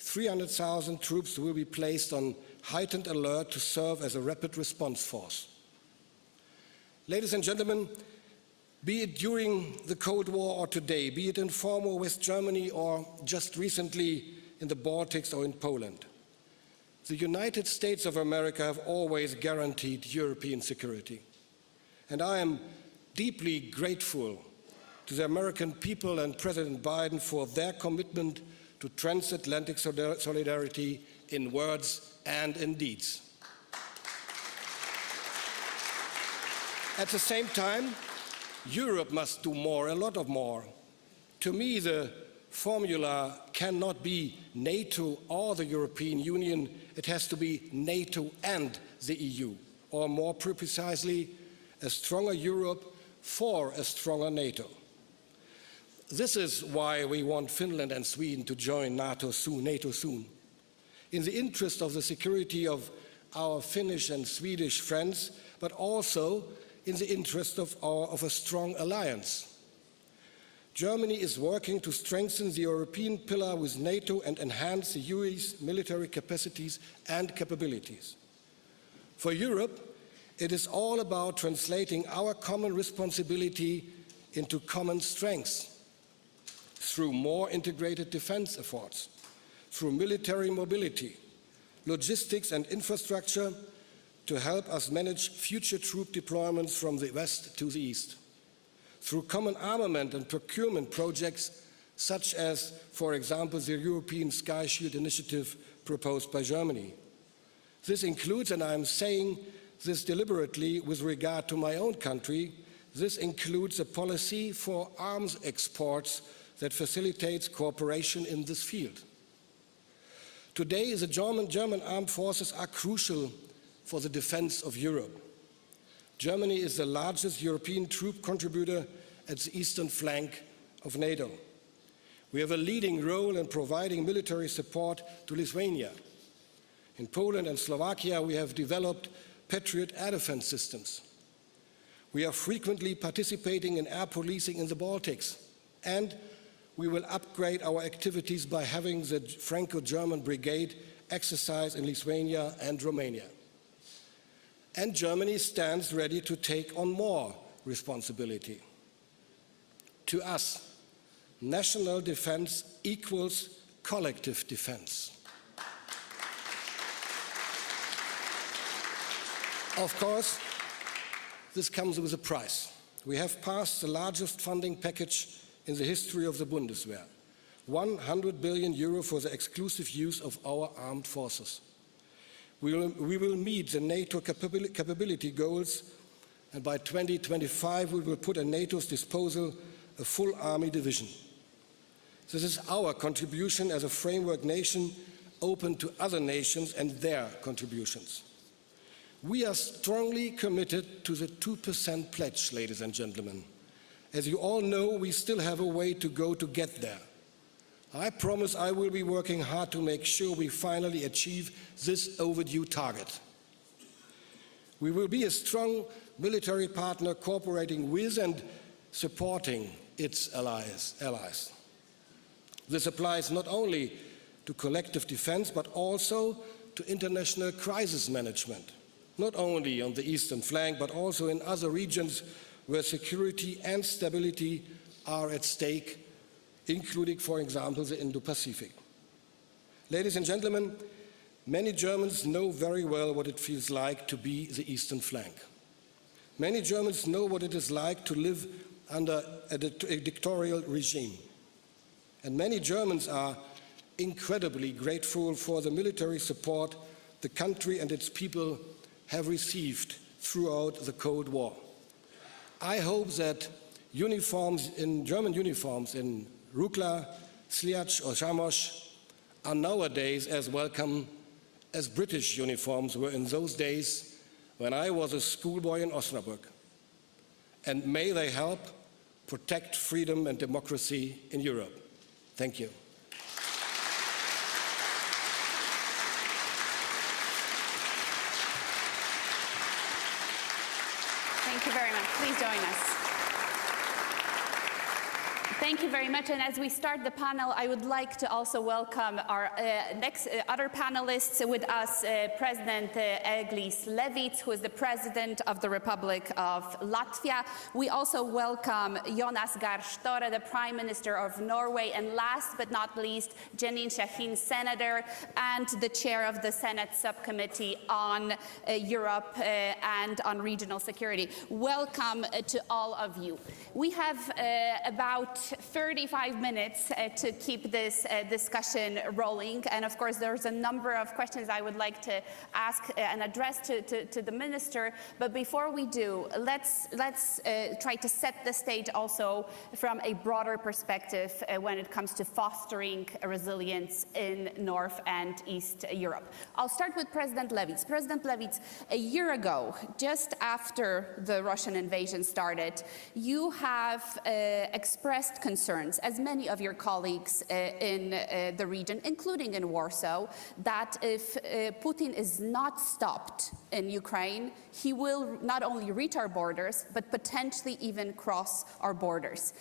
300,000 troops will be placed on heightened alert to serve as a rapid response force. Ladies and gentlemen, be it during the Cold War or today, be it in former West Germany or just recently in the Baltics or in Poland, the United States of America have always guaranteed European security. And I am deeply grateful to the American people and President Biden for their commitment to transatlantic solidarity in words and in deeds. At the same time, Europe must do more, a lot of more. To me, the formula cannot be NATO or the European Union. It has to be NATO and the EU, or more precisely, a stronger Europe for a stronger NATO. This is why we want Finland and Sweden to join NATO soon. In the interest of the security of our Finnish and Swedish friends, but also in the interest of a strong alliance. Germany is working to strengthen the European pillar with NATO and enhance the EU's military capacities and capabilities. For Europe, it is all about translating our common responsibility into common strengths through more integrated defense efforts, through military mobility, logistics and infrastructure to help us manage future troop deployments from the west to the east, through common armament and procurement projects such as, for example, the European Sky Shield initiative proposed by Germany. This includes, and I'm saying this deliberately with regard to my own country, this includes a policy for arms exports that facilitates cooperation in this field. Today, the German armed forces are crucial for the defense of Europe. Germany is the largest European troop contributor at the eastern flank of NATO. We have a leading role in providing military support to Lithuania. In Poland and Slovakia, we have developed Patriot air defense systems. We are frequently participating in air policing in the Baltics, and we will upgrade our activities by having the Franco-German brigade exercise in Lithuania and Romania. And Germany stands ready to take on more responsibility. To us, national defense equals collective defense. Of course, this comes with a price. We have passed the largest funding package in the history of the Bundeswehr, 100 billion euro for the exclusive use of our armed forces. We will meet the NATO capability goals, and by 2025 we will put at NATO's disposal a full army division. This is our contribution as a framework nation open to other nations and their contributions. We are strongly committed to the 2% pledge, ladies and gentlemen. As you all know, we still have a way to go to get there. I promise I will be working hard to make sure we finally achieve this overdue target. We will be a strong military partner cooperating with and supporting its allies. This applies not only to collective defense, but also to international crisis management, not only on the eastern flank, but also in other regions where security and stability are at stake, including, for example, the Indo-Pacific. Ladies and gentlemen, many Germans know very well what it feels like to be the eastern flank. Many Germans know what it is like to live under a dictatorial regime. And many Germans are incredibly grateful for the military support the country and its people have received throughout the Cold War. I hope that German uniforms in Rukla, Sliac or Zamość are nowadays as welcome as British uniforms were in those days when I was a schoolboy in Osnabrück. And may they help protect freedom and democracy in Europe. Thank you. Thank you very much. And as we start the panel, I would like to also welcome our other panelists with us, President Eglis Levits, who is the President of the Republic of Latvia. We also welcome Jonas Gahr Støre, the Prime Minister of Norway, and last but not least, Jeanine Shaheen, Senator and the Chair of the Senate Subcommittee on Europe and on Regional Security. Welcome to all of you. We have about 35 minutes to keep this discussion rolling, and of course there's a number of questions I would like to ask and address to the Minister, but before we do, let's try to set the stage also from a broader perspective when it comes to fostering resilience in North and East Europe. I'll start with President Levits. President Levits, a year ago, just after the Russian invasion started, you have expressed concerns, as many of your colleagues in the region, including in Warsaw, that if Putin is not stopped in Ukraine, he will not only reach our borders, but potentially even cross our borders.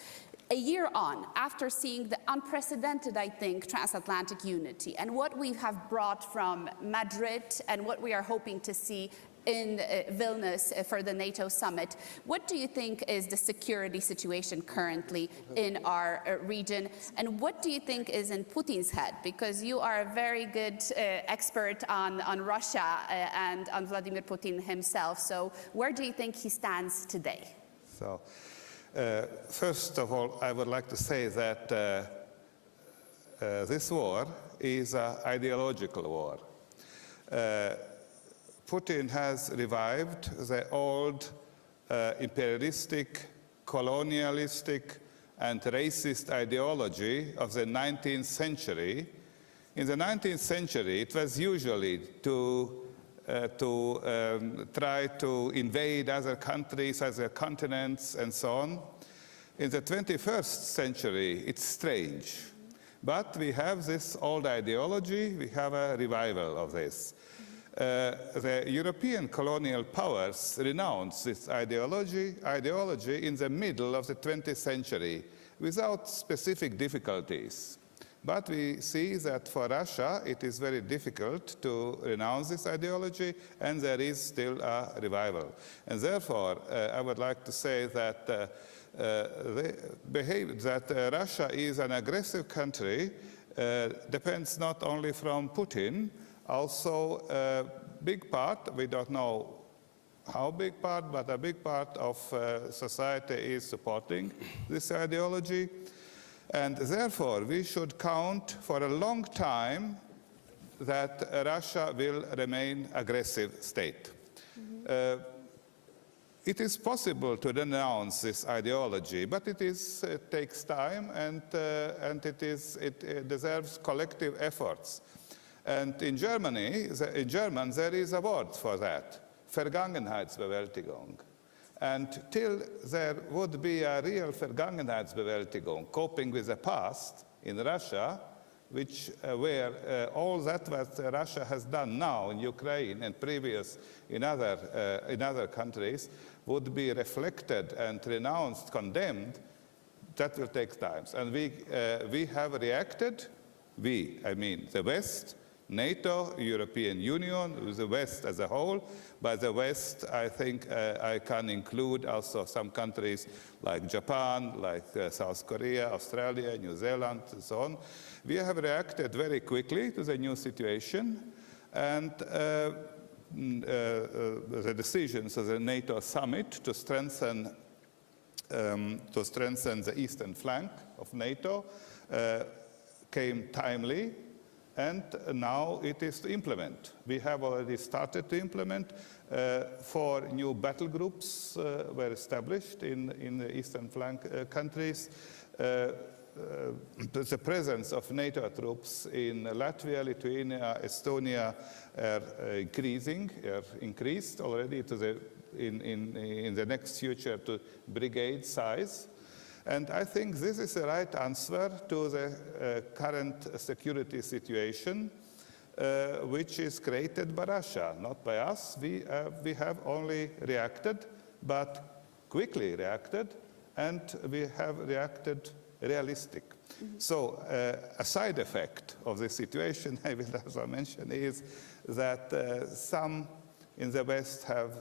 A year on, after seeing the unprecedented, I think, transatlantic unity and what we have brought from Madrid and what we are hoping to see in Vilnius for the NATO summit, what do you think is the security situation currently in our region? And what do you think is in Putin's head? Because you are a very good expert on Russia and on Vladimir Putin himself. So where do you think he stands today? So, first of all, I would like to say that this war is an ideological war. Putin has revived the old imperialistic, colonialistic, and racist ideology of the 19th century. In the 19th century, it was usually to try to invade other countries, other continents, and so on. In the 21st century, it's strange. But we have this old ideology, we have a revival of this. The European colonial powers renounced this ideology in the middle of the 20th century without specific difficulties. But we see that for Russia it is very difficult to renounce this ideology, and there is still a revival. And therefore, I would like to say that Russia is an aggressive country depends not only from Putin, also a big part, we don't know how big part, but a big part of society is supporting this ideology. And therefore, we should count for a long time that Russia will remain aggressive state. It is possible to denounce this ideology, but it takes time, and it deserves collective efforts. And in Germany, in German, there is a word for that, Vergangenheitsbewältigung. And till there would be a real Vergangenheitsbewältigung, coping with the past in Russia, where all that what Russia has done now in Ukraine and previous in other countries would be reflected and renounced, condemned, that will take time. And we have reacted, I mean the West, NATO, European Union, the West as a whole. By the West, I think I can include also some countries like Japan, like South Korea, Australia, New Zealand, and so on. We have reacted very quickly to the new situation, and the decisions of the NATO summit to strengthen the eastern flank of NATO came timely. And now it is to implement. We have already started to implement. 4 new battle groups were established in the eastern flank countries. The presence of NATO troops in Latvia, Lithuania, Estonia increased already in the next future to brigade size. And I think this is the right answer to the current security situation, which is created by Russia, not by us. We have only reacted, but quickly reacted, and we have reacted realistic. So a side effect of this situation, I will also mention, is that some in the West have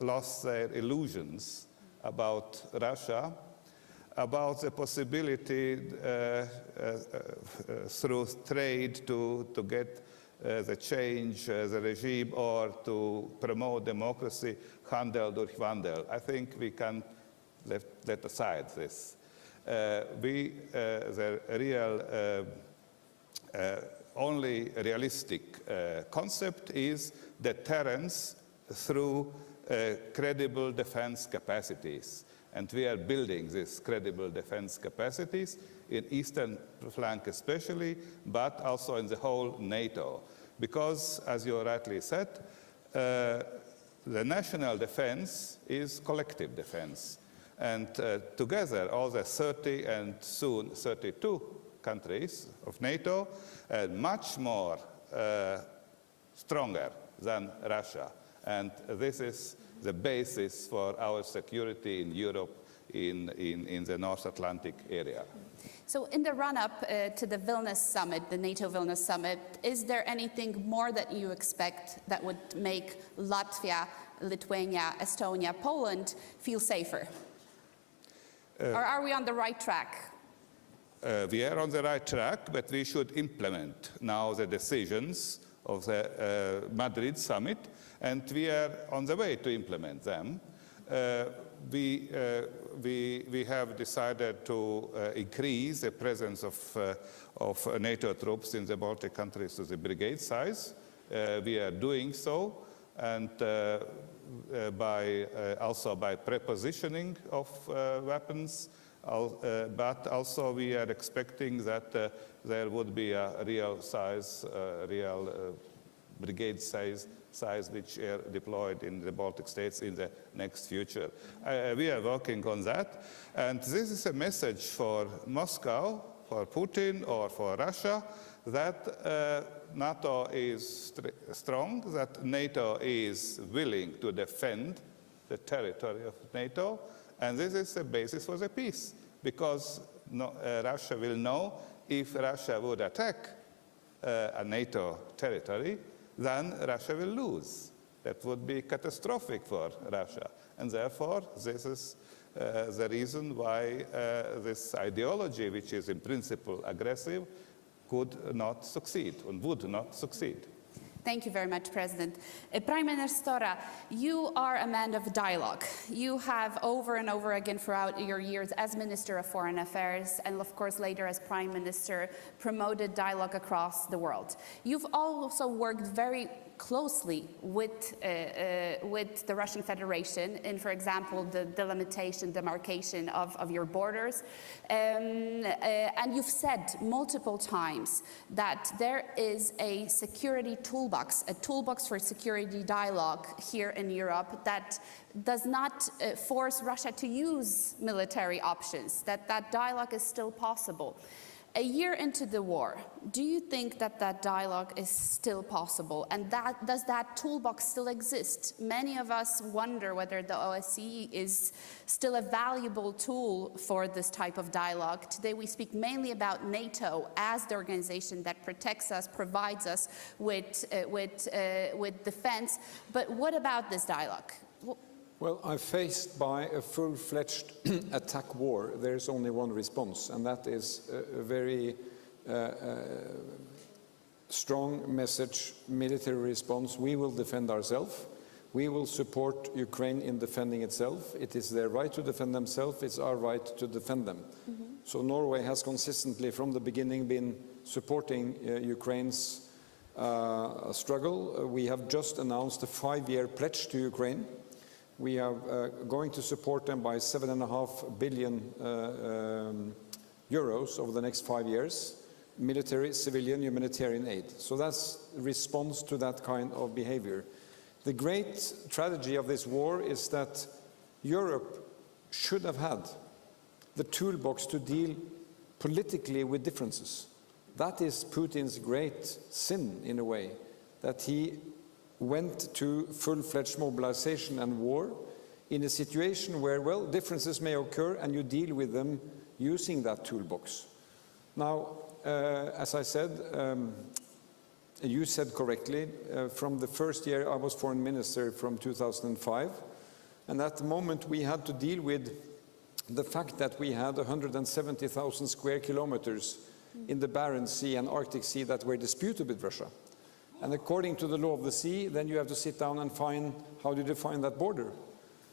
lost their illusions about Russia, about the possibility through trade to get the change, the regime, or to promote democracy, Handel durch Wandel. I think we can let aside this. The real, only realistic concept is deterrence through credible defense capacities. And we are building these credible defense capacities in eastern flank especially, but also in the whole NATO. Because, as you rightly said, the national defense is collective defense. And together, all the 30 and soon 32 countries of NATO are much more stronger than Russia. And this is the basis for our security in Europe, in the North Atlantic area. So in the run-up to the Vilnius summit, the NATO Vilnius summit, is there anything more that you expect that would make Latvia, Lithuania, Estonia, Poland feel safer? Or are we on the right track? We are on the right track, but we should implement now the decisions of the Madrid summit, and we are on the way to implement them. We have decided to increase the presence of NATO troops in the Baltic countries to the brigade size. We are doing so, and also by prepositioning of weapons, but also we are expecting that there would be a real brigade size which are deployed in the Baltic states in the next future. We are working on that, and this is a message for Moscow, for Putin, or for Russia, that NATO is strong, that NATO is willing to defend the territory of NATO, and this is the basis for the peace, because Russia will know if Russia would attack a NATO territory, then Russia will lose. That would be catastrophic for Russia. And therefore, this is the reason why this ideology, which is in principle aggressive, could not succeed and would not succeed. Thank you very much, President. Prime Minister, you are a man of dialogue. You have over and over again throughout your years as Minister of Foreign Affairs and of course later as Prime Minister promoted dialogue across the world. You've also worked very closely with the Russian Federation in, for example, the demarcation of your borders. And you've said multiple times that there is a security toolbox, a toolbox for security dialogue here in Europe that does not force Russia to use military options, that dialogue is still possible. A year into the war, do you think that dialogue is still possible? And does that toolbox still exist? Many of us wonder whether the OSCE is still a valuable tool for this type of dialogue. Today we speak mainly about NATO as the organization that protects us, provides us with defense. But what about this dialogue? Well, I'm faced by a full-fledged attack war. There's only one response, and that is a very strong message, military response. We will defend ourselves. We will support Ukraine in defending itself. It is their right to defend themselves. It's our right to defend them. Mm-hmm. So Norway has consistently, from the beginning, been supporting Ukraine's struggle. We have just announced a 5-year pledge to Ukraine. We are going to support them by 7.5 billion euros over the next 5 years, military, civilian, humanitarian aid. So that's response to that kind of behavior. The great tragedy of this war is that Europe should have had the toolbox to deal politically with differences. That is Putin's great sin, in a way, that he went to full-fledged mobilization and war in a situation where, well, differences may occur and you deal with them using that toolbox. Now, as I said, you said correctly, from the first year I was foreign minister from 2005, and at the moment we had to deal with the fact that we had 170,000 square kilometers in the Barents Sea and Arctic Sea that were disputed with Russia. And according to the law of the sea, then you have to sit down and find how to define that border.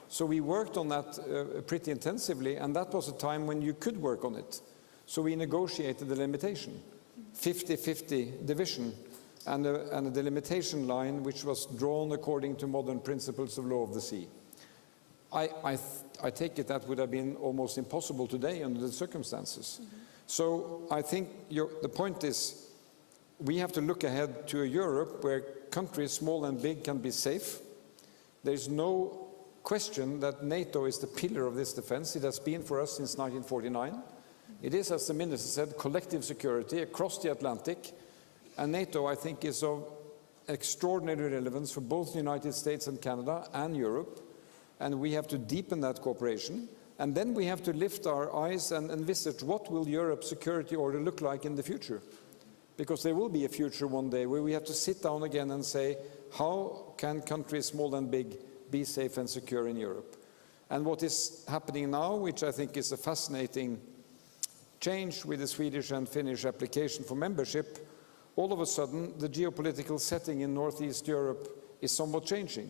So we worked on that pretty intensively, and that was a time when you could work on it. So we negotiated the delimitation, 50-50 division, and a delimitation line which was drawn according to modern principles of law of the sea. I take it that would have been almost impossible today under the circumstances. So I think the point is we have to look ahead to a Europe where countries small and big can be safe. There is no question that NATO is the pillar of this defense. It has been for us since 1949. It is, as the minister said, collective security across the Atlantic. And NATO, I think, is of extraordinary relevance for both the United States and Canada and Europe. And we have to deepen that cooperation. And then we have to lift our eyes and envisage what will Europe's security order look like in the future. Because there will be a future one day where we have to sit down again and say, how can countries small and big be safe and secure in Europe? And what is happening now, which I think is a fascinating change with the Swedish and Finnish application for membership, all of a sudden the geopolitical setting in Northeast Europe is somewhat changing.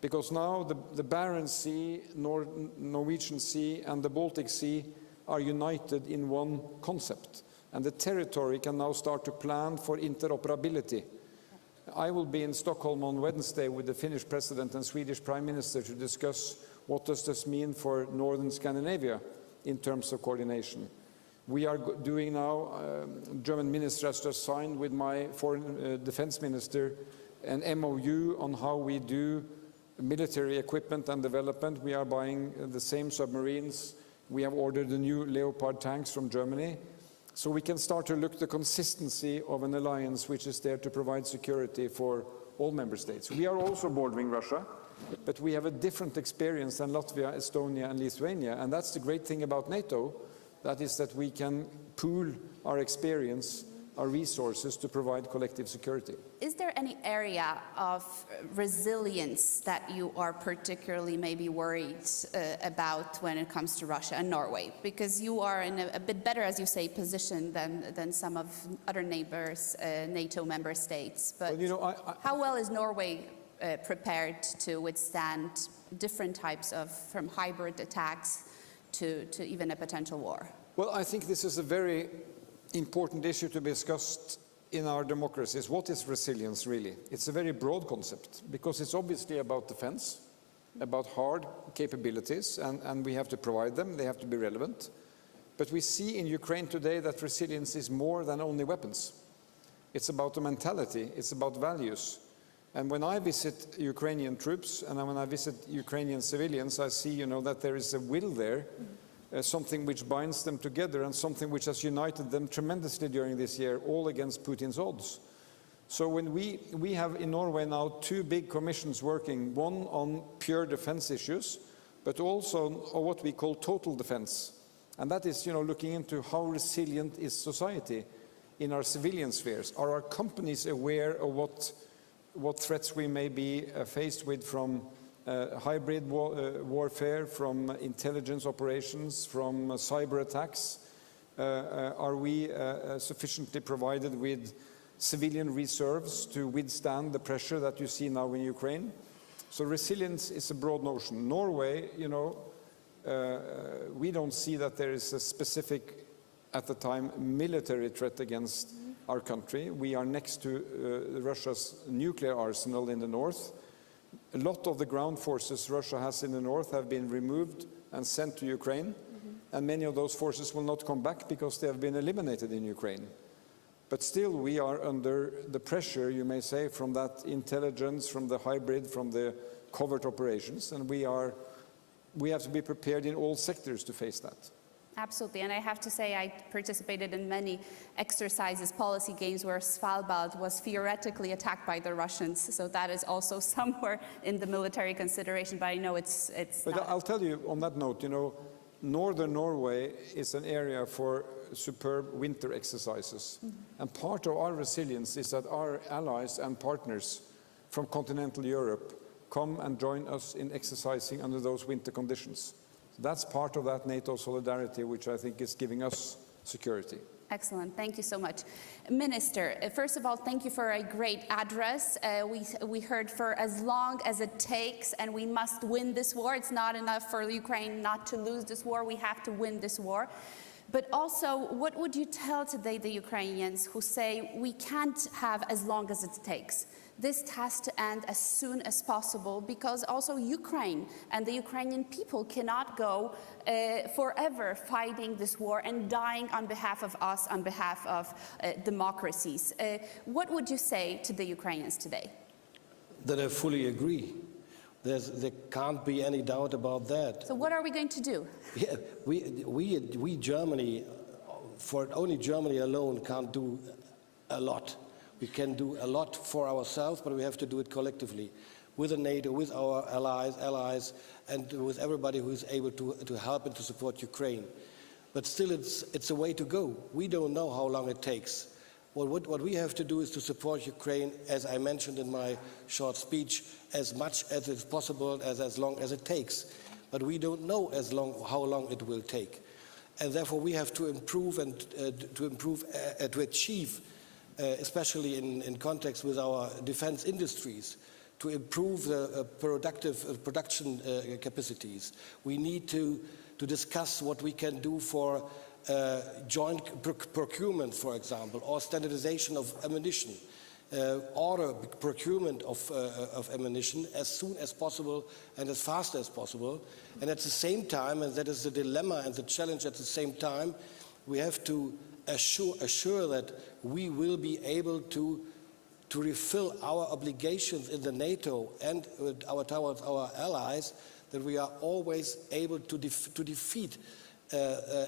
Because now the Barents Sea, Norwegian Sea and the Baltic Sea are united in one concept. And the territory can now start to plan for interoperability. I will be in Stockholm on Wednesday with the Finnish President and Swedish Prime Minister to discuss what does this mean for Northern Scandinavia in terms of coordination. We are doing now, German minister has just signed with my foreign defense minister an MOU on how we do military equipment and development. We are buying the same submarines. We have ordered the new Leopard tanks from Germany. So we can start to look at the consistency of an alliance which is there to provide security for all member states. We are also bordering Russia, but we have a different experience than Latvia, Estonia and Lithuania. And that's the great thing about NATO, that is that we can pool our experience, our resources to provide collective security. Is there any area of resilience that you are particularly maybe worried about when it comes to Russia and Norway? Because you are in a bit better, as you say, position than some of other neighbors, NATO member states. But well, you know, how well is Norway prepared to withstand different types of, from hybrid attacks to even a potential war? Well, I think this is a very important issue to be discussed in our democracies. What is resilience really? It's a very broad concept because it's obviously about defense, about hard capabilities, and we have to provide them, they have to be relevant. But we see in Ukraine today that resilience is more than only weapons. It's about the mentality, it's about values. And when I visit Ukrainian troops and when I visit Ukrainian civilians, I see, that there is a will there, something which binds them together and something which has united them tremendously during this year, all against Putin's odds. So when we have in Norway now two big commissions working, one on pure defense issues, but also on what we call total defense. And that is, looking into how resilient is society in our civilian spheres. Are our companies aware of what threats we may be faced with from hybrid warfare, from intelligence operations, from cyber attacks? Are we sufficiently provided with civilian reserves to withstand the pressure that you see now in Ukraine? So resilience is a broad notion. Norway, we don't see that there is a specific, at the time, military threat against our country. We are next to Russia's nuclear arsenal in the north. A lot of the ground forces Russia has in the north have been removed and sent to Ukraine, and many of those forces will not come back because they have been eliminated in Ukraine. But still we are under the pressure, you may say, from that intelligence, from the hybrid, from the covert operations, and we have to be prepared in all sectors to face that. Absolutely, and I have to say I participated in many exercises, policy games where Svalbard was theoretically attacked by the Russians, so that is also somewhere in the military consideration, but I know it's But not. I'll tell you on that note, northern Norway is an area for superb winter exercises. And part of our resilience is that our allies and partners from continental Europe come and join us in exercising under those winter conditions. That's part of that NATO solidarity, which I think is giving us security. Excellent. Thank you so much. Minister, first of all, thank you for a great address. We heard for as long as it takes, and we must win this war. It's not enough for Ukraine not to lose this war. We have to win this war. But also, what would you tell today the Ukrainians who say we can't have as long as it takes? This has to end as soon as possible, because also Ukraine and the Ukrainian people cannot go forever fighting this war and dying on behalf of us, on behalf of democracies. What would you say to the Ukrainians today? That I fully agree. There can't be any doubt about that. So what are we going to do? Yeah, we Germany, for only Germany alone, can't do a lot. We can do a lot for ourselves, but we have to do it collectively, with the NATO, with our allies, and with everybody who is able to help and to support Ukraine. But still, it's a way to go. We don't know how long it takes. Well, what we have to do is to support Ukraine, as I mentioned in my short speech, as much as is possible, as long as it takes. But we don't know how long it will take. And therefore, we have to improve and to achieve, especially in context with our defense industries, to improve the production capacities. We need to discuss what we can do for joint procurement, for example, or standardization of ammunition, order procurement of ammunition as soon as possible and as fast as possible. And at the same time, and that is the dilemma and the challenge at the same time, we have to assure that we will be able to refill our obligations in the NATO and towards our allies, that we are always able to defeat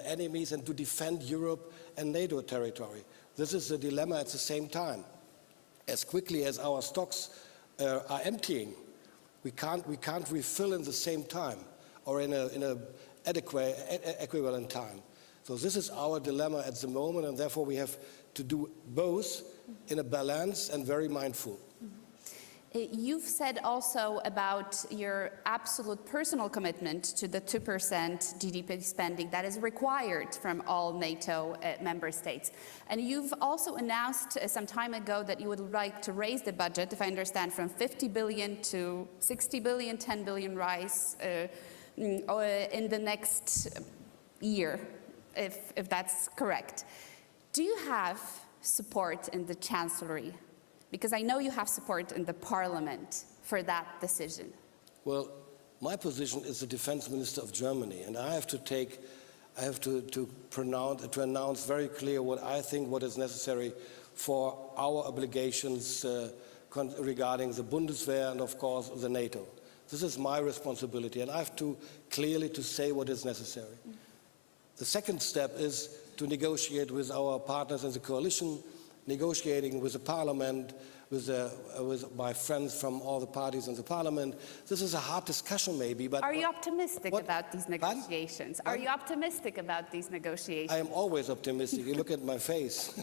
enemies and to defend Europe and NATO territory. This is the dilemma at the same time. As quickly as our stocks are emptying, we can't refill in the same time or in a equivalent time. So this is our dilemma at the moment, and therefore we have to do both in a balance and very mindful. You've said also about your absolute personal commitment to the 2% GDP spending that is required from all NATO member states. And you've also announced some time ago that you would like to raise the budget, if I understand, from 50 billion to 60 billion, 10 billion rise in the next year, if that's correct. Do you have support in the Chancellery? Because I know you have support in the Parliament for that decision. Well, my position is the Defense Minister of Germany, and I have to announce very clear what is necessary for our obligations regarding the Bundeswehr and, of course, the NATO. This is my responsibility, and I have to clearly say what is necessary. The second step is to negotiate with our partners in the coalition, negotiating with the Parliament, with my friends from all the parties in the Parliament. This is a hard discussion maybe, but... Are you optimistic about these negotiations? Are you optimistic about these negotiations? I am always optimistic. You look at my face.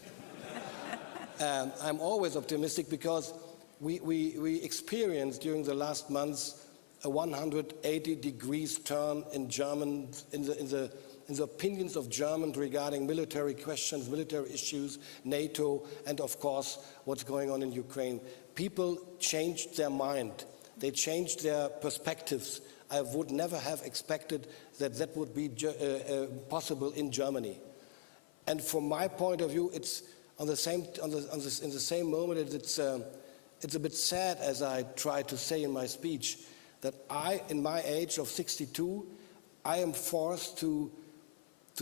I'm always optimistic because we experienced during the last months a 180 degrees turn in the opinions of Germans regarding military questions, military issues, NATO, and of course what's going on in Ukraine. People changed their mind. They changed their perspectives. I would never have expected that would be possible in Germany. And from my point of view, it's in the same moment. It's a bit sad, as I tried to say in my speech, that in my age of 62, I am forced to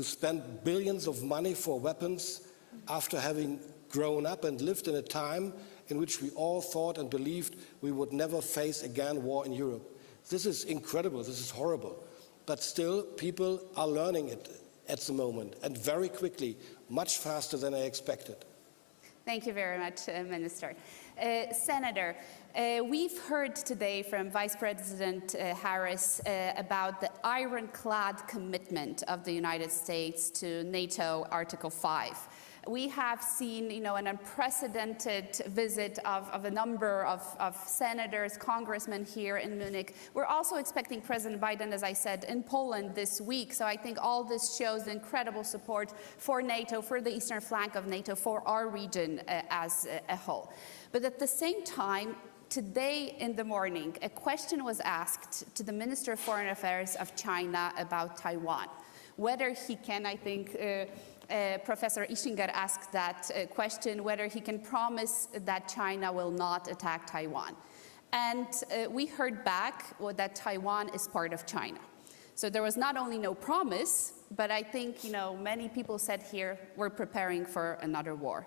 spend billions of money for weapons after having grown up and lived in a time in which we all thought and believed we would never face again war in Europe. This is incredible, this is horrible. But still, people are learning it at the moment, and very quickly, much faster than I expected. Thank you very much, Minister. Senator, We've heard today from Vice President Harris about the ironclad commitment of the United States to NATO Article 5. We have seen, an unprecedented visit of a number of senators, congressmen here in Munich. We're also expecting President Biden, as I said, in Poland this week. So I think all this shows the incredible support for NATO, for the eastern flank of NATO, for our region as a whole. But at the same time, today in the morning, a question was asked to the Minister of Foreign Affairs of China about Taiwan. Whether he can, I think, Professor Ischinger asked that question, whether he can promise that China will not attack Taiwan. And we heard back that Taiwan is part of China. So there was not only no promise, but I think, many people said here, we're preparing for another war.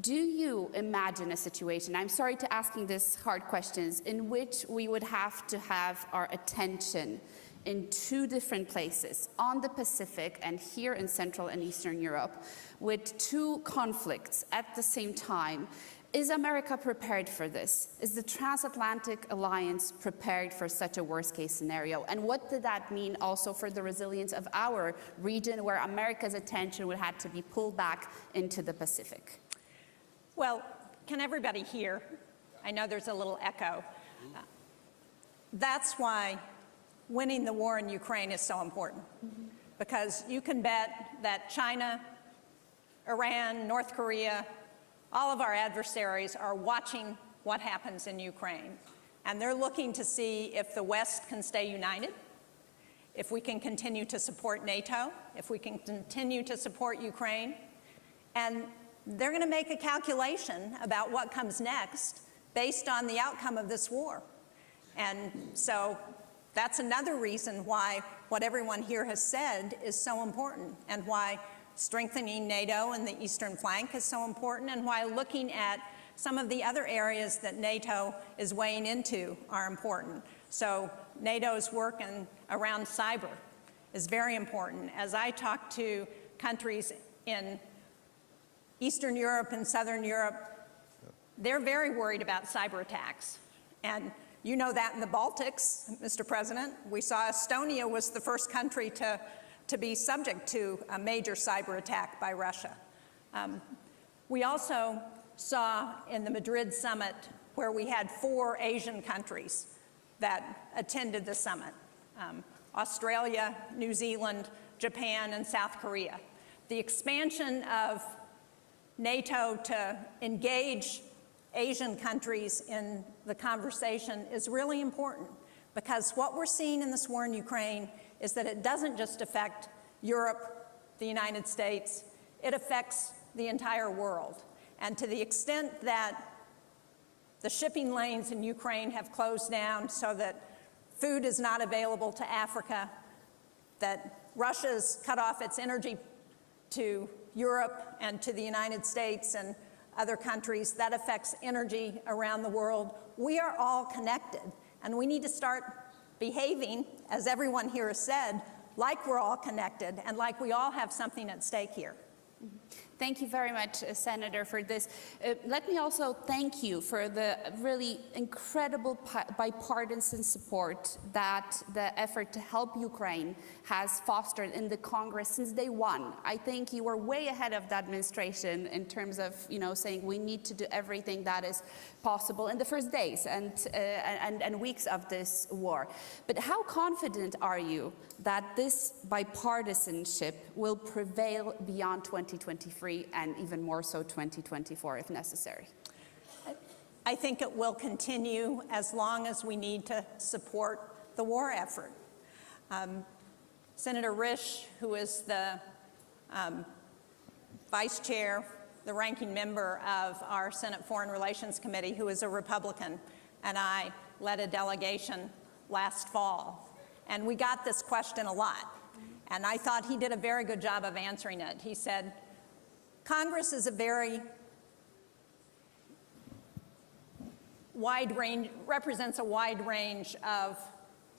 Do you imagine a situation, I'm sorry to asking these hard questions, in which we would have to have our attention in two different places, on the Pacific and here in Central and Eastern Europe, with two conflicts at the same time? Is America prepared for this? Is the transatlantic alliance prepared for such a worst-case scenario? And what did that mean also for the resilience of our region, where America's attention would have to be pulled back into the Pacific? Well, can everybody hear? I know there's a little echo. That's why winning the war in Ukraine is so important, because you can bet that China, Iran, North Korea, all of our adversaries are watching what happens in Ukraine. And they're looking to see if the West can stay united, if we can continue to support NATO, if we can continue to support Ukraine. And they're going to make a calculation about what comes next based on the outcome of this war. And so that's another reason why what everyone here has said is so important, and why strengthening NATO in the eastern flank is so important, and why looking at some of the other areas that NATO is weighing into are important. So NATO's work around cyber is very important. As I talk to countries in Eastern Europe and Southern Europe, they're very worried about cyber attacks. And you know that in the Baltics, Mr. President. We saw Estonia was the first country to be subject to a major cyber attack by Russia. We also saw in the Madrid summit, where we had 4 Asian countries that attended the summit, Australia, New Zealand, Japan, and South Korea. The expansion of NATO to engage Asian countries in the conversation is really important, because what we're seeing in this war in Ukraine is that it doesn't just affect Europe, the United States, it affects the entire world. And to the extent that the shipping lanes in Ukraine have closed down so that food is not available to Africa, that Russia's cut off its energy to Europe and to the United States and other countries, that affects energy around the world. We are all connected, and we need to start behaving, as everyone here has said, like we're all connected and like we all have something at stake here. Thank you very much, Senator, for this. Let me also thank you for the really incredible bipartisan support that the effort to help Ukraine has fostered in the Congress since day one. I think you were way ahead of the administration in terms of, saying we need to do everything that is possible in the first days and weeks of this war. But how confident are you that this bipartisanship will prevail beyond 2023 and even more so 2024 if necessary? I think it will continue as long as we need to support the war effort. Senator Risch, who is the vice chair, the ranking member of our Senate Foreign Relations Committee, who is a Republican, and I led a delegation last fall. And we got this question a lot. And I thought he did a very good job of answering it. He said, Congress is a very wide range, represents a wide range of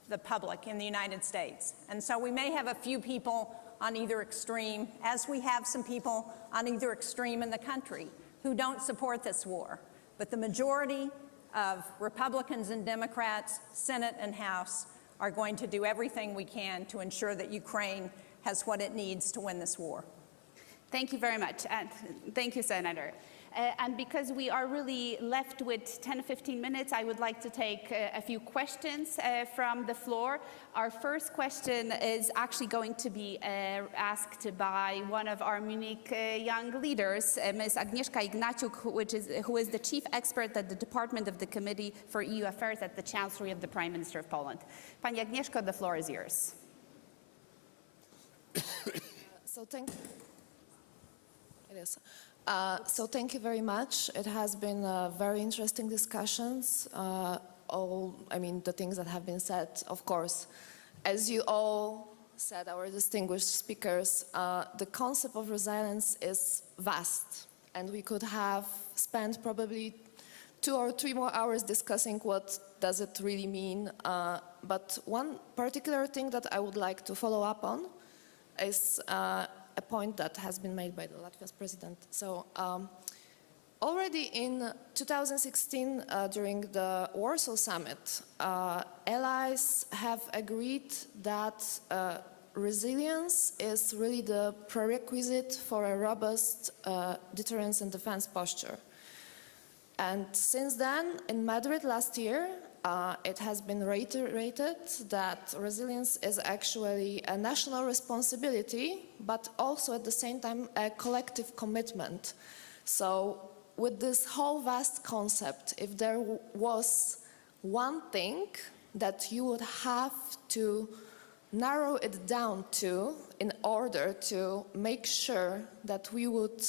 the public in the United States. And so we may have a few people on either extreme, as we have some people on either extreme in the country who don't support this war. But the majority of Republicans and Democrats, Senate and House, are going to do everything we can to ensure that Ukraine has what it needs to win this war. Thank you very much. Thank you, Senator. And because we are really left with 10 to 15 minutes, I would like to take a few questions from the floor. Our first question is actually going to be asked by one of our Munich young leaders, Ms. Agnieszka Ignaciuk, who is the chief expert at the Department of the Committee for EU Affairs at the Chancellery of the Prime Minister of Poland. Pani Agnieszka, the floor is yours. So thank you very much. It has been very interesting discussions. The things that have been said, of course, as you all said, our distinguished speakers, the concept of resilience is vast, and we could have spent probably 2 or 3 more hours discussing what does it really mean. But one particular thing that I would like to follow up on is a point that has been made by the Latvia's president. So already in 2016, during the Warsaw Summit, allies have agreed that resilience is really the prerequisite for a robust deterrence and defense posture. And since then, in Madrid last year, it has been reiterated that resilience is actually a national responsibility, but also at the same time a collective commitment. So with this whole vast concept, if there was one thing that you would have to narrow it down to in order to make sure that we would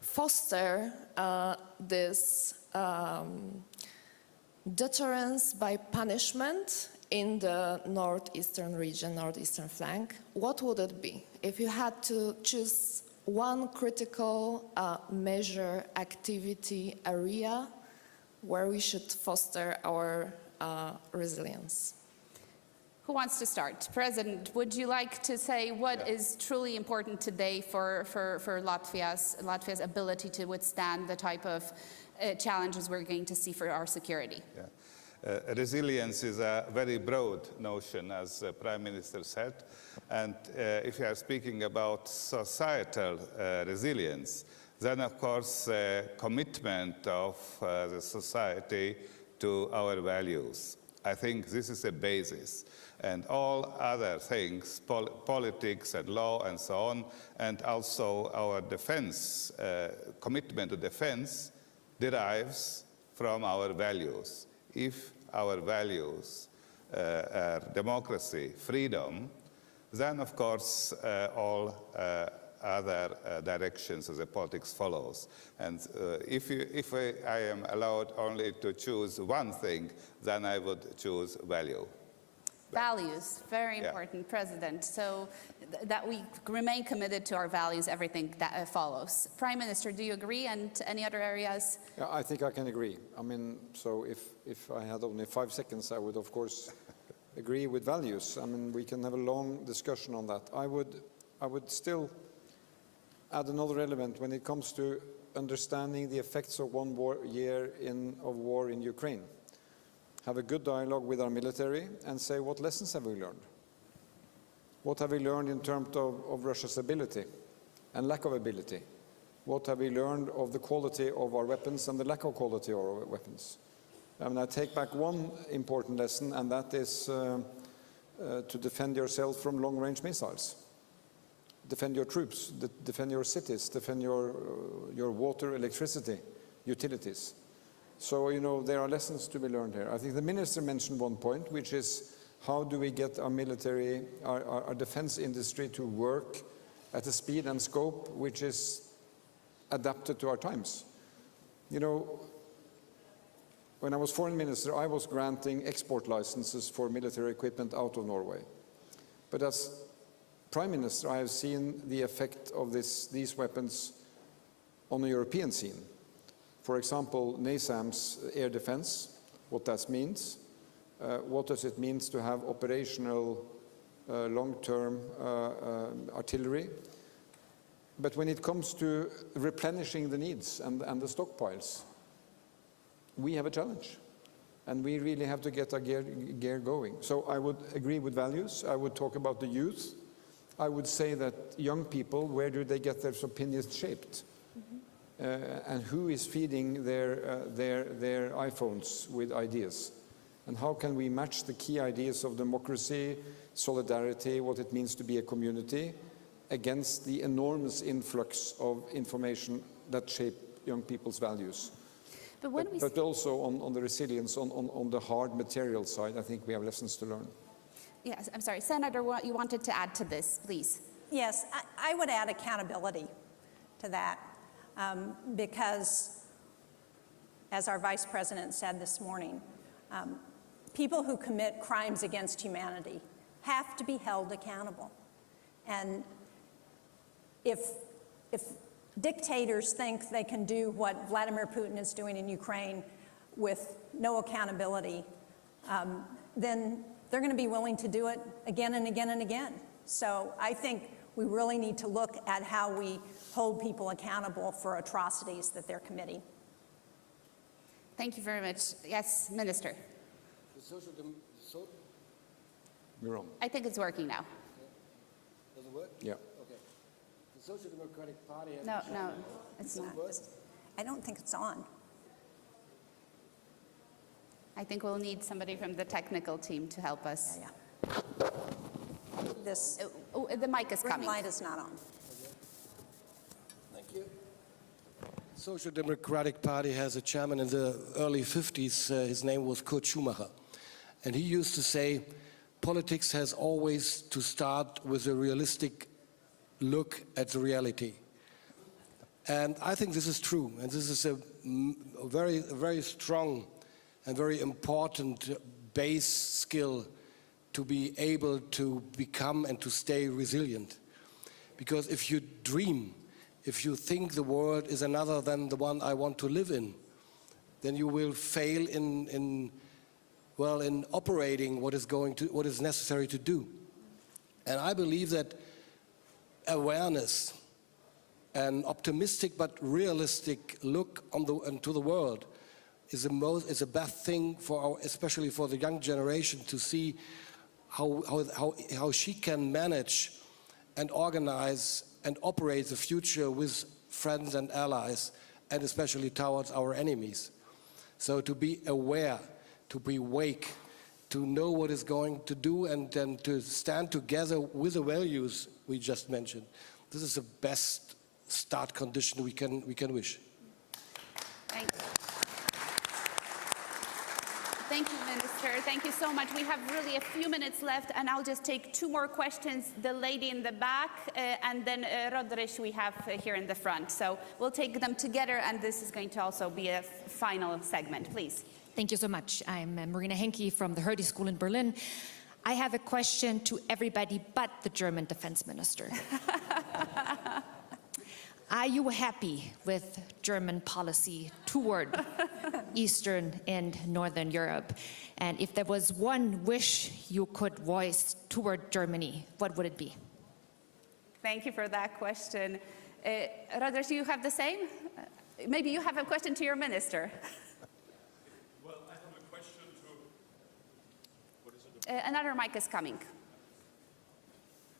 foster this deterrence by punishment in the northeastern region, northeastern flank, what would it be? If you had to choose one critical measure, activity, area where we should foster our resilience. Who wants to start? President, would you like to say what is truly important today for Latvia's ability to withstand the type of challenges we're going to see for our security? Yeah. Resilience is a very broad notion, as the Prime Minister said. And if you are speaking about societal resilience, then of course commitment of the society to our values. I think this is a basis. And all other things, politics and law and so on, and also our defense, commitment to defense, derives from our values. If our values are democracy, freedom, then of course all other directions of the politics follows. And if I am allowed only to choose one thing, then I would choose value. Values, very important, President. So that we remain committed to our values, everything that follows. Prime Minister, do you agree? And any other areas? Yeah, I think I can agree. I mean, so if I had only 5 seconds, I would of course agree with values. I mean, we can have a long discussion on that. I would still add another element when it comes to understanding the effects of 1 year of war in Ukraine. Have a good dialogue with our military and say, what lessons have we learned? What have we learned in terms of Russia's ability and lack of ability? What have we learned of the quality of our weapons and the lack of quality of our weapons? I take back one important lesson, and that is to defend yourself from long-range missiles. Defend your troops, defend your cities, defend your water, electricity, utilities. So, there are lessons to be learned here. I think the minister mentioned one point, which is how do we get our military, our defense industry to work at a speed and scope which is adapted to our times. When I was foreign minister, I was granting export licenses for military equipment out of Norway. But as prime minister, I have seen the effect of these weapons on the European scene. For example, NASAM's air defense, what that means. What does it mean to have operational long-term artillery? But when it comes to replenishing the needs and the stockpiles, we have a challenge. And we really have to get our gear going. So I would agree with values. I would talk about the youth. I would say that young people, where do they get their opinions shaped? And who is feeding their iPhones with ideas? And how can we match the key ideas of democracy, solidarity, what it means to be a community, against the enormous influx of information that shape young people's values? But also on the resilience, on the hard material side, I think we have lessons to learn. Yes, I'm sorry. Senator, what you wanted to add to this, please. Yes, I would add accountability to that because, as our Vice President said this morning, people who commit crimes against humanity have to be held accountable. And if dictators think they can do what Vladimir Putin is doing in Ukraine with no accountability, then they're going to be willing to do it again and again and again. So I think we really need to look at how we hold people accountable for atrocities that they're committing. Thank you very much. Yes, Minister. You're wrong. I think it's working now. Does it work? Yeah. Okay. The Social Democratic Party has No, it's not. I don't think it's on. I think we'll need somebody from the technical team to help us. Yeah. This the mic is green coming. light is not on. Thank you. Social Democratic Party has a chairman in the early 50s. His name was Kurt Schumacher. And he used to say, politics has always to start with a realistic look at the reality. And I think this is true. And this is a very strong and very important base skill to be able to become and to stay resilient. Because if you dream, if you think the world is another than the one I want to live in, then you will fail in operating what is necessary to do. And I believe that awareness, an optimistic but realistic look into the world, is the best thing for especially for the young generation to see how she can manage and organize and operate the future with friends and allies, and especially towards our enemies. So to be aware, to be awake, to know what is going to do, and then to stand together with the values we just mentioned. This is the best start condition we can wish. Thank you. Thank you, Minister. Thank you so much. We have really a few minutes left, and I'll just take two more questions. The lady in the back, and then Roderick we have here in the front. So we'll take them together, and this is going to also be a final segment. Please. Thank you so much. I'm Marina Henke from the Hertie School in Berlin. I have a question to everybody but the German defense minister. Are you happy with German policy toward Eastern and Northern Europe? And if there was one wish you could voice toward Germany, what would it be? Thank you for that question. Roderick, you have the same? Maybe you have a question to your minister. Well, I have a question to... Another mic is coming.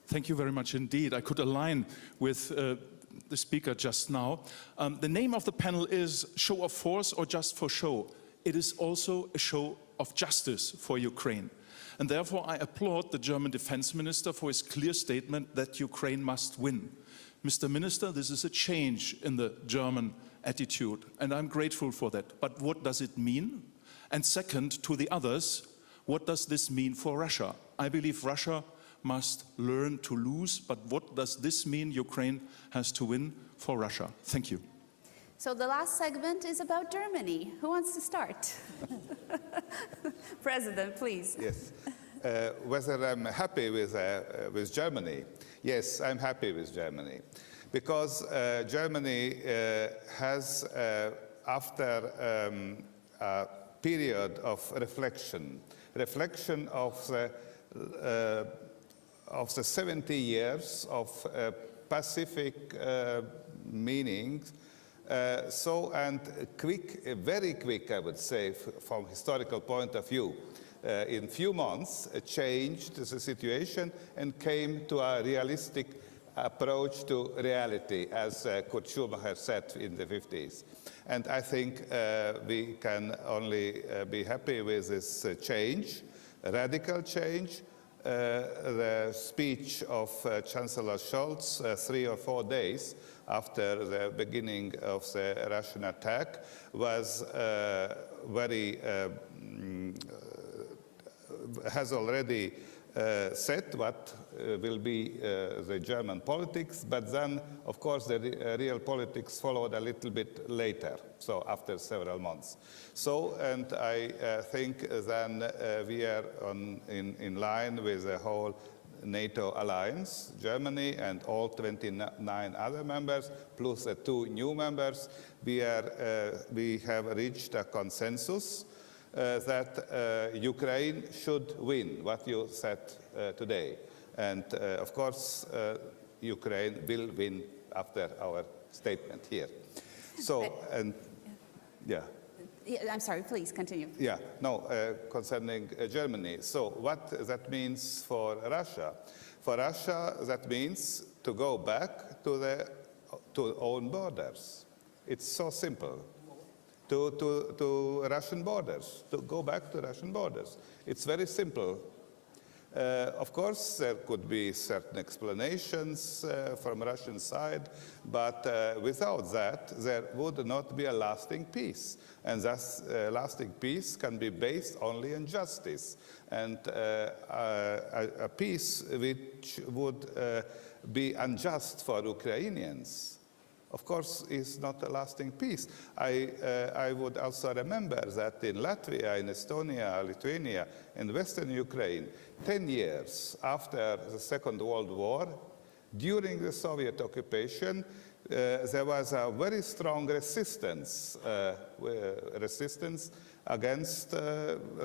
Thank you very much indeed. I could align with the speaker just now. The name of the panel is Show of Force or Just for Show. It is also a show of justice for Ukraine. And therefore I applaud the German defense minister for his clear statement that Ukraine must win. Mr. Minister, this is a change in the German attitude, and I'm grateful for that. But what does it mean? And second, to the others, what does this mean for Russia? I believe Russia must learn to lose, but what does this mean Ukraine has to win for Russia? Thank you. So the last segment is about Germany. Who wants to start? President, please. Yes. Whether I'm happy with Germany? Yes, I'm happy with Germany. Because Germany has, after a period of reflection of the 70 years of Pacific meanings, And quick, very quick, I would say, from historical point of view. In few months, changed the situation and came to a realistic approach to reality, as Kurt Schumacher said in the 50s. And I think we can only be happy with this change, radical change. The speech of Chancellor Scholz 3 or 4 days after the beginning of the Russian attack was very has already said what will be the German politics, but then, of course, the real politics followed a little bit later, so after several months. So, and I think then we are in line with the whole NATO alliance, Germany and all 29 other members, plus the 2 new members. We have reached a consensus that Ukraine should win, what you said today. And of course, Ukraine will win after our statement here. So, and yeah. I'm sorry, please continue. Yeah, no, concerning Germany. So what that means for Russia? For Russia, that means to go back to own borders. It's so simple. To Russian borders, to go back to Russian borders. It's very simple. Of course, there could be certain explanations from Russian side, but without that, there would not be a lasting peace. And thus, lasting peace can be based only on justice. And a peace which would be unjust for Ukrainians, of course, is not a lasting peace. I would also remember that in Latvia, in Estonia, Lithuania, in Western Ukraine, 10 years after the Second World War, during the Soviet occupation, there was a very strong resistance against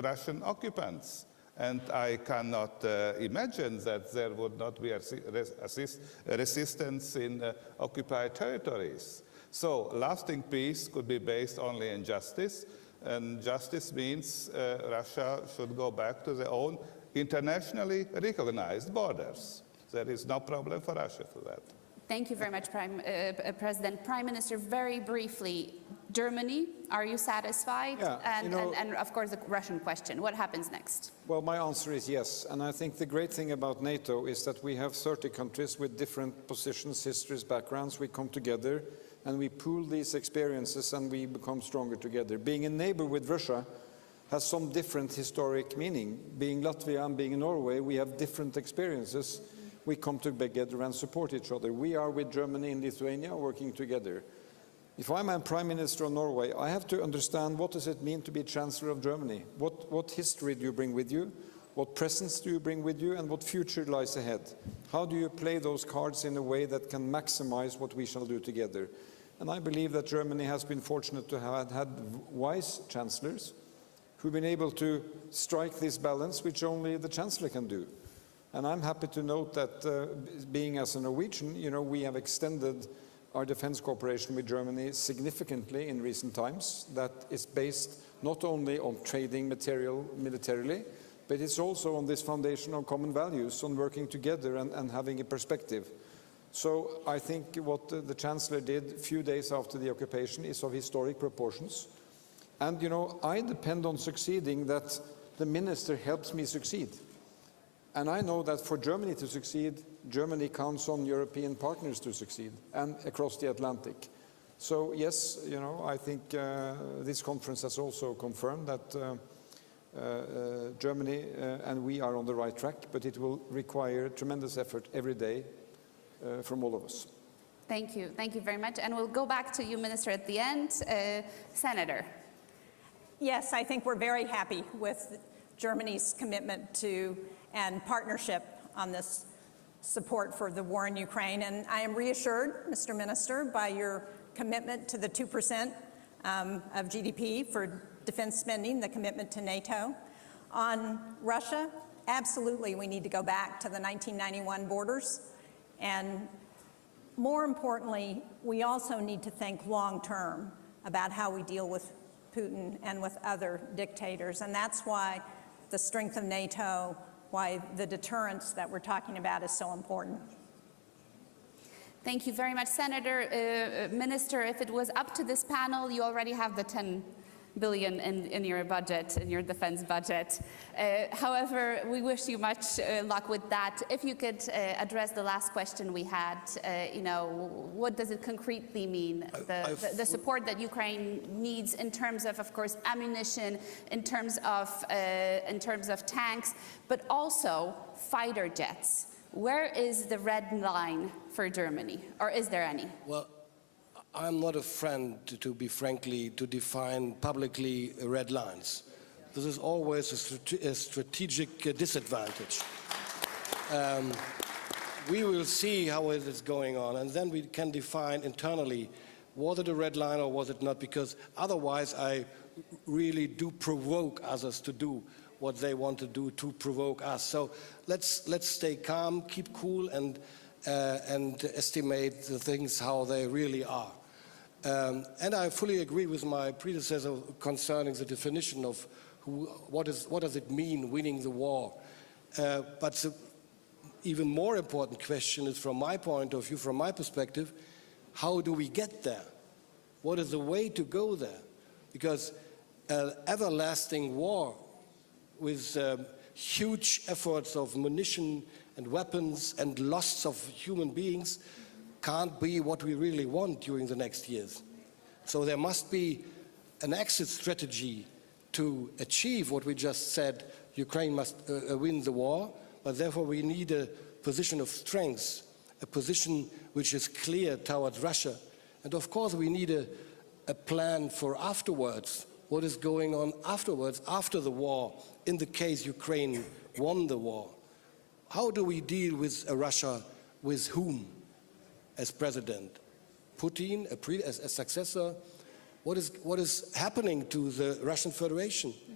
Russian occupants. And I cannot imagine that there would not be a resistance in occupied territories. So lasting peace could be based only on justice, and justice means Russia should go back to their own internationally recognized borders. There is no problem for Russia for that. Thank you very much, President. Prime Minister, very briefly, Germany, are you satisfied? Yeah, and of course, the Russian question. What happens next? Well, my answer is yes. And I think the great thing about NATO is that we have 30 countries with different positions, histories, backgrounds. We come together and we pool these experiences and we become stronger together. Being a neighbor with Russia has some different historic meaning. Being Latvia and being Norway, we have different experiences. We come together and support each other. We are with Germany and Lithuania working together. If I'm a Prime Minister of Norway, I have to understand what does it mean to be Chancellor of Germany? What history do you bring with you? What presence do you bring with you? And what future lies ahead? How do you play those cards in a way that can maximize what we shall do together? And I believe that Germany has been fortunate to have had wise chancellors who've been able to strike this balance, which only the Chancellor can do. And I'm happy to note that being as a Norwegian, we have extended our defense cooperation with Germany significantly in recent times. That is based not only on trading material militarily, but it's also on this foundation of common values, on working together and having a perspective. So I think what the Chancellor did a few days after the occupation is of historic proportions. And, I depend on succeeding that the minister helps me succeed. And I know that for Germany to succeed, Germany counts on European partners to succeed, and across the Atlantic. So yes, I think this conference has also confirmed that Germany and we are on the right track, but it will require tremendous effort every day from all of us. Thank you. Thank you very much. And we'll go back to you, Minister, at the end. Senator. Yes, I think we're very happy with Germany's commitment to and partnership on this support for the war in Ukraine. And I am reassured, Mr. Minister, by your commitment to the 2% of GDP for defense spending, the commitment to NATO. On Russia, absolutely we need to go back to the 1991 borders. And more importantly, we also need to think long-term about how we deal with Putin and with other dictators. And that's why the strength of NATO, why the deterrence that we're talking about is so important. Thank you very much, Senator. Minister, if it was up to this panel, you already have the 10 billion in your budget, in your defense budget. However, we wish you much luck with that. If you could address the last question we had, what does it concretely mean, the support that Ukraine needs in terms of course, ammunition, in terms of tanks, but also fighter jets. Where is the red line for Germany, or is there any? Well, I'm not a friend, to be frankly, to define publicly red lines. This is always a strategic disadvantage. We will see how it is going on, and then we can define internally, was it a red line or was it not? Because otherwise I really do provoke others to do what they want to do to provoke us. So let's stay calm, keep cool, and estimate the things how they really are. And I fully agree with my predecessor concerning the definition of what does it mean winning the war. But the even more important question is, from my point of view, from my perspective, how do we get there? What is the way to go there? Because an everlasting war with huge efforts of munition and weapons and loss of human beings can't be what we really want during the next years. So there must be an exit strategy to achieve what we just said. Ukraine must win the war, but therefore we need a position of strength, a position which is clear towards Russia. And of course we need a plan for afterwards, what is going on afterwards, after the war, in the case Ukraine won the war. How do we deal with a Russia with whom as president? Putin, as a successor? What is happening to the Russian Federation? Mm-hmm.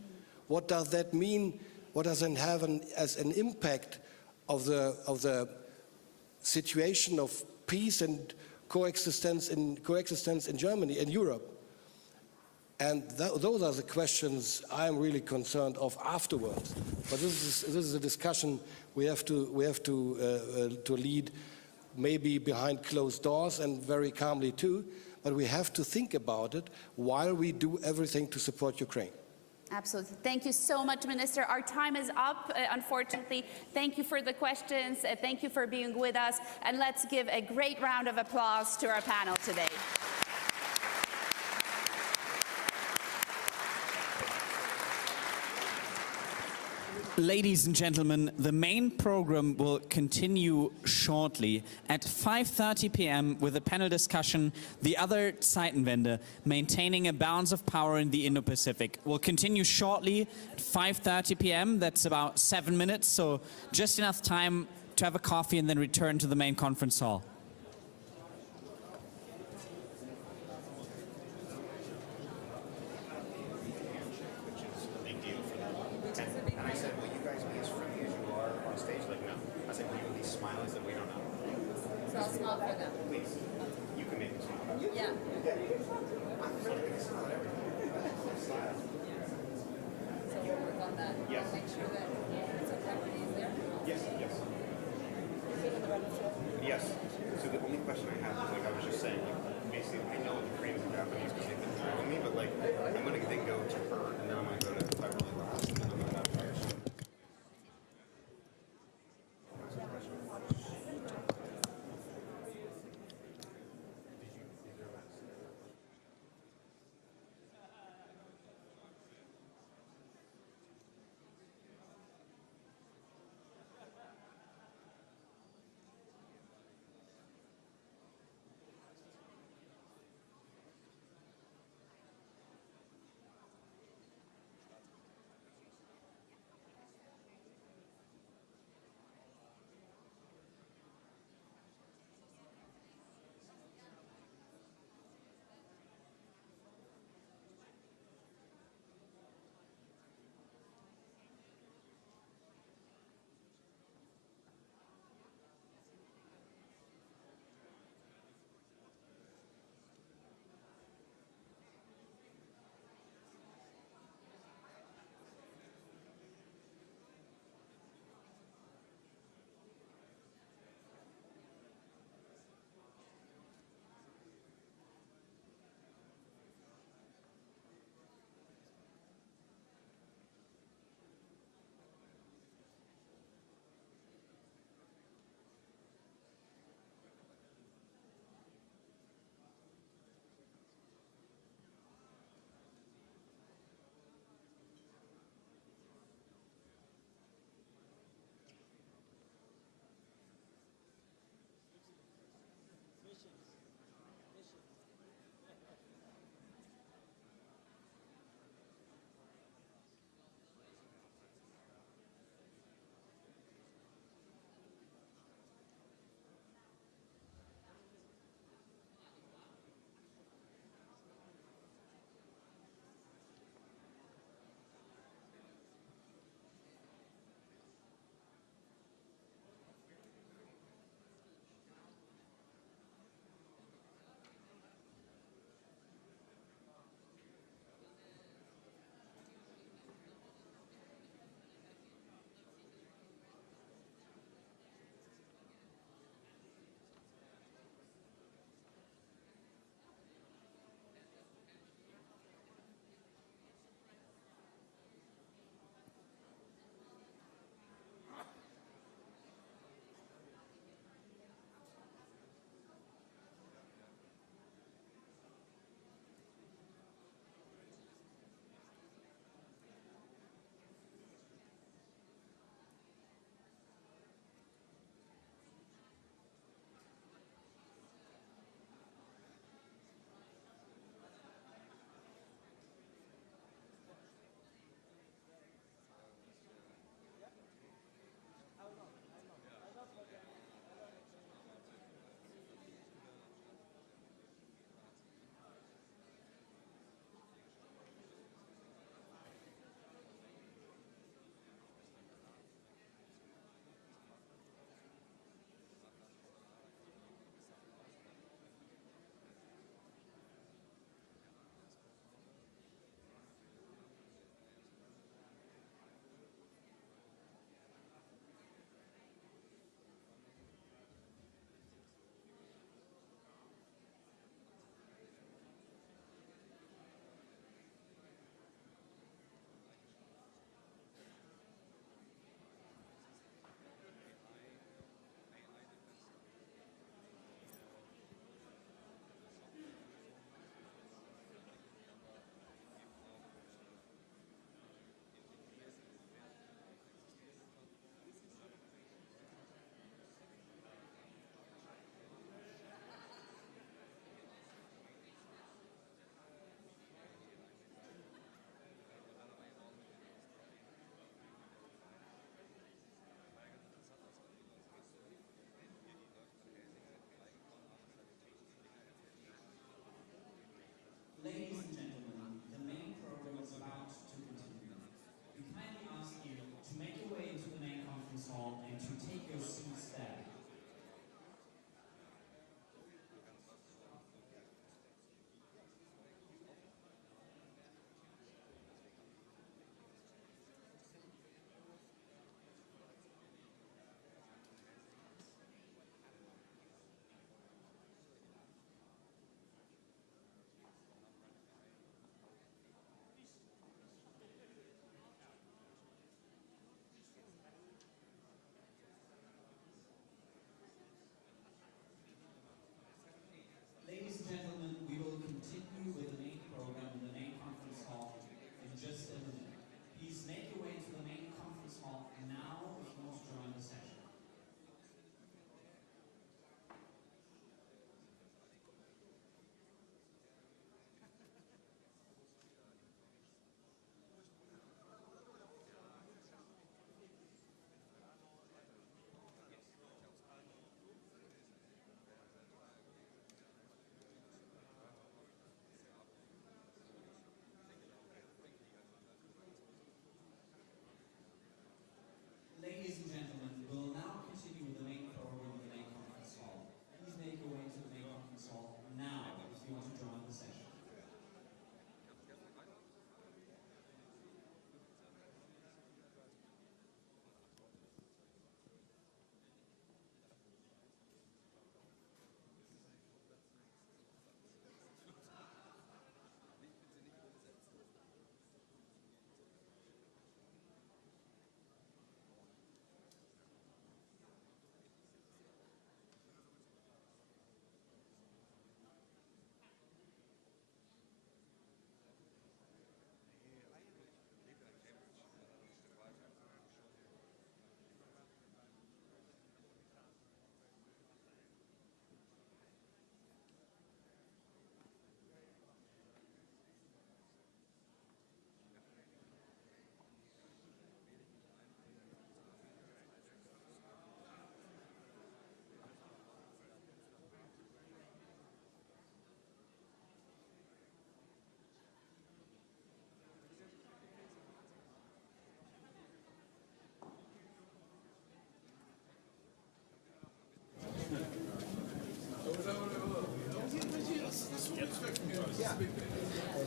What does that mean? What does it have as an impact of the situation of peace and coexistence in Germany and Europe? And those are the questions I'm really concerned of afterwards. But this is a discussion we have to lead, maybe behind closed doors and very calmly too. But we have to think about it while we do everything to support Ukraine. Absolutely. Thank you so much, Minister. Our time is up, unfortunately. Thank you for the questions. Thank you for being with us. And let's give a great round of applause to our panel today. Ladies and gentlemen, the main program will continue shortly at 5:30 p.m. with a panel discussion, The Other Zeitenwende, Maintaining a Balance of Power in the Indo-Pacific. Will continue shortly at 5:30 p.m. That's about 7 minutes, so just enough time to have a coffee and then return to the main conference hall. Yes.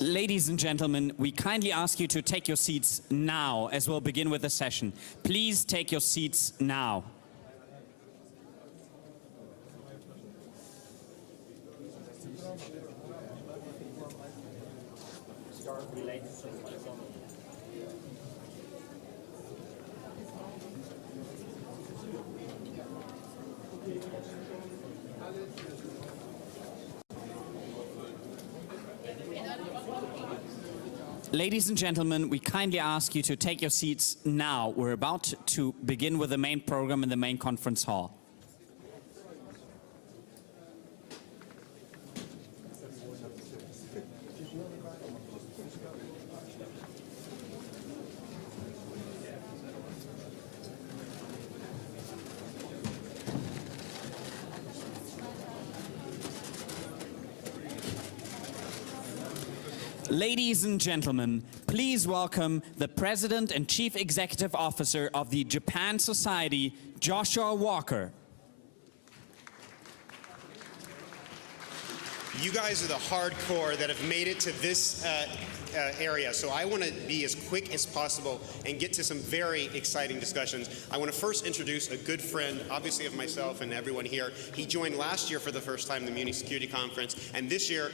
Ladies and gentlemen, we kindly ask you to take your seats now as we'll begin with the session. Please take your seats now. Ladies and gentlemen, we kindly ask you to take your seats now. We're about to begin with the main program in the main conference hall. Ladies and gentlemen, please welcome the President and Chief Executive Officer of the Japan Society, Joshua Walker. You guys are the hardcore that have made it to this area, so I want to be as quick as possible and get to some very exciting discussions. I want to first introduce a good friend, obviously of myself and everyone here. He joined last year for the first time the Munich Security Conference, and this year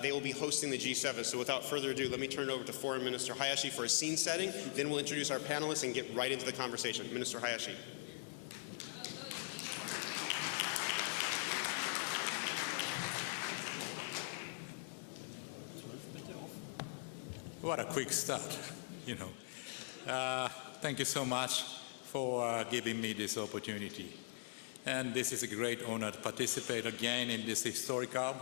they will be hosting the G7. So without further ado, let me turn it over to Foreign Minister Hayashi for a scene setting. Then we'll introduce our panelists and get right into the conversation. Minister Hayashi. What a quick start, you know. Thank you so much for giving me this opportunity. And this is a great honor to participate again in this historical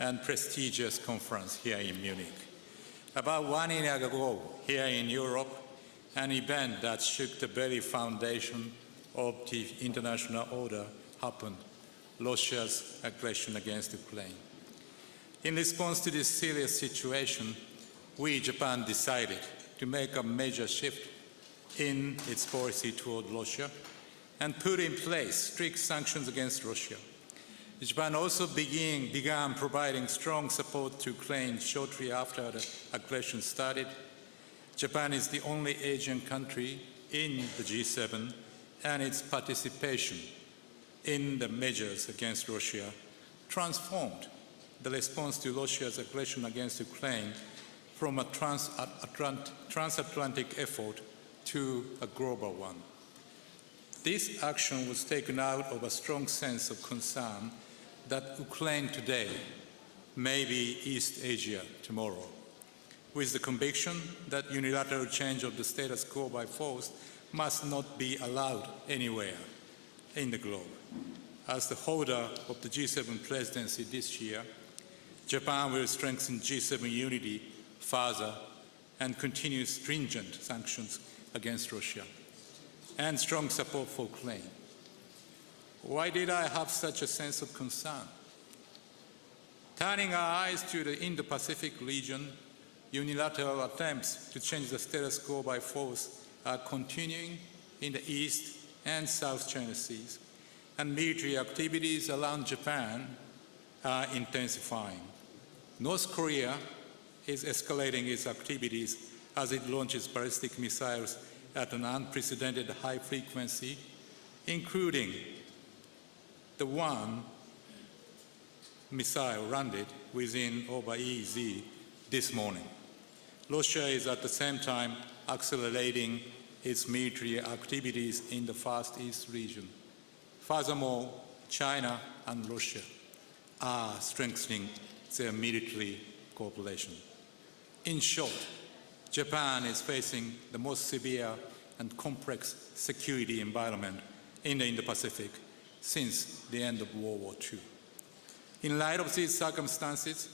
and prestigious conference here in Munich. About 1 year ago, here in Europe, an event that shook the very foundation of the international order happened: Russia's aggression against Ukraine. In response to this serious situation, we, Japan, decided to make a major shift in its policy toward Russia and put in place strict sanctions against Russia. Japan also began providing strong support to Ukraine shortly after the aggression started. Japan is the only Asian country in the G7, and its participation in the measures against Russia transformed the response to Russia's aggression against Ukraine from a transatlantic effort to a global one. This action was taken out of a strong sense of concern that Ukraine today may be East Asia tomorrow, with the conviction that unilateral change of the status quo by force must not be allowed anywhere in the globe. As the holder of the G7 presidency this year, Japan will strengthen G7 unity further and continue stringent sanctions against Russia and strong support for Ukraine. Why did I have such a sense of concern? Turning our eyes to the Indo-Pacific region, unilateral attempts to change the status quo by force are continuing in the East and South China Seas, and military activities around Japan are intensifying. North Korea is escalating its activities as it launches ballistic missiles at an unprecedented high frequency, including the one missile landed within over EEZ this morning. Russia is at the same time accelerating its military activities in the Far East region. Furthermore, China and Russia are strengthening their military cooperation. In short, Japan is facing the most severe and complex security environment in the Indo-Pacific since the end of World War II. In light of these circumstances,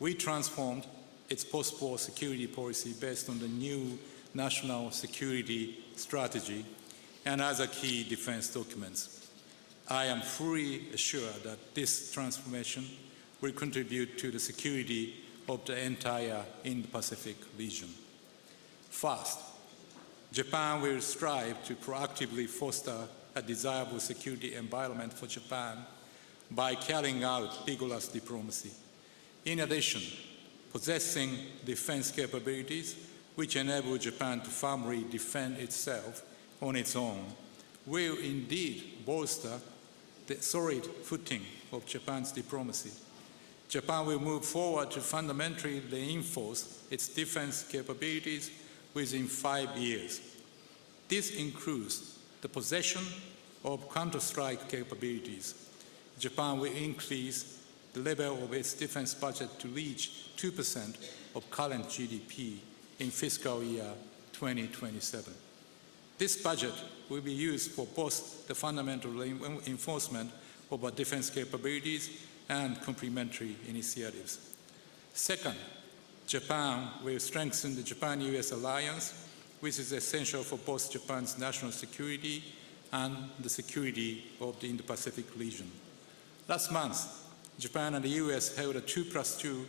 we transformed its post-war security policy based on the new national security strategy and other key defense documents. I am fully assured that this transformation will contribute to the security of the entire Indo-Pacific region. First, Japan will strive to proactively foster a desirable security environment for Japan by carrying out vigorous diplomacy. In addition, possessing defense capabilities which enable Japan to firmly defend itself on its own, will indeed bolster the solid footing of Japan's diplomacy. Japan will move forward to fundamentally reinforce its defense capabilities within 5 years. This includes the possession of counter-strike capabilities. Japan will increase the level of its defense budget to reach 2% of current GDP in fiscal year 2027. This budget will be used for both the fundamental enforcement of our defense capabilities and complementary initiatives. Second, Japan will strengthen the Japan-US alliance, which is essential for both Japan's national security and the security of the Indo-Pacific region. Last month, Japan and the US held a 2+2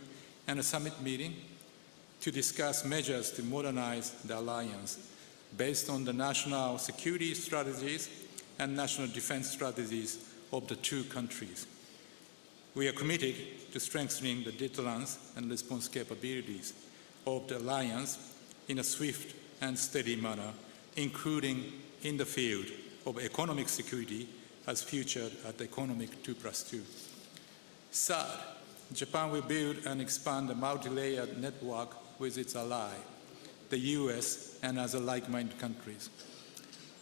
and a summit meeting to discuss measures to modernize the alliance based on the national security strategies and national defense strategies of the two countries. We are committed to strengthening the deterrence and response capabilities of the alliance in a swift and steady manner, including in the field of economic security as featured at the Economic 2+2. Third, Japan will build and expand a multi-layered network with its ally, the US and other like-minded countries.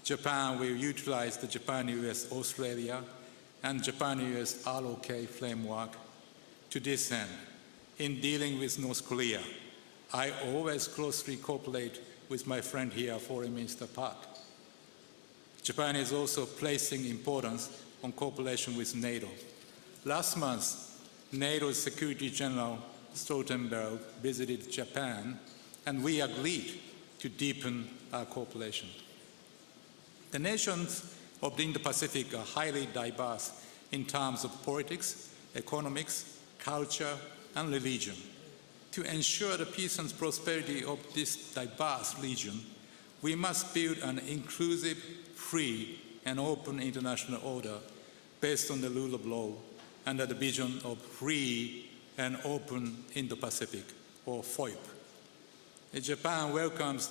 Japan will utilize the Japan-US-Australia and Japan-US ROK framework. To this end, in dealing with North Korea, I always closely cooperate with my friend here, Foreign Minister Park. Japan is also placing importance on cooperation with NATO. Last month, NATO's Secretary General Stoltenberg visited Japan, and we agreed to deepen our cooperation. The nations of the Indo-Pacific are highly diverse in terms of politics, economics, culture, and religion. To ensure the peace and prosperity of this diverse region, we must build an inclusive, free, and open international order based on the rule of law under the vision of free and open Indo-Pacific, or FOIP. Japan welcomes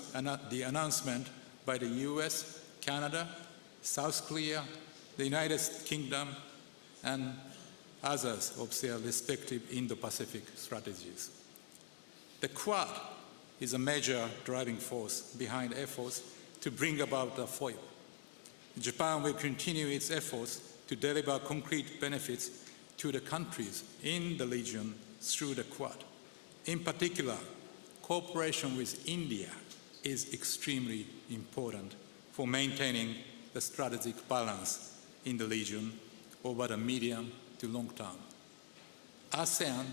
the announcement by the US, Canada, South Korea, the United Kingdom, and others of their respective Indo-Pacific strategies. The Quad is a major driving force behind efforts to bring about the FOIP. Japan will continue its efforts to deliver concrete benefits to the countries in the region through the Quad. In particular, cooperation with India is extremely important for maintaining the strategic balance in the region over the medium to long term. ASEAN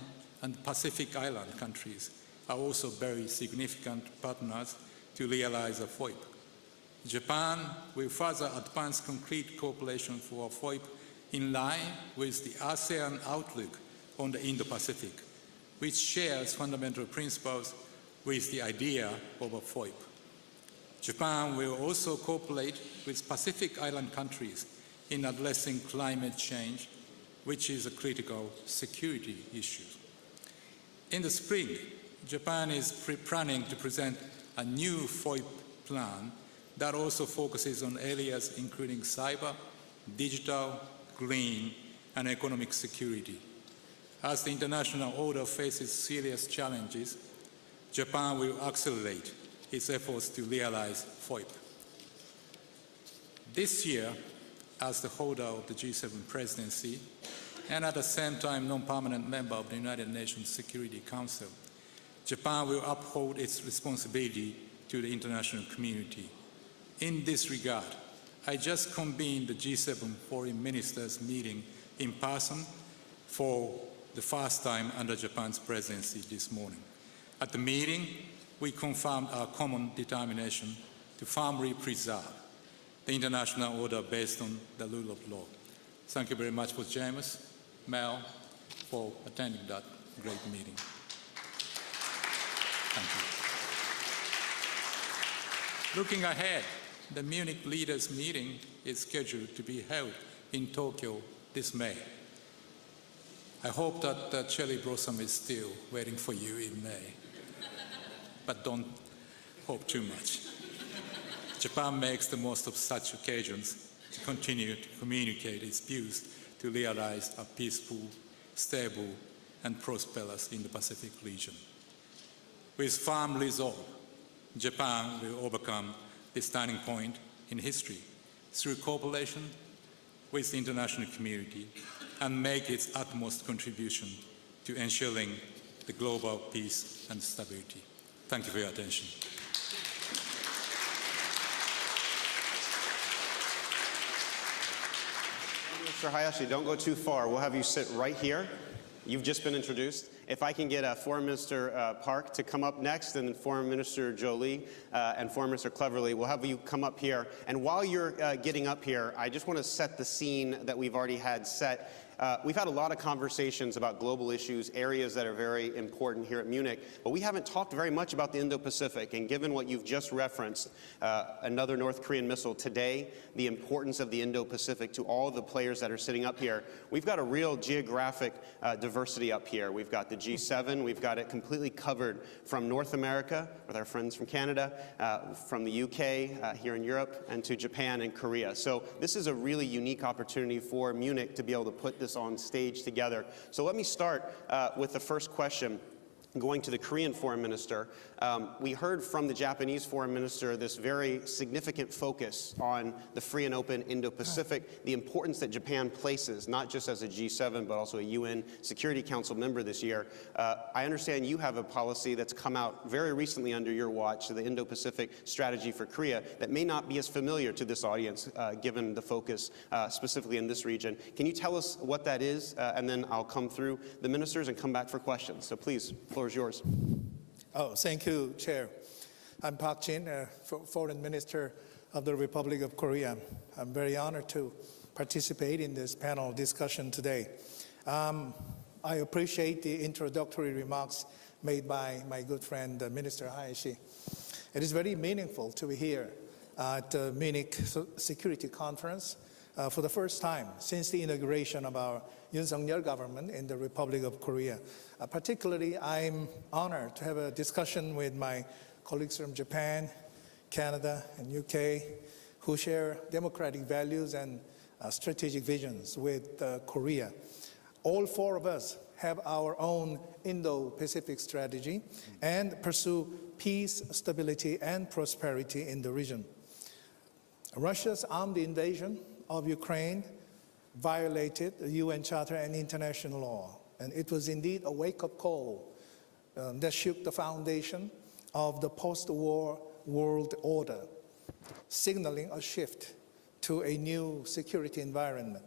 and Pacific Island countries are also very significant partners to realize a FOIP. Japan will further advance concrete cooperation for a FOIP in line with the ASEAN outlook on the Indo-Pacific, which shares fundamental principles with the idea of a FOIP. Japan will also cooperate with Pacific Island countries in addressing climate change, which is a critical security issue. In the spring, Japan is planning to present a new FOIP plan that also focuses on areas including cyber, digital, green, and economic security. As the international order faces serious challenges, Japan will accelerate its efforts to realize FOIP. This year, as the holder of the G7 presidency, and at the same time non-permanent member of the United Nations Security Council, Japan will uphold its responsibility to the international community. In this regard, I just convened the G7 foreign ministers meeting in person for the first time under Japan's presidency this morning. At the meeting, we confirmed our common determination to firmly preserve the international order based on the rule of law. Thank you very much for James, Mel, for attending that great meeting. Thank you. Looking ahead, the Munich leaders' meeting is scheduled to be held in Tokyo this May. I hope that the cherry blossom is still waiting for you in May. But don't hope too much. Japan makes the most of such occasions to continue to communicate its views to realize a peaceful, stable, and prosperous Indo-Pacific region. With firm resolve, Japan will overcome this turning point in history through cooperation with the international community and make its utmost contribution to ensuring the global peace and stability. Thank you for your attention. Mr. Hayashi, don't go too far. We'll have you sit right here. You've just been introduced. If I can get Foreign Minister Park to come up next, and then Foreign Minister Jolie and Foreign Minister Cleverly, we'll have you come up here. And while you're getting up here, I just want to set the scene that we've already had set. We've had a lot of conversations about global issues, areas that are very important here at Munich, but we haven't talked very much about the Indo-Pacific. And given what you've just referenced, another North Korean missile today, the importance of the Indo-Pacific to all the players that are sitting up here, we've got a real geographic diversity up here. We've got the G7, we've got it completely covered from North America with our friends from Canada, from the UK, here in Europe, and to Japan and Korea. So this is a really unique opportunity for Munich to be able to put this on stage together. So let me start with the first question, going to the Korean Foreign Minister. We heard from the Japanese Foreign Minister this very significant focus on the free and open Indo-Pacific, the importance that Japan places, not just as a G7, but also a UN Security Council member this year. I understand you have a policy that's come out very recently under your watch, the Indo-Pacific strategy for Korea, that may not be as familiar to this audience, given the focus specifically in this region. Can you tell us what that is? And then I'll come through the ministers and come back for questions. So please, the floor is yours. Oh, thank you, Chair. I'm Park Jin, Foreign Minister of the Republic of Korea. I'm very honored to participate in this panel discussion today. I appreciate the introductory remarks made by my good friend, Minister Hayashi. It is very meaningful to be here at the Munich Security Conference for the first time since the inauguration of our Yoon Suk-yeol government in the Republic of Korea. Particularly, I'm honored to have a discussion with my colleagues from Japan, Canada, and UK, who share democratic values and strategic visions with Korea. All four of us have our own Indo-Pacific strategy and pursue peace, stability, and prosperity in the region. Russia's armed invasion of Ukraine violated the UN Charter and international law. And it was indeed a wake-up call that shook the foundation of the post-war world order, signaling a shift to a new security environment.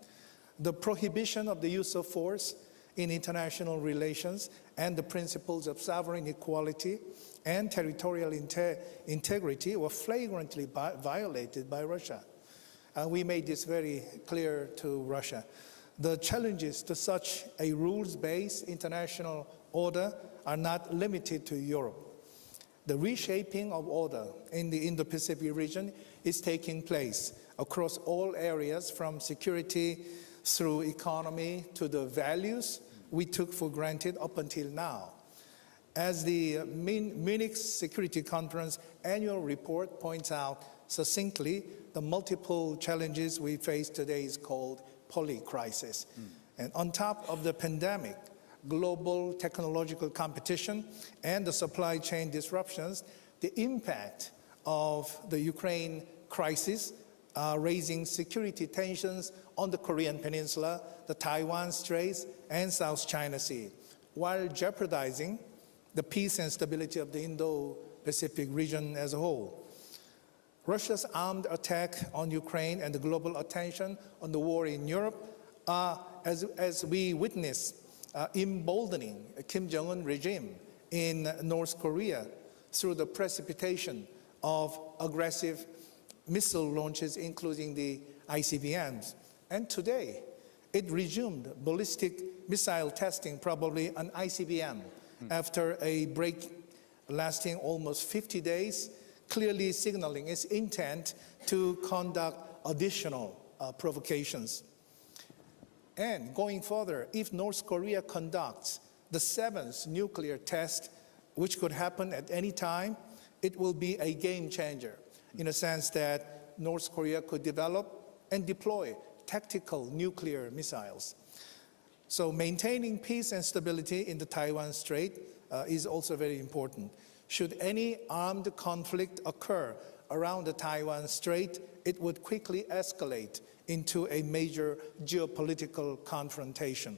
The prohibition of the use of force in international relations and the principles of sovereign equality and territorial integrity were flagrantly violated by Russia. We made this very clear to Russia. The challenges to such a rules-based international order are not limited to Europe. The reshaping of order in the Indo-Pacific region is taking place across all areas, from security through economy to the values we took for granted up until now. As the Munich Security Conference annual report points out succinctly, the multiple challenges we face today is called polycrisis. And on top of the pandemic, global technological competition, and the supply chain disruptions, the impact of the Ukraine crisis are raising security tensions on the Korean Peninsula, the Taiwan Straits, and South China Sea, while jeopardizing the peace and stability of the Indo-Pacific region as a whole. Russia's armed attack on Ukraine and the global attention on the war in Europe are, as we witness, emboldening the Kim Jong-un regime in North Korea through the precipitation of aggressive missile launches, including the ICBMs. And today, it resumed ballistic missile testing, probably an ICBM, after a break lasting almost 50 days, clearly signaling its intent to conduct additional provocations. And going further, if North Korea conducts the 7th nuclear test, which could happen at any time, it will be a game changer in a sense that North Korea could develop and deploy tactical nuclear missiles. So maintaining peace and stability in the Taiwan Strait is also very important. Should any armed conflict occur around the Taiwan Strait, it would quickly escalate into a major geopolitical confrontation.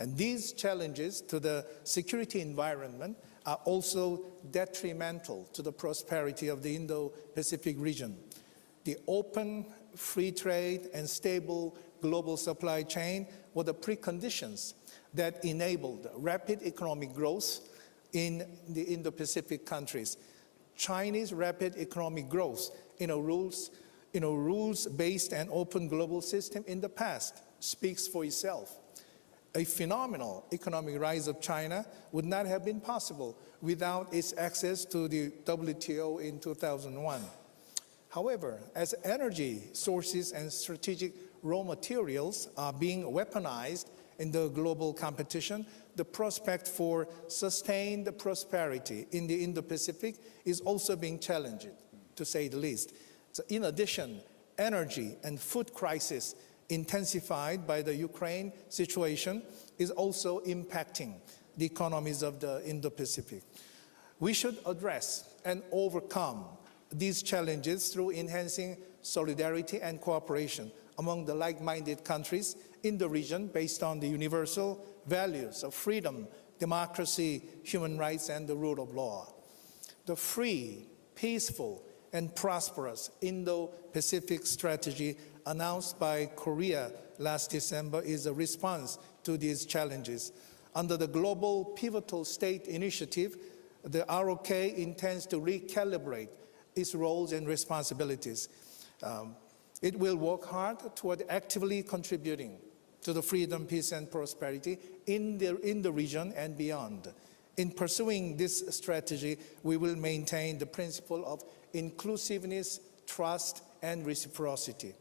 And these challenges to the security environment are also detrimental to the prosperity of the Indo-Pacific region. The open, free trade, and stable global supply chain were the preconditions that enabled rapid economic growth in the Indo-Pacific countries. Chinese rapid economic growth in a rules-based and open global system in the past speaks for itself. A phenomenal economic rise of China would not have been possible without its access to the WTO in 2001. However, as energy sources and strategic raw materials are being weaponized in the global competition, the prospect for sustained prosperity in the Indo-Pacific is also being challenged, to say the least. So in addition, energy and food crisis intensified by the Ukraine situation is also impacting the economies of the Indo-Pacific. We should address and overcome these challenges through enhancing solidarity and cooperation among the like-minded countries in the region based on the universal values of freedom, democracy, human rights, and the rule of law. The free, peaceful, and prosperous Indo-Pacific strategy announced by Korea last December is a response to these challenges. Under the Global Pivotal State Initiative, the ROK intends to recalibrate its roles and responsibilities. It will work hard toward actively contributing to the freedom, peace, and prosperity in the region and beyond. In pursuing this strategy, we will maintain the principle of inclusiveness, trust, and reciprocity.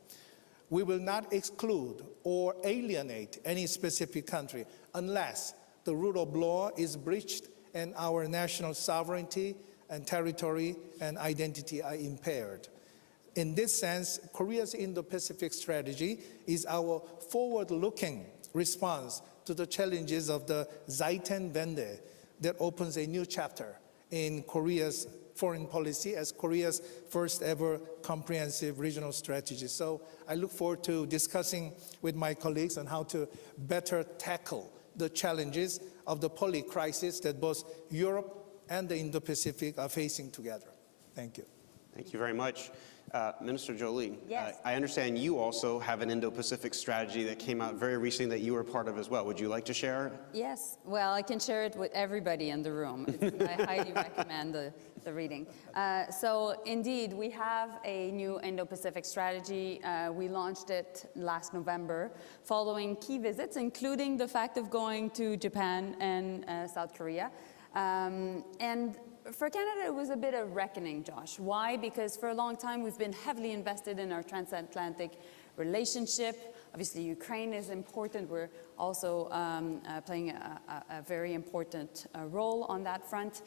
We will not exclude or alienate any specific country unless the rule of law is breached and our national sovereignty and territory and identity are impaired. In this sense, Korea's Indo-Pacific strategy is our forward-looking response to the challenges of the Zeitenwende that opens a new chapter in Korea's foreign policy as Korea's first ever comprehensive regional strategy. So I look forward to discussing with my colleagues on how to better tackle the challenges of the poly-crisis that both Europe and the Indo-Pacific are facing together. Thank you. Thank you very much. Minister Jolie, Yes. I understand you also have an Indo-Pacific strategy that came out very recently that you were part of as well. Would you like to share? Yes, well, I can share it with everybody in the room. I highly recommend the reading. So indeed, we have a new Indo-Pacific strategy. We launched it last November following key visits, including the fact of going to Japan and South Korea. And for Canada, it was a bit of reckoning, Josh. Why? Because for a long time, we've been heavily invested in our transatlantic relationship. Obviously, Ukraine is important. We're also playing a very important role on that front.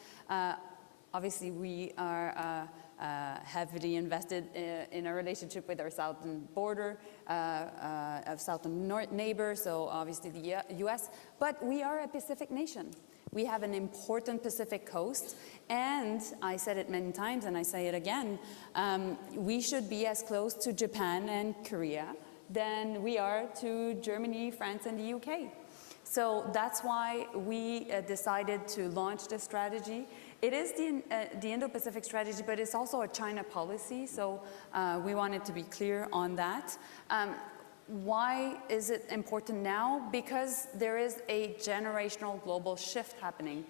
Obviously, we are heavily invested in our relationship with our southern border, of southern neighbor, so obviously the US. But we are a Pacific nation. We have an important Pacific coast, and I said it many times, and I say it again, we should be as close to Japan and Korea than we are to Germany, France, and the UK. So that's why we decided to launch this strategy. It is the Indo-Pacific strategy, but it's also a China policy, so we wanted to be clear on that. Why is it important now? Because there is a generational global shift happening.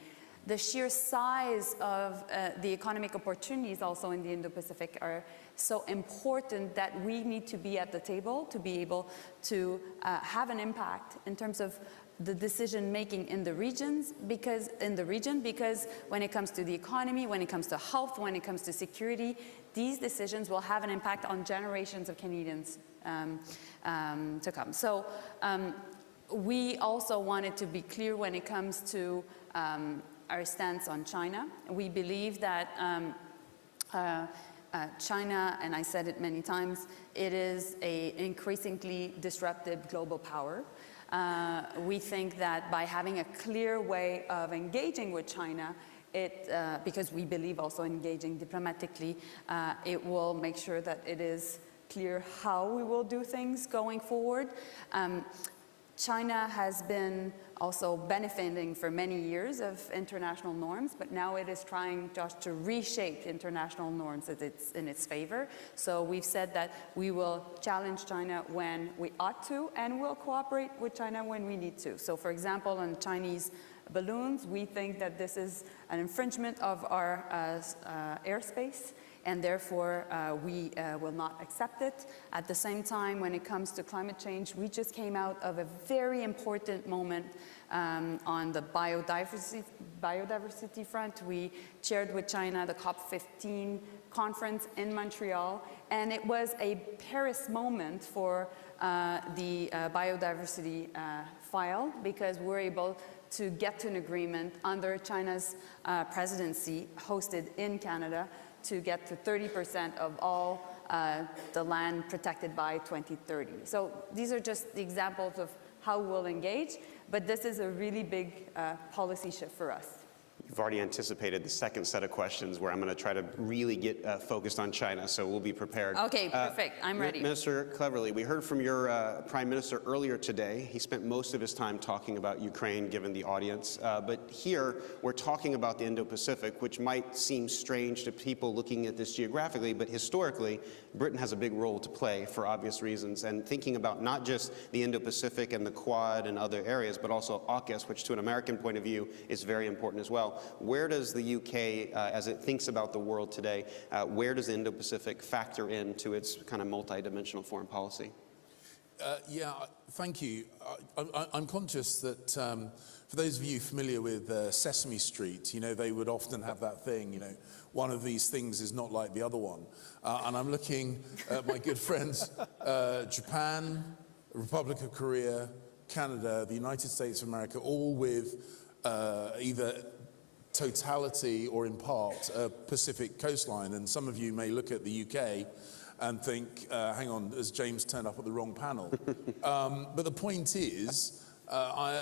The sheer size of the economic opportunities also in the Indo-Pacific are so important that we need to be at the table to be able to have an impact in terms of the decision-making in the region, because when it comes to the economy, when it comes to health, when it comes to security, these decisions will have an impact on generations of Canadians to come. So We also wanted to be clear when it comes to our stance on China. We believe that China, and I said it many times, it is an increasingly disruptive global power. We think that by having a clear way of engaging with China, because we believe also engaging diplomatically, it will make sure that it is clear how we will do things going forward. China has been also benefiting for many years of international norms, but now it is trying just to reshape international norms in its favor. So we've said that we will challenge China when we ought to, and we'll cooperate with China when we need to. So for example, on Chinese balloons, we think that this is an infringement of our airspace, and therefore we will not accept it. At the same time, when it comes to climate change, we just came out of a very important moment on the biodiversity front. We chaired with China the COP15 conference in Montreal, and it was a Paris moment for the biodiversity file, because we're able to get to an agreement under China's presidency, hosted in Canada, to get to 30% of all the land protected by 2030. So these are just the examples of how we'll engage, but this is a really big policy shift for us. You've already anticipated the second set of questions where I'm going to try to really get focused on China, so we'll be prepared. Okay, perfect. I'm ready. Minister Cleverly, we heard from your Prime Minister earlier today. He spent most of his time talking about Ukraine, given the audience. But here, we're talking about the Indo-Pacific, which might seem strange to people looking at this geographically, but historically, Britain has a big role to play for obvious reasons. And thinking about not just the Indo-Pacific and the Quad and other areas, but also AUKUS, which to an American point of view is very important as well. Where does the UK, as it thinks about the world today, where does the Indo-Pacific factor into its kind of multi-dimensional foreign policy? Yeah, thank you. I'm conscious that for those of you familiar with Sesame Street, you know, they would often have that thing, you know, one of these things is not like the other one. And I'm looking at my good friends, Japan, Republic of Korea, Canada, the United States of America, all with either totality or in part a Pacific coastline. And some of you may look at the UK and think, hang on, has James turned up at the wrong panel? But the point is, our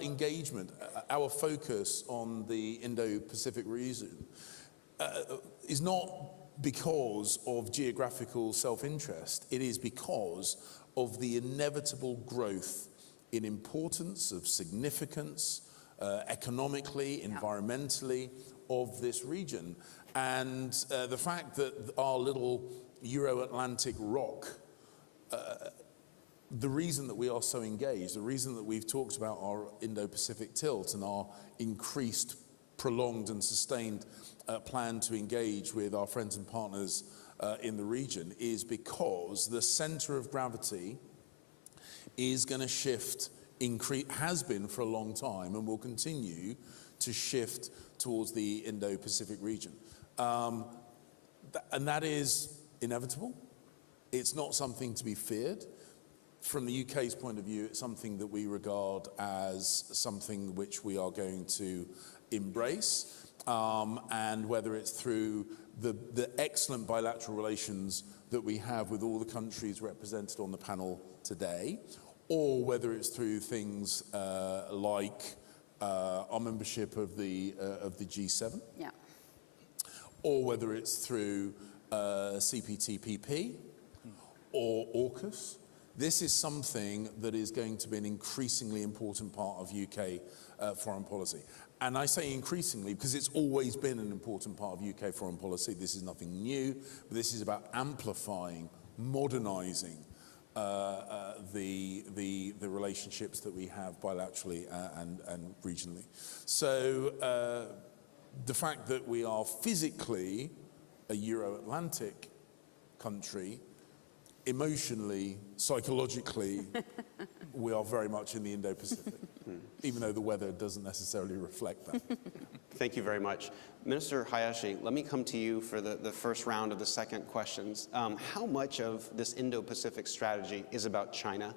engagement, our focus on the Indo-Pacific region is not because of geographical self-interest. It is because of the inevitable growth in importance, of significance, economically, environmentally, of this region. And the fact that our little Euro-Atlantic rock, the reason that we are so engaged, the reason that we've talked about our Indo-Pacific tilt and our increased, prolonged and sustained plan to engage with our friends and partners in the region, is because the center of gravity is going to shift, has been for a long time, and will continue to shift towards the Indo-Pacific region. And that is inevitable. It's not something to be feared. From the UK's point of view, it's something that we regard as something which we are going to embrace. And whether it's through the excellent bilateral relations that we have with all the countries represented on the panel today, or whether it's through things like our membership of the G7, yeah, or whether it's through CPTPP or AUKUS. This is something that is going to be an increasingly important part of UK foreign policy. And I say increasingly because it's always been an important part of UK foreign policy. This is nothing new, but this is about amplifying, modernizing the relationships that we have bilaterally and regionally. So the fact that we are physically a Euro-Atlantic country, emotionally, psychologically, we are very much in the Indo-Pacific. even though the weather doesn't necessarily reflect that. Thank you very much. Minister Hayashi, let me come to you for the first round of the second questions. How much of this Indo-Pacific strategy is about China?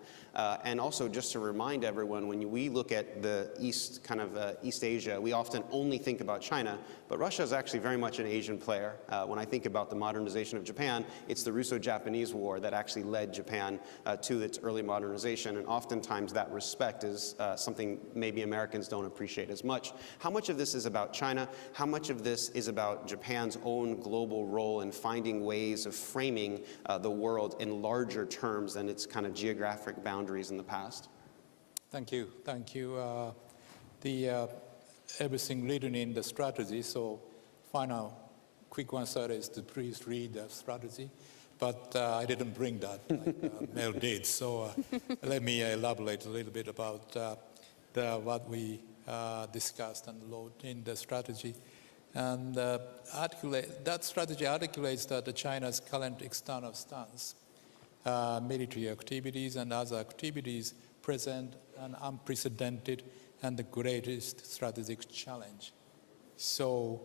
And also, just to remind everyone, when we look at the East, East Asia, we often only think about China, but Russia is actually very much an Asian player. When I think about the modernization of Japan, it's the Russo-Japanese War that actually led Japan to its early modernization, and oftentimes that respect is something maybe Americans don't appreciate as much. How much of this is about China? How much of this is about Japan's own global role in finding ways of framing the world in larger terms than its kind of geographic boundaries in the past? Thank you. Thank you. Everything written in the strategy, so final quick answer is to please read the strategy. But I didn't bring that like Mel did, so let me elaborate a little bit about what we discussed and wrote in the strategy. And that strategy articulates that China's current external stance, military activities and other activities present an unprecedented and the greatest strategic challenge. So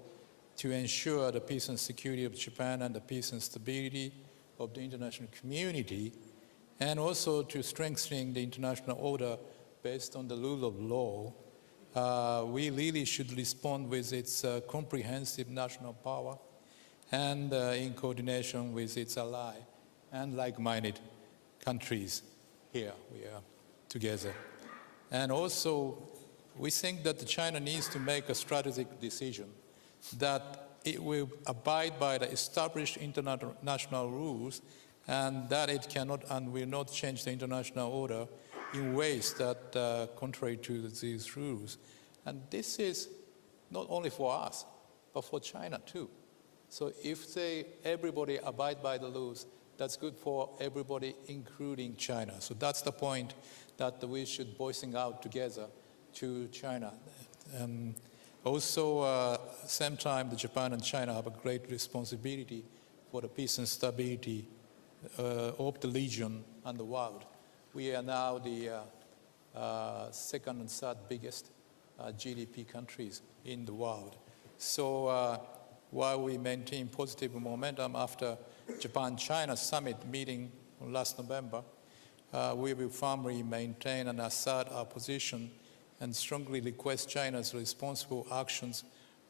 to ensure the peace and security of Japan and the peace and stability of the international community, and also to strengthening the international order based on the rule of law, we really should respond with its comprehensive national power and in coordination with its ally and like-minded countries here. We are together. And also, we think that China needs to make a strategic decision that it will abide by the established international rules and that it cannot and will not change the international order in ways that contrary to these rules. And this is not only for us, but for China too. So if everybody abide by the rules, that's good for everybody, including China. So that's the point that we should voicing out together to China. Also, same time, Japan and China have a great responsibility for the peace and stability of the region and the world. We are now the second and third biggest GDP countries in the world. So while we maintain positive momentum after Japan-China summit meeting last November, we will firmly maintain and assert our position and strongly request China's responsible actions,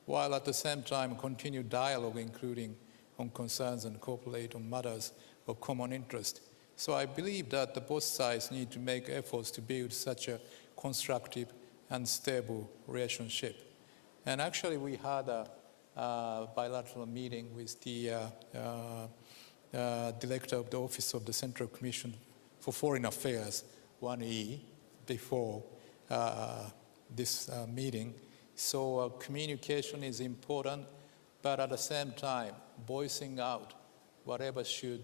while at the same time continue dialogue, including on concerns and cooperate on matters of common interest. So I believe that both sides need to make efforts to build such a constructive and stable relationship. And actually we had a bilateral meeting with the director of the Office of the Central Commission for Foreign Affairs, 1E, before this meeting. So communication is important, but at the same time, voicing out whatever should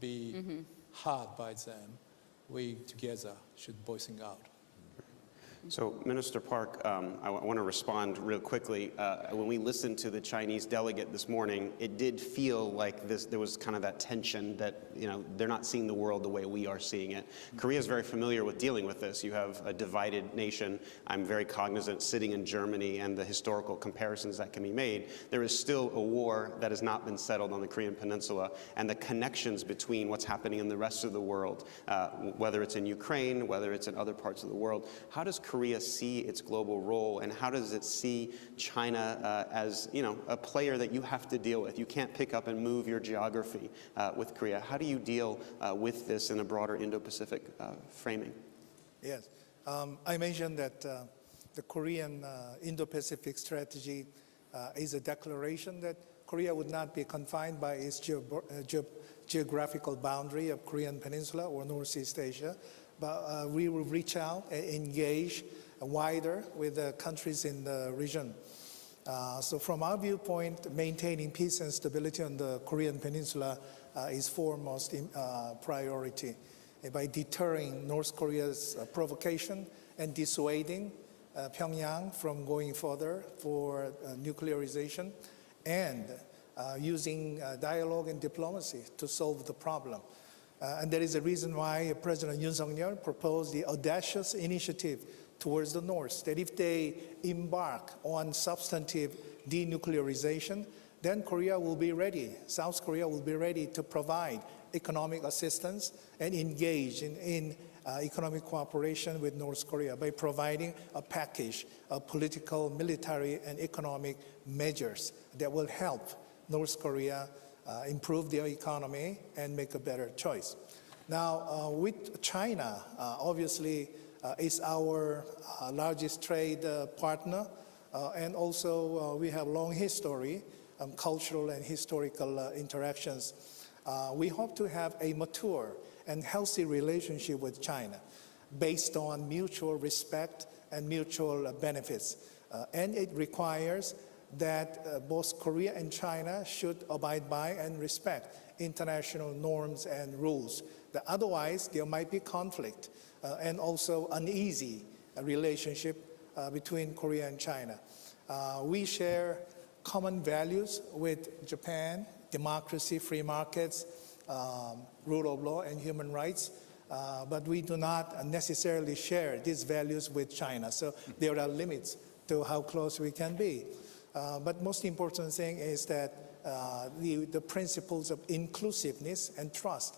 be heard by them, we together should voicing out. So, Minister Park, I want to respond real quickly. When we listened to the Chinese delegate this morning, it did feel like there was kind of that tension that, they're not seeing the world the way we are seeing it. Korea is very familiar with dealing with this. You have a divided nation. I'm very cognizant sitting in Germany and the historical comparisons that can be made. There is still a war that has not been settled on the Korean Peninsula, and the connections between what's happening in the rest of the world, whether it's in Ukraine, whether it's in other parts of the world. How does Korea see its global role, and how does it see China as a player that you have to deal with? You can't pick up and move your geography with Korea. How do you deal with this in a broader Indo-Pacific framing? Yes, I mentioned that the Korean Indo-Pacific strategy is a declaration that Korea would not be confined by its geographical boundary of Korean Peninsula or Northeast Asia, but we will reach out and engage wider with the countries in the region. So from our viewpoint, maintaining peace and stability on the Korean Peninsula is foremost priority. By deterring North Korea's provocation and dissuading Pyongyang from going further for nuclearization, and using dialogue and diplomacy to solve the problem. And that is the reason why President Yoon Suk-yeol proposed the audacious initiative towards the North, that if they embark on substantive denuclearization, then Korea will be ready, South Korea will be ready to provide economic assistance and engage in economic cooperation with North Korea by providing a package of political, military, and economic measures that will help North Korea improve their economy and make a better choice. Now, with China, obviously, is our largest trade partner, and also we have long history, cultural and historical interactions. We hope to have a mature and healthy relationship with China based on mutual respect and mutual benefits. And it requires that both Korea and China should abide by and respect international norms and rules. That otherwise, there might be conflict and also uneasy relationship between Korea and China. We share common values with Japan: democracy, free markets, rule of law, and human rights. But we do not necessarily share these values with China. So there are limits to how close we can be. But most important thing is that the principles of inclusiveness and trust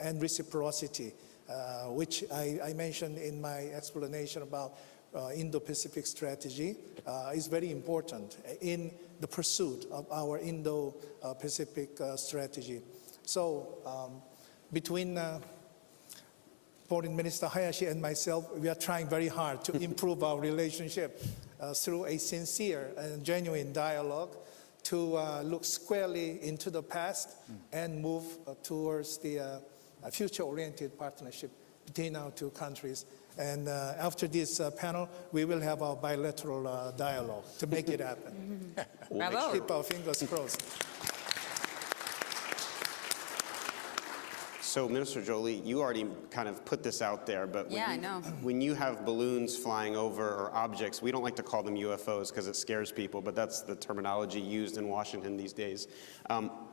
and reciprocity, which I mentioned in my explanation about Indo-Pacific strategy, is very important in the pursuit of our Indo-Pacific strategy. So between Foreign Minister Hayashi and myself, we are trying very hard to improve our relationship through a sincere and genuine dialogue to look squarely into the past and move towards the future-oriented partnership between our two countries. And after this panel, we will have our bilateral dialogue to make it happen. Bravo. Keep our fingers crossed. So, Minister Jolie, you already kind of put this out there, but Yeah, I know. when you have balloons flying over or objects, we don't like to call them UFOs because it scares people, but that's the terminology used in Washington these days.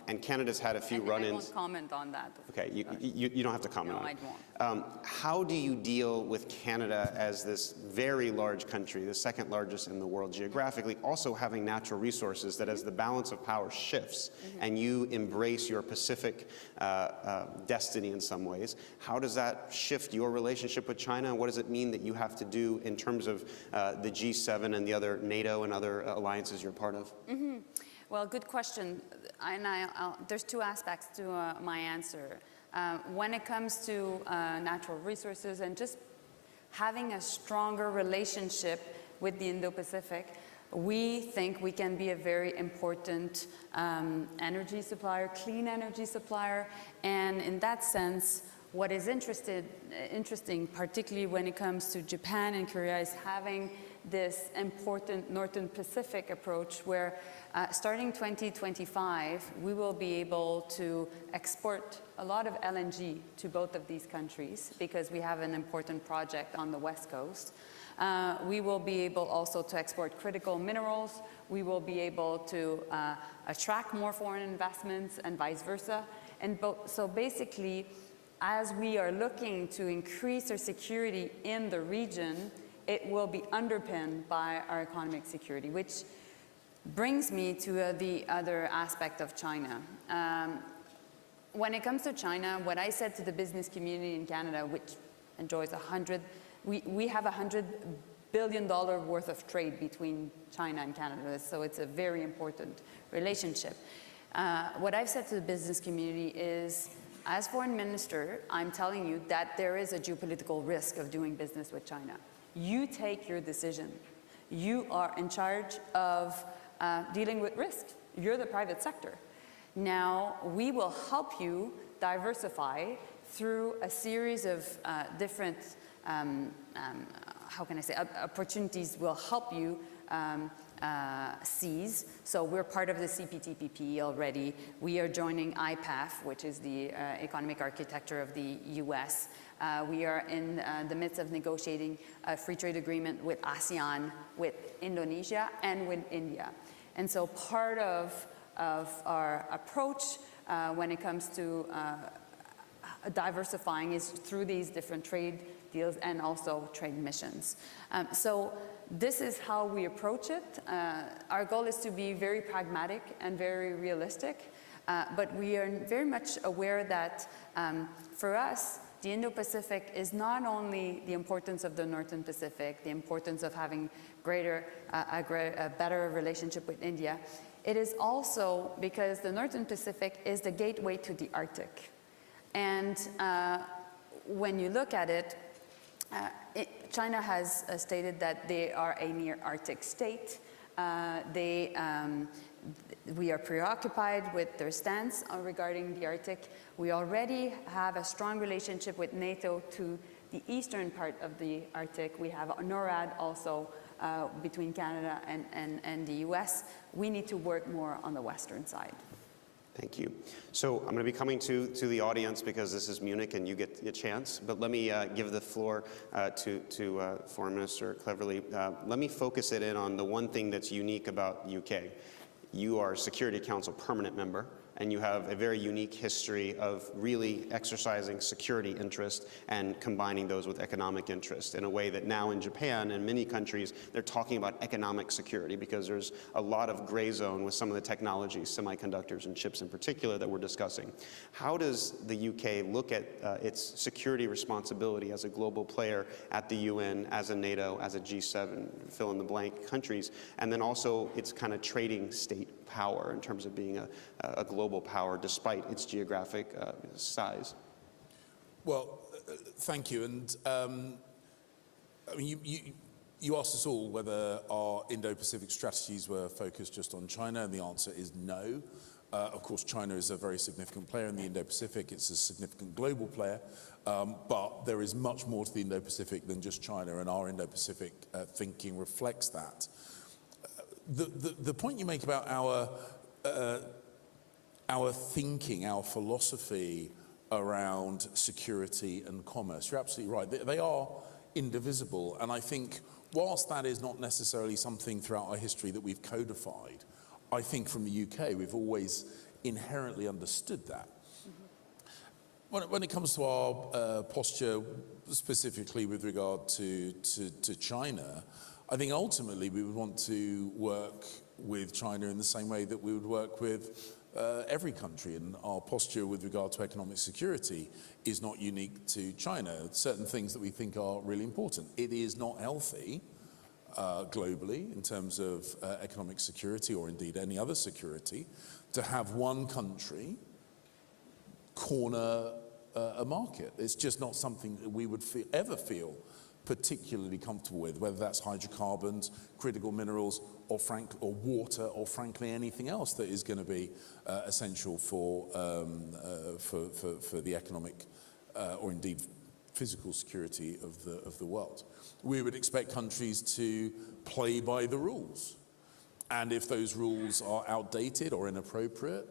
And Canada's had a few run-ins. I won't comment on that. Okay, you don't have to comment on it. No, I won't. How do you deal with Canada as this very large country, the second largest in the world geographically, also having natural resources that as the balance of power shifts and you embrace your Pacific destiny in some ways, how does that shift your relationship with China, and what does it mean that you have to do in terms of the G7 and the other NATO and other alliances you're part of? Well, good question. And there's two aspects to my answer. When it comes to natural resources and just having a stronger relationship with the Indo-Pacific, we think we can be a very important energy supplier, clean energy supplier. And in that sense, what is interesting, particularly when it comes to Japan and Korea, is having this important Northern Pacific approach where starting 2025, we will be able to export a lot of LNG to both of these countries because we have an important project on the West Coast. We will be able also to export critical minerals. We will be able to attract more foreign investments and vice versa. And so basically, as we are looking to increase our security in the region, it will be underpinned by our economic security, which brings me to the other aspect of China. When it comes to China, what I said to the business community in Canada, which enjoys we have $100 billion worth of trade between China and Canada, so it's a very important relationship. What I've said to the business community is, as foreign minister, I'm telling you that there is a geopolitical risk of doing business with China. You take your decision. You are in charge of dealing with risk. You're the private sector. Now, we will help you diversify through a series of different, how can I say, opportunities will help you seize. So we're part of the CPTPP already. We are joining IPAF, which is the economic architecture of the US. We are in the midst of negotiating a free trade agreement with ASEAN, with Indonesia, and with India. And so part of our approach when it comes to diversifying is through these different trade deals and also trade missions. So this is how we approach it. Our goal is to be very pragmatic and very realistic, but we are very much aware that for us, the Indo-Pacific is not only the importance of the Northern Pacific, the importance of having a better relationship with India. It is also because the Northern Pacific is the gateway to the Arctic. And when you look at it, China has stated that they are a near Arctic state. We are preoccupied with their stance regarding the Arctic. We already have a strong relationship with NATO to the eastern part of the Arctic. We have NORAD also between Canada and the US. We need to work more on the western side. Thank you. So I'm going to be coming to the audience because this is Munich and you get a chance. But let me give the floor to Foreign Minister Cleverly. Let me focus it in on the one thing that's unique about the UK. You are a Security Council permanent member, and you have a very unique history of really exercising security interest and combining those with economic interest in a way that now in Japan and many countries, they're talking about economic security because there's a lot of gray zone with some of the technologies, semiconductors and chips in particular, that we're discussing. How does the UK look at its security responsibility as a global player at the UN, as a NATO, as a G7, fill in the blank countries, and then also its kind of trading state power in terms of being a global power despite its geographic size? Well, thank you. And I mean, you asked us all whether our Indo-Pacific strategies were focused just on China, and the answer is no. Of course, China is a very significant player in the Indo-Pacific. It's a significant global player, but there is much more to the Indo-Pacific than just China, and our Indo-Pacific thinking reflects that. The point you make about our thinking, our philosophy around security and commerce, you're absolutely right. They are indivisible, and I think whilst that is not necessarily something throughout our history that we've codified, I think from the UK we've always inherently understood that. When it comes to our posture, specifically with regard to China, I think ultimately we would want to work with China in the same way that we would work with every country, and our posture with regard to economic security is not unique to China. Certain things that we think are really important. It is not healthy globally in terms of economic security, or indeed any other security, to have one country corner a market. It's just not something that we would ever feel particularly comfortable with, whether that's hydrocarbons, critical minerals, or water, or frankly anything else that is going to be essential for the economic or indeed physical security of the world. We would expect countries to play by the rules, and if those rules are outdated or inappropriate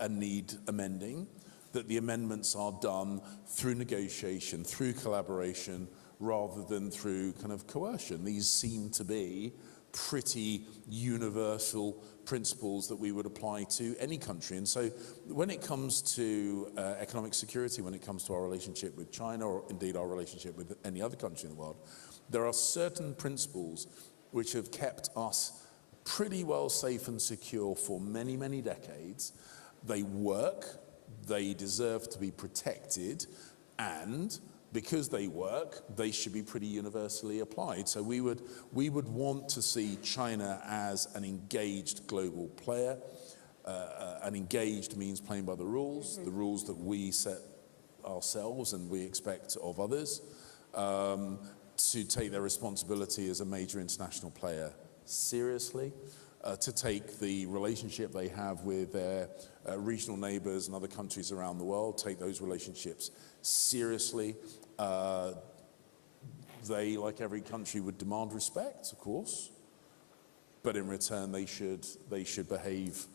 and need amending, that the amendments are done through negotiation, through collaboration, rather than through kind of coercion. These seem to be pretty universal principles that we would apply to any country. And so when it comes to economic security, when it comes to our relationship with China, or indeed our relationship with any other country in the world, there are certain principles which have kept us pretty well safe and secure for many, many decades. They work, they deserve to be protected, and because they work, they should be pretty universally applied. So we would want to see China as an engaged global player. An engaged means playing by the rules that we set ourselves and we expect of others, to take their responsibility as a major international player seriously, to take the relationship they have with their regional neighbors and other countries around the world, take those relationships seriously. They, like every country, would demand respect, of course, but in return they should behave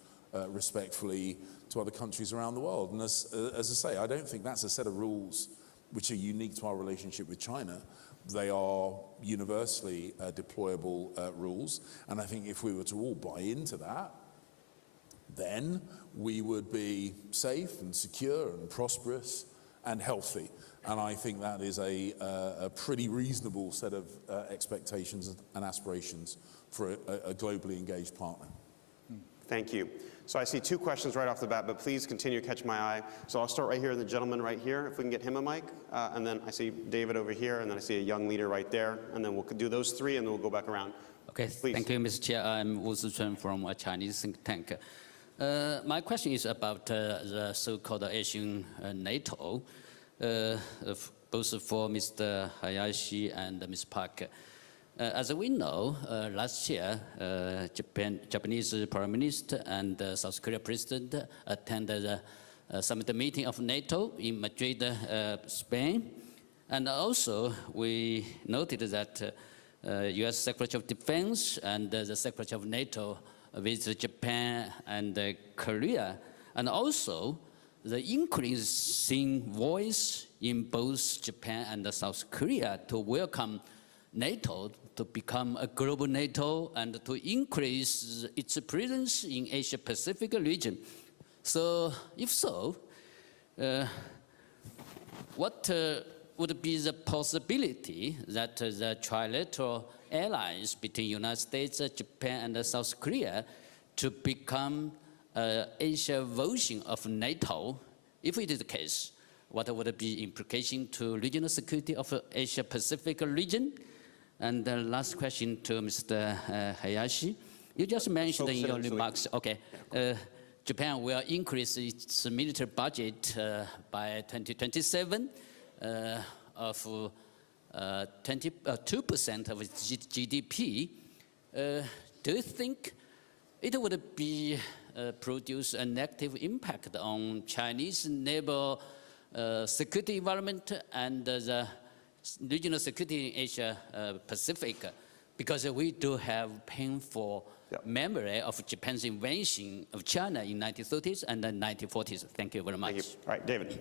respectfully to other countries around the world. And as I say, I don't think that's a set of rules which are unique to our relationship with China. They are universally deployable rules, and I think if we were to all buy into that, then we would be safe and secure and prosperous and healthy. And I think that is a pretty reasonable set of expectations and aspirations for a globally engaged partner. Thank you. So I see two questions right off the bat, but please continue to catch my eye. So I'll start right here, the gentleman right here, if we can get him a mic. And then I see David over here, and then I see a young leader right there. And then we'll do those three, and then we'll go back around. Okay, please. Thank you, Mr. Chair. I'm Wu Zichun from a Chinese think tank. My question is about the so-called Asian NATO, both for Mr. Hayashi and Ms. Park. As we know, last year, Japanese Prime Minister and South Korea President attended the summit meeting of NATO in Madrid, Spain. And also, we noted that U.S. Secretary of Defense and the Secretary of NATO visited Japan and Korea. And also, the increasing voice in both Japan and South Korea to welcome NATO to become a global NATO and to increase its presence in Asia-Pacific region. So, if so, what would be the possibility that the trilateral alliance between United States, Japan, and South Korea to become Asia version of NATO? If it is the case, what would be implication to regional security of Asia-Pacific region? And the last question to Mr. Hayashi. You just mentioned in your remarks, okay, Japan will increase its military budget by 2027 of 2% of its GDP. Do you think it would be produce a negative impact on Chinese neighbor security environment and the regional security in Asia Pacific, because we do have painful memory of Japan's invasion of China in 1930s and the 1940s. Thank you very much. Thank you. All right, David.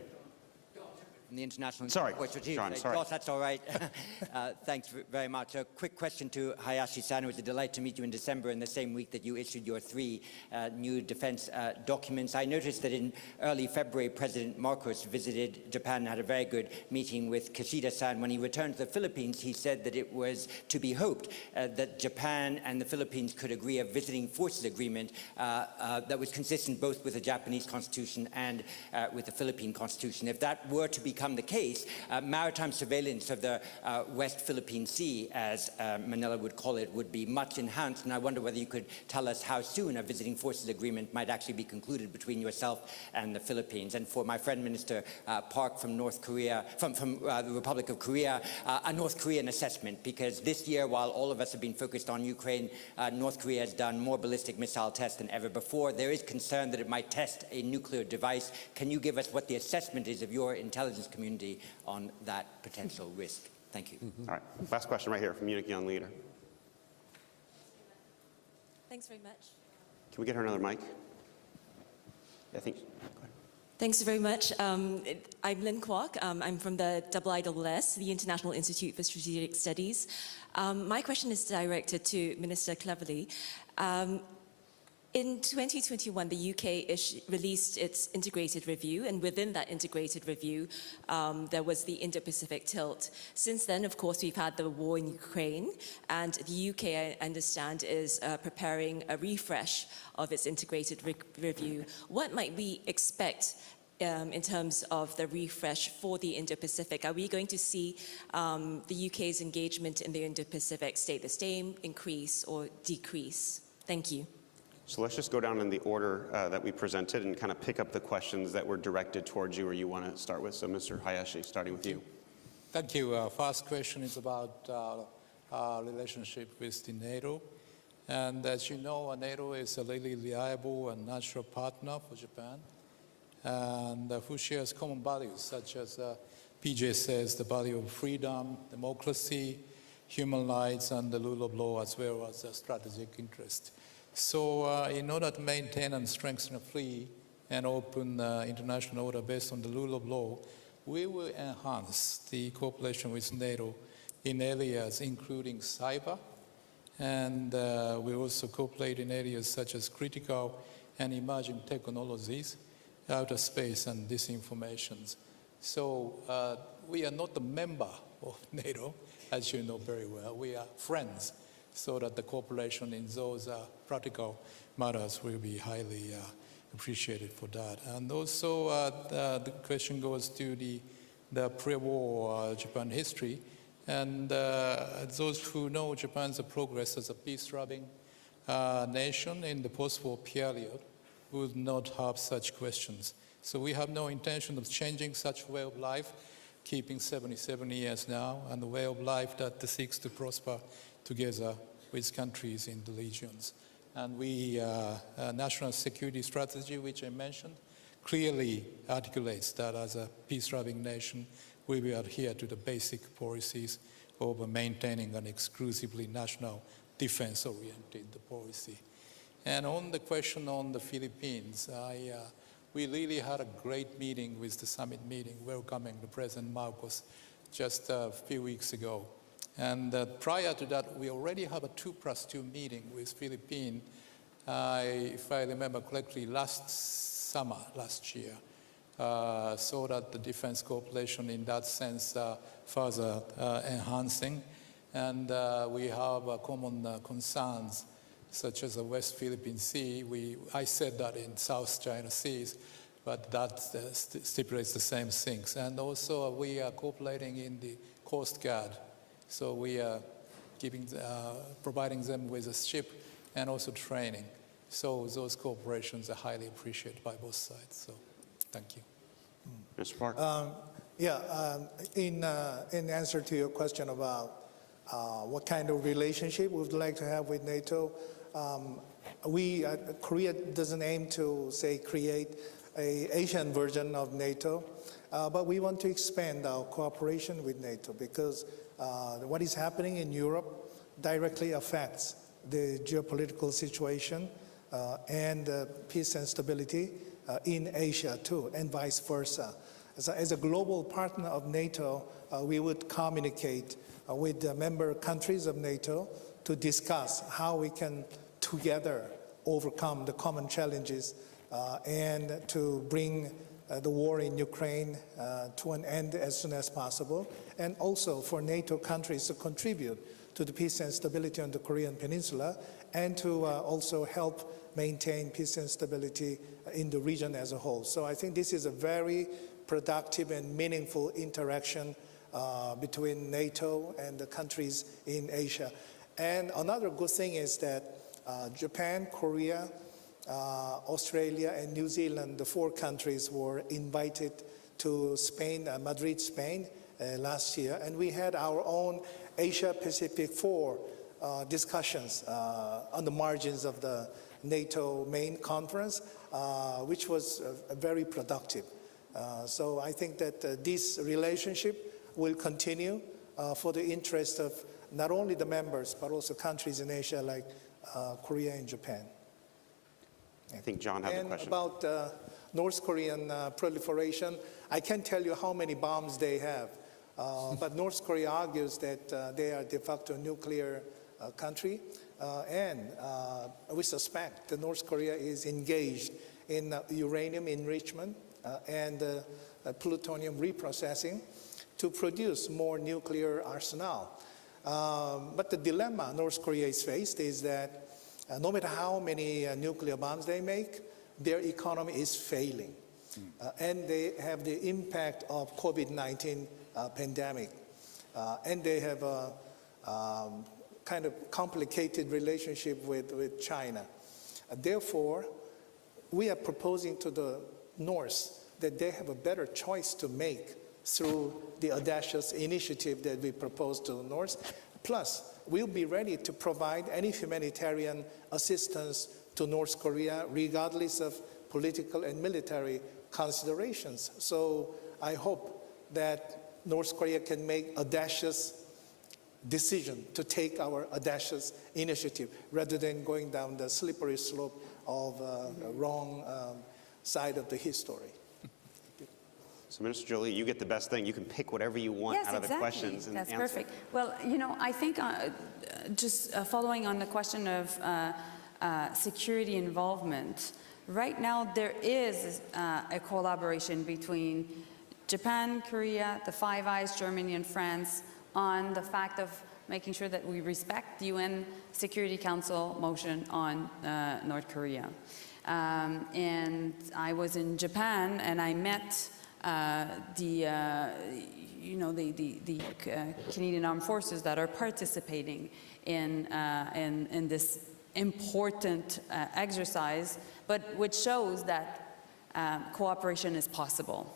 The International Sorry, John, sorry. Josh, that's all right. Thanks very much. A quick question to Hayashi-san. It was a delight to meet you in December in the same week that you issued your 3 new defense documents. I noticed that in early February, President Marcos visited Japan and had a very good meeting with Kishida-san. When he returned to the Philippines, he said that it was to be hoped that Japan and the Philippines could agree a visiting forces agreement that was consistent both with the Japanese constitution and with the Philippine constitution. If that were to become the case, maritime surveillance of the West Philippine Sea, as Manila would call it, would be much enhanced. And I wonder whether you could tell us how soon a visiting forces agreement might actually be concluded between yourself and the Philippines. And for my friend Minister Park from North Korea, from the Republic of Korea, a North Korean assessment, because this year, while all of us have been focused on Ukraine, North Korea has done more ballistic missile tests than ever before. There is concern that it might test a nuclear device. Can you give us what the assessment is of your intelligence community on that potential risk? Thank you. All right, last question right here from Munich Young Leader. Thanks very much. Can we get her another mic? I think. Thanks very much. I'm Lynn Kwok. I'm from the IISS, the International Institute for Strategic Studies. My question is directed to Minister Cleverly. In 2021, the UK released its integrated review, and within that integrated review, there was the Indo-Pacific tilt. Since then, of course, we've had the war in Ukraine, and the UK, I understand, is preparing a refresh of its integrated review. What might we expect in terms of the refresh for the Indo-Pacific? Are we going to see the UK's engagement in the Indo-Pacific stay the same, increase, or decrease? Thank you. So let's just go down in the order that we presented and kind of pick up the questions that were directed towards you or you want to start with. So Mr. Hayashi, starting with you. Thank you. First question is about our relationship with the NATO. And as you know, NATO is a really reliable and natural partner for Japan, and who shares common values such as PJ says, the value of freedom, democracy, human rights, and the rule of law, as well as strategic interest. So in order to maintain and strengthen a free and open international order based on the rule of law, we will enhance the cooperation with NATO in areas including cyber, and we also cooperate in areas such as critical and emerging technologies, outer space, and disinformation. So we are not a member of NATO, as you know very well. We are friends, so that the cooperation in those practical matters will be highly appreciated for that. And also the question goes to the pre-war Japan history. And those who know Japan's progress as a peace-loving nation in the post-war period would not have such questions. So we have no intention of changing such way of life, keeping 77 years now, and a way of life that seeks to prosper together with countries in the regions. And we, national security strategy, which I mentioned, clearly articulates that as a peace-loving nation, we will adhere to the basic policies of maintaining an exclusively national defense-oriented policy. And on the question on the Philippines, we really had a great meeting with the summit meeting, welcoming the President Marcos just a few weeks ago. And prior to that, we already have a 2+2 meeting with Philippines, if I remember correctly, last summer, last year, so that the defense cooperation in that sense further enhancing. And we have common concerns, such as the West Philippine Sea. I said that in South China Seas, but that stipulates the same things. And also we are cooperating in the Coast Guard. So we are providing them with a ship and also training. So those cooperations are highly appreciated by both sides. So thank you. Mr. Park? In answer to your question about what kind of relationship we would like to have with NATO, Korea doesn't aim to, say, create an Asian version of NATO, but we want to expand our cooperation with NATO because what is happening in Europe directly affects the geopolitical situation and peace and stability in Asia too, and vice versa. As a global partner of NATO, we would communicate with the member countries of NATO to discuss how we can together overcome the common challenges and to bring the war in Ukraine to an end as soon as possible, and also for NATO countries to contribute to the peace and stability on the Korean Peninsula, and to also help maintain peace and stability in the region as a whole. So I think this is a very productive and meaningful interaction between NATO and the countries in Asia. And another good thing is that Japan, Korea, Australia, and New Zealand, the 4 countries, were invited to Spain, Madrid, Spain, last year. And we had our own Asia-Pacific 4 discussions on the margins of the NATO main conference, which was very productive. So I think that this relationship will continue for the interest of not only the members, but also countries in Asia like Korea and Japan. I think John had a question. About North Korean proliferation, I can't tell you how many bombs they have, but North Korea argues that they are de facto nuclear country, and we suspect that North Korea is engaged in uranium enrichment and plutonium reprocessing to produce more nuclear arsenal. But the dilemma North Korea is faced is that no matter how many nuclear bombs they make, their economy is failing. And they have the impact of COVID-19 pandemic. And they have a kind of complicated relationship with China. Therefore, we are proposing to the North that they have a better choice to make through the audacious initiative that we propose to the North. Plus, we'll be ready to provide any humanitarian assistance to North Korea, regardless of political and military considerations. So I hope that North Korea can make audacious decision to take our audacious initiative rather than going down the slippery slope of the wrong side of the history. So Minister Jolie, you get the best thing. You can pick whatever you want out of the questions and That's answer. perfect. Well, you know, I think just following on the question of security involvement, right now there is a collaboration between Japan, Korea, the Five Eyes, Germany, and France on the fact of making sure that we respect the UN Security Council motion on North Korea. And I was in Japan and I met the Canadian Armed Forces that are participating in this important exercise, but which shows that cooperation is possible.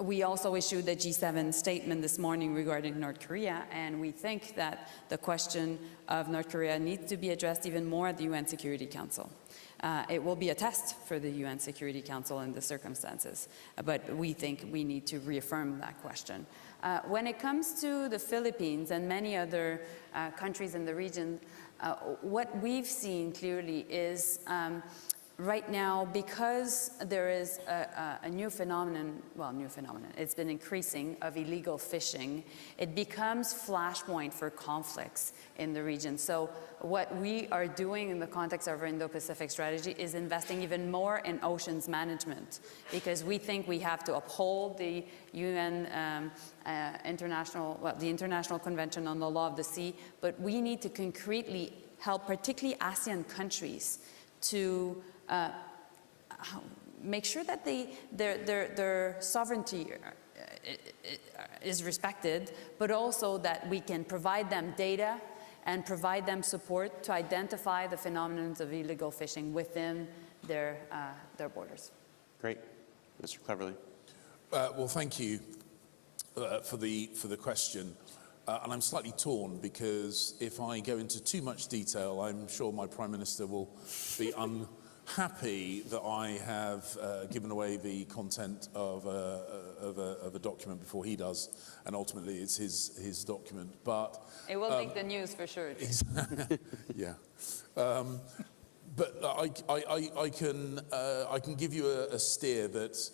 We also issued a G7 statement this morning regarding North Korea, and we think that the question of North Korea needs to be addressed even more at the UN Security Council. It will be a test for the UN Security Council in the circumstances, but we think we need to reaffirm that question. When it comes to the Philippines and many other countries in the region, what we've seen clearly is right now, because there is a new phenomenon, it's been increasing, of illegal fishing, it becomes flashpoint for conflicts in the region. So what we are doing in the context of our Indo-Pacific strategy is investing even more in oceans management, because we think we have to uphold the UN the International Convention on the Law of the Sea, but we need to concretely help particularly ASEAN countries to make sure that their sovereignty is respected, but also that we can provide them data and provide them support to identify the phenomena of illegal fishing within their borders. Great. Mr. Cleverly. Well, thank you for the question. And I'm slightly torn because if I go into too much detail, I'm sure my Prime Minister will be unhappy that I have given away the content of a document before he does, and ultimately it's his document. But it will make the news for sure. Yeah. But I can give you a steer that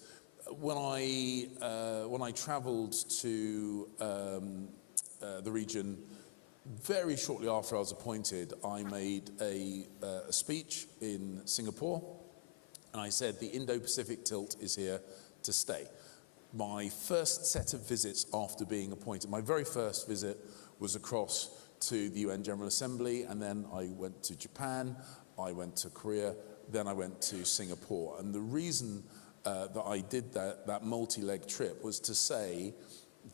when I travelled to the region, very shortly after I was appointed, I made a speech in Singapore, and I said the Indo-Pacific tilt is here to stay. My first set of visits after being appointed, my very first visit was across to the UN General Assembly, and then I went to Japan, I went to Korea, then I went to Singapore. And the reason that I did that multi-leg trip was to say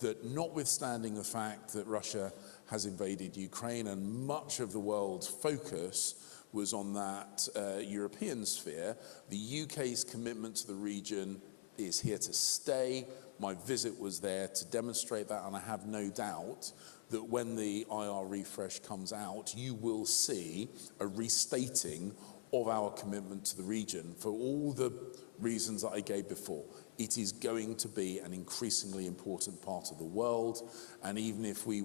that notwithstanding the fact that Russia has invaded Ukraine and much of the world's focus was on that European sphere, the UK's commitment to the region is here to stay. My visit was there to demonstrate that, and I have no doubt that when the IR refresh comes out, you will see a restating of our commitment to the region for all the reasons that I gave before. It is going to be an increasingly important part of the world, and even if we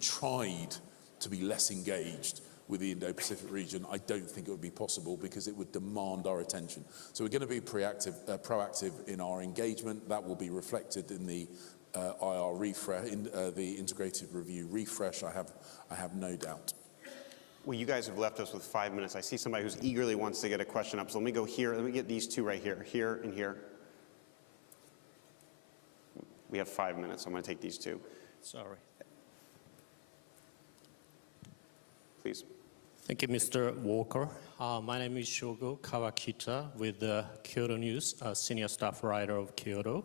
tried to be less engaged with the Indo-Pacific region, I don't think it would be possible because it would demand our attention. So we're going to be proactive in our engagement. That will be reflected in the IR refresh, in the integrated review refresh. I have no doubt. Well, you guys have left us with 5 minutes. I see somebody who's eagerly wants to get a question up. So let me go here. Let me get these two right here, here and here. We have 5 minutes. So I'm going to take these two. Sorry. Please. Thank you, Mr. Walker. My name is Shogo Kawakita with the Kyoto News, senior staff writer of Kyoto.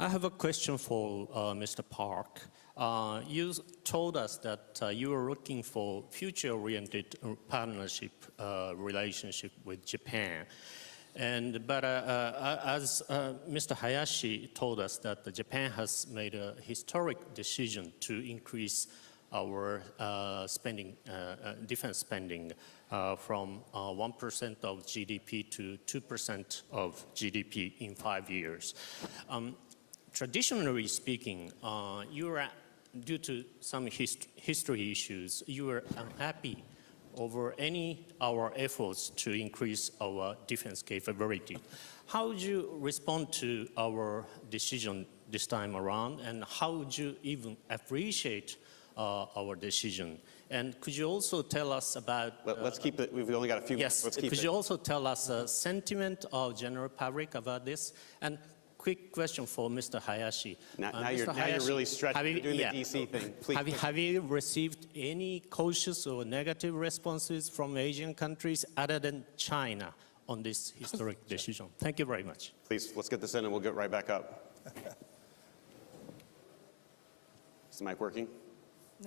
I have a question for Mr. Park. You told us that you were looking for future-oriented partnership relationship with Japan. But as Mr. Hayashi told us that Japan has made a historic decision to increase our defense spending from 1% of GDP to 2% of GDP in 5 years. Traditionally speaking, due to some history issues, you were unhappy over our efforts to increase our defense capability. How would you respond to our decision this time around, and how would you even appreciate our decision? And could you also tell us about... Let's keep it, we've only got a few minutes. Yes, could you also tell us a sentiment of general public about this? And quick question for Mr. Hayashi. Now Mr. you're really stretching. You're doing yeah. the DC thing. Please. Have you received any cautious or negative responses from Asian countries other than China on this historic decision? Thank you very much. Please, let's get this in and we'll get right back up. Is the mic working?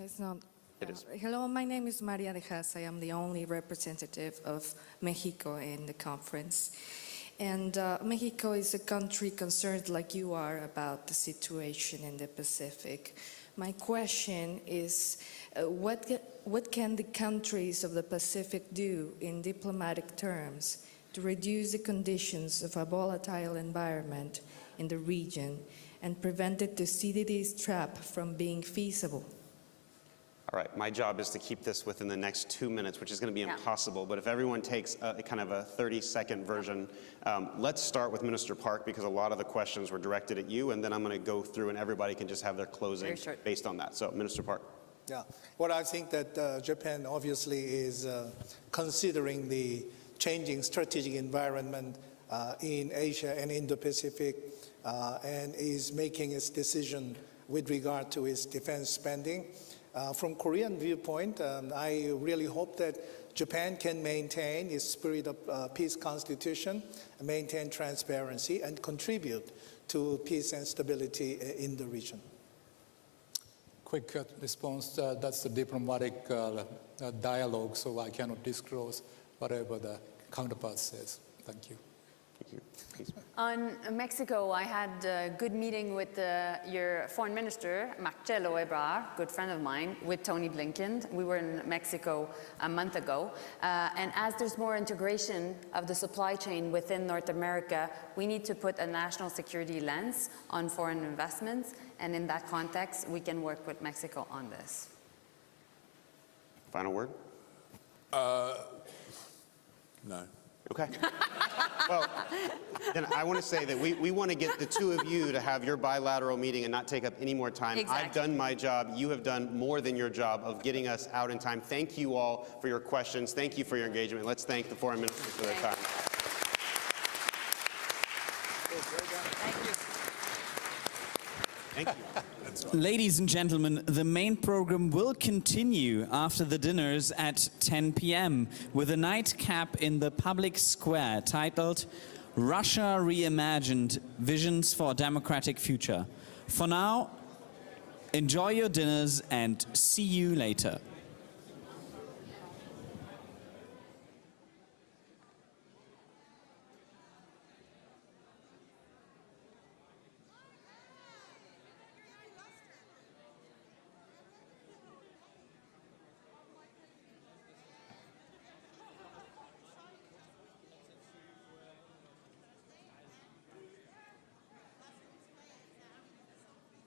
It's not. It is. Hello, my name is Maria de Haas. I am the only representative of Mexico in the conference. And Mexico is a country concerned like you are about the situation in the Pacific. My question is, what can the countries of the Pacific do in diplomatic terms to reduce the conditions of a volatile environment in the region and prevent the Thucydides trap from being feasible? All right, my job is to keep this within the next 2 minutes, which is going to be impossible. But if everyone takes a kind of a 30-second version, let's start with Minister Park, because a lot of the questions were directed at you, and then I'm going to go through and everybody can just have their closing based on that. So, Minister Park. Yeah, well, I think that Japan obviously is considering the changing strategic environment in Asia and Indo-Pacific and is making its decision with regard to its defense spending. From Korean viewpoint, I really hope that Japan can maintain its spirit of peace constitution, maintain transparency, and contribute to peace and stability in the region. Quick response, that's the diplomatic dialogue, so I cannot disclose whatever the counterpart says. Thank you. Thank you. Please. On Mexico, I had a good meeting with your foreign minister, Marcelo Ebrard, good friend of mine, with Tony Blinken. We were in Mexico a month ago. And as there's more integration of the supply chain within North America, we need to put a national security lens on foreign investments. And in that context, we can work with Mexico on this. Final word? No. Okay. Well, then I want to say that we want to get the two of you to have your bilateral meeting and not take up any more time. Exactly. I've done my job. You have done more than your job of getting us out in time. Thank you all for your questions. Thank you for your engagement. Let's thank the foreign ministers for their time. Thank you. Ladies and gentlemen, the main program will continue after the dinners at 10 p.m. with a nightcap in the public square titled Russia Reimagined: Visions for a Democratic Future. For now, enjoy your dinners and see you later.